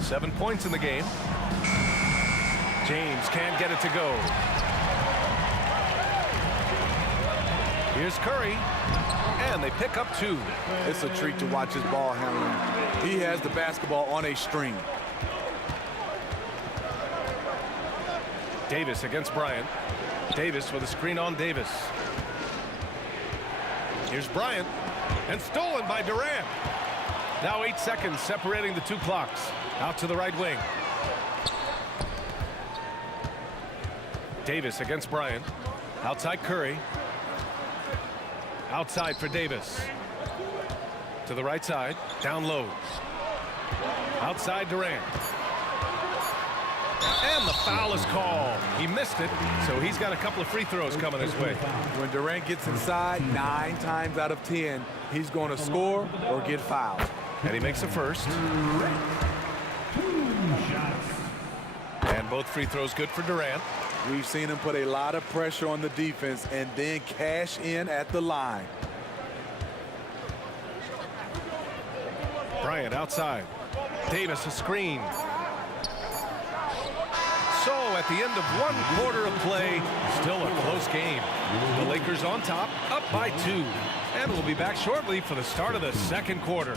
7 points in the game. James can't get it to go. Here's Curry. And they pick up 2. It's a treat to watch his ball handling. He has the basketball on a string. Davis against Bryant. Davis with a screen on Davis. Here's Bryant. And stolen by Durant. Now 8 seconds separating the 2 clocks. Out to the right wing. Davis against Bryant. Outside Curry. Outside for Davis. To the right side. Down low. Outside Durant. And the foul is called. He missed it, so he's got a couple of free throws coming his way. When Durant gets inside, 9 times out of 10, he's going to score or get fouled. And he makes the first. And both free throws good for Durant. We've seen him put a lot of pressure on the defense and then cash in at the line. Bryant outside. Davis a screen. So at the end of 1 quarter of play, still a close game. The Lakers on top, up by 2. And we'll be back shortly for the start of the 2nd quarter.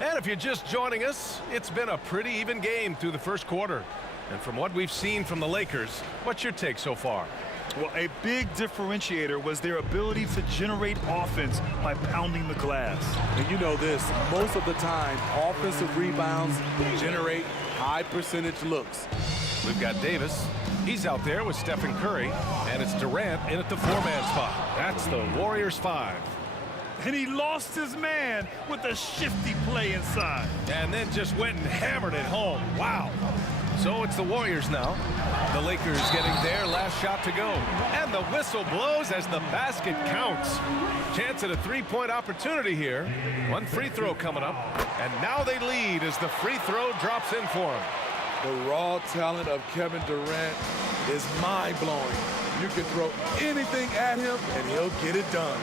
And if you're just joining us, it's been a pretty even game through the 1st quarter. And from what we've seen from the Lakers, what's your take so far? Well, a big differentiator was their ability to generate offense by pounding the glass. And you know this, most of the time, offensive rebounds generate high percentage looks. We've got Davis. He's out there with Stephen Curry. And it's Durant in at the 4-man spot. That's the Warriors 5. And he lost his man with a shifty play inside. And then just went and hammered it home. Wow. So it's the Warriors now. The Lakers getting their last shot to go. And the whistle blows as the basket counts. Chance at a 3-point opportunity here. 1 free throw coming up. And now they lead as the free throw drops in for them. The raw talent of Kevin Durant is mind-blowing. You can throw anything at him and he'll get it done.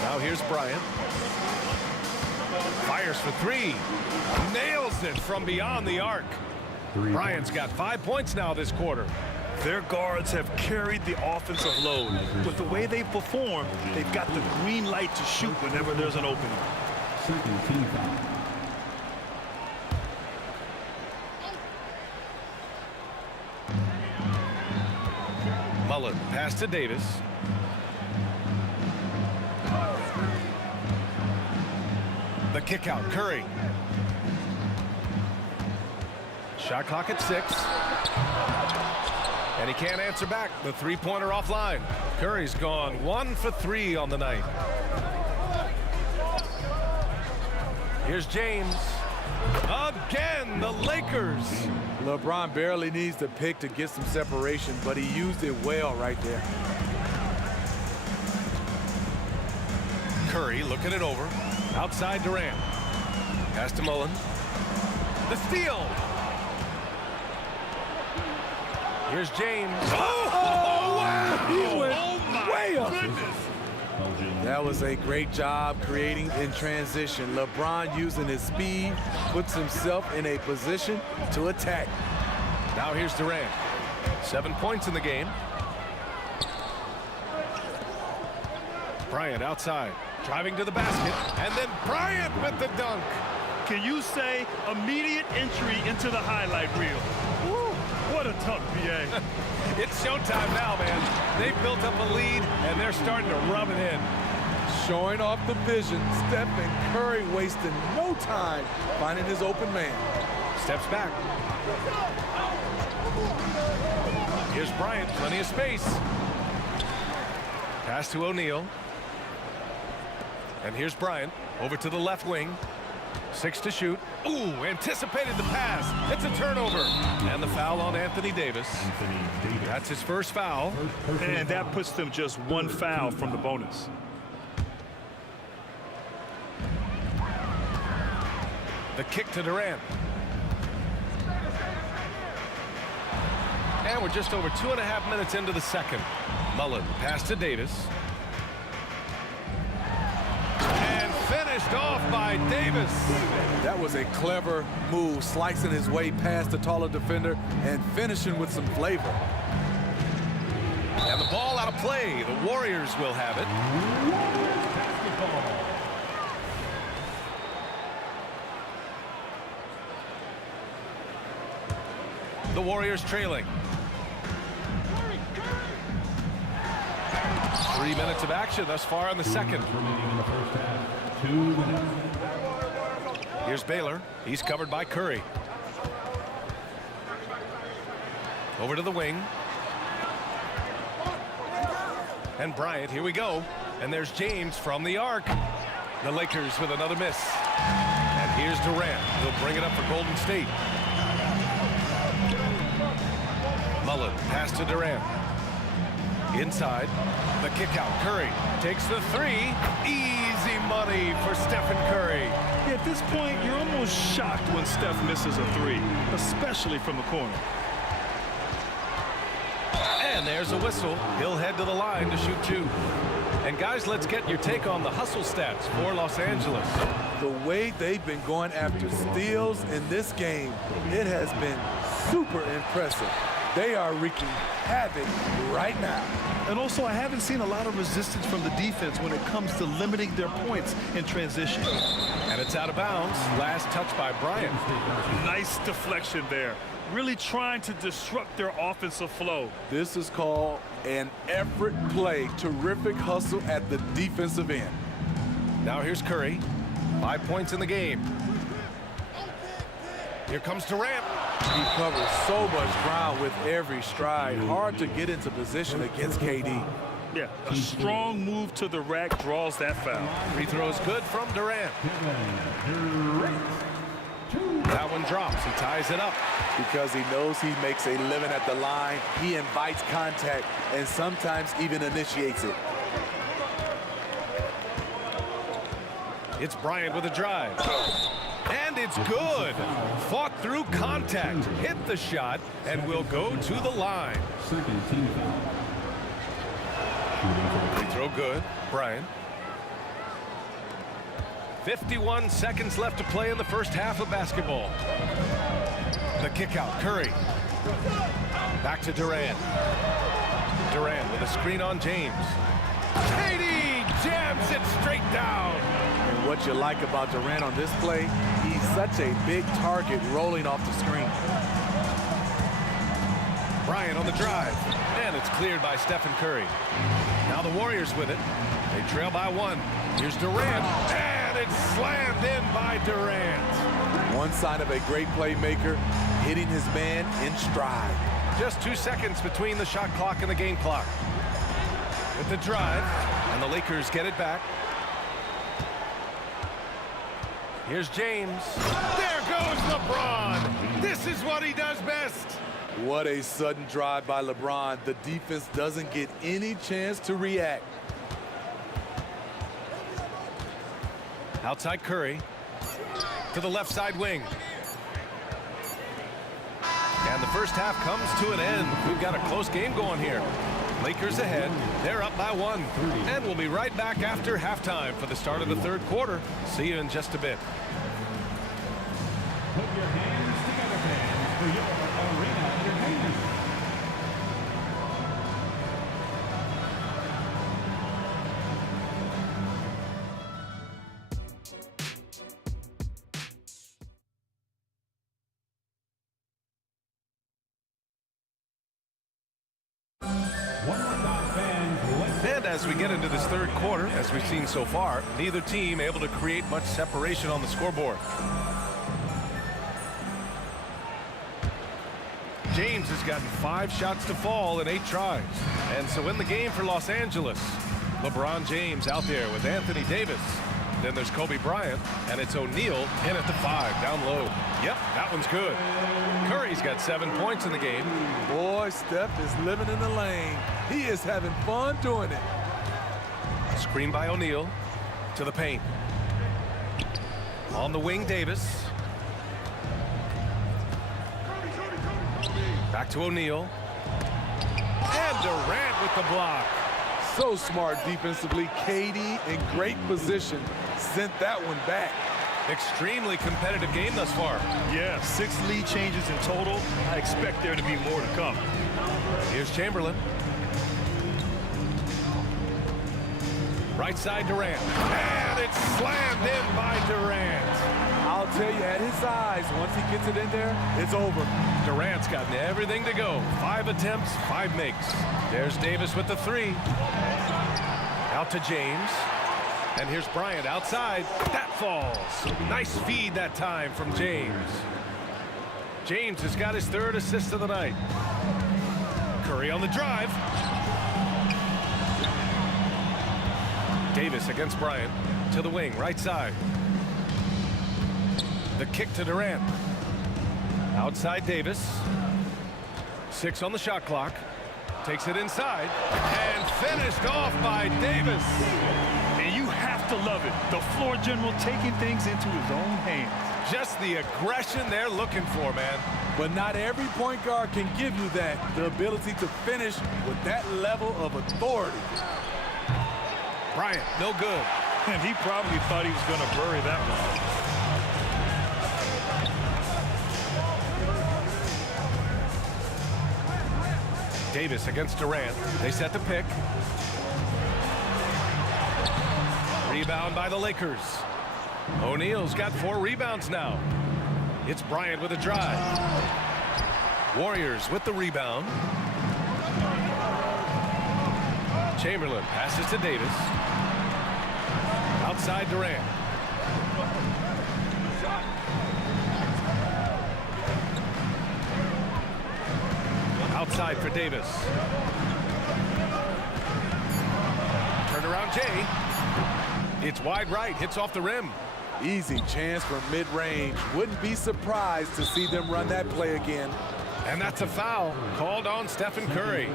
Now here's Bryant. Fires for 3. Nails it from beyond the arc. Bryant's got 5 points now this quarter. Their guards have carried the offensive load. With the way they perform, they've got the green light to shoot whenever there's an opening. Second team foul. Mullen pass to Davis. The kick out, Curry. Shot clock at 6. And he can't answer back. The 3-pointer offline. Curry's gone 1 for 3 on the night. Here's James. Again, the Lakers. LeBron barely needs the pick to get some separation, but he used it well right there. Curry looking it over. Outside Durant. Pass to Mullen. The steal. Here's James. Oh, wow. He went way up. That was a great job creating in transition. LeBron using his speed puts himself in a position to attack. Now here's Durant. 7 points in the game. Bryant outside. Driving to the basket, and then Bryant with the dunk. Can you say immediate entry into the highlight reel? Woo, what a dunk, BA. It's showtime now, man. They've built up a lead, and they're starting to rub it in. Showing off the vision, Stephen Curry wasting no time finding his open man. Steps back. Here's Bryant, plenty of space. Pass to O'Neal. And here's Bryant over to the left wing. 6 to shoot. Ooh, anticipated the pass. It's a turnover. And the foul on Anthony Davis. That's his first foul. And that puts them just one foul from the bonus. The kick to Durant. And we're just over 2.5 minutes into the second. Mullen pass to Davis. And finished off by Davis. That was a clever move, slicing his way past the taller defender and finishing with some flavor. And the ball out of play. The Warriors will have it. The Warriors trailing. 3 minutes of action thus far in the second. Here's Baylor. He's covered by Curry. Over to the wing. And Bryant, here we go. And there's James from the arc. The Lakers with another miss. And here's Durant. He'll bring it up for Golden State. Mullen, pass to Durant. Inside, the kick out. Curry takes the 3. Easy money for Stephen Curry. Yeah, at this point, you're almost shocked when Steph misses a 3, especially from the corner. And there's a whistle. He'll head to the line to shoot 2. And guys, let's get your take on the hustle stats for Los Angeles. The way they've been going after steals in this game, it has been super impressive. They are wreaking havoc right now. And also, I haven't seen a lot of resistance from the defense when it comes to limiting their points in transition. And it's out of bounds. Last touch by Bryant. Nice deflection there. Really trying to disrupt their offensive flow. This is called an effort play. Terrific hustle at the defensive end. Now here's Curry. 5 points in the game. Here comes Durant. He covers so much ground with every stride. Hard to get into position against KD. Yeah, a strong move to the rack draws that foul. Free throws good from Durant. That one drops. He ties it up. Because he knows he makes a living at the line, he invites contact and sometimes even initiates it. It's Bryant with a drive. And it's good. Fought through contact, hit the shot, and will go to the line. Free throw good. Bryant. 51 seconds left to play in the first half of basketball. The kick out. Curry. Back to Durant. Durant with a screen on James. KD jams it straight down. And what you like about Durant on this play, he's such a big target rolling off the screen. Bryant on the drive. And it's cleared by Stephen Curry. Now the Warriors with it. They trail by 1. Here's Durant. And it's slammed in by Durant. One sign of a great playmaker, hitting his man in stride. Just 2 seconds between the shot clock and the game clock. With the drive, and the Lakers get it back. Here's James. There goes LeBron. This is what he does best. What a sudden drive by LeBron. The defense doesn't get any chance to react. Outside Curry. To the left side wing. And the first half comes to an end. We've got a close game going here. Lakers ahead. They're up by 1. And we'll be right back after halftime for the start of the third quarter. See you in just a bit. Put your hands together, fans, for your arena entertainment. And as we get into this third quarter, as we've seen so far, neither team able to create much separation on the scoreboard. James has gotten 5 shots to fall in 8 tries. And so in the game for Los Angeles, LeBron James out there with Anthony Davis. Then there's Kobe Bryant, and it's O'Neal in at the 5, down low. Yep, that one's good. Curry's got 7 points in the game. Boy, Steph is living in the lane. He is having fun doing it. Screen by O'Neal to the paint. On the wing, Davis. Back to O'Neal. And Durant with the block. So smart defensively. KD in great position. Sent that one back. Extremely competitive game thus far. Yeah, 6 lead changes in total. I expect there to be more to come. Here's Chamberlain. Right side Durant. And it's slammed in by Durant. I'll tell you, at his size, once he gets it in there, it's over. Durant's gotten everything to go. 5 attempts, 5 makes. There's Davis with the 3. Out to James. And here's Bryant outside. That falls. Nice feed that time from James. James has got his 3rd assist of the night. Curry on the drive. Davis against Bryant to the wing, right side. The kick to Durant. Outside Davis. 6 on the shot clock. Takes it inside. And finished off by Davis. And you have to love it. The floor general taking things into his own hands. Just the aggression they're looking for, man. But not every point guard can give you that. The ability to finish with that level of authority. Bryant, no good. And he probably thought he was going to bury that one. Davis against Durant. They set the pick. Rebound by the Lakers. O'Neal's got 4 rebounds now. It's Bryant with a drive. Warriors with the rebound. Chamberlain passes to Davis. Outside Durant. Outside for Davis. Turn around Jay. It's wide right, hits off the rim. Easy chance for mid-range. Wouldn't be surprised to see them run that play again. And that's a foul called on Stephen Curry.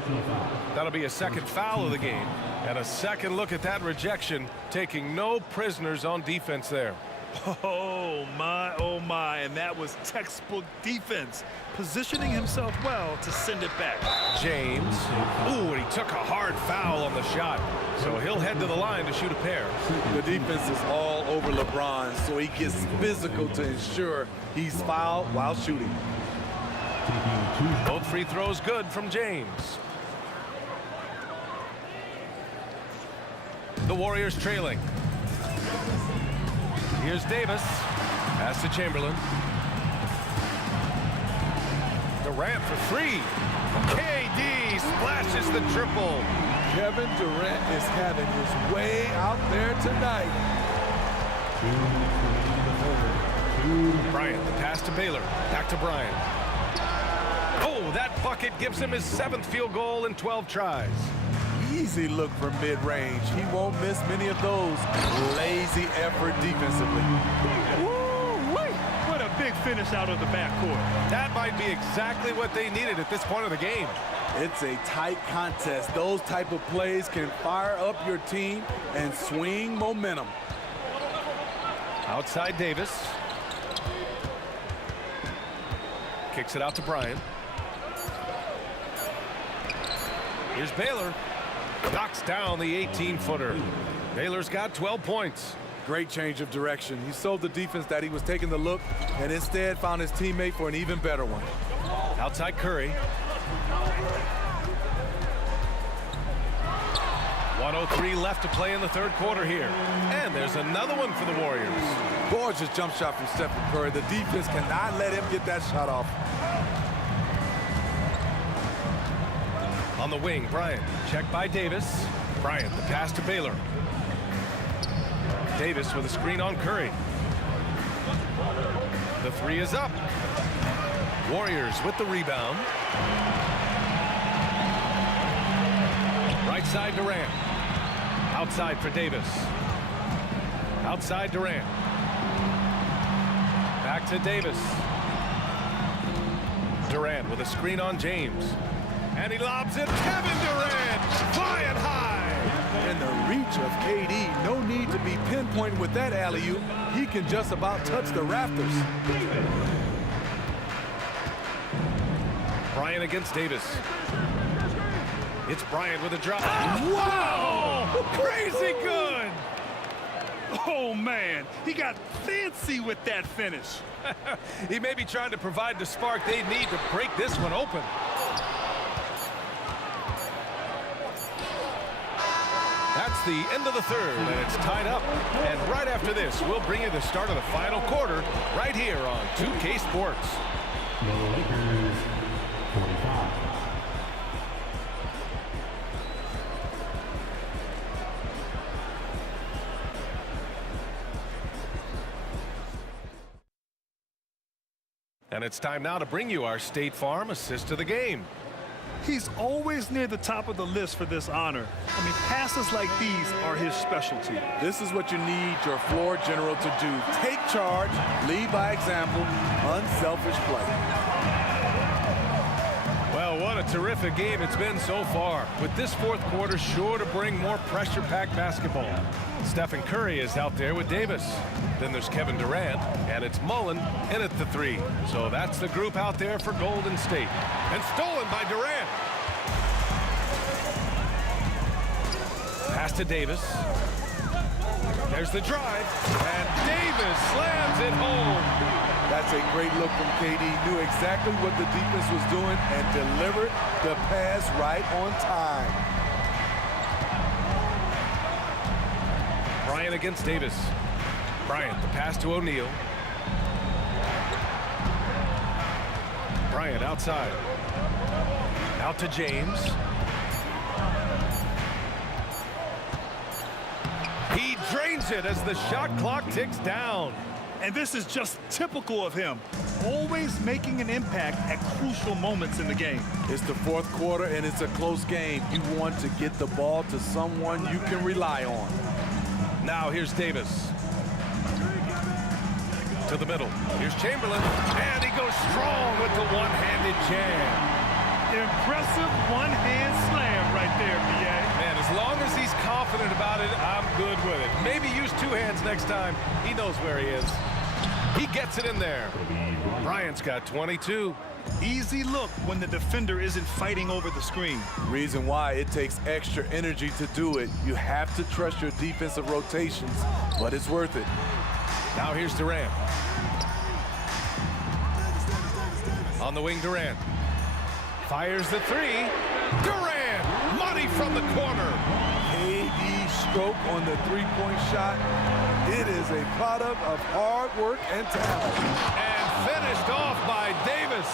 That'll be a 2nd foul of the game. And a second look at that rejection, taking no prisoners on defense there. Oh my, and that was textbook defense. Positioning himself well to send it back. James. Ooh, and he took a hard foul on the shot. So he'll head to the line to shoot a pair. The defense is all over LeBron, so he gets physical to ensure he's fouled while shooting. Both free throws good from James. The Warriors trailing. Here's Davis. Pass to Chamberlain. Durant for 3. KD splashes the triple. Kevin Durant is having his way out there tonight. Bryant, the pass to Baylor. Back to Bryant. Oh, that bucket gives him his 7th field goal in 12 tries. Easy look from mid-range. He won't miss many of those. Lazy effort defensively. Woo-wee! What a big finish out of the backcourt. That might be exactly what they needed at this point of the game. It's a tight contest. Those type of plays can fire up your team and swing momentum. Outside Davis. Kicks it out to Bryant. Here's Baylor. Knocks down the 18-footer. Baylor's got 12 points. Great change of direction. He showed the defense that he was taking the look and instead found his teammate for an even better one. Outside Curry. 1:03 left to play in the 3rd quarter here. And there's another one for the Warriors. Gorgeous jump shot from Stephen Curry. The defense cannot let him get that shot off. On the wing, Bryant. Checked by Davis. Bryant, the pass to Baylor. Davis with a screen on Curry. The 3 is up. Warriors with the rebound. Right side Durant. Outside for Davis. Outside Durant. Back to Davis. Durant with a screen on James. And he lobs it. Kevin Durant flying high. And the reach of KD. No need to be pinpointing with that alley-oop. He can just about touch the rafters. Bryant against Davis. It's Bryant with a drop. Wow! Crazy good! Oh, man. He got fancy with that finish. He may be trying to provide the spark they need to break this one open. That's the end of the third, and it's tied up. And right after this, we'll bring you the start of the final quarter right here on 2K Sports. The Lakers, 45. And it's time now to bring you our State Farm assist of the game. He's always near the top of the list for this honor. I mean, passes like these are his specialty. This is what you need your floor general to do. Take charge, lead by example, unselfish play. Well, what a terrific game it's been so far, with this fourth quarter sure to bring more pressure-packed basketball. Stephen Curry is out there with Davis. Then there's Kevin Durant, and it's Mullen in at the three. So that's the group out there for Golden State. And stolen by Durant. Pass to Davis. There's the drive, and Davis slams it home. That's a great look from KD. Knew exactly what the defense was doing and delivered the pass right on time. Bryant against Davis. Bryant, the pass to O'Neal. Bryant outside. Out to James. He drains it as the shot clock ticks down. And this is just typical of him. Always making an impact at crucial moments in the game. It's the fourth quarter, and it's a close game. You want to get the ball to someone you can rely on. Now here's Davis. To the middle. Here's Chamberlain. And he goes strong with the one-handed jam. Impressive one-hand slam right there, B.A. Man, as long as he's confident about it, I'm good with it. Maybe use two hands next time. He knows where he is. He gets it in there. Bryant's got 22. Easy look when the defender isn't fighting over the screen. Reason why it takes extra energy to do it. You have to trust your defensive rotations, but it's worth it. Now here's Durant. On the wing, Durant. Fires the three. Durant! Money from the corner. KD stroke on the three-point shot. It is a product of hard work and talent. And finished off by Davis.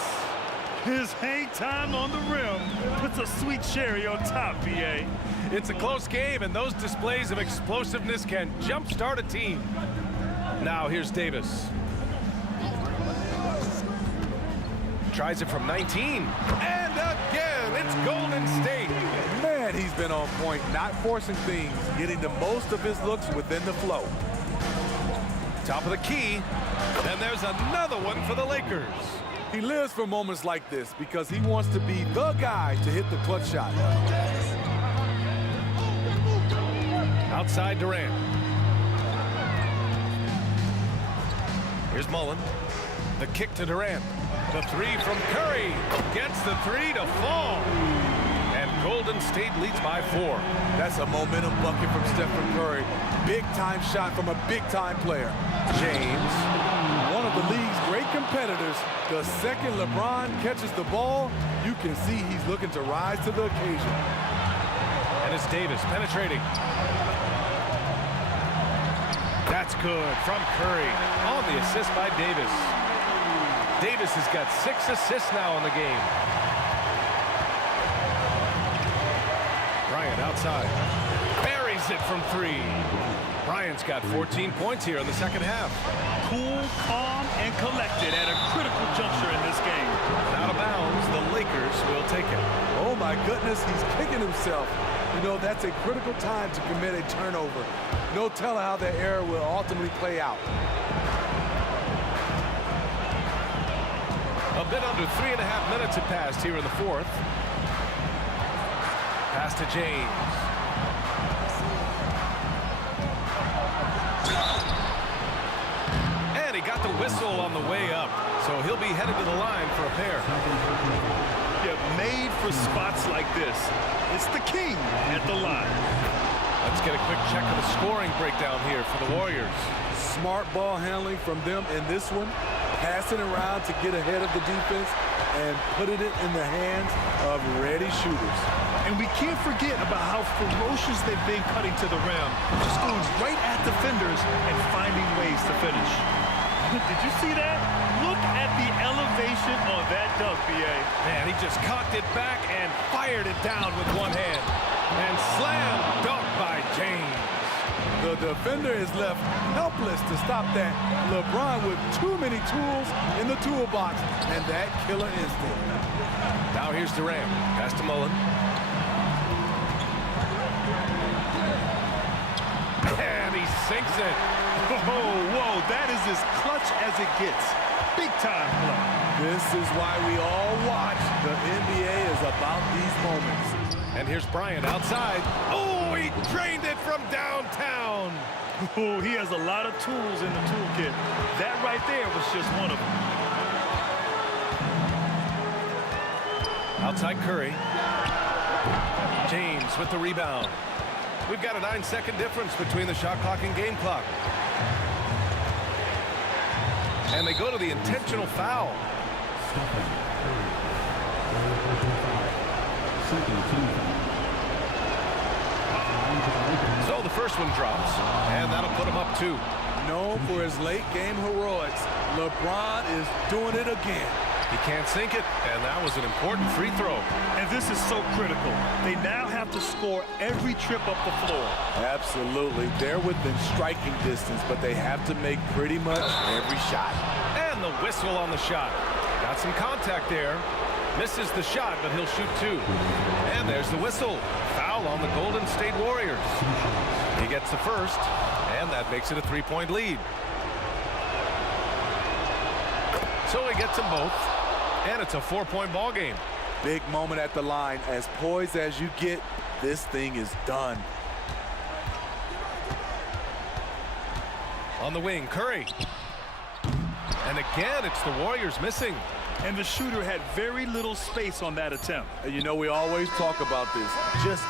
His hang time on the rim puts a sweet cherry on top, B.A. It's a close game, and those displays of explosiveness can jumpstart a team. Now here's Davis. Tries it from 19. And again, it's Golden State. Man, he's been on point, not forcing things, getting the most of his looks within the flow. Top of the key. And there's another one for the Lakers. He lives for moments like this because he wants to be the guy to hit the clutch shot. Outside Durant. Here's Mullen. The kick to Durant. The three from Curry. Gets the three to fall. And Golden State leads by 4. That's a momentum bucket from Stephen Curry. Big-time shot from a big-time player. James. One of the league's great competitors. The second LeBron catches the ball, you can see he's looking to rise to the occasion. And it's Davis penetrating. That's good from Curry on the assist by Davis. Davis has got 6 assists now in the game. Bryant outside. Buries it from 3. Bryant's got 14 points here in the second half. Cool, calm, and collected at a critical juncture in this game. Out of bounds, the Lakers will take it. Oh my goodness, he's kicking himself. You know, that's a critical time to commit a turnover. No telling how that error will ultimately play out. A bit under 3.5 minutes have passed here in the fourth. Pass to James. And he got the whistle on the way up, so he'll be headed to the line for a pair. Yeah, made for spots like this. It's the king at the line. Let's get a quick check of the scoring breakdown here for the Warriors. Smart ball handling from them in this one. Passing around to get ahead of the defense and putting it in the hands of ready shooters. And we can't forget about how ferocious they've been cutting to the rim. Just going right at defenders and finding ways to finish. Did you see that? Look at the elevation on that dunk, B.A. Man, he just cocked it back and fired it down with one hand. And slam dunk by James. The defender is left helpless to stop that. LeBron with too many tools in the toolbox and that killer instinct. Now here's Durant. Pass to Mullen. And he sinks it. Whoa, that is as clutch as it gets. Big time play. This is why we all watch. The NBA is about these moments. And here's Bryant outside. Oh, he drained it from downtown. Oh, he has a lot of tools in the toolkit. That right there was just one of them. Outside Curry. James with the rebound. We've got a 9-second difference between the shot clock and game clock. And they go to the intentional foul. So the first one drops, and that'll put him up 2. Known for his late game heroics, LeBron is doing it again. He can't sink it, and that was an important free throw. And this is so critical. They now have to score every trip up the floor. Absolutely. They're within striking distance, but they have to make pretty much every shot. And the whistle on the shot. Got some contact there. Misses the shot, but he'll shoot 2. And there's the whistle. Foul on the Golden State Warriors. He gets the first, and that makes it a 3-point lead. So he gets them both, and it's a 4-point ball game. Big moment at the line. As poised as you get, this thing is done. On the wing, Curry. And again, it's the Warriors missing. And the shooter had very little space on that attempt. You know, we always talk about this. Just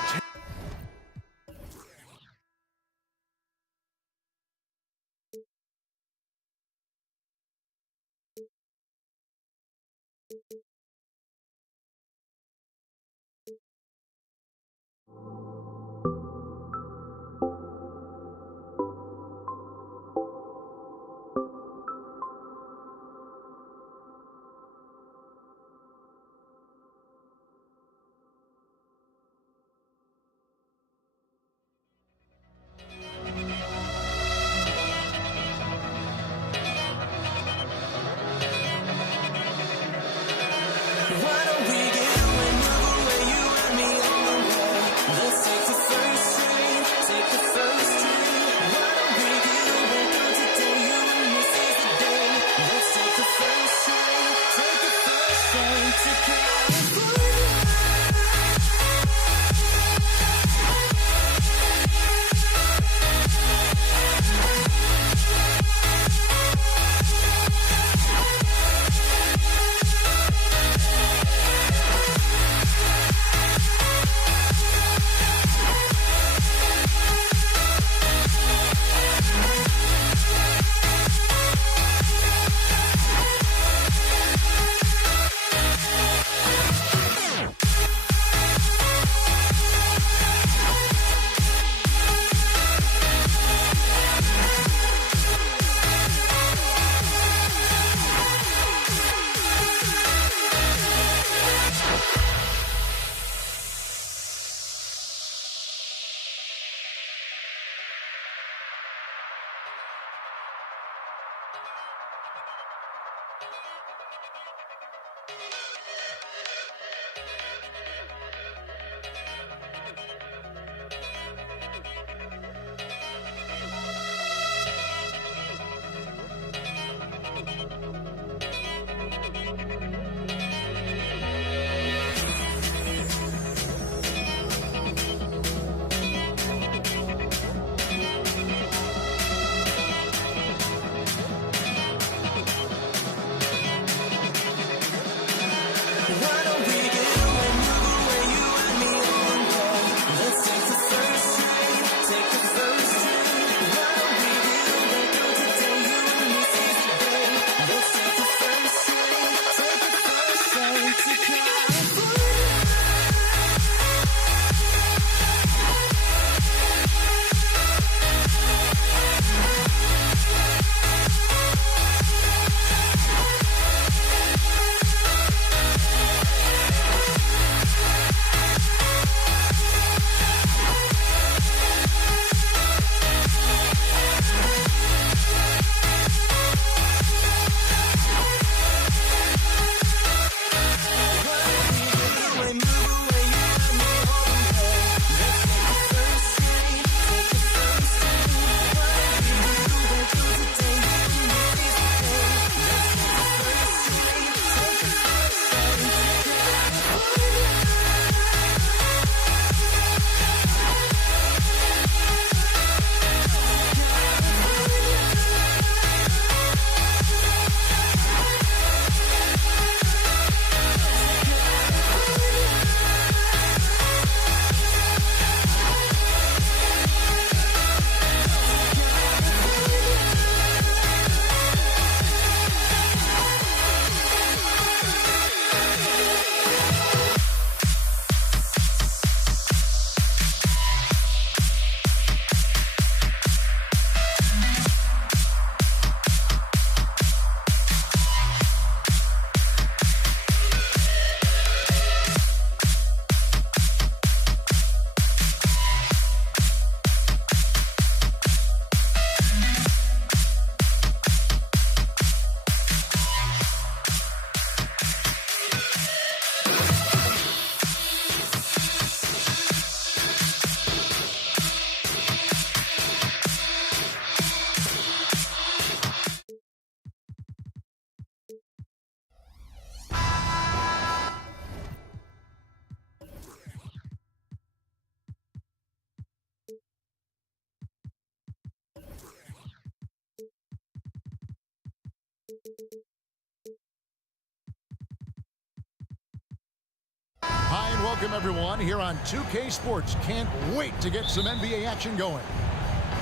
Hi, and welcome everyone here on 2K Sports. Can't wait to get some NBA action going.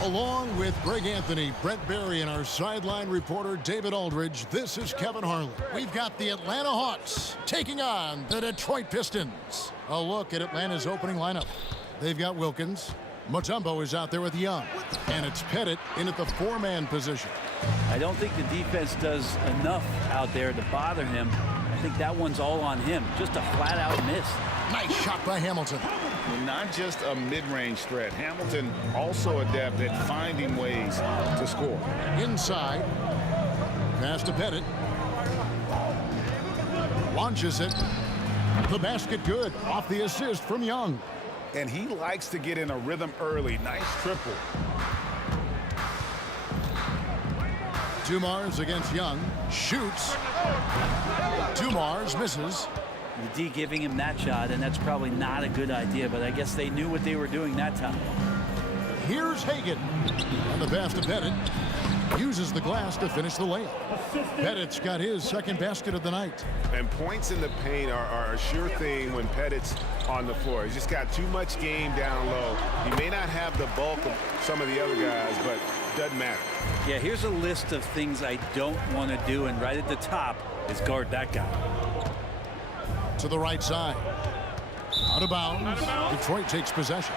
Along with Greg Anthony, Brent Barry, and our sideline reporter David Aldridge, this is Kevin Harlan. We've got the Atlanta Hawks taking on the Detroit Pistons. A look at Atlanta's opening lineup. They've got Wilkins. Mutombo is out there with Young. And it's Pettit in at the four-man position. I don't think the defense does enough out there to bother him. I think that one's all on him. Just a flat-out miss. Nice shot by Hamilton. Not just a mid-range threat. Hamilton also adept at finding ways to score. Inside. Pass to Pettit. Launches it. The basket good. Off the assist from Young. And he likes to get in a rhythm early. Nice triple. Dumars against Young. Shoots. Dumars misses. The D giving him that shot, and that's probably not a good idea, but I guess they knew what they were doing that time. Here's Hagan. On the pass to Pettit. Uses the glass to finish the layup. Pettit's got his second basket of the night. And points in the paint are a sure thing when Pettit's on the floor. He's just got too much game down low. He may not have the bulk of some of the other guys, but doesn't matter. Yeah, here's a list of things I don't want to do, and right at the top is guard that guy. To the right side. Out of bounds. Detroit takes possession.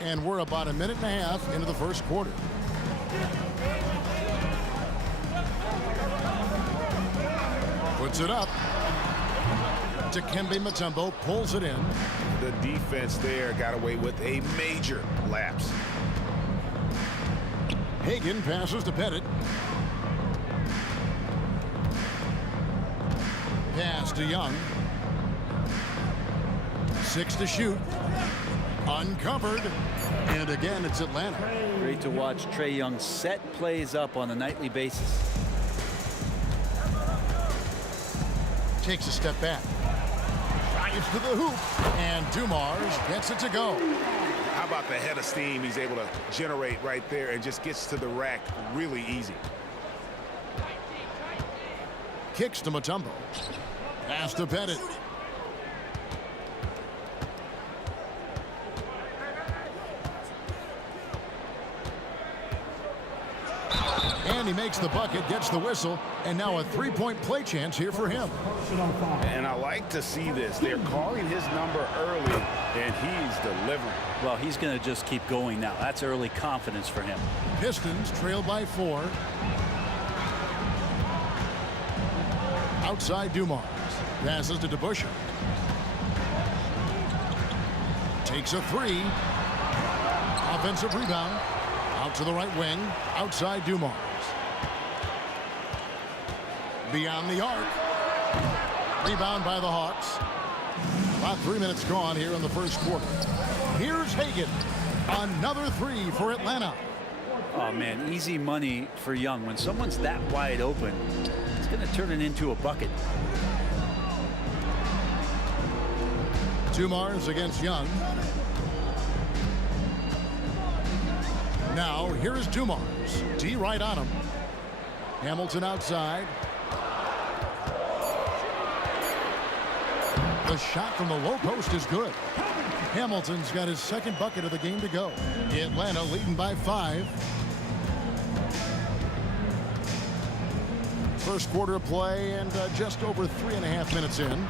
And we're about a minute and a half into the first quarter. Puts it up. Dikembe Mutombo pulls it in. The defense there got away with a major lapse. Hagan passes to Pettit. Pass to Young. 6 to shoot. Uncovered. And again, it's Atlanta. Great to watch Trae Young set plays up on a nightly basis. Takes a step back. Drives to the hoop. And Dumars gets it to go. How about the head of steam he's able to generate right there and just gets to the rack really easy. Kicks to Mutombo. Pass to Pettit. And he makes the bucket, gets the whistle, and now a three-point play chance here for him. And I like to see this. They're calling his number early, and he's delivering. Well, he's going to just keep going now. That's early confidence for him. Pistons trail by 4. Outside Dumars. Passes to DeBusschere. Takes a 3. Offensive rebound. Out to the right wing. Outside Dumars. Beyond the arc. Rebound by the Hawks. About 3 minutes gone here in the first quarter. Here's Hagan. Another 3 for Atlanta. Oh, man, easy money for Young. When someone's that wide open, it's going to turn it into a bucket. Dumars against Young. Now, here is Dumars. D right on him. Hamilton outside. The shot from the low post is good. Hamilton's got his second bucket of the game to go. Atlanta leading by 5. First quarter of play and just over 3.5 minutes in.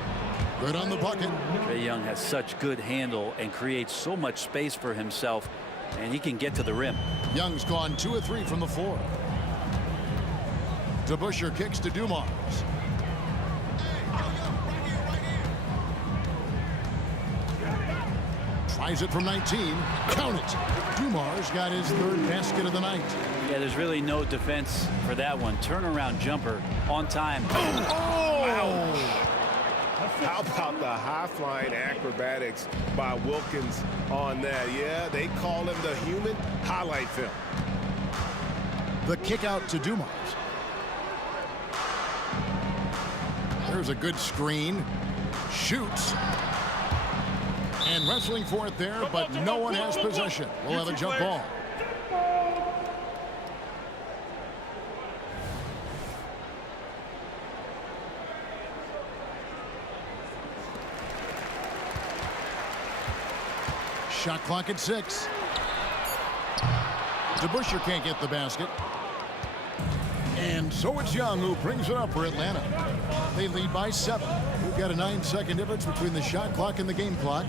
Good on the bucket. Trae Young has such good handle and creates so much space for himself, and he can get to the rim. Young's gone 2 of 3 from the floor. DeBusschere kicks to Dumars. Tries it from 19. Count it. Dumars got his third basket of the night. Yeah, there's really no defense for that one. Turnaround jumper on time. Wow. How about the high-flying acrobatics by Wilkins on that? Yeah, they call him the human highlight film. The kick out to Dumars. There's a good screen. Shoots. And wrestling for it there, but no one has possession. We'll have a jump ball. Shot clock at 6. DeBusschere can't get the basket. And so it's Young who brings it up for Atlanta. They lead by 7. We've got a 9-second difference between the shot clock and the game clock.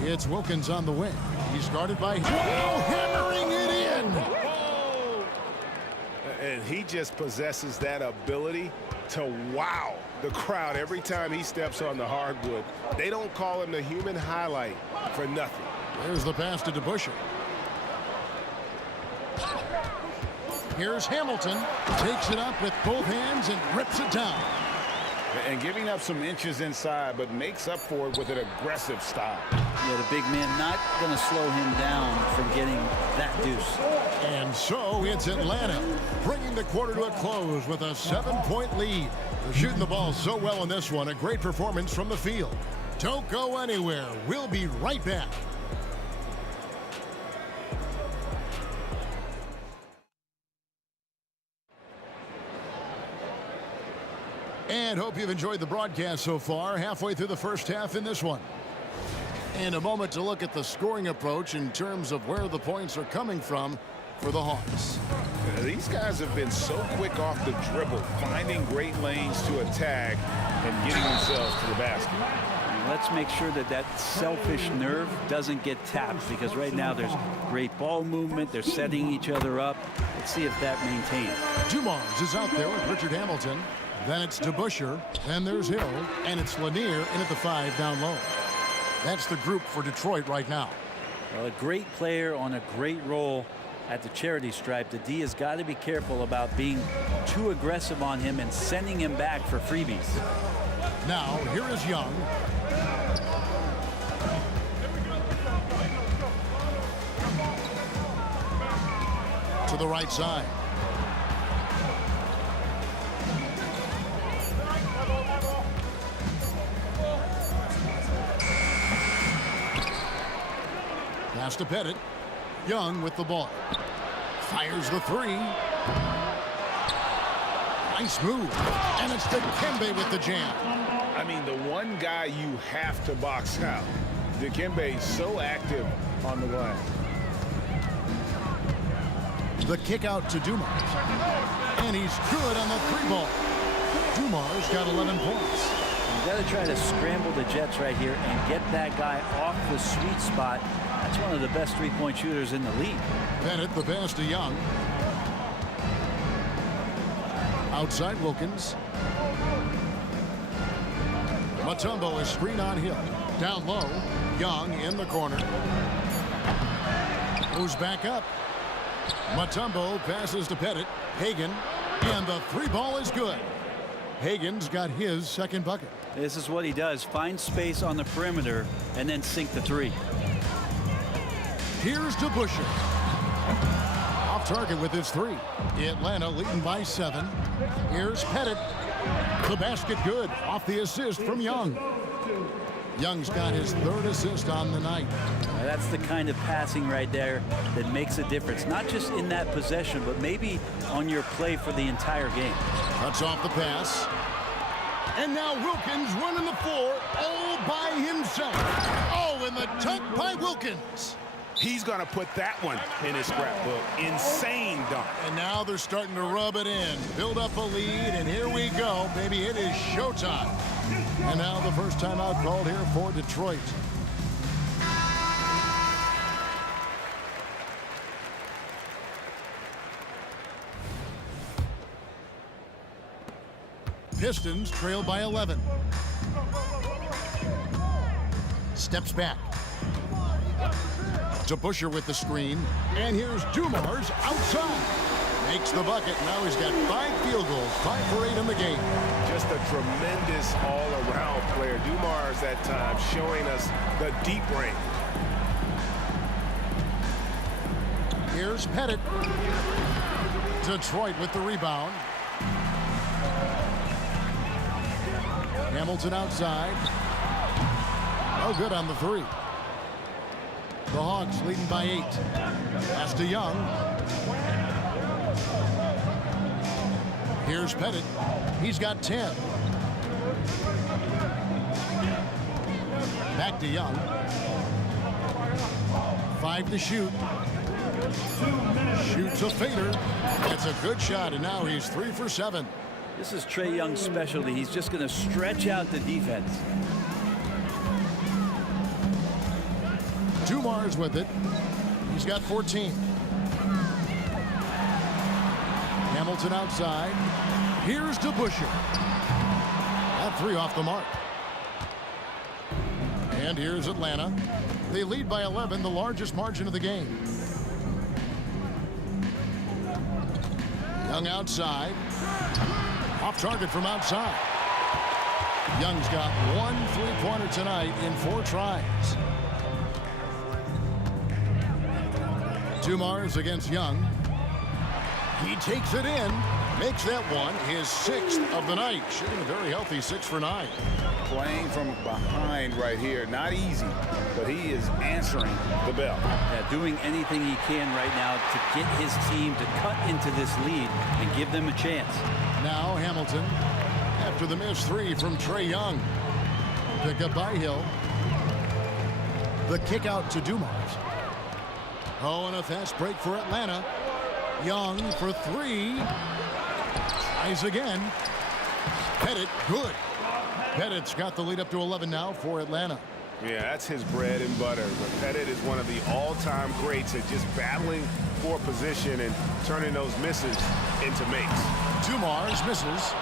It's Wilkins on the wing. He's guarded by hammering it in. And he just possesses that ability to wow the crowd every time he steps on the hardwood. They don't call him the human highlight for nothing. There's the pass to DeBusschere. Here's Hamilton. Takes it up with both hands and rips it down. And giving up some inches inside, but makes up for it with an aggressive style. Yeah, the big man not going to slow him down from getting that deuce. And so it's Atlanta bringing the quarter to a close with a 7-point lead. They're shooting the ball so well in this one. A great performance from the field. Don't go anywhere. We'll be right back. And hope you've enjoyed the broadcast so far. Halfway through the first half in this one. And a moment to look at the scoring approach in terms of where the points are coming from for the Hawks. These guys have been so quick off the dribble, finding great lanes to attack and getting themselves to the basket. Let's make sure that that selfish nerve doesn't get tapped, because right now there's great ball movement. They're setting each other up. Let's see if that maintains. Dumars is out there with Richard Hamilton. Then it's DeBusschere. Then there's Hill. And it's Lanier in at the 5 down low. That's the group for Detroit right now. Well, a great player on a great role at the charity stripe. The D has got to be careful about being too aggressive on him and sending him back for freebies. Now, here is Young. To the right side. Pass to Pettit. Young with the ball. Fires the 3. Nice move. And it's Dikembe with the jam. I mean, the one guy you have to box out. Dikembe so active on the glass. The kick out to Dumars. And he's good on the 3-ball. Dumars got 11 points. You got to try to scramble the Jets right here and get that guy off the sweet spot. That's one of the best 3-point shooters in the league. Bennett, the pass to Young. Outside Wilkins. Mutombo is screen on Hill. Down low. Young in the corner. Moves back up. Mutombo passes to Pettit. Hagan. And the 3-ball is good. Hagan's got his second bucket. This is what he does. Find space on the perimeter and then sink the 3. Here's DeBusschere. Off target with his 3. Atlanta leading by 7. Here's Pettit. The basket good. Off the assist from Young. Young's got his 3rd assist on the night. Now that's the kind of passing right there that makes a difference. Not just in that possession, but maybe on your play for the entire game. Cuts off the pass. And now Wilkins running the floor all by himself. Oh, and the tuck by Wilkins. He's going to put that one in his scrapbook. Insane dunk. And now they're starting to rub it in. Build up a lead, and here we go. Baby, it is showtime. And now the first timeout called here for Detroit. Pistons trail by 11. Steps back. DeBusschere with the screen. And here's Dumars outside. Makes the bucket. Now he's got 5 field goals. 5 for 8 in the game. Just a tremendous all-around player. Dumars at times showing us the deep range. Here's Pettit. Detroit with the rebound. Hamilton outside. No good on the three. The Hawks leading by 8. Pass to Young. Here's Pettit. He's got 10. Back to Young. 5 to shoot. Shoots a fader. That's a good shot, and now he's 3 for 7. This is Trae Young's specialty. He's just going to stretch out the defense. Dumar's with it. He's got 14. Hamilton outside. Here's DeBusschere. That 3 off the mark. And here's Atlanta. They lead by 11, the largest margin of the game. Young outside. Off target from outside. Young's got 1 3-pointer tonight in 4 tries. Dumars against Young. He takes it in. Makes that one his 6th of the night. Shooting a very healthy 6 for 9. Playing from behind right here. Not easy, but he is answering the bell. Yeah, doing anything he can right now to get his team to cut into this lead and give them a chance. Now Hamilton after the missed 3 from Trae Young. Pick up by Hill. The kick out to Dumars. Oh, and a fast break for Atlanta. Young for 3. Tries again. Pettit, good. Pettit's got the lead up to 11 now for Atlanta. Yeah, that's his bread and butter. But Pettit is one of the all-time greats at just battling for position and turning those misses into makes. Dumars misses.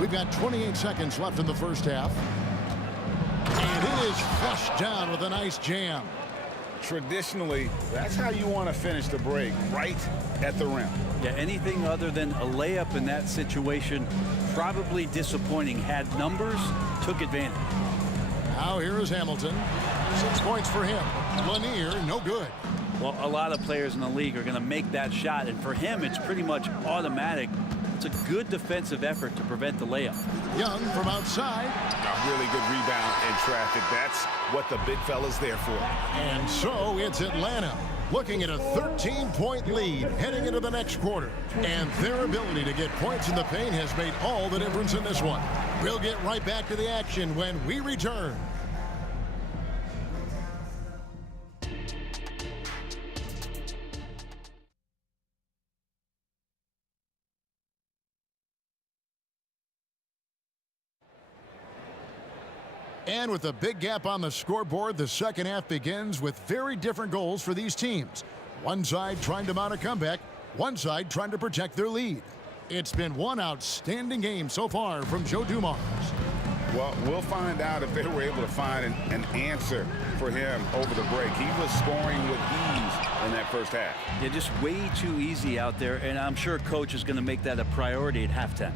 We've got 28 seconds left in the first half. And it is flushed down with a nice jam. Traditionally, that's how you want to finish the break, right at the rim. Yeah, anything other than a layup in that situation, probably disappointing. Had numbers, took advantage. Now here is Hamilton. 6 points for him. Lanier, no good. Well, a lot of players in the league are going to make that shot, and for him, it's pretty much automatic. It's a good defensive effort to prevent the layup. Young from outside. A really good rebound in traffic. That's what the big fella's there for. And so it's Atlanta looking at a 13-point lead heading into the next quarter. And their ability to get points in the paint has made all the difference in this one. We'll get right back to the action when we return. And with a big gap on the scoreboard, the second half begins with very different goals for these teams. One side trying to mount a comeback, one side trying to protect their lead. It's been one outstanding game so far from Joe Dumars. Well, we'll find out if they were able to find an answer for him over the break. He was scoring with ease in that first half. Yeah, just way too easy out there, and I'm sure coach is going to make that a priority at halftime.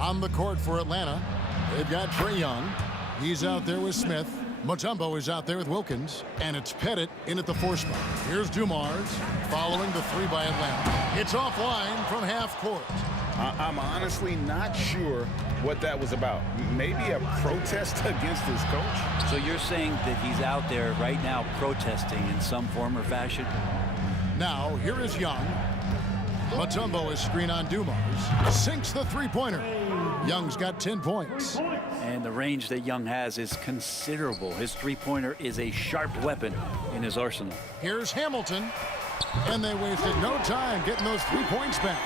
On the court for Atlanta, they've got Trae Young. He's out there with Smith. Mutombo is out there with Wilkins. And it's Pettit in at the 4 spot. Here's Dumars following the 3 by Atlanta. It's offline from half court. I'm honestly not sure what that was about. Maybe a protest against his coach? So you're saying that he's out there right now protesting in some form or fashion? Now, here is Young. Mutombo is screen on Dumars. Sinks the 3-pointer. Young's got 10 points. And the range that Young has is considerable. His 3-pointer is a sharp weapon in his arsenal. Here's Hamilton. And they wasted no time getting those 3 points back.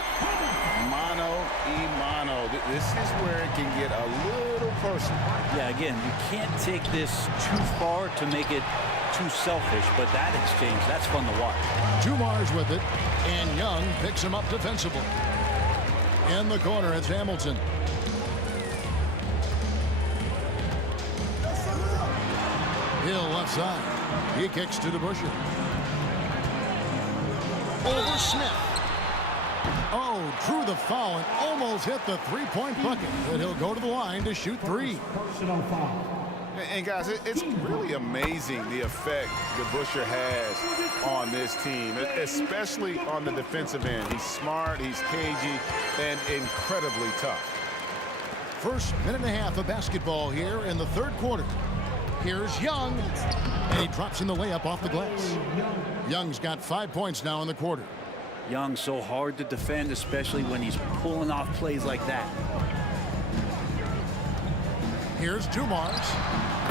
Mano y mano. This is where it can get a little personal. Yeah, again, you can't take this too far to make it too selfish, but that exchange, that's fun to watch. Dumars with it, and Young picks him up defensively. In the corner, it's Hamilton. Hill left side. He kicks to DeBusschere. Over Smith. Oh, drew the foul and almost hit the 3-point bucket. But he'll go to the line to shoot 3. And guys, it's really amazing the effect DeBusschere has on this team, especially on the defensive end. He's smart, he's cagey, and incredibly tough. first minute and a half of basketball here in the third quarter. Here's Young, and he drops in the layup off the glass. Young's got 5 points now in the quarter. Young so hard to defend, especially when he's pulling off plays like that. Here's Dumars.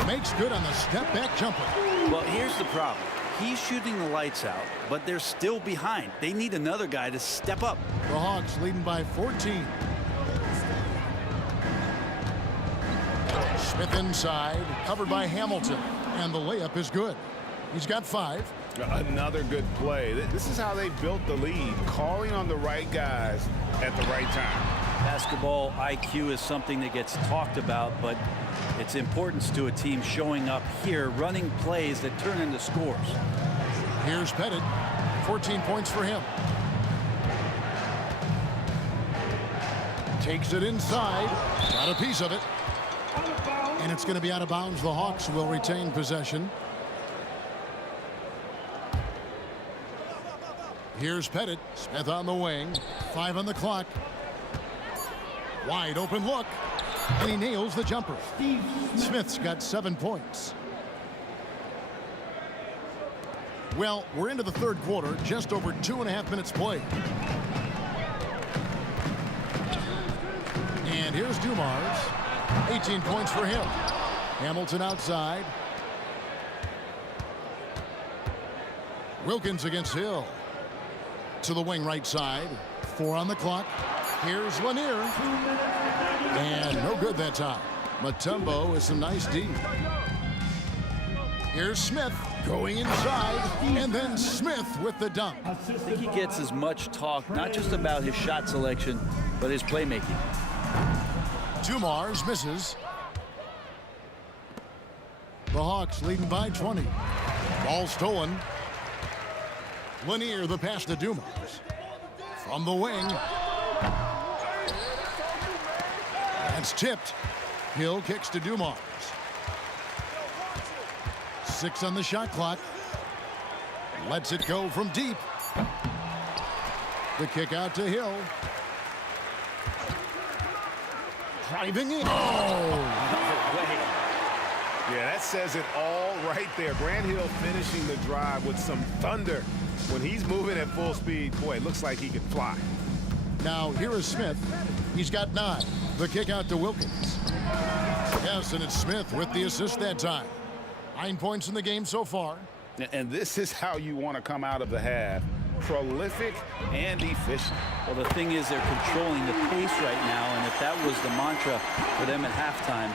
Makes good on the step-back jumper. Well, here's the problem. He's shooting the lights out, but they're still behind. They need another guy to step up. The Hawks leading by 14. Smith inside, covered by Hamilton, and the layup is good. He's got 5. Another good play. This is how they built the lead, calling on the right guys at the right time. Basketball IQ is something that gets talked about, but its importance to a team showing up here, running plays that turn into scores. Here's Pettit, 14 points for him. Takes it inside, got a piece of it. And it's going to be out of bounds. The Hawks will retain possession. Here's Pettit. Smith on the wing. 5 on the clock. Wide open look. And he nails the jumper. Smith's got 7 points. Well, we're into the third quarter. Just over 2.5 minutes played. And here's Dumars. 18 points for him. Hamilton outside. Wilkins against Hill. To the wing right side. 4 on the clock. Here's Lanier. And no good that time. Mutombo with some nice D. Here's Smith going inside. And then Smith with the dunk. I think he gets as much talk, not just about his shot selection, but his playmaking. Dumars misses. The Hawks leading by 20. Ball stolen. Lanier the pass to Dumars. From the wing. That's tipped. Hill kicks to Dumars. 6 on the shot clock. Lets it go from deep. The kick out to Hill. Driving in. Yeah, that says it all right there. Grant Hill finishing the drive with some thunder. When he's moving at full speed, boy, it looks like he can fly. Now here is Smith. He's got 9. The kick out to Wilkins. Yes, and it's Smith with the assist that time. 9 points in the game so far. And this is how you want to come out of the half. Prolific and efficient. Well, the thing is, they're controlling the pace right now, and if that was the mantra for them at halftime,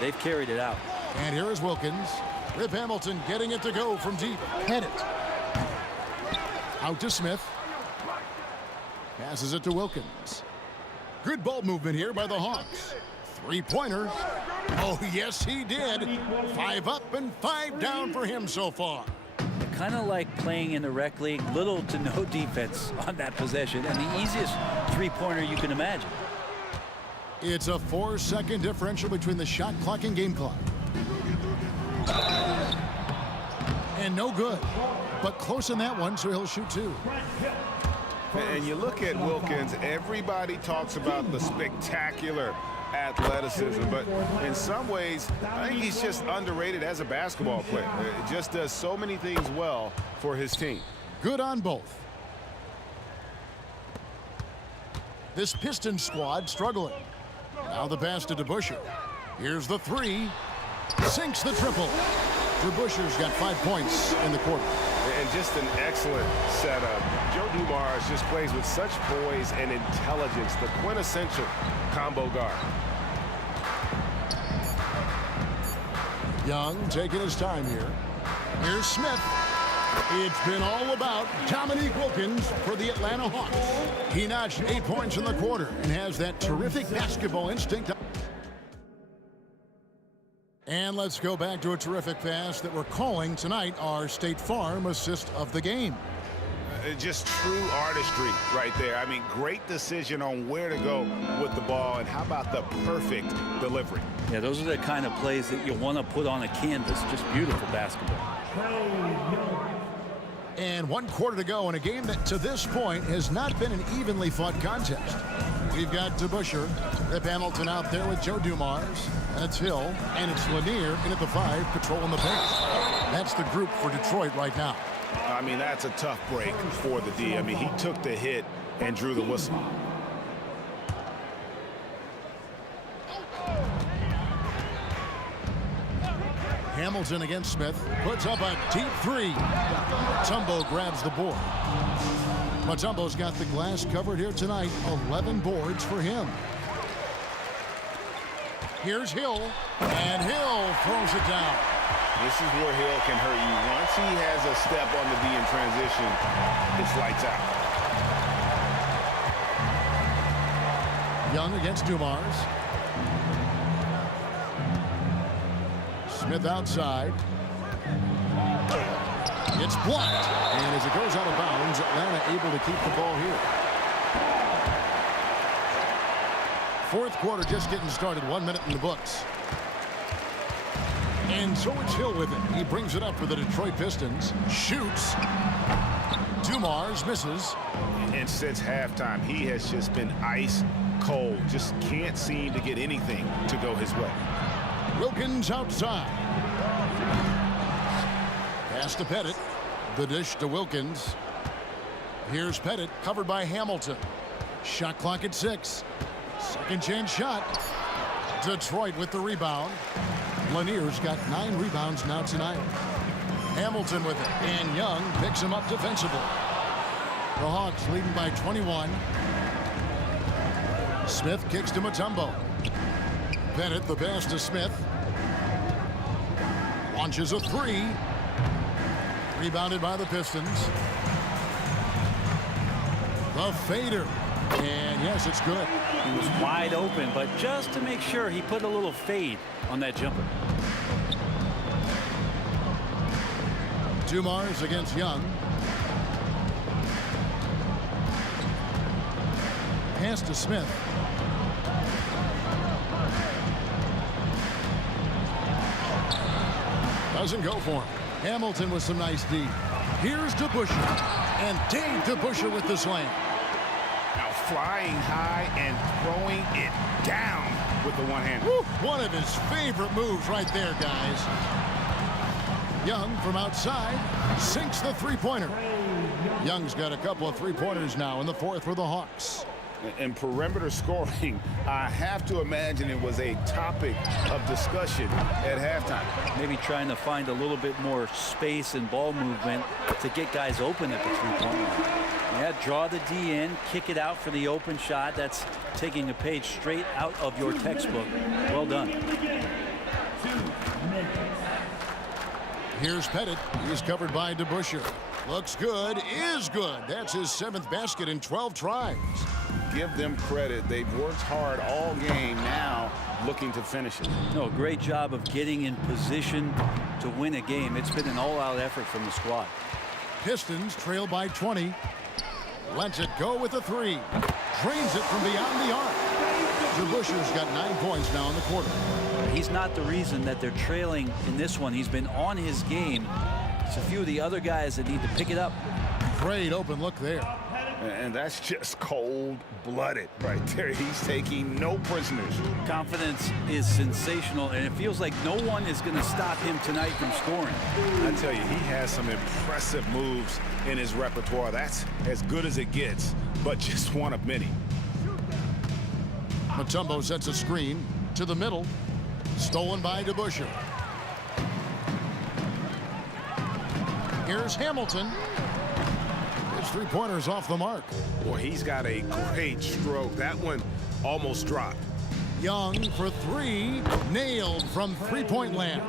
they've carried it out. And here is Wilkins. Rip Hamilton getting it to go from deep. Pettit. Out to Smith. Passes it to Wilkins. Good ball movement here by the Hawks. 3-pointer. Oh, yes, he did. 5 up and 5 down for him so far. Kind of like playing in the rec league, little to no defense on that possession, and the easiest 3-pointer you can imagine. It's a 4-second differential between the shot clock and game clock. And no good, but close in that one, so he'll shoot 2. And you look at Wilkins, everybody talks about the spectacular athleticism, but in some ways, I think he's just underrated as a basketball player. It just does so many things well for his team. Good on both. This Pistons squad struggling. Now the pass to DeBusschere. Here's the 3. Sinks the triple. DeBusschere's got 5 points in the quarter. And just an excellent setup. Joe Dumars just plays with such poise and intelligence, the quintessential combo guard. Young taking his time here. Here's Smith. It's been all about Dominique Wilkins for the Atlanta Hawks. He notched 8 points in the quarter and has that terrific basketball instinct. And let's go back to a terrific pass that we're calling tonight our State Farm assist of the game. Just true artistry right there. I mean, great decision on where to go with the ball, and how about the perfect delivery? Yeah, those are the kind of plays that you want to put on a canvas. Just beautiful basketball. And 1 quarter to go in a game that to this point has not been an evenly fought contest. We've got DeBusschere, Rip Hamilton out there with Joe Dumars, and it's Hill, and it's Lanier in at the 5, patrolling the pace. That's the group for Detroit right now. I mean, that's a tough break for the D. I mean, he took the hit and drew the whistle. Hamilton against Smith, puts up a deep 3. Mutombo grabs the board. Mutombo's got the glass covered here tonight. 11 boards for him. Here's Hill, and Hill throws it down. This is where Hill can hurt you. Once he has a step on the D in transition, it's lights out. Young against Dumars. Smith outside. It's blocked. And as it goes out of bounds, Atlanta able to keep the ball here. 4th quarter just getting started. 1 minute in the books. And so it's Hill with it. He brings it up for the Detroit Pistons. Shoots. Dumars misses. And since halftime, he has just been ice cold. Just can't seem to get anything to go his way. Wilkins outside. Pass to Pettit. The dish to Wilkins. Here's Pettit, covered by Hamilton. Shot clock at 6. Second chance shot. Detroit with the rebound. Lanier's got 9 rebounds now tonight. Hamilton with it. And Young picks him up defensively. The Hawks leading by 21. Smith kicks to Mutombo. Bennett, the pass to Smith. Launches a 3. Rebounded by the Pistons. The fader. And yes, it's good. He was wide open, but just to make sure, he put a little fade on that jumper. Dumars against Young. Pass to Smith. Doesn't go for him. Hamilton with some nice D. Here's DeBusschere. And Dave DeBusschere with the slam. Now flying high and throwing it down with the one-hander. One of his favorite moves right there, guys. Young from outside sinks the three-pointer. Young's got a couple of three-pointers now in the 4th for the Hawks. And perimeter scoring, I have to imagine it was a topic of discussion at halftime. Maybe trying to find a little bit more space and ball movement to get guys open at the three-point line. Yeah, draw the D in, kick it out for the open shot. That's taking a page straight out of your textbook. Well done. Here's Pettit. He's covered by DeBusschere. Looks good, is good. That's his 7th basket in 12 tries. Give them credit. They've worked hard all game, now looking to finish it. No, great job of getting in position to win a game. It's been an all-out effort from the squad. Pistons trail by 20. Lets it go with a 3. Drains it from beyond the arc. DeBusschere's got 9 points now in the quarter. He's not the reason that they're trailing in this one. He's been on his game. It's a few of the other guys that need to pick it up. Great open look there. And that's just cold-blooded right there. He's taking no prisoners. Confidence is sensational, and it feels like no one is going to stop him tonight from scoring. I tell you, he has some impressive moves in his repertoire. That's as good as it gets, but just one of many. Mutombo sets a screen to the middle. Stolen by DeBusschere. Here's Hamilton. His three-pointer's off the mark. Boy, he's got a great stroke. That one almost dropped. Young for 3. Nailed from three-point land.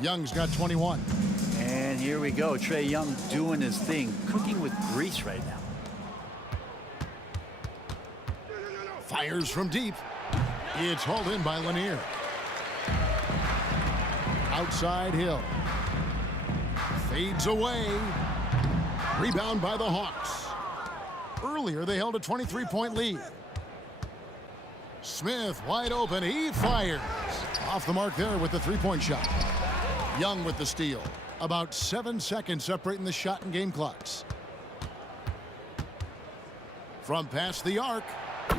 Young's got 21. And here we go. Trae Young doing his thing. Cooking with grease right now. Fires from deep. It's hauled in by Lanier. Outside Hill. Fades away. Rebound by the Hawks. Earlier, they held a 23-point lead. Smith wide open. He fires. Off the mark there with the three-point shot. Young with the steal. About 7 seconds separating the shot and game clocks. From past the arc.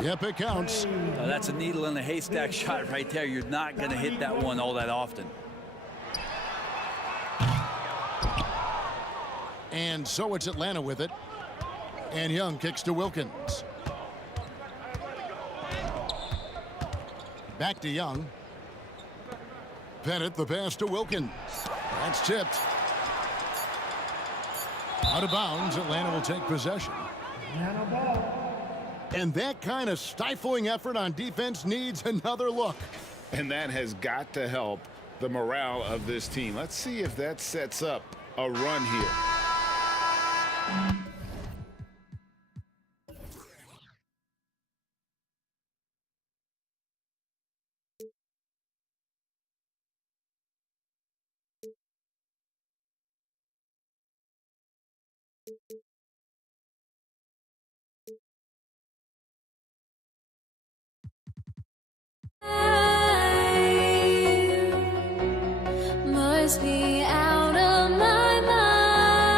Yep, it counts. That's a needle in a haystack shot right there. You're not going to hit that one all that often. And so it's Atlanta with it. And Young kicks to Wilkins. Back to Young. Pettit, the pass to Wilkins. That's tipped. Out of bounds, Atlanta will take possession. And that kind of stifling effort on defense needs another look. And that has got to help the morale of this team. Let's see if that sets up a run here. Must be out of my mind.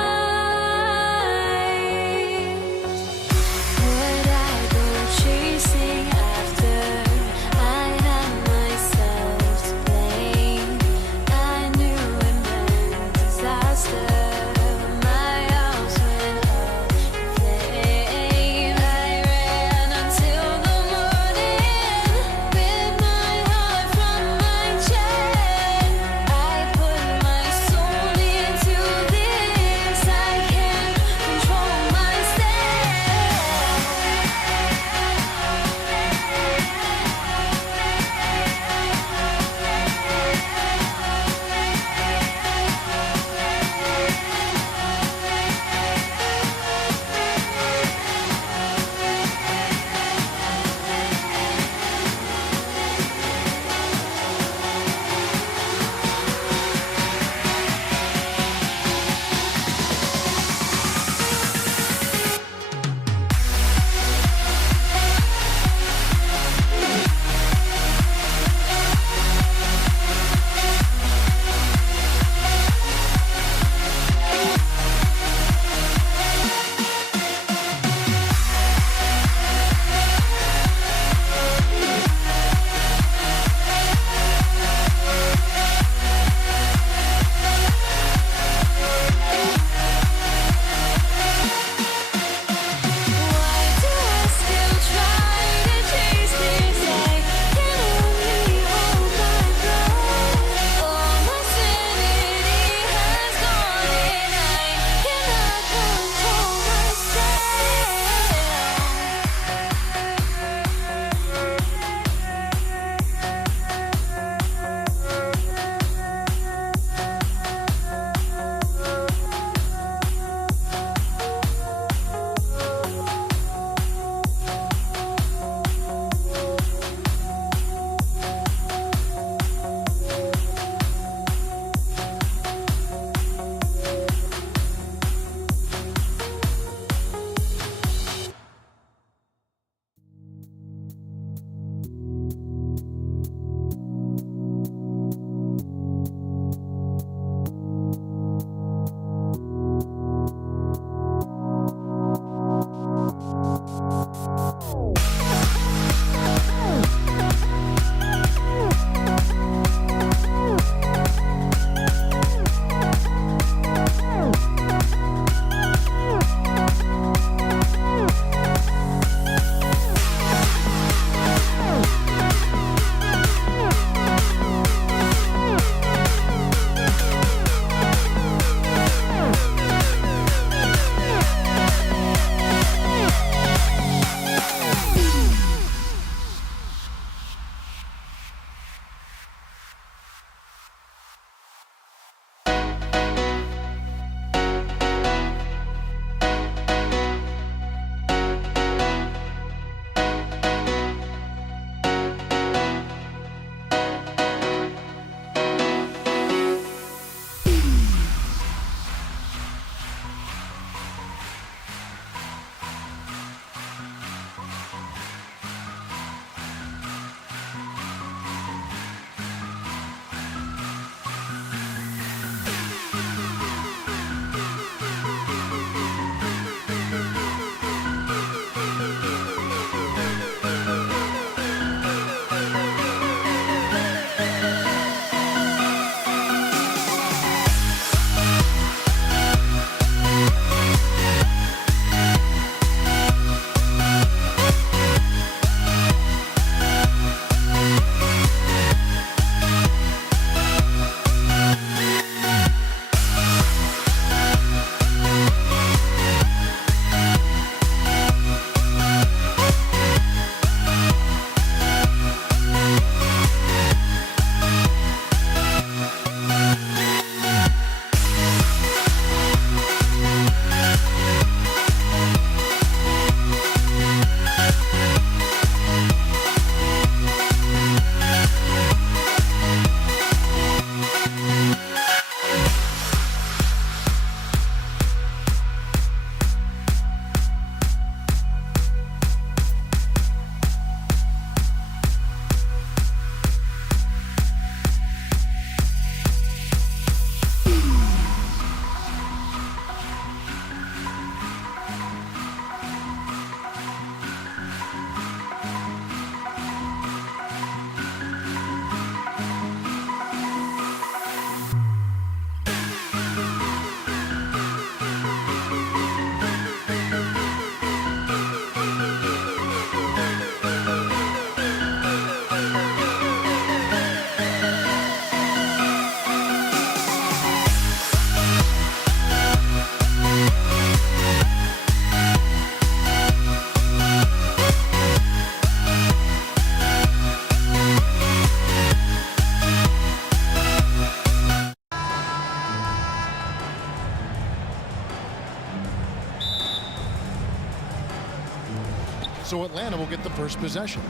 so Atlanta will get the first possession.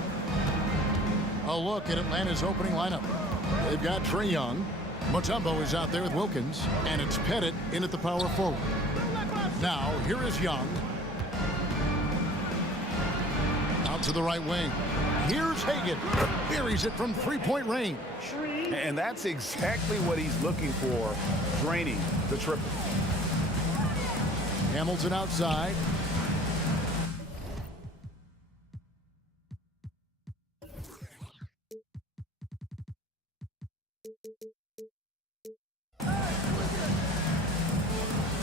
A look at Atlanta's opening lineup. They've got Trae Young. Mutombo is out there with Wilkins, and it's Pettit in at the power forward. Now, here is Young. Out to the right wing. Here's Hagan. Buries it from three-point range. And that's exactly what he's looking for, draining the triple. Hamilton outside.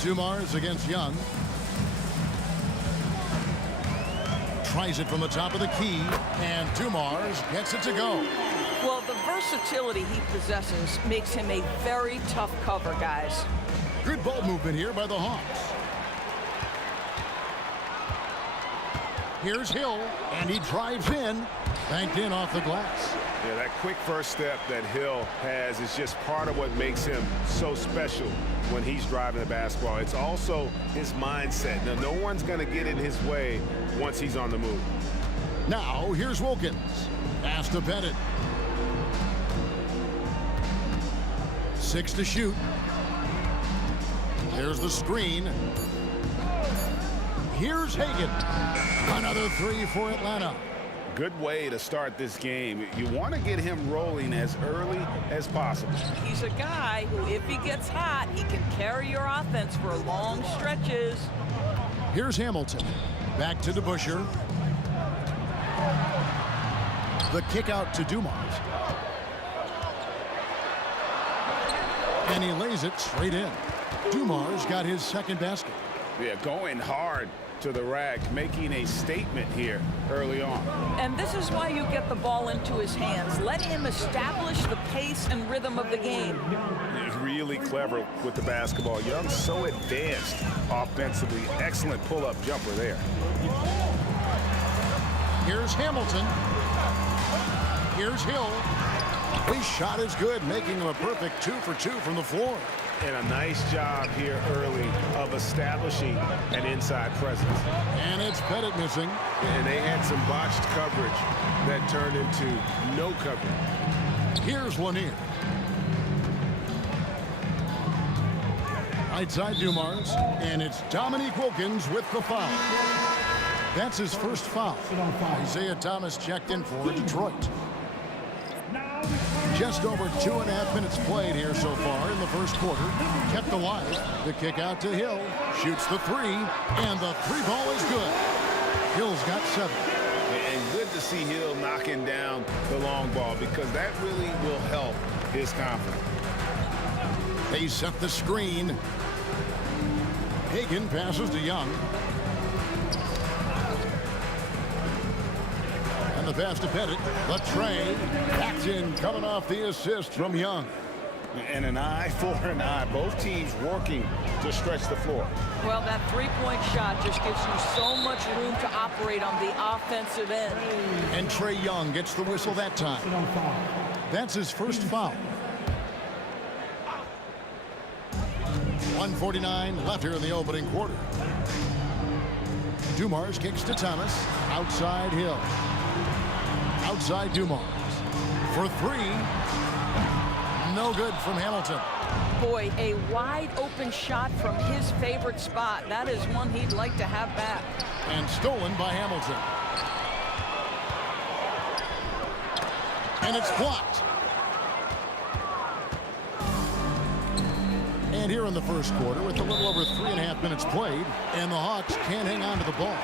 Dumars against Young. Tries it from the top of the key, and Dumars gets it to go. Well, the versatility he possesses makes him a very tough cover, guys. Good ball movement here by the Hawks. Here's Hill, and he drives in, banked in off the glass. Yeah, that quick first step that Hill has is just part of what makes him so special when he's driving the basketball. It's also his mindset. Now, no one's going to get in his way once he's on the move. Now, here's Wilkins. Pass to Pettit. 6 to shoot. There's the screen. Here's Hagan. Another 3 for Atlanta. Good way to start this game. You want to get him rolling as early as possible. He's a guy who, if he gets hot, he can carry your offense for long stretches. Here's Hamilton. Back to DeBusschere. The kick out to Dumars. And he lays it straight in. Dumars got his second basket. Yeah, going hard to the rack, making a statement here early on. And this is why you get the ball into his hands. Let him establish the pace and rhythm of the game. He's really clever with the basketball. Young's so advanced offensively. Excellent pull-up jumper there. Here's Hamilton. Here's Hill. His shot is good, making him a perfect 2 for 2 from the floor. And a nice job here early of establishing an inside presence. And it's Pettit missing. And they had some botched coverage that turned into no coverage. Here's Lanier. Right side Dumars, and it's Dominique Wilkins with the foul. That's his first foul. Isaiah Thomas checked in for Detroit. Just over 2.5 minutes played here so far in the first quarter. Kept alive. The kick out to Hill. Shoots the 3, and the 3 ball is good. Hill's got 7. And good to see Hill knocking down the long ball, because that really will help his confidence. They set the screen. Hagan passes to Young. And the pass to Pettit. The Trae. Backed in, coming off the assist from Young. And an eye for an eye. Both teams working to stretch the floor. Well, that three-point shot just gives you so much room to operate on the offensive end. And Trae Young gets the whistle that time. That's his first foul. 1:49 left here in the opening quarter. Dumars kicks to Thomas. Outside Hill. Outside Dumars. For 3. No good from Hamilton. Boy, a wide open shot from his favorite spot. That is one he'd like to have back. And stolen by Hamilton. And it's blocked. And here in the first quarter, with a little over 3.5 minutes played, and the Hawks can't hang on to the ball.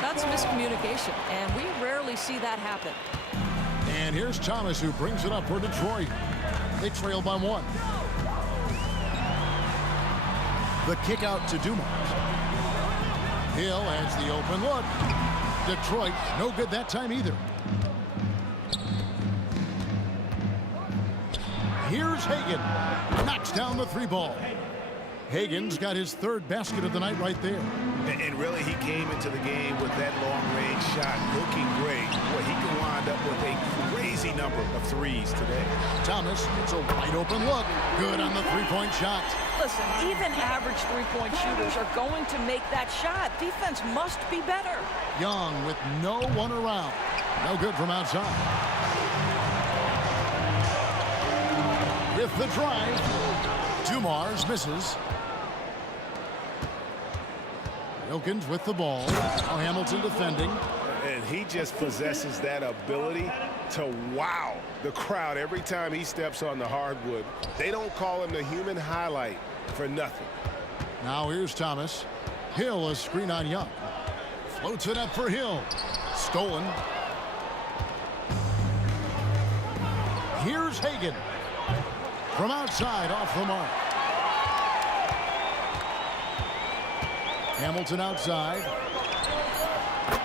That's miscommunication, and we rarely see that happen. And here's Thomas, who brings it up for Detroit. They trail by 1. The kick out to Dumars. Hill has the open look. Detroit, no good that time either. Here's Hagan. Knocks down the 3 ball. Hagan's got his 3rd basket of the night right there. And really, he came into the game with that long-range shot looking great. Boy, he can wind up with a crazy number of 3s today. Thomas, it's a wide-open look. Good on the 3-point shot. Listen, even average 3-point shooters are going to make that shot. Defense must be better. Young with no one around. No good from outside. With the drive, Dumars misses. Wilkins with the ball. Now Hamilton defending. And he just possesses that ability to wow the crowd every time he steps on the hardwood. They don't call him the human highlight for nothing. Now here's Thomas. Hill, a screen on Young. Floats it up for Hill. Stolen. Here's Hagan. From outside, off the mark. Hamilton outside.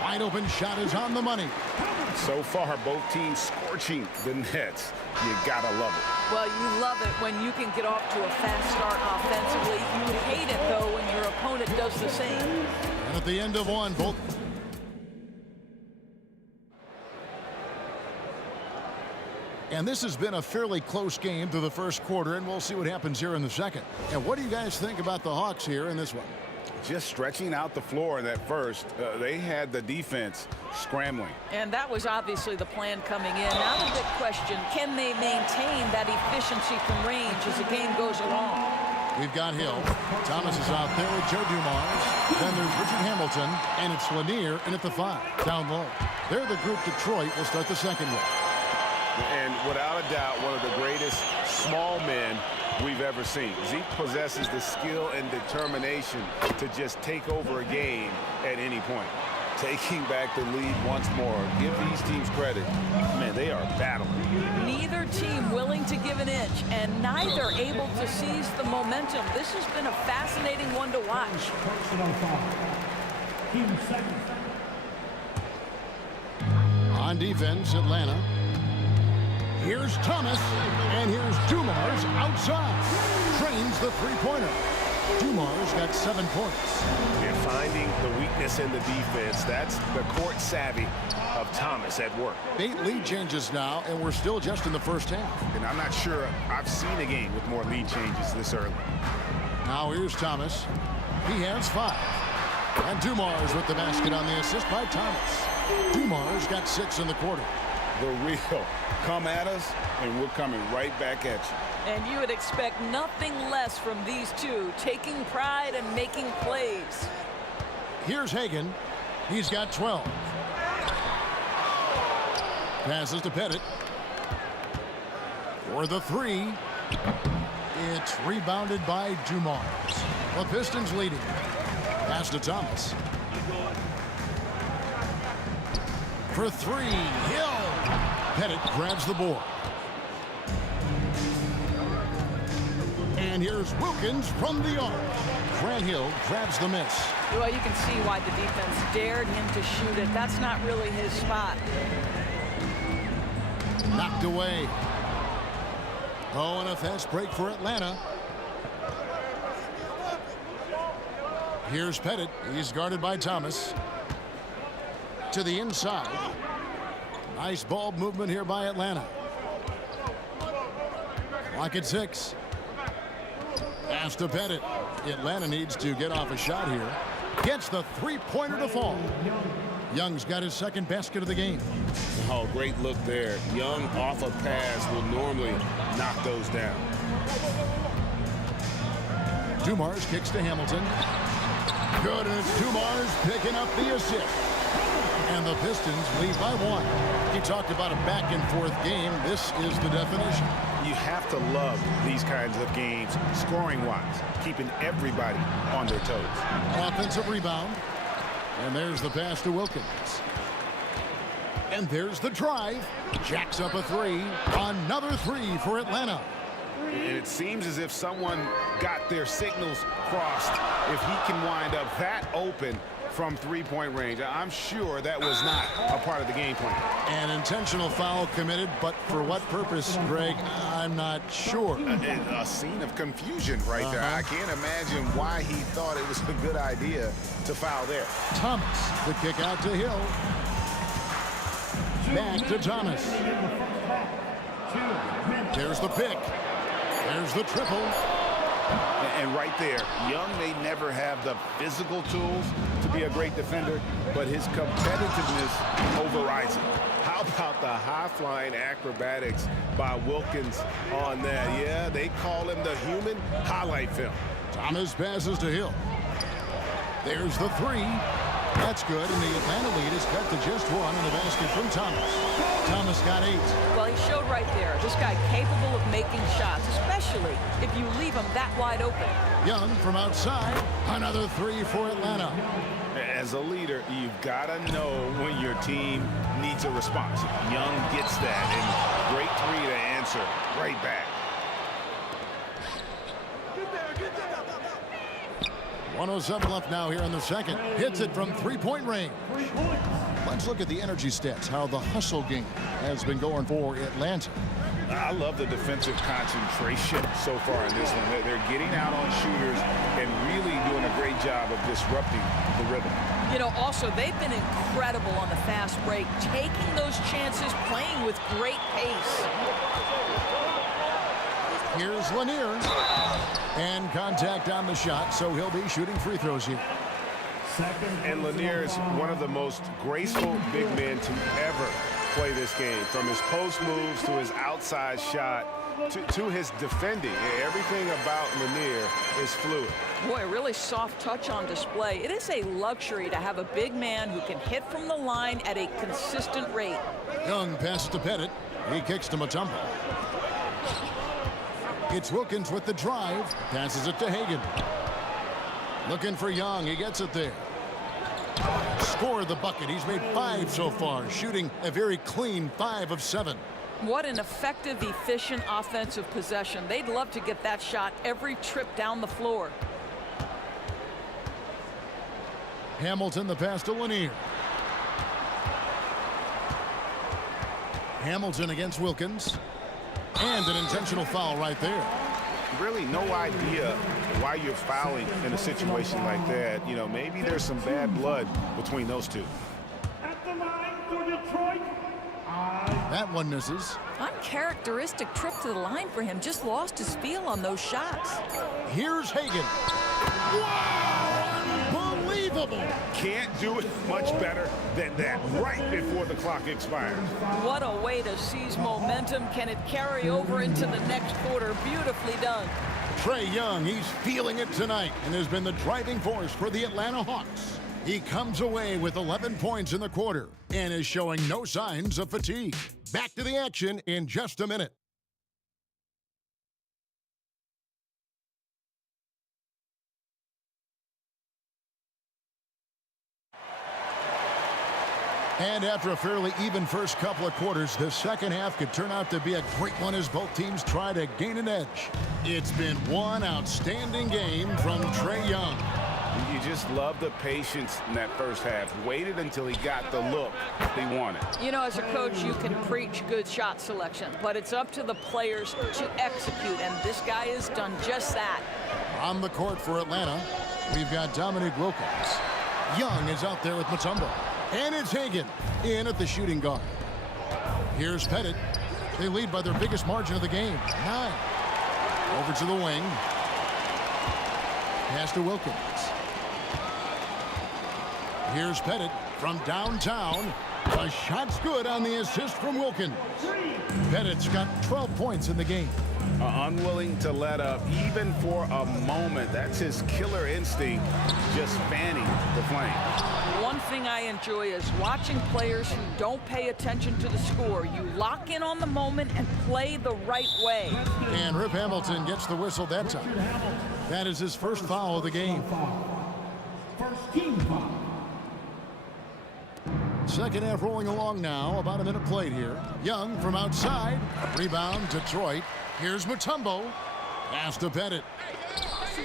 Wide open shot is on the money. So far, both teams scorching the nets. You gotta love it. Well, you love it when you can get off to a fast start offensively. You would hate it, though, when your opponent does the same. And at the end of one, both. And this has been a fairly close game through the first quarter, and we'll see what happens here in the second. And what do you guys think about the Hawks here in this one? Just stretching out the floor in that first. They had the defense scrambling. And that was obviously the plan coming in. Now the big question, can they maintain that efficiency from range as the game goes along? We've got Hill. Thomas is out there with Joe Dumars. Then there's Richard Hamilton, and it's Lanier in at the 5, down low. They're the group Detroit will start the second with. And without a doubt, one of the greatest small men we've ever seen. Zeke possesses the skill and determination to just take over a game at any point. Taking back the lead once more. Give these teams credit. Man, they are battling. Neither team willing to give an inch, and neither able to seize the momentum. This has been a fascinating one to watch. On defense, Atlanta. Here's Thomas, and here's Dumars outside. Trains the three-pointer. Dumars got 7 points. And finding the weakness in the defense, that's the court savvy of Thomas at work. 8 lead changes now, and we're still just in the first half. And I'm not sure I've seen a game with more lead changes this early. Now here's Thomas. He has 5. And Dumars with the basket on the assist by Thomas. Dumars got 6 in the quarter. The real come at us, and we're coming right back at you. And you would expect nothing less from these two, taking pride and making plays. Here's Hagan. He's got 12. Passes to Pettit. For the 3. It's rebounded by Dumars. The Pistons leading. Pass to Thomas. For 3, Hill. Pettit grabs the board. And here's Wilkins from the arc. Grant Hill grabs the miss. Well, you can see why the defense dared him to shoot it. That's not really his spot. Knocked away. Oh, and a fast break for Atlanta. Here's Pettit. He's guarded by Thomas. To the inside. Nice ball movement here by Atlanta. Clock at 6. Pass to Pettit. Atlanta needs to get off a shot here. Gets the three-pointer to fall. Young's got his second basket of the game. Oh, great look there. Young off a pass will normally knock those down. Dumars kicks to Hamilton. Good, and it's Dumars picking up the assist. And the Pistons lead by 1. He talked about a back-and-forth game. This is the definition. You have to love these kinds of games, scoring-wise, keeping everybody on their toes. Offensive rebound. And there's the pass to Wilkins. And there's the drive. Jacks up a 3. Another 3 for Atlanta. And it seems as if someone got their signals crossed. If he can wind up that open from three-point range, I'm sure that was not a part of the game plan. An intentional foul committed, but for what purpose, Greg, I'm not sure. A scene of confusion right there. I can't imagine why he thought it was a good idea to foul there. Thomas, the kick out to Hill. Back to Thomas. There's the pick. There's the triple. And right there, Young may never have the physical tools to be a great defender, but his competitiveness overrides it. How about the high-flying acrobatics by Wilkins on that? Yeah, they call him the human highlight film. Thomas passes to Hill. There's the three. That's good, and the Atlanta lead is cut to just one in the basket from Thomas. Thomas got 8. Well, he showed right there, this guy capable of making shots, especially if you leave him that wide open. Young from outside, another 3 for Atlanta. As a leader, you've got to know when your team needs a response. Young gets that, and great 3 to answer right back. 107 left now here in the second. Hits it from three-point range. Let's look at the energy stats, how the hustle game has been going for Atlanta. I love the defensive concentration so far in this one. They're getting out on shooters and really doing a great job of disrupting the rhythm. You know, also, they've been incredible on the fast break, taking those chances, playing with great pace. Here's Lanier. And contact on the shot, so he'll be shooting free throws here. And Lanier is one of the most graceful big men to ever play this game. From his post moves to his outside shot to his defending. Everything about Lanier is fluid. Boy, a really soft touch on display. It is a luxury to have a big man who can hit from the line at a consistent rate. Young passes to Pettit. He kicks to Mutombo. It's Wilkins with the drive. Passes it to Hagan. Looking for Young. He gets it there. Score the bucket. He's made 5 so far, shooting a very clean 5 of 7. What an effective, efficient offensive possession. They'd love to get that shot every trip down the floor. Hamilton the pass to Lanier. Hamilton against Wilkins. And an intentional foul right there. Really no idea why you're fouling in a situation like that. You know, maybe there's some bad blood between those two. At the line for Detroit. That one misses. Uncharacteristic trip to the line for him. Just lost his feel on those shots. Here's Hagan. Wow! Unbelievable! Can't do it much better than that right before the clock expires. What a way to seize momentum. Can it carry over into the next quarter? Beautifully done. Trae Young, he's feeling it tonight and has been the driving force for the Atlanta Hawks. He comes away with 11 points in the quarter and is showing no signs of fatigue. Back to the action in just a minute. And after a fairly even first couple of quarters, the second half could turn out to be a great one as both teams try to gain an edge. It's been one outstanding game from Trae Young. You just love the patience in that first half. Waited until he got the look he wanted. You know, as a coach, you can preach good shot selection, but it's up to the players to execute, and this guy has done just that. On the court for Atlanta, we've got Dominique Wilkins. Young is out there with Mutombo. And it's Hagan in at the shooting guard. Here's Pettit. They lead by their biggest margin of the game, 9. Over to the wing. Pass to Wilkins. Here's Pettit from downtown. A shot's good on the assist from Wilkins. Pettit's got 12 points in the game. Unwilling to let up even for a moment. That's his killer instinct, just fanning the flame. One thing I enjoy is watching players who don't pay attention to the score. You lock in on the moment and play the right way. And Rip Hamilton gets the whistle that time. That is his first foul of the game. First team foul. Second half rolling along now. About a minute played here. Young from outside. Rebound, Detroit. Here's Mutombo. Pass to Pettit.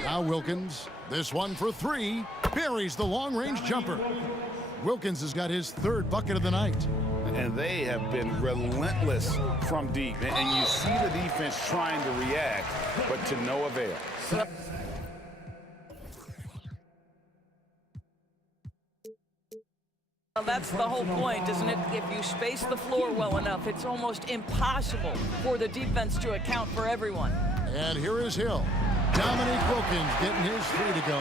Now Wilkins. This one for 3. Buries the long-range jumper. Wilkins has got his 3rd bucket of the night. And they have been relentless from deep. And you see the defense trying to react, but to no avail. Well, that's the whole point, isn't it? If you space the floor well enough, it's almost impossible for the defense to account for everyone. And here is Hill. Dominique Wilkins getting his 3 to go.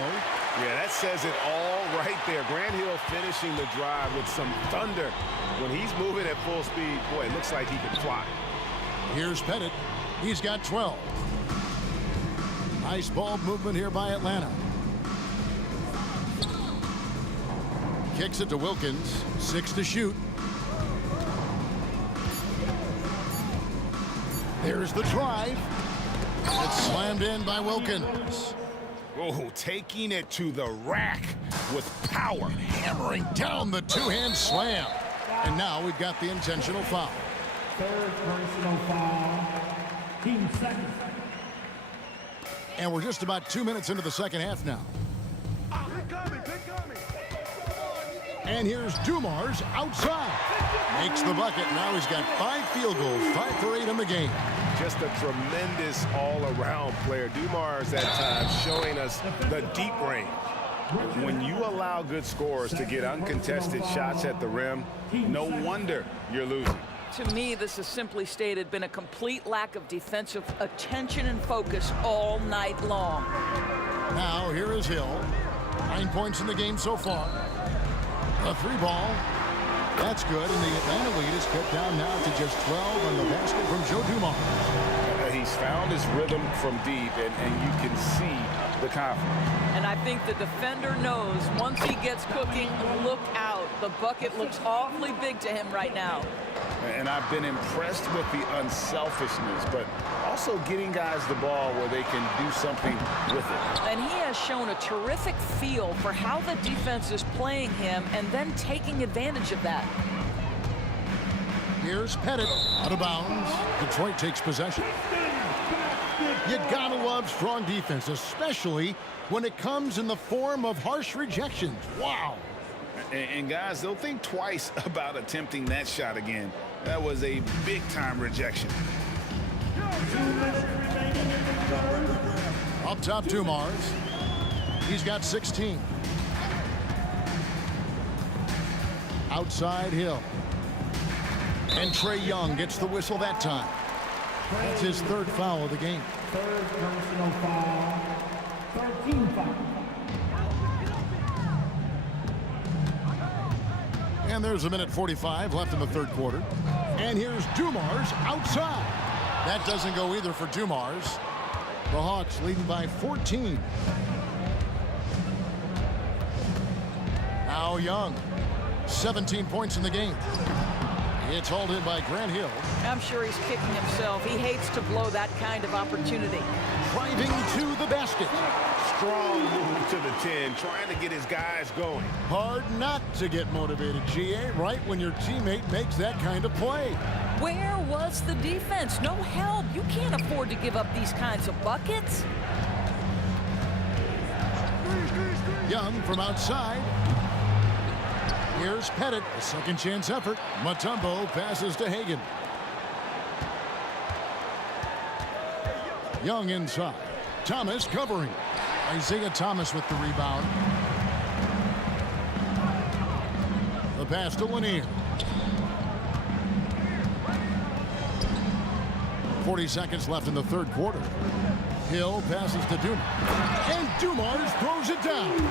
Yeah, that says it all right there. Grant Hill finishing the drive with some thunder. When he's moving at full speed, boy, it looks like he can fly. Here's Pettit. He's got 12. Nice ball movement here by Atlanta. Kicks it to Wilkins. 6 to shoot. There's the drive. It's slammed in by Wilkins. Oh, taking it to the rack with power. Hammering down the two-hand slam. And now we've got the intentional foul. Third personal foul. Team second. And we're just about 2 minutes into the second half now. And here's Dumars outside. Makes the bucket. Now he's got 5 field goals, 5 for 8 in the game. Just a tremendous all-around player. Dumars at times showing us the deep range. When you allow good scorers to get uncontested shots at the rim, no wonder you're losing. To me, this has simply stated been a complete lack of defensive attention and focus all night long. Now here is Hill. 9 points in the game so far. A 3 ball. That's good, and the Atlanta lead is cut down now to just 12 on the basket from Joe Dumars. He's found his rhythm from deep, and you can see the confidence. And I think the defender knows once he gets cooking, look out. The bucket looks awfully big to him right now. And I've been impressed with the unselfishness, but also getting guys the ball where they can do something with it. And he has shown a terrific feel for how the defense is playing him and then taking advantage of that. Here's Pettit out of bounds. Detroit takes possession. You gotta love strong defense, especially when it comes in the form of harsh rejections. Wow. And guys, they'll think twice about attempting that shot again. That was a big-time rejection. Up top, Dumars. He's got 16. Outside Hill. And Trey Young gets the whistle that time. That's his 3rd foul of the game. Third personal foul. 13 foul. And there's 1:45 left in the 3rd quarter. And here's Dumars outside. That doesn't go either for Dumars. The Hawks leading by 14. Now Young. 17 points in the game. It's hauled in by Grant Hill. I'm sure he's kicking himself. He hates to blow that kind of opportunity. Driving to the basket. Strong move to the 10, trying to get his guys going. Hard not to get motivated, GA, right when your teammate makes that kind of play. Where was the defense? No help. You can't afford to give up these kinds of buckets. Young from outside. Here's Pettit, a second chance effort. Mutombo passes to Hagan. Young inside. Thomas covering. Isaiah Thomas with the rebound. The pass to Lanier. 40 seconds left in the 3rd quarter. Hill passes to Dumars. And Dumars throws it down.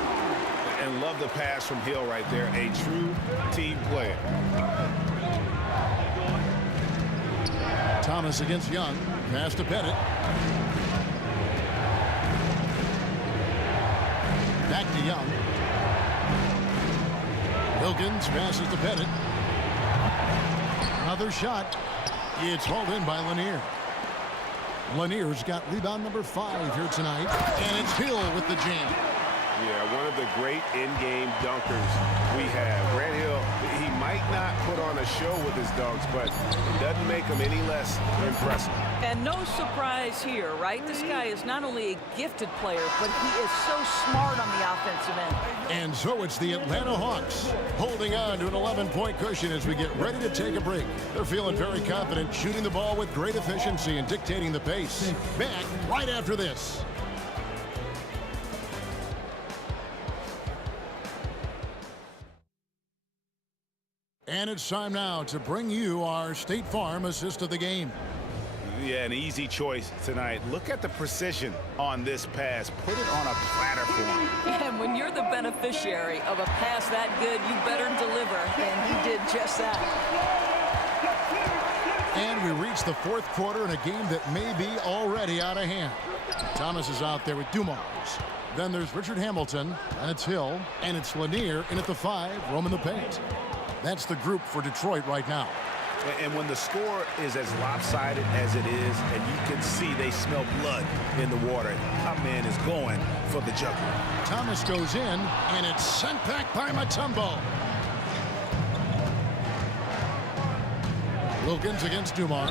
And love the pass from Hill right there. A true team player. Thomas against Young. Pass to Pettit. Back to Young. Wilkins passes to Pettit. Another shot. It's hauled in by Lanier. Lanier's got rebound number 5 here tonight. And it's Hill with the jam. Yeah, one of the great in-game dunkers we have. Grant Hill, he might not put on a show with his dunks, but it doesn't make him any less impressive. And no surprise here, right? This guy is not only a gifted player, but he is so smart on the offensive end. And so it's the Atlanta Hawks holding on to an 11-point cushion as we get ready to take a break. They're feeling very confident, shooting the ball with great efficiency and dictating the pace. Back right after this. And it's time now to bring you our State Farm assist of the game. Yeah, an easy choice tonight. Look at the precision on this pass. Put it on a platter for him. And when you're the beneficiary of a pass that good, you better deliver. And he did just that. And we reach the fourth quarter in a game that may be already out of hand. Thomas is out there with Dumars. Then there's Richard Hamilton, and it's Hill, and it's Lanier in at the 5, roaming the paint. That's the group for Detroit right now. And when the score is as lopsided as it is, and you can see they smell blood in the water, our man is going for the jugular. Thomas goes in, and it's sent back by Mutombo. Wilkins against Dumars.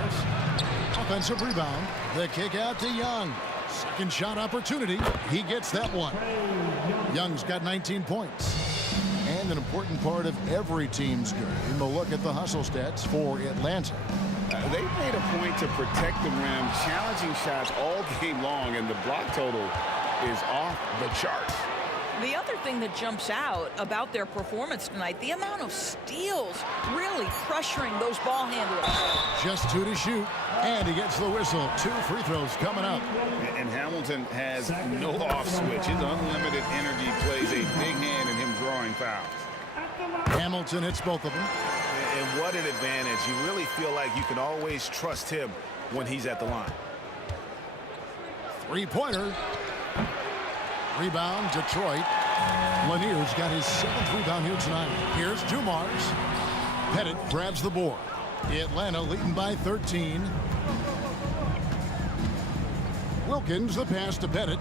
Offensive rebound. The kick out to Young. Second shot opportunity. He gets that one. Young's got 19 points. And an important part of every team's game, a look at the hustle stats for Atlanta. They made a point to protect the rim, challenging shots all game long, and the block total is off the charts. The other thing that jumps out about their performance tonight, the amount of steals, really pressuring those ball handlers. Just 2 to shoot, and he gets the whistle. 2 free throws coming up. And Hamilton has no off switch. His unlimited energy plays a big hand in him drawing fouls. Hamilton hits both of them. And what an advantage. You really feel like you can always trust him when he's at the line. Three-pointer. Rebound, Detroit. Lanier's got his 7th rebound here tonight. Here's Dumars. Pettit grabs the board. Atlanta leading by 13. Wilkins, the pass to Pettit.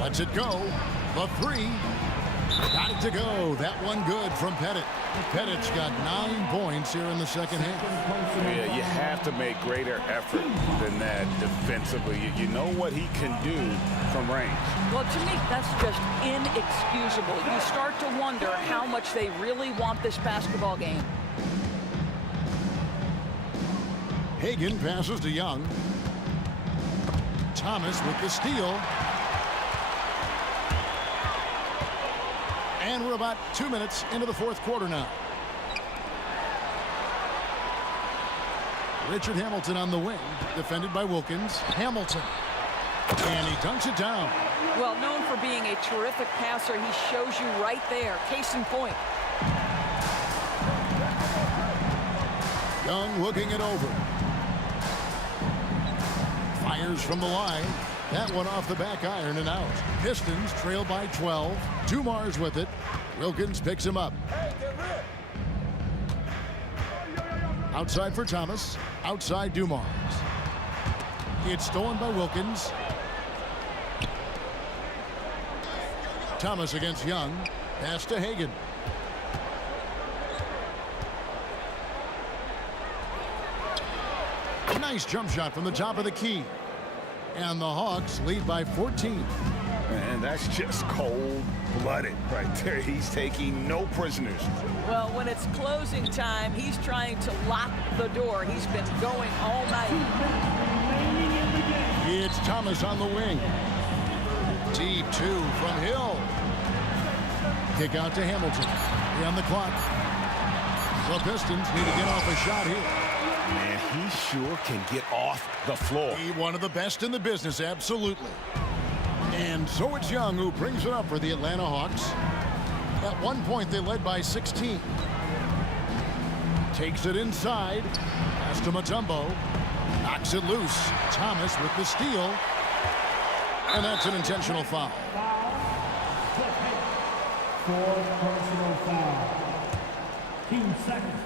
Lets it go. The 3. Got it to go. That one good from Pettit. Pettit's got 9 points here in the second half. Yeah, you have to make greater effort than that defensively. You know what he can do from range. Well, to me, that's just inexcusable. You start to wonder how much they really want this basketball game. Hagan passes to Young. Thomas with the steal. And we're about 2 minutes into the fourth quarter now. Richard Hamilton on the wing, defended by Wilkins. Hamilton. And he dunks it down. Well, known for being a terrific passer, he shows you right there. Case in point. Young looking it over. Fires from the line. That one off the back iron and out. Pistons trail by 12. Dumars with it. Wilkins picks him up. Outside for Thomas. Outside Dumars. It's stolen by Wilkins. Thomas against Young. Pass to Hagan. Nice jump shot from the top of the key. And the Hawks lead by 14. And that's just cold-blooded right there. He's taking no prisoners. Well, when it's closing time, he's trying to lock the door. He's been going all night. It's Thomas on the wing. Deep 2 from Hill. Kick out to Hamilton. 3 on the clock. The Pistons need to get off a shot here. Man, he sure can get off the floor. One of the best in the business, absolutely. And so it's Young who brings it up for the Atlanta Hawks. At one point, they led by 16. Takes it inside. Pass to Mutombo. Knocks it loose. Thomas with the steal. And that's an intentional foul. 4 personal foul. 2 seconds.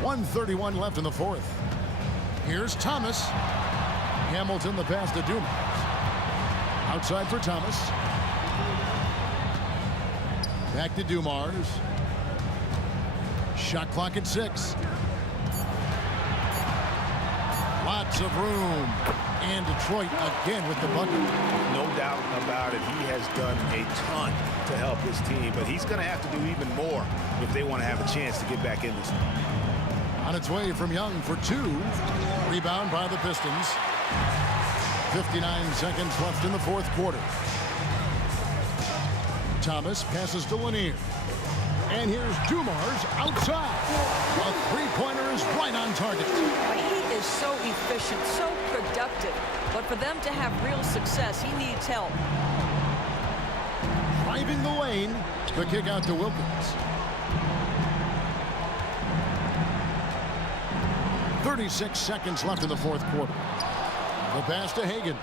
1:31 left in the fourth. Here's Thomas. Hamilton the pass to Dumars. Outside for Thomas. Back to Dumars. Shot clock at 6. Lots of room. And Detroit again with the bucket. No doubt about it. He has done a ton to help his team, but he's going to have to do even more if they want to have a chance to get back in this. On its way from Young for 2. Rebound by the Pistons. 59 seconds left in the fourth quarter. Thomas passes to Lanier. And here's Dumars outside. A three-pointer is right on target. He is so efficient, so productive. But for them to have real success, he needs help. Driving the lane, the kick out to Wilkins. 36 seconds left in the fourth quarter. The pass to Hagan.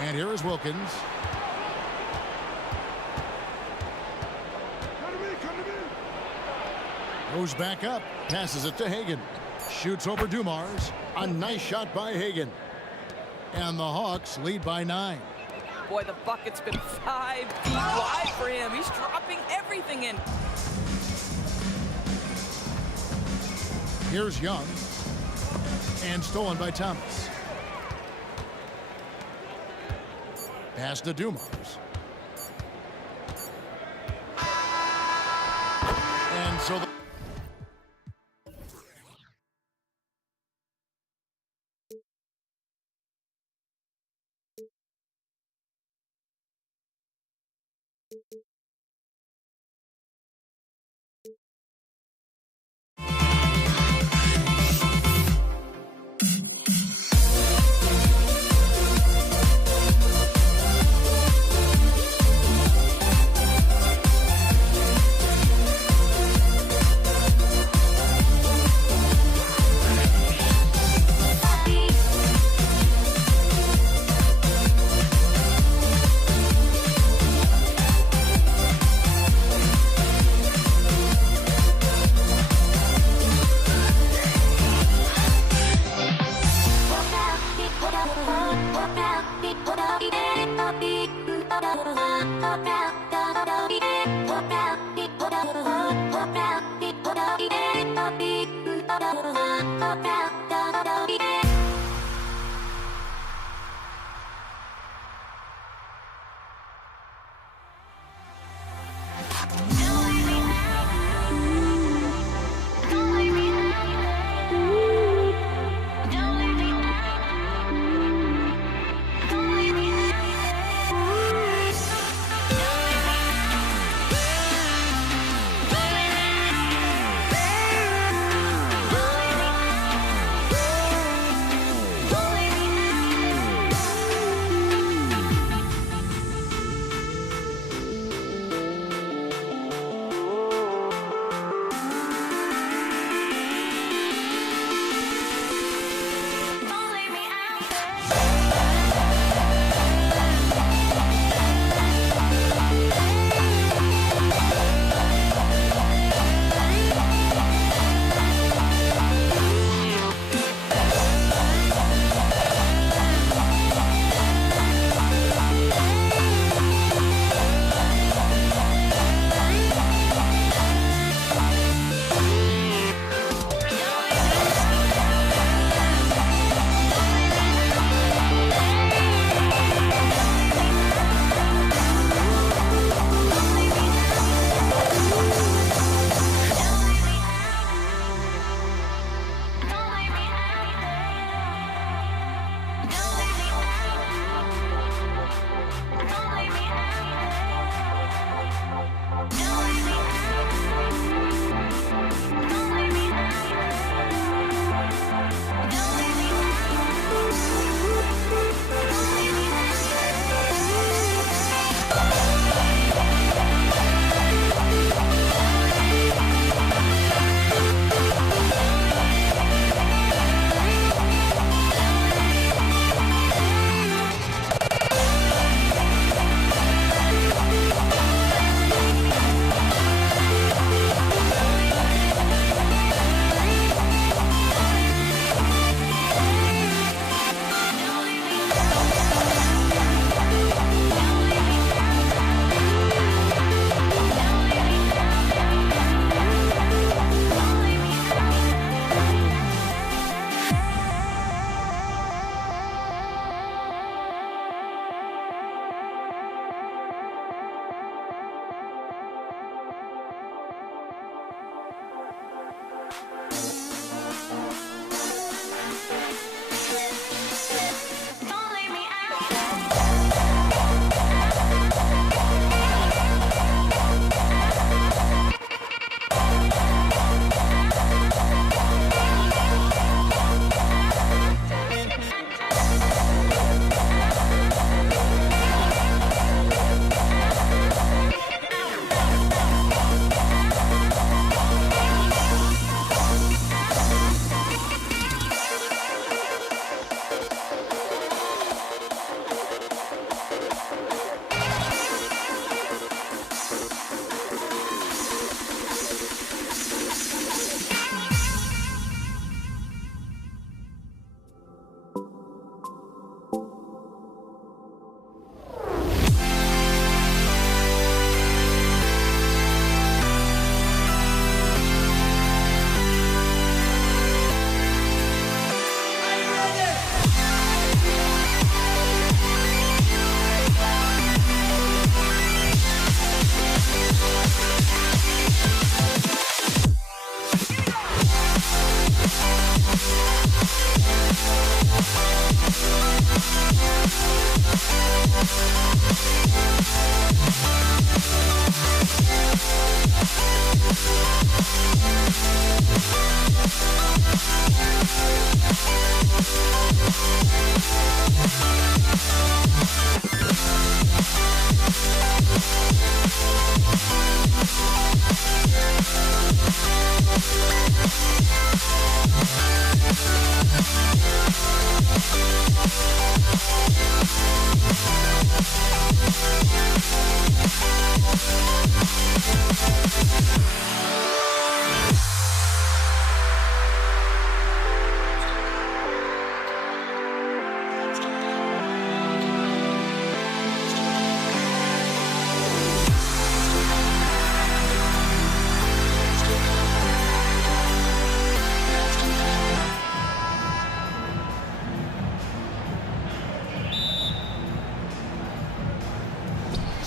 And here is Wilkins. Goes back up, passes it to Hagan. Shoots over Dumars. A nice shot by Hagan. And the Hawks lead by 9. Boy, the bucket's been 5 feet wide for him. He's dropping everything in. Here's Young. And stolen by Thomas. Pass to Dumars. And so the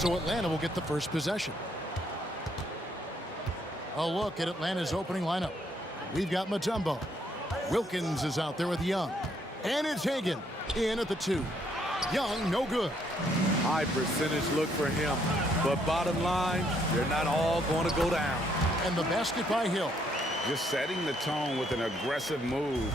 So Atlanta will get the first possession. A look at Atlanta's opening lineup. We've got Mutombo. Wilkins is out there with Young. And it's Hagan in at the 2. Young, no good. High percentage look for him. But bottom line, they're not all going to go down. And the basket by Hill. Just setting the tone with an aggressive move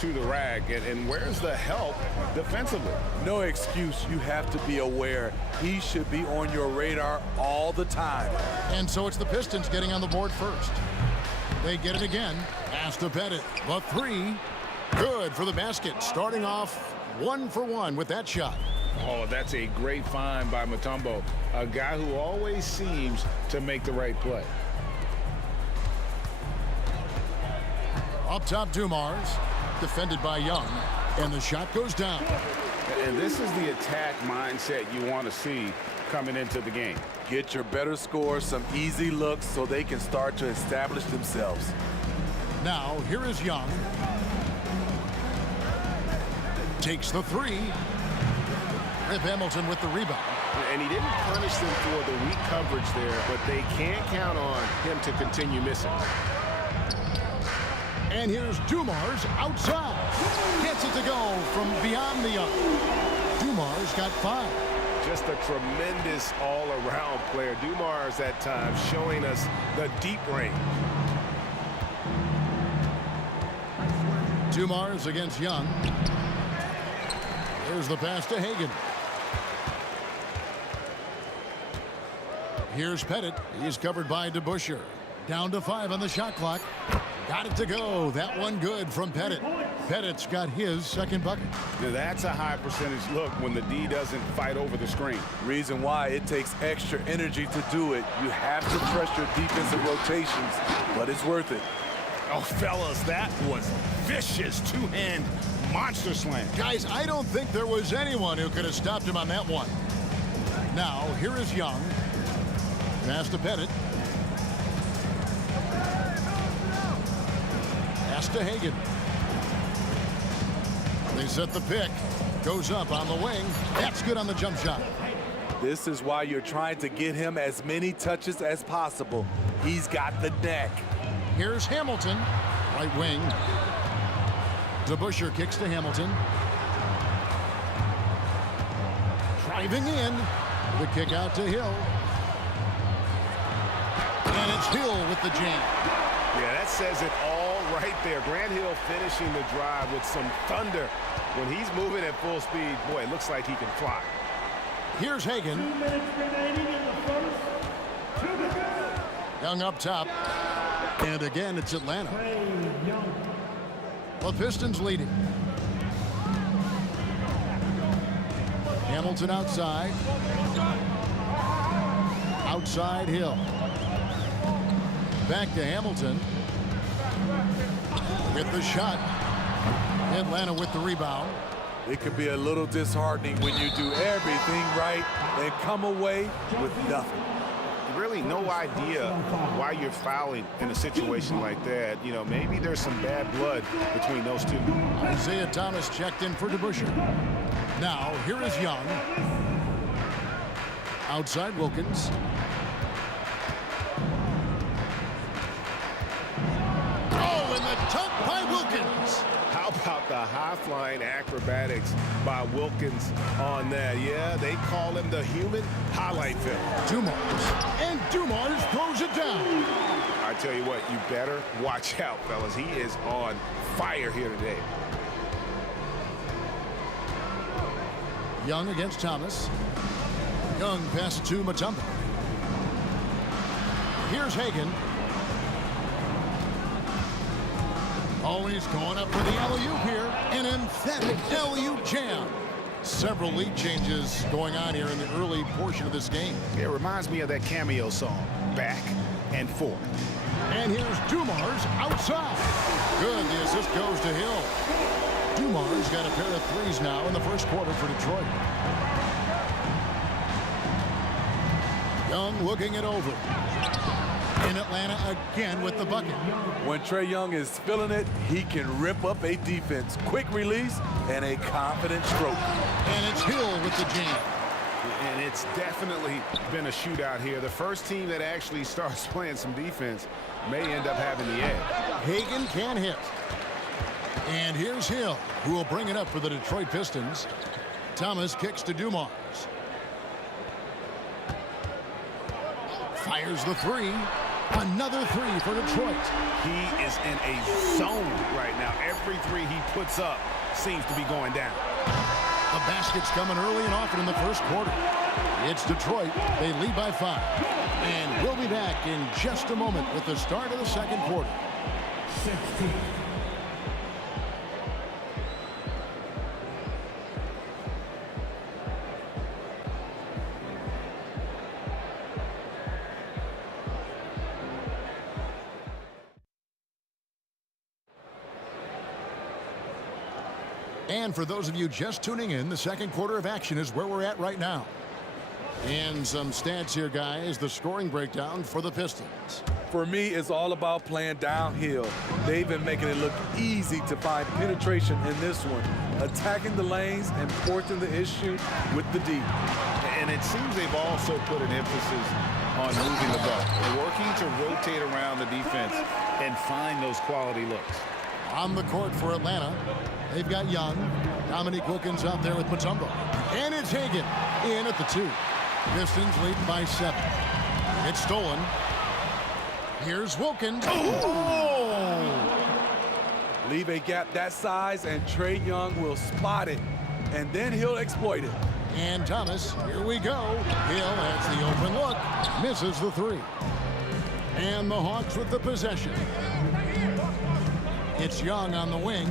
to the rack. And where's the help defensively? No excuse. You have to be aware. He should be on your radar all the time. And so it's the Pistons getting on the board first. They get it again. Pass to Pettit. The 3. Good for the basket. Starting off 1 for 1 with that shot. Oh, that's a great find by Mutombo. A guy who always seems to make the right play. Up top, Dumars. Defended by Young. And the shot goes down. And this is the attack mindset you want to see coming into the game. Get your better scores, some easy looks so they can start to establish themselves. Now, here is Young. Takes the 3. Rip Hamilton with the rebound. And he didn't punish them for the weak coverage there, but they can't count on him to continue missing. And here's Dumars outside. Gets it to go from beyond the arc. Dumars got 5. Just a tremendous all-around player. Dumars at times showing us the deep range. Dumars against Young. Here's the pass to Hagan. Here's Pettit. He's covered by DeBusschere. Down to 5 on the shot clock. Got it to go. That one good from Pettit. Pettit's got his second bucket. Now that's a high percentage look when the D doesn't fight over the screen. Reason why it takes extra energy to do it. You have to trust your defensive rotations, but it's worth it. Oh, fellas, that was vicious two-hand monster slam. Guys, I don't think there was anyone who could have stopped him on that one. Now, here is Young. Pass to Pettit. Pass to Hagan. They set the pick. Goes up on the wing. That's good on the jump shot. This is why you're trying to get him as many touches as possible. He's got the neck. Here's Hamilton. Right wing. DeBusschere kicks to Hamilton. Driving in. The kick out to Hill. And it's Hill with the jam. Yeah, that says it all right there. Grant Hill finishing the drive with some thunder. When he's moving at full speed, boy, it looks like he can fly. Here's Hagan. 2 minutes remaining in the first. 2 to go. Young up top. And again, it's Atlanta. The Pistons leading. Hamilton outside. Outside Hill. Back to Hamilton. With the shot. Atlanta with the rebound. It could be a little disheartening when you do everything right and come away with nothing. Really no idea why you're fouling in a situation like that. You know, maybe there's some bad blood between those two. Isaiah Thomas checked in for DeBusschere. Now, here is Young. Outside Wilkins. Oh, and the dunk by Wilkins. How about the high-flying acrobatics by Wilkins on that? Yeah, they call him the human highlight film. Dumars. And Dumars throws it down. I tell you what, you better watch out, fellas. He is on fire here today. Young against Thomas. Young passes to Mutombo. Here's Hagan. Always going up for the alley-oop here. An emphatic alley-oop jam. Several lead changes going on here in the early portion of this game. It reminds me of that cameo song, Back and Forth. And here's Dumars outside. Good, the assist goes to Hill. Dumars got a pair of threes now in the first quarter for Detroit. Young looking it over. In Atlanta again with the bucket. When Trae Young is feeling it, he can rip up a defense. Quick release and a confident stroke. And it's Hill with the jam. And it's definitely been a shootout here. The first team that actually starts playing some defense may end up having the edge. Hagan can't hit. And here's Hill, who will bring it up for the Detroit Pistons. Thomas kicks to Dumars. Fires the three. Another three for Detroit. He is in a zone right now. Every three he puts up seems to be going down. The basket's coming early and often in the first quarter. It's Detroit. They lead by 5. And we'll be back in just a moment with the start of the second quarter. 16. And for those of you just tuning in, the second quarter of action is where we're at right now. And some stats here, guys. The scoring breakdown for the Pistons. For me, it's all about playing downhill. They've been making it look easy to find penetration in this one, attacking the lanes and forcing the issue with the D. And it seems they've also put an emphasis on moving the ball. They're working to rotate around the defense and find those quality looks. On the court for Atlanta, they've got Young. Dominique Wilkins out there with Mutombo. And it's Hagan in at the 2. Pistons lead by 7. It's stolen. Here's Wilkins. Oh! Leave a gap that size and Trae Young will spot it. And then he'll exploit it. And Thomas, here we go. Hill has the open look. Misses the 3. And the Hawks with the possession. It's Young on the wing.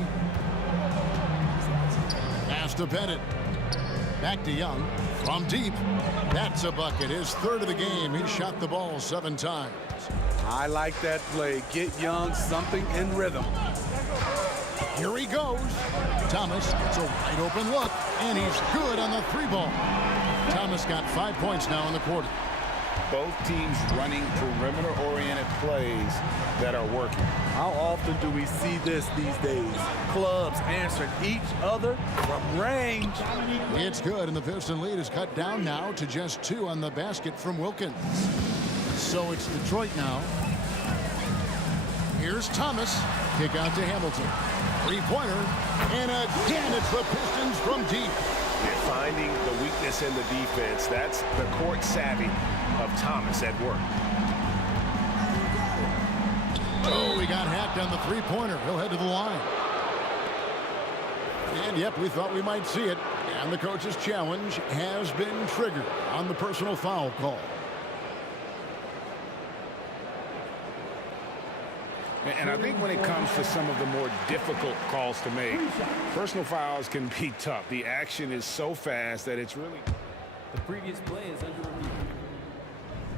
Pass to Bennett. Back to Young. From deep. That's a bucket. His 3rd of the game. He shot the ball 7 times. I like that play. Get Young something in rhythm. Here he goes. Thomas gets a wide open look. And he's good on the 3-ball. Thomas got 5 points now in the quarter. Both teams running perimeter-oriented plays that are working. How often do we see this these days? Clubs answering each other from range. It's good, and the Piston lead is cut down now to just 2 on the basket from Wilkins. So it's Detroit now. Here's Thomas. Kick out to Hamilton. 3-pointer. And again, it's the Pistons from deep. You're finding the weakness in the defense. That's the court savvy of Thomas at work. Oh, he got hacked on the 3-pointer. He'll head to the line. And yep, we thought we might see it. And the coach's challenge has been triggered on the personal foul call. And I think when it comes to some of the more difficult calls to make, personal fouls can be tough. The action is so fast that it's really... The previous play is under review.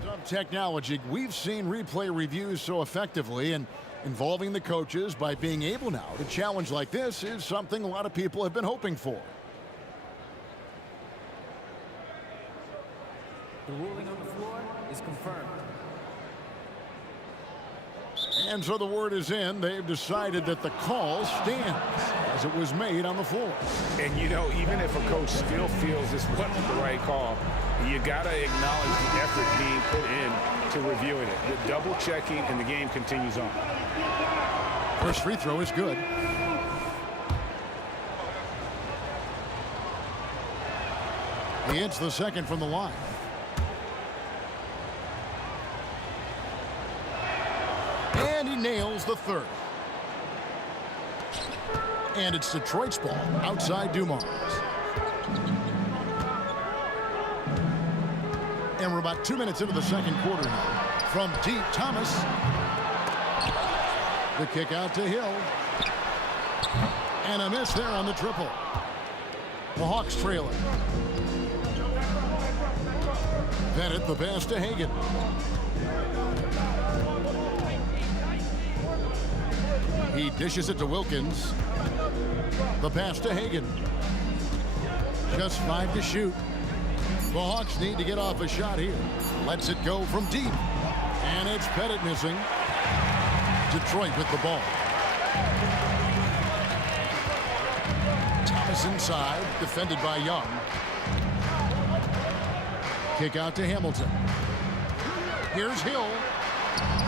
Tough technology. We've seen replay reviews so effectively, and involving the coaches by being able now to challenge like this is something a lot of people have been hoping for. The ruling on the floor is confirmed. And so the word is in. They've decided that the call stands as it was made on the floor. And, you know, even if a coach still feels this wasn't the right call, you got to acknowledge the effort being put in to reviewing it. The double checking, and the game continues on. First free throw is good. He hits the second from the line. And he nails the 3rd. And it's Detroit's ball outside Dumars. And we're about 2 minutes into the second quarter now. From deep, Thomas. The kick out to Hill. And a miss there on the triple. The Hawks trailing. Bennett, the pass to Hagan. He dishes it to Wilkins. The pass to Hagan. Just 5 to shoot. The Hawks need to get off a shot here. Lets it go from deep. And it's Pettit missing. Detroit with the ball. Thomas inside, defended by Young. Kick out to Hamilton. Here's Hill.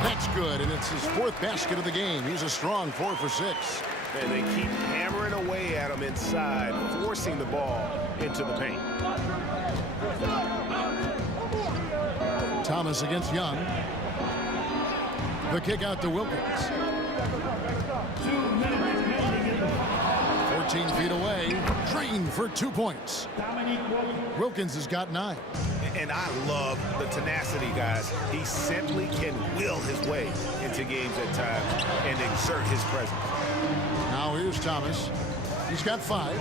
That's good, and it's his 4th basket of the game. He's a strong 4 for 6. And they keep hammering away at him inside, forcing the ball into the paint. Thomas against Young. The kick out to Wilkins. 14 feet away. Trained for 2 points. Wilkins has got 9. And I love the tenacity, guys. He simply can will his way into games at times and exert his presence. Now here's Thomas. He's got 5.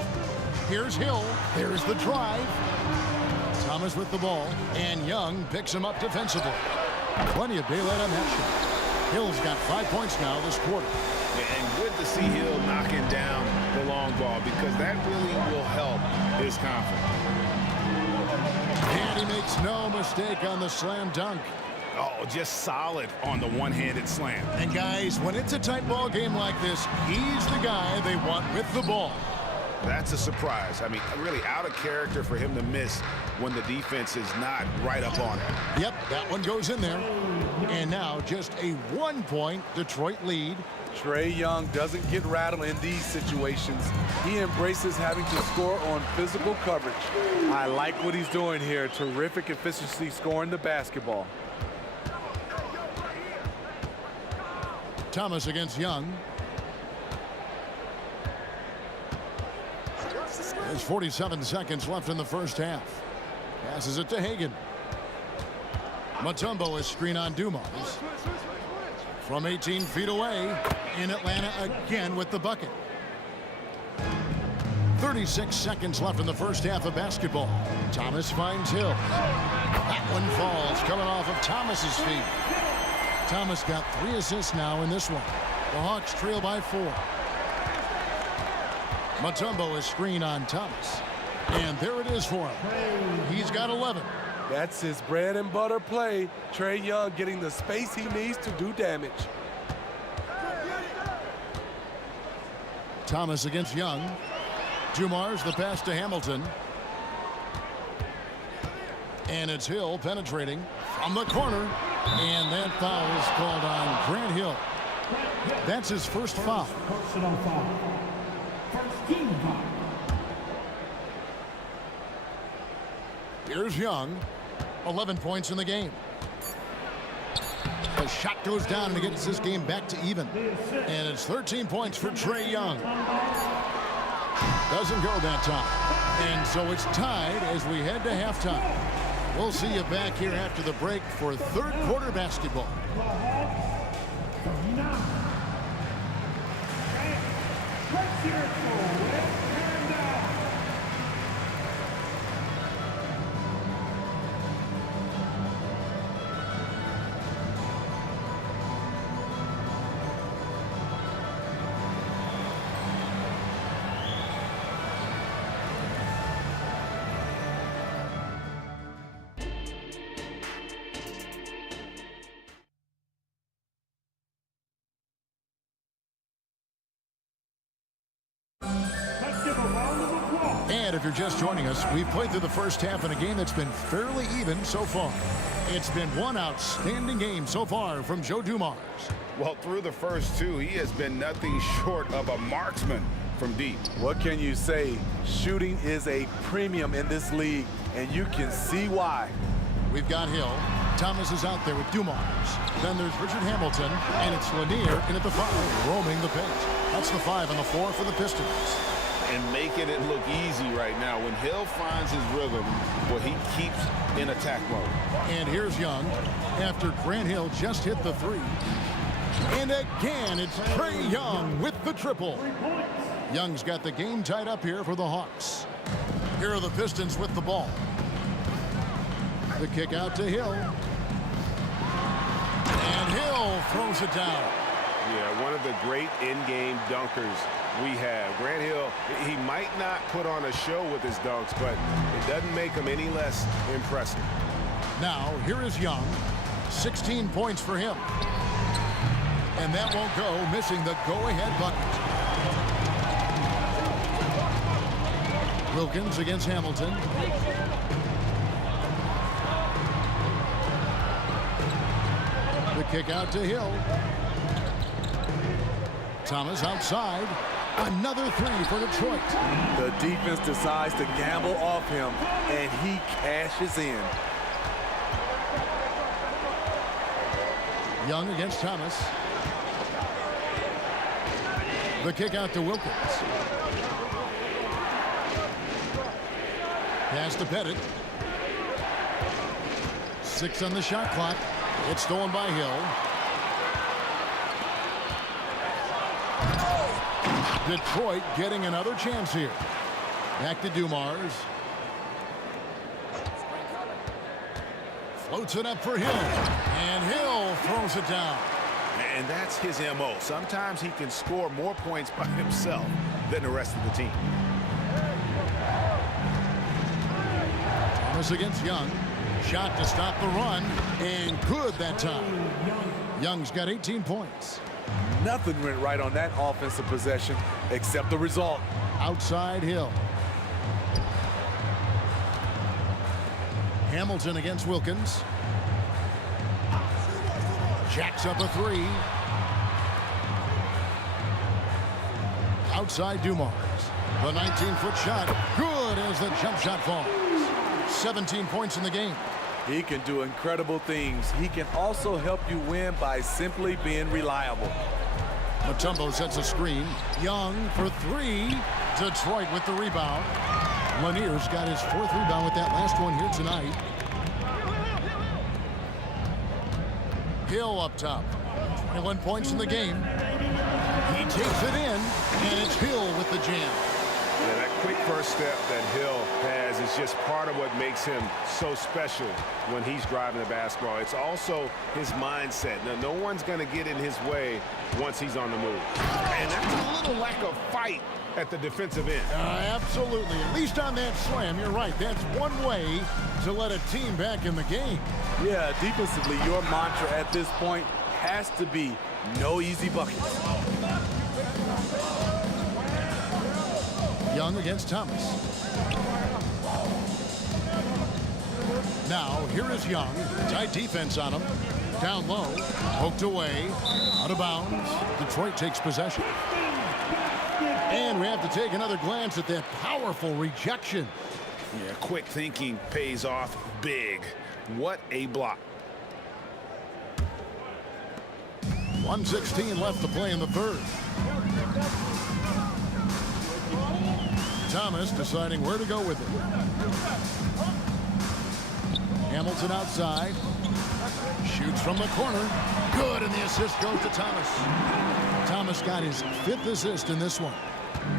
Here's Hill. There's the drive. Thomas with the ball. And Young picks him up defensively. Plenty of daylight on that shot. Hill's got 5 points now this quarter. And good to see Hill knocking down the long ball because that really will help his confidence. And he makes no mistake on the slam dunk. Oh, just solid on the one-handed slam. And guys, when it's a tight ball game like this, he's the guy they want with the ball. That's a surprise. I mean, really out of character for him to miss when the defense is not right up on him. Yep, that one goes in there. And now just a 1-point Detroit lead. Trae Young doesn't get rattled in these situations. He embraces having to score on physical coverage. I like what he's doing here. Terrific efficiency scoring the basketball. Thomas against Young. There's 47 seconds left in the first half. Passes it to Hagan. Mutombo is screen on Dumars. From 18 feet away, in Atlanta again with the bucket. 36 seconds left in the first half of basketball. Thomas finds Hill. That one falls, coming off of Thomas's feet. Thomas got 3 assists now in this one. The Hawks trail by 4. Mutombo is screen on Thomas. And there it is for him. He's got 11. That's his bread and butter play. Trae Young getting the space he needs to do damage. Thomas against Young. Dumars the pass to Hamilton. And it's Hill penetrating from the corner. And that foul is called on Grant Hill. That's his first foul. Personal foul. First team foul. Here's Young. 11 points in the game. The shot goes down and it gets this game back to even. And it's 13 points for Trae Young. Doesn't go that time. And so it's tied as we head to halftime. We'll see you back here after the break for third quarter basketball. And if you're just joining us, we've played through the first half in a game that's been fairly even so far. It's been one outstanding game so far from Joe Dumars. Well, through the first 2, he has been nothing short of a marksman from deep. What can you say? Shooting is a premium in this league, and you can see why. We've got Hill. Thomas is out there with Dumars. Then there's Richard Hamilton, and it's Lanier in at the 5, roaming the paint. That's the 5 and the 4 for the Pistons. And making it look easy right now. When Hill finds his rhythm, well, he keeps in attack mode. And here's Young after Grant Hill just hit the 3. And again, it's Trae Young with the triple. Young's got the game tied up here for the Hawks. Here are the Pistons with the ball. The kick out to Hill. And Hill throws it down. Yeah, one of the great in-game dunkers we have. Grant Hill, he might not put on a show with his dunks, but it doesn't make him any less impressive. Now, here is Young. 16 points for him. And that won't go, missing the go-ahead bucket. Wilkins against Hamilton. Kick out to Hill. Thomas outside. Another three for Detroit. The defense decides to gamble off him, and he cashes in. Young against Thomas. The kick out to Wilkins. Pass to Pettit. 6 on the shot clock. It's stolen by Hill. Detroit getting another chance here. Back to Dumars. Floats it up for Hill. And Hill throws it down. And that's his MO. Sometimes he can score more points by himself than the rest of the team. Thomas against Young. Shot to stop the run. And good that time. Young's got 18 points. Nothing went right on that offensive possession except the result. Outside Hill. Hamilton against Wilkins. Jacks up a three. Outside Dumars. The 19-foot shot. Good as the jump shot falls. 17 points in the game. He can do incredible things. He can also help you win by simply being reliable. Mutombo sets a screen. Young for three. Detroit with the rebound. Lanier's got his 4th rebound with that last one here tonight. Hill up top. 21 points in the game. He takes it in, and it's Hill with the jam. Yeah, that quick first step that Hill has is just part of what makes him so special when he's driving the basketball. It's also his mindset. Now, no one's going to get in his way once he's on the move. And that's a little lack of fight at the defensive end. Absolutely. At least on that slam, you're right. That's one way to let a team back in the game. Yeah, defensively, your mantra at this point has to be no easy buckets. Young against Thomas. Now, here is Young. Tight defense on him. Down low. Poked away. Out of bounds. Detroit takes possession. And we have to take another glance at that powerful rejection. Yeah, quick thinking pays off big. What a block. 1:16 left to play in the third. Thomas deciding where to go with it. Hamilton outside. Shoots from the corner. Good, and the assist goes to Thomas. Thomas got his 5th assist in this one.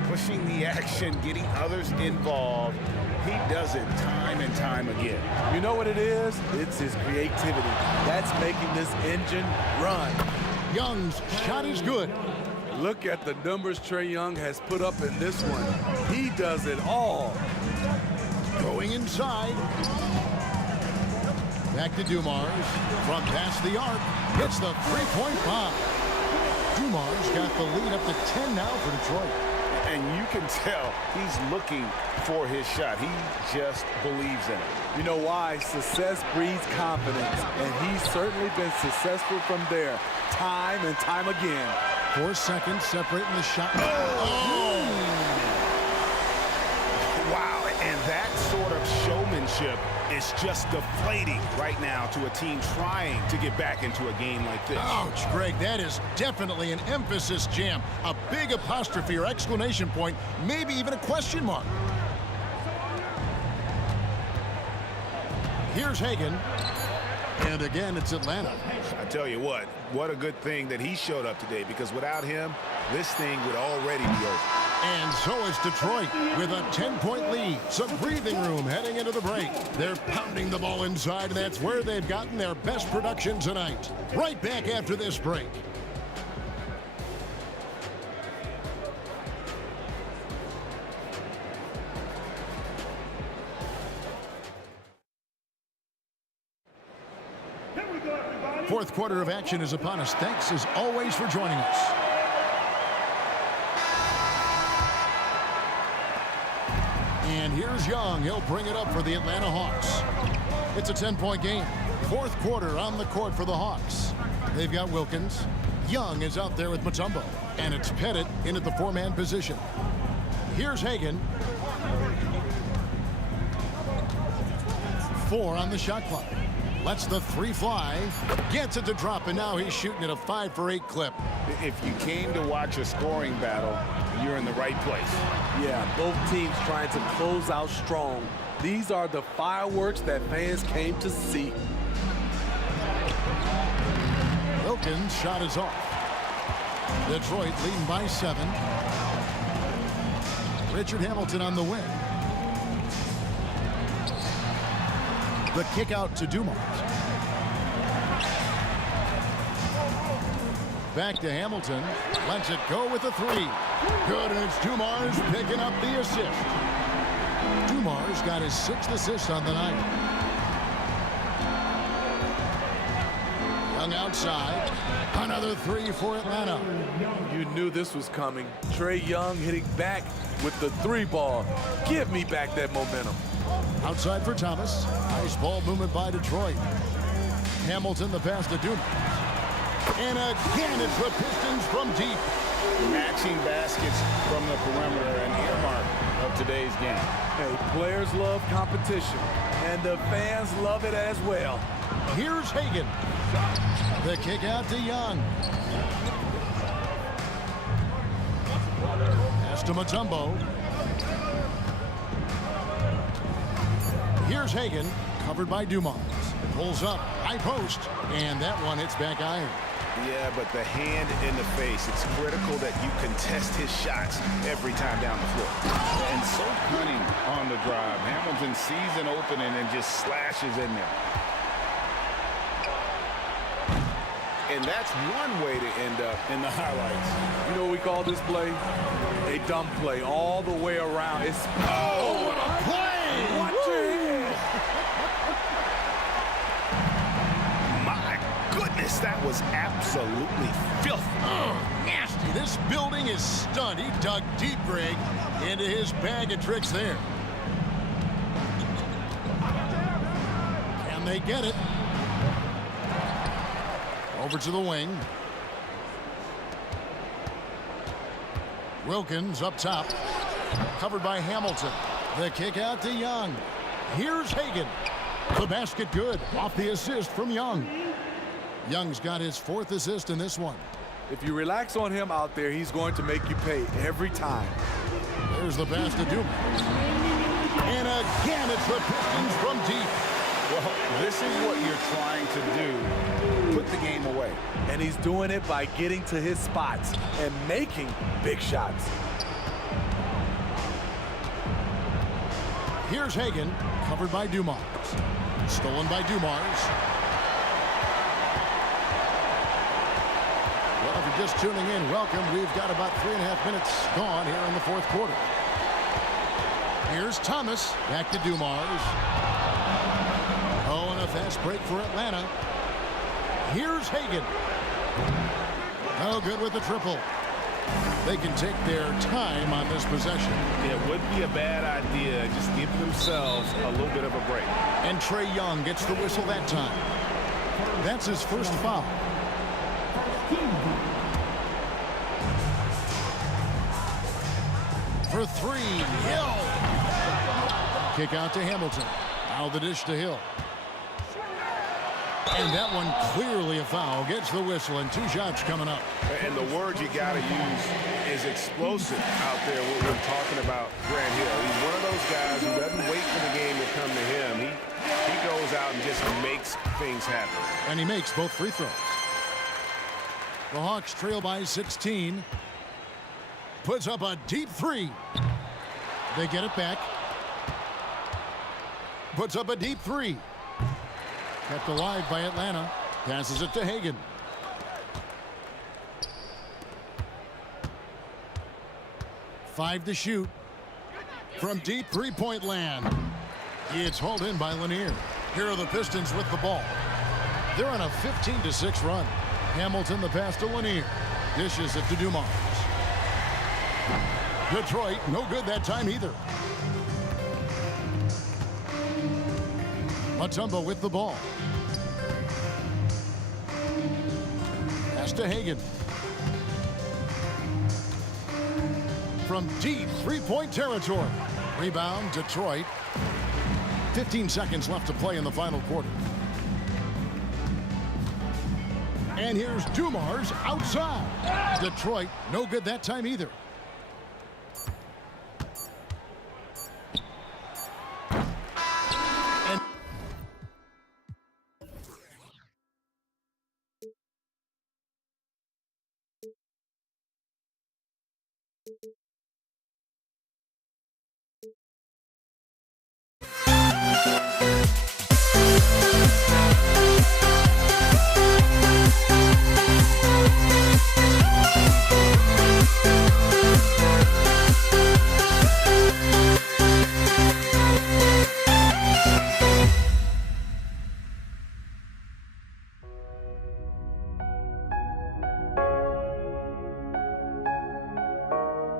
Pushing the action, getting others involved. He does it time and time again. You know what it is? It's his creativity. That's making this engine run. Young's shot is good. Look at the numbers Trae Young has put up in this one. He does it all. Going inside. Back to Dumars. From past the arc. Hits the three-point bomb. Dumars got the lead up to 10 now for Detroit. And you can tell he's looking for his shot. He just believes in it. You know why? Success breeds confidence, and he's certainly been successful from there, time and time again. 4 seconds separating the shot. Oh! Wow, and that sort of showmanship is just deflating right now to a team trying to get back into a game like this. Ouch, Greg, that is definitely an emphasis jam. A big apostrophe or exclamation point, maybe even a question mark. Here's Hagan. And again, it's Atlanta. I tell you what a good thing that he showed up today, because without him, this thing would already be over. And so is Detroit with a 10-point lead. Some breathing room heading into the break. They're pounding the ball inside, and that's where they've gotten their best production tonight. Right back after this break. Fourth quarter of action is upon us. Thanks as always for joining us. And here's Young. He'll bring it up for the Atlanta Hawks. It's a 10-point game. Fourth quarter on the court for the Hawks. They've got Wilkins. Young is out there with Mutombo. And it's Pettit in at the four-man position. Here's Hagan. 4 on the shot clock. Lets the 3 fly. Gets it to drop, and now he's shooting at a 5 for 8 clip. If you came to watch a scoring battle, you're in the right place. Yeah, both teams trying to close out strong. These are the fireworks that fans came to see. Wilkins' shot is off. Detroit leading by 7. Richard Hamilton on the wing. The kick out to Dumars. Back to Hamilton. Lets it go with a 3. Good, and it's Dumars picking up the assist. Dumars got his 6th assist on the night. Young outside. Another 3 for Atlanta. You knew this was coming. Trae Young hitting back with the 3 ball. Give me back that momentum. Outside for Thomas. Nice ball movement by Detroit. Hamilton the pass to Dumars. And again, it's the Pistons from deep. Matching baskets from the perimeter, an earmark of today's game. Hey, players love competition, and the fans love it as well. Here's Hagan. The kick out to Young. Pass to Mutombo. Here's Hagan, covered by Dumars. Pulls up, high post, and that one hits back iron. Yeah, but the hand in the face, it's critical that you contest his shots every time down the floor. And so cunning on the drive. Hamilton sees an opening and just slashes in there. And that's one way to end up in the highlights. You know what we call this play? A dumb play all the way around. It's what a play! Watch your head. My goodness, that was absolutely filthy. Nasty. This building is stunned. He dug deep, Greg, into his bag of tricks there. Can they get it? Over to the wing. Wilkins up top. Covered by Hamilton. The kick out to Young. Here's Hagan. The basket good. Off the assist from Young. Young's got his 4th assist in this one. If you relax on him out there, he's going to make you pay every time. There's the pass to Dumars. And again, it's the Pistons from deep. Well, this is what you're trying to do. Put the game away. And he's doing it by getting to his spots and making big shots. Here's Hagan, covered by Dumars. Stolen by Dumars. Well, if you're just tuning in, welcome. We've got about 3.5 minutes gone here in the 4th quarter. Here's Thomas, back to Dumars. Oh, and a fast break for Atlanta. Here's Hagan. Oh, good with the triple. They can take their time on this possession. It wouldn't be a bad idea. Just give themselves a little bit of a break. And Trae Young gets the whistle that time. That's his first foul. For 3, Hill. Kick out to Hamilton. Now the dish to Hill. And that one clearly a foul. Gets the whistle, and 2 shots coming up. And the word you got to use is explosive out there when we're talking about Grant Hill. He's one of those guys who doesn't wait for the game to come to him. He goes out and just makes things happen. And he makes both free throws. The Hawks trail by 16. Puts up a deep 3. They get it back. Puts up a deep 3. Kept alive by Atlanta. Passes it to Hagan. Five to shoot. From deep 3-point land. It's hauled in by Lanier. Here are the Pistons with the ball. They're on a 15-6 run. Hamilton the pass to Lanier. Dishes it to Dumars. Detroit, no good that time either. Mutombo with the ball. Pass to Hagan. From deep three-point territory. Rebound, Detroit. 15 seconds left to play in the final quarter. And here's Dumars outside. Detroit, no good that time either.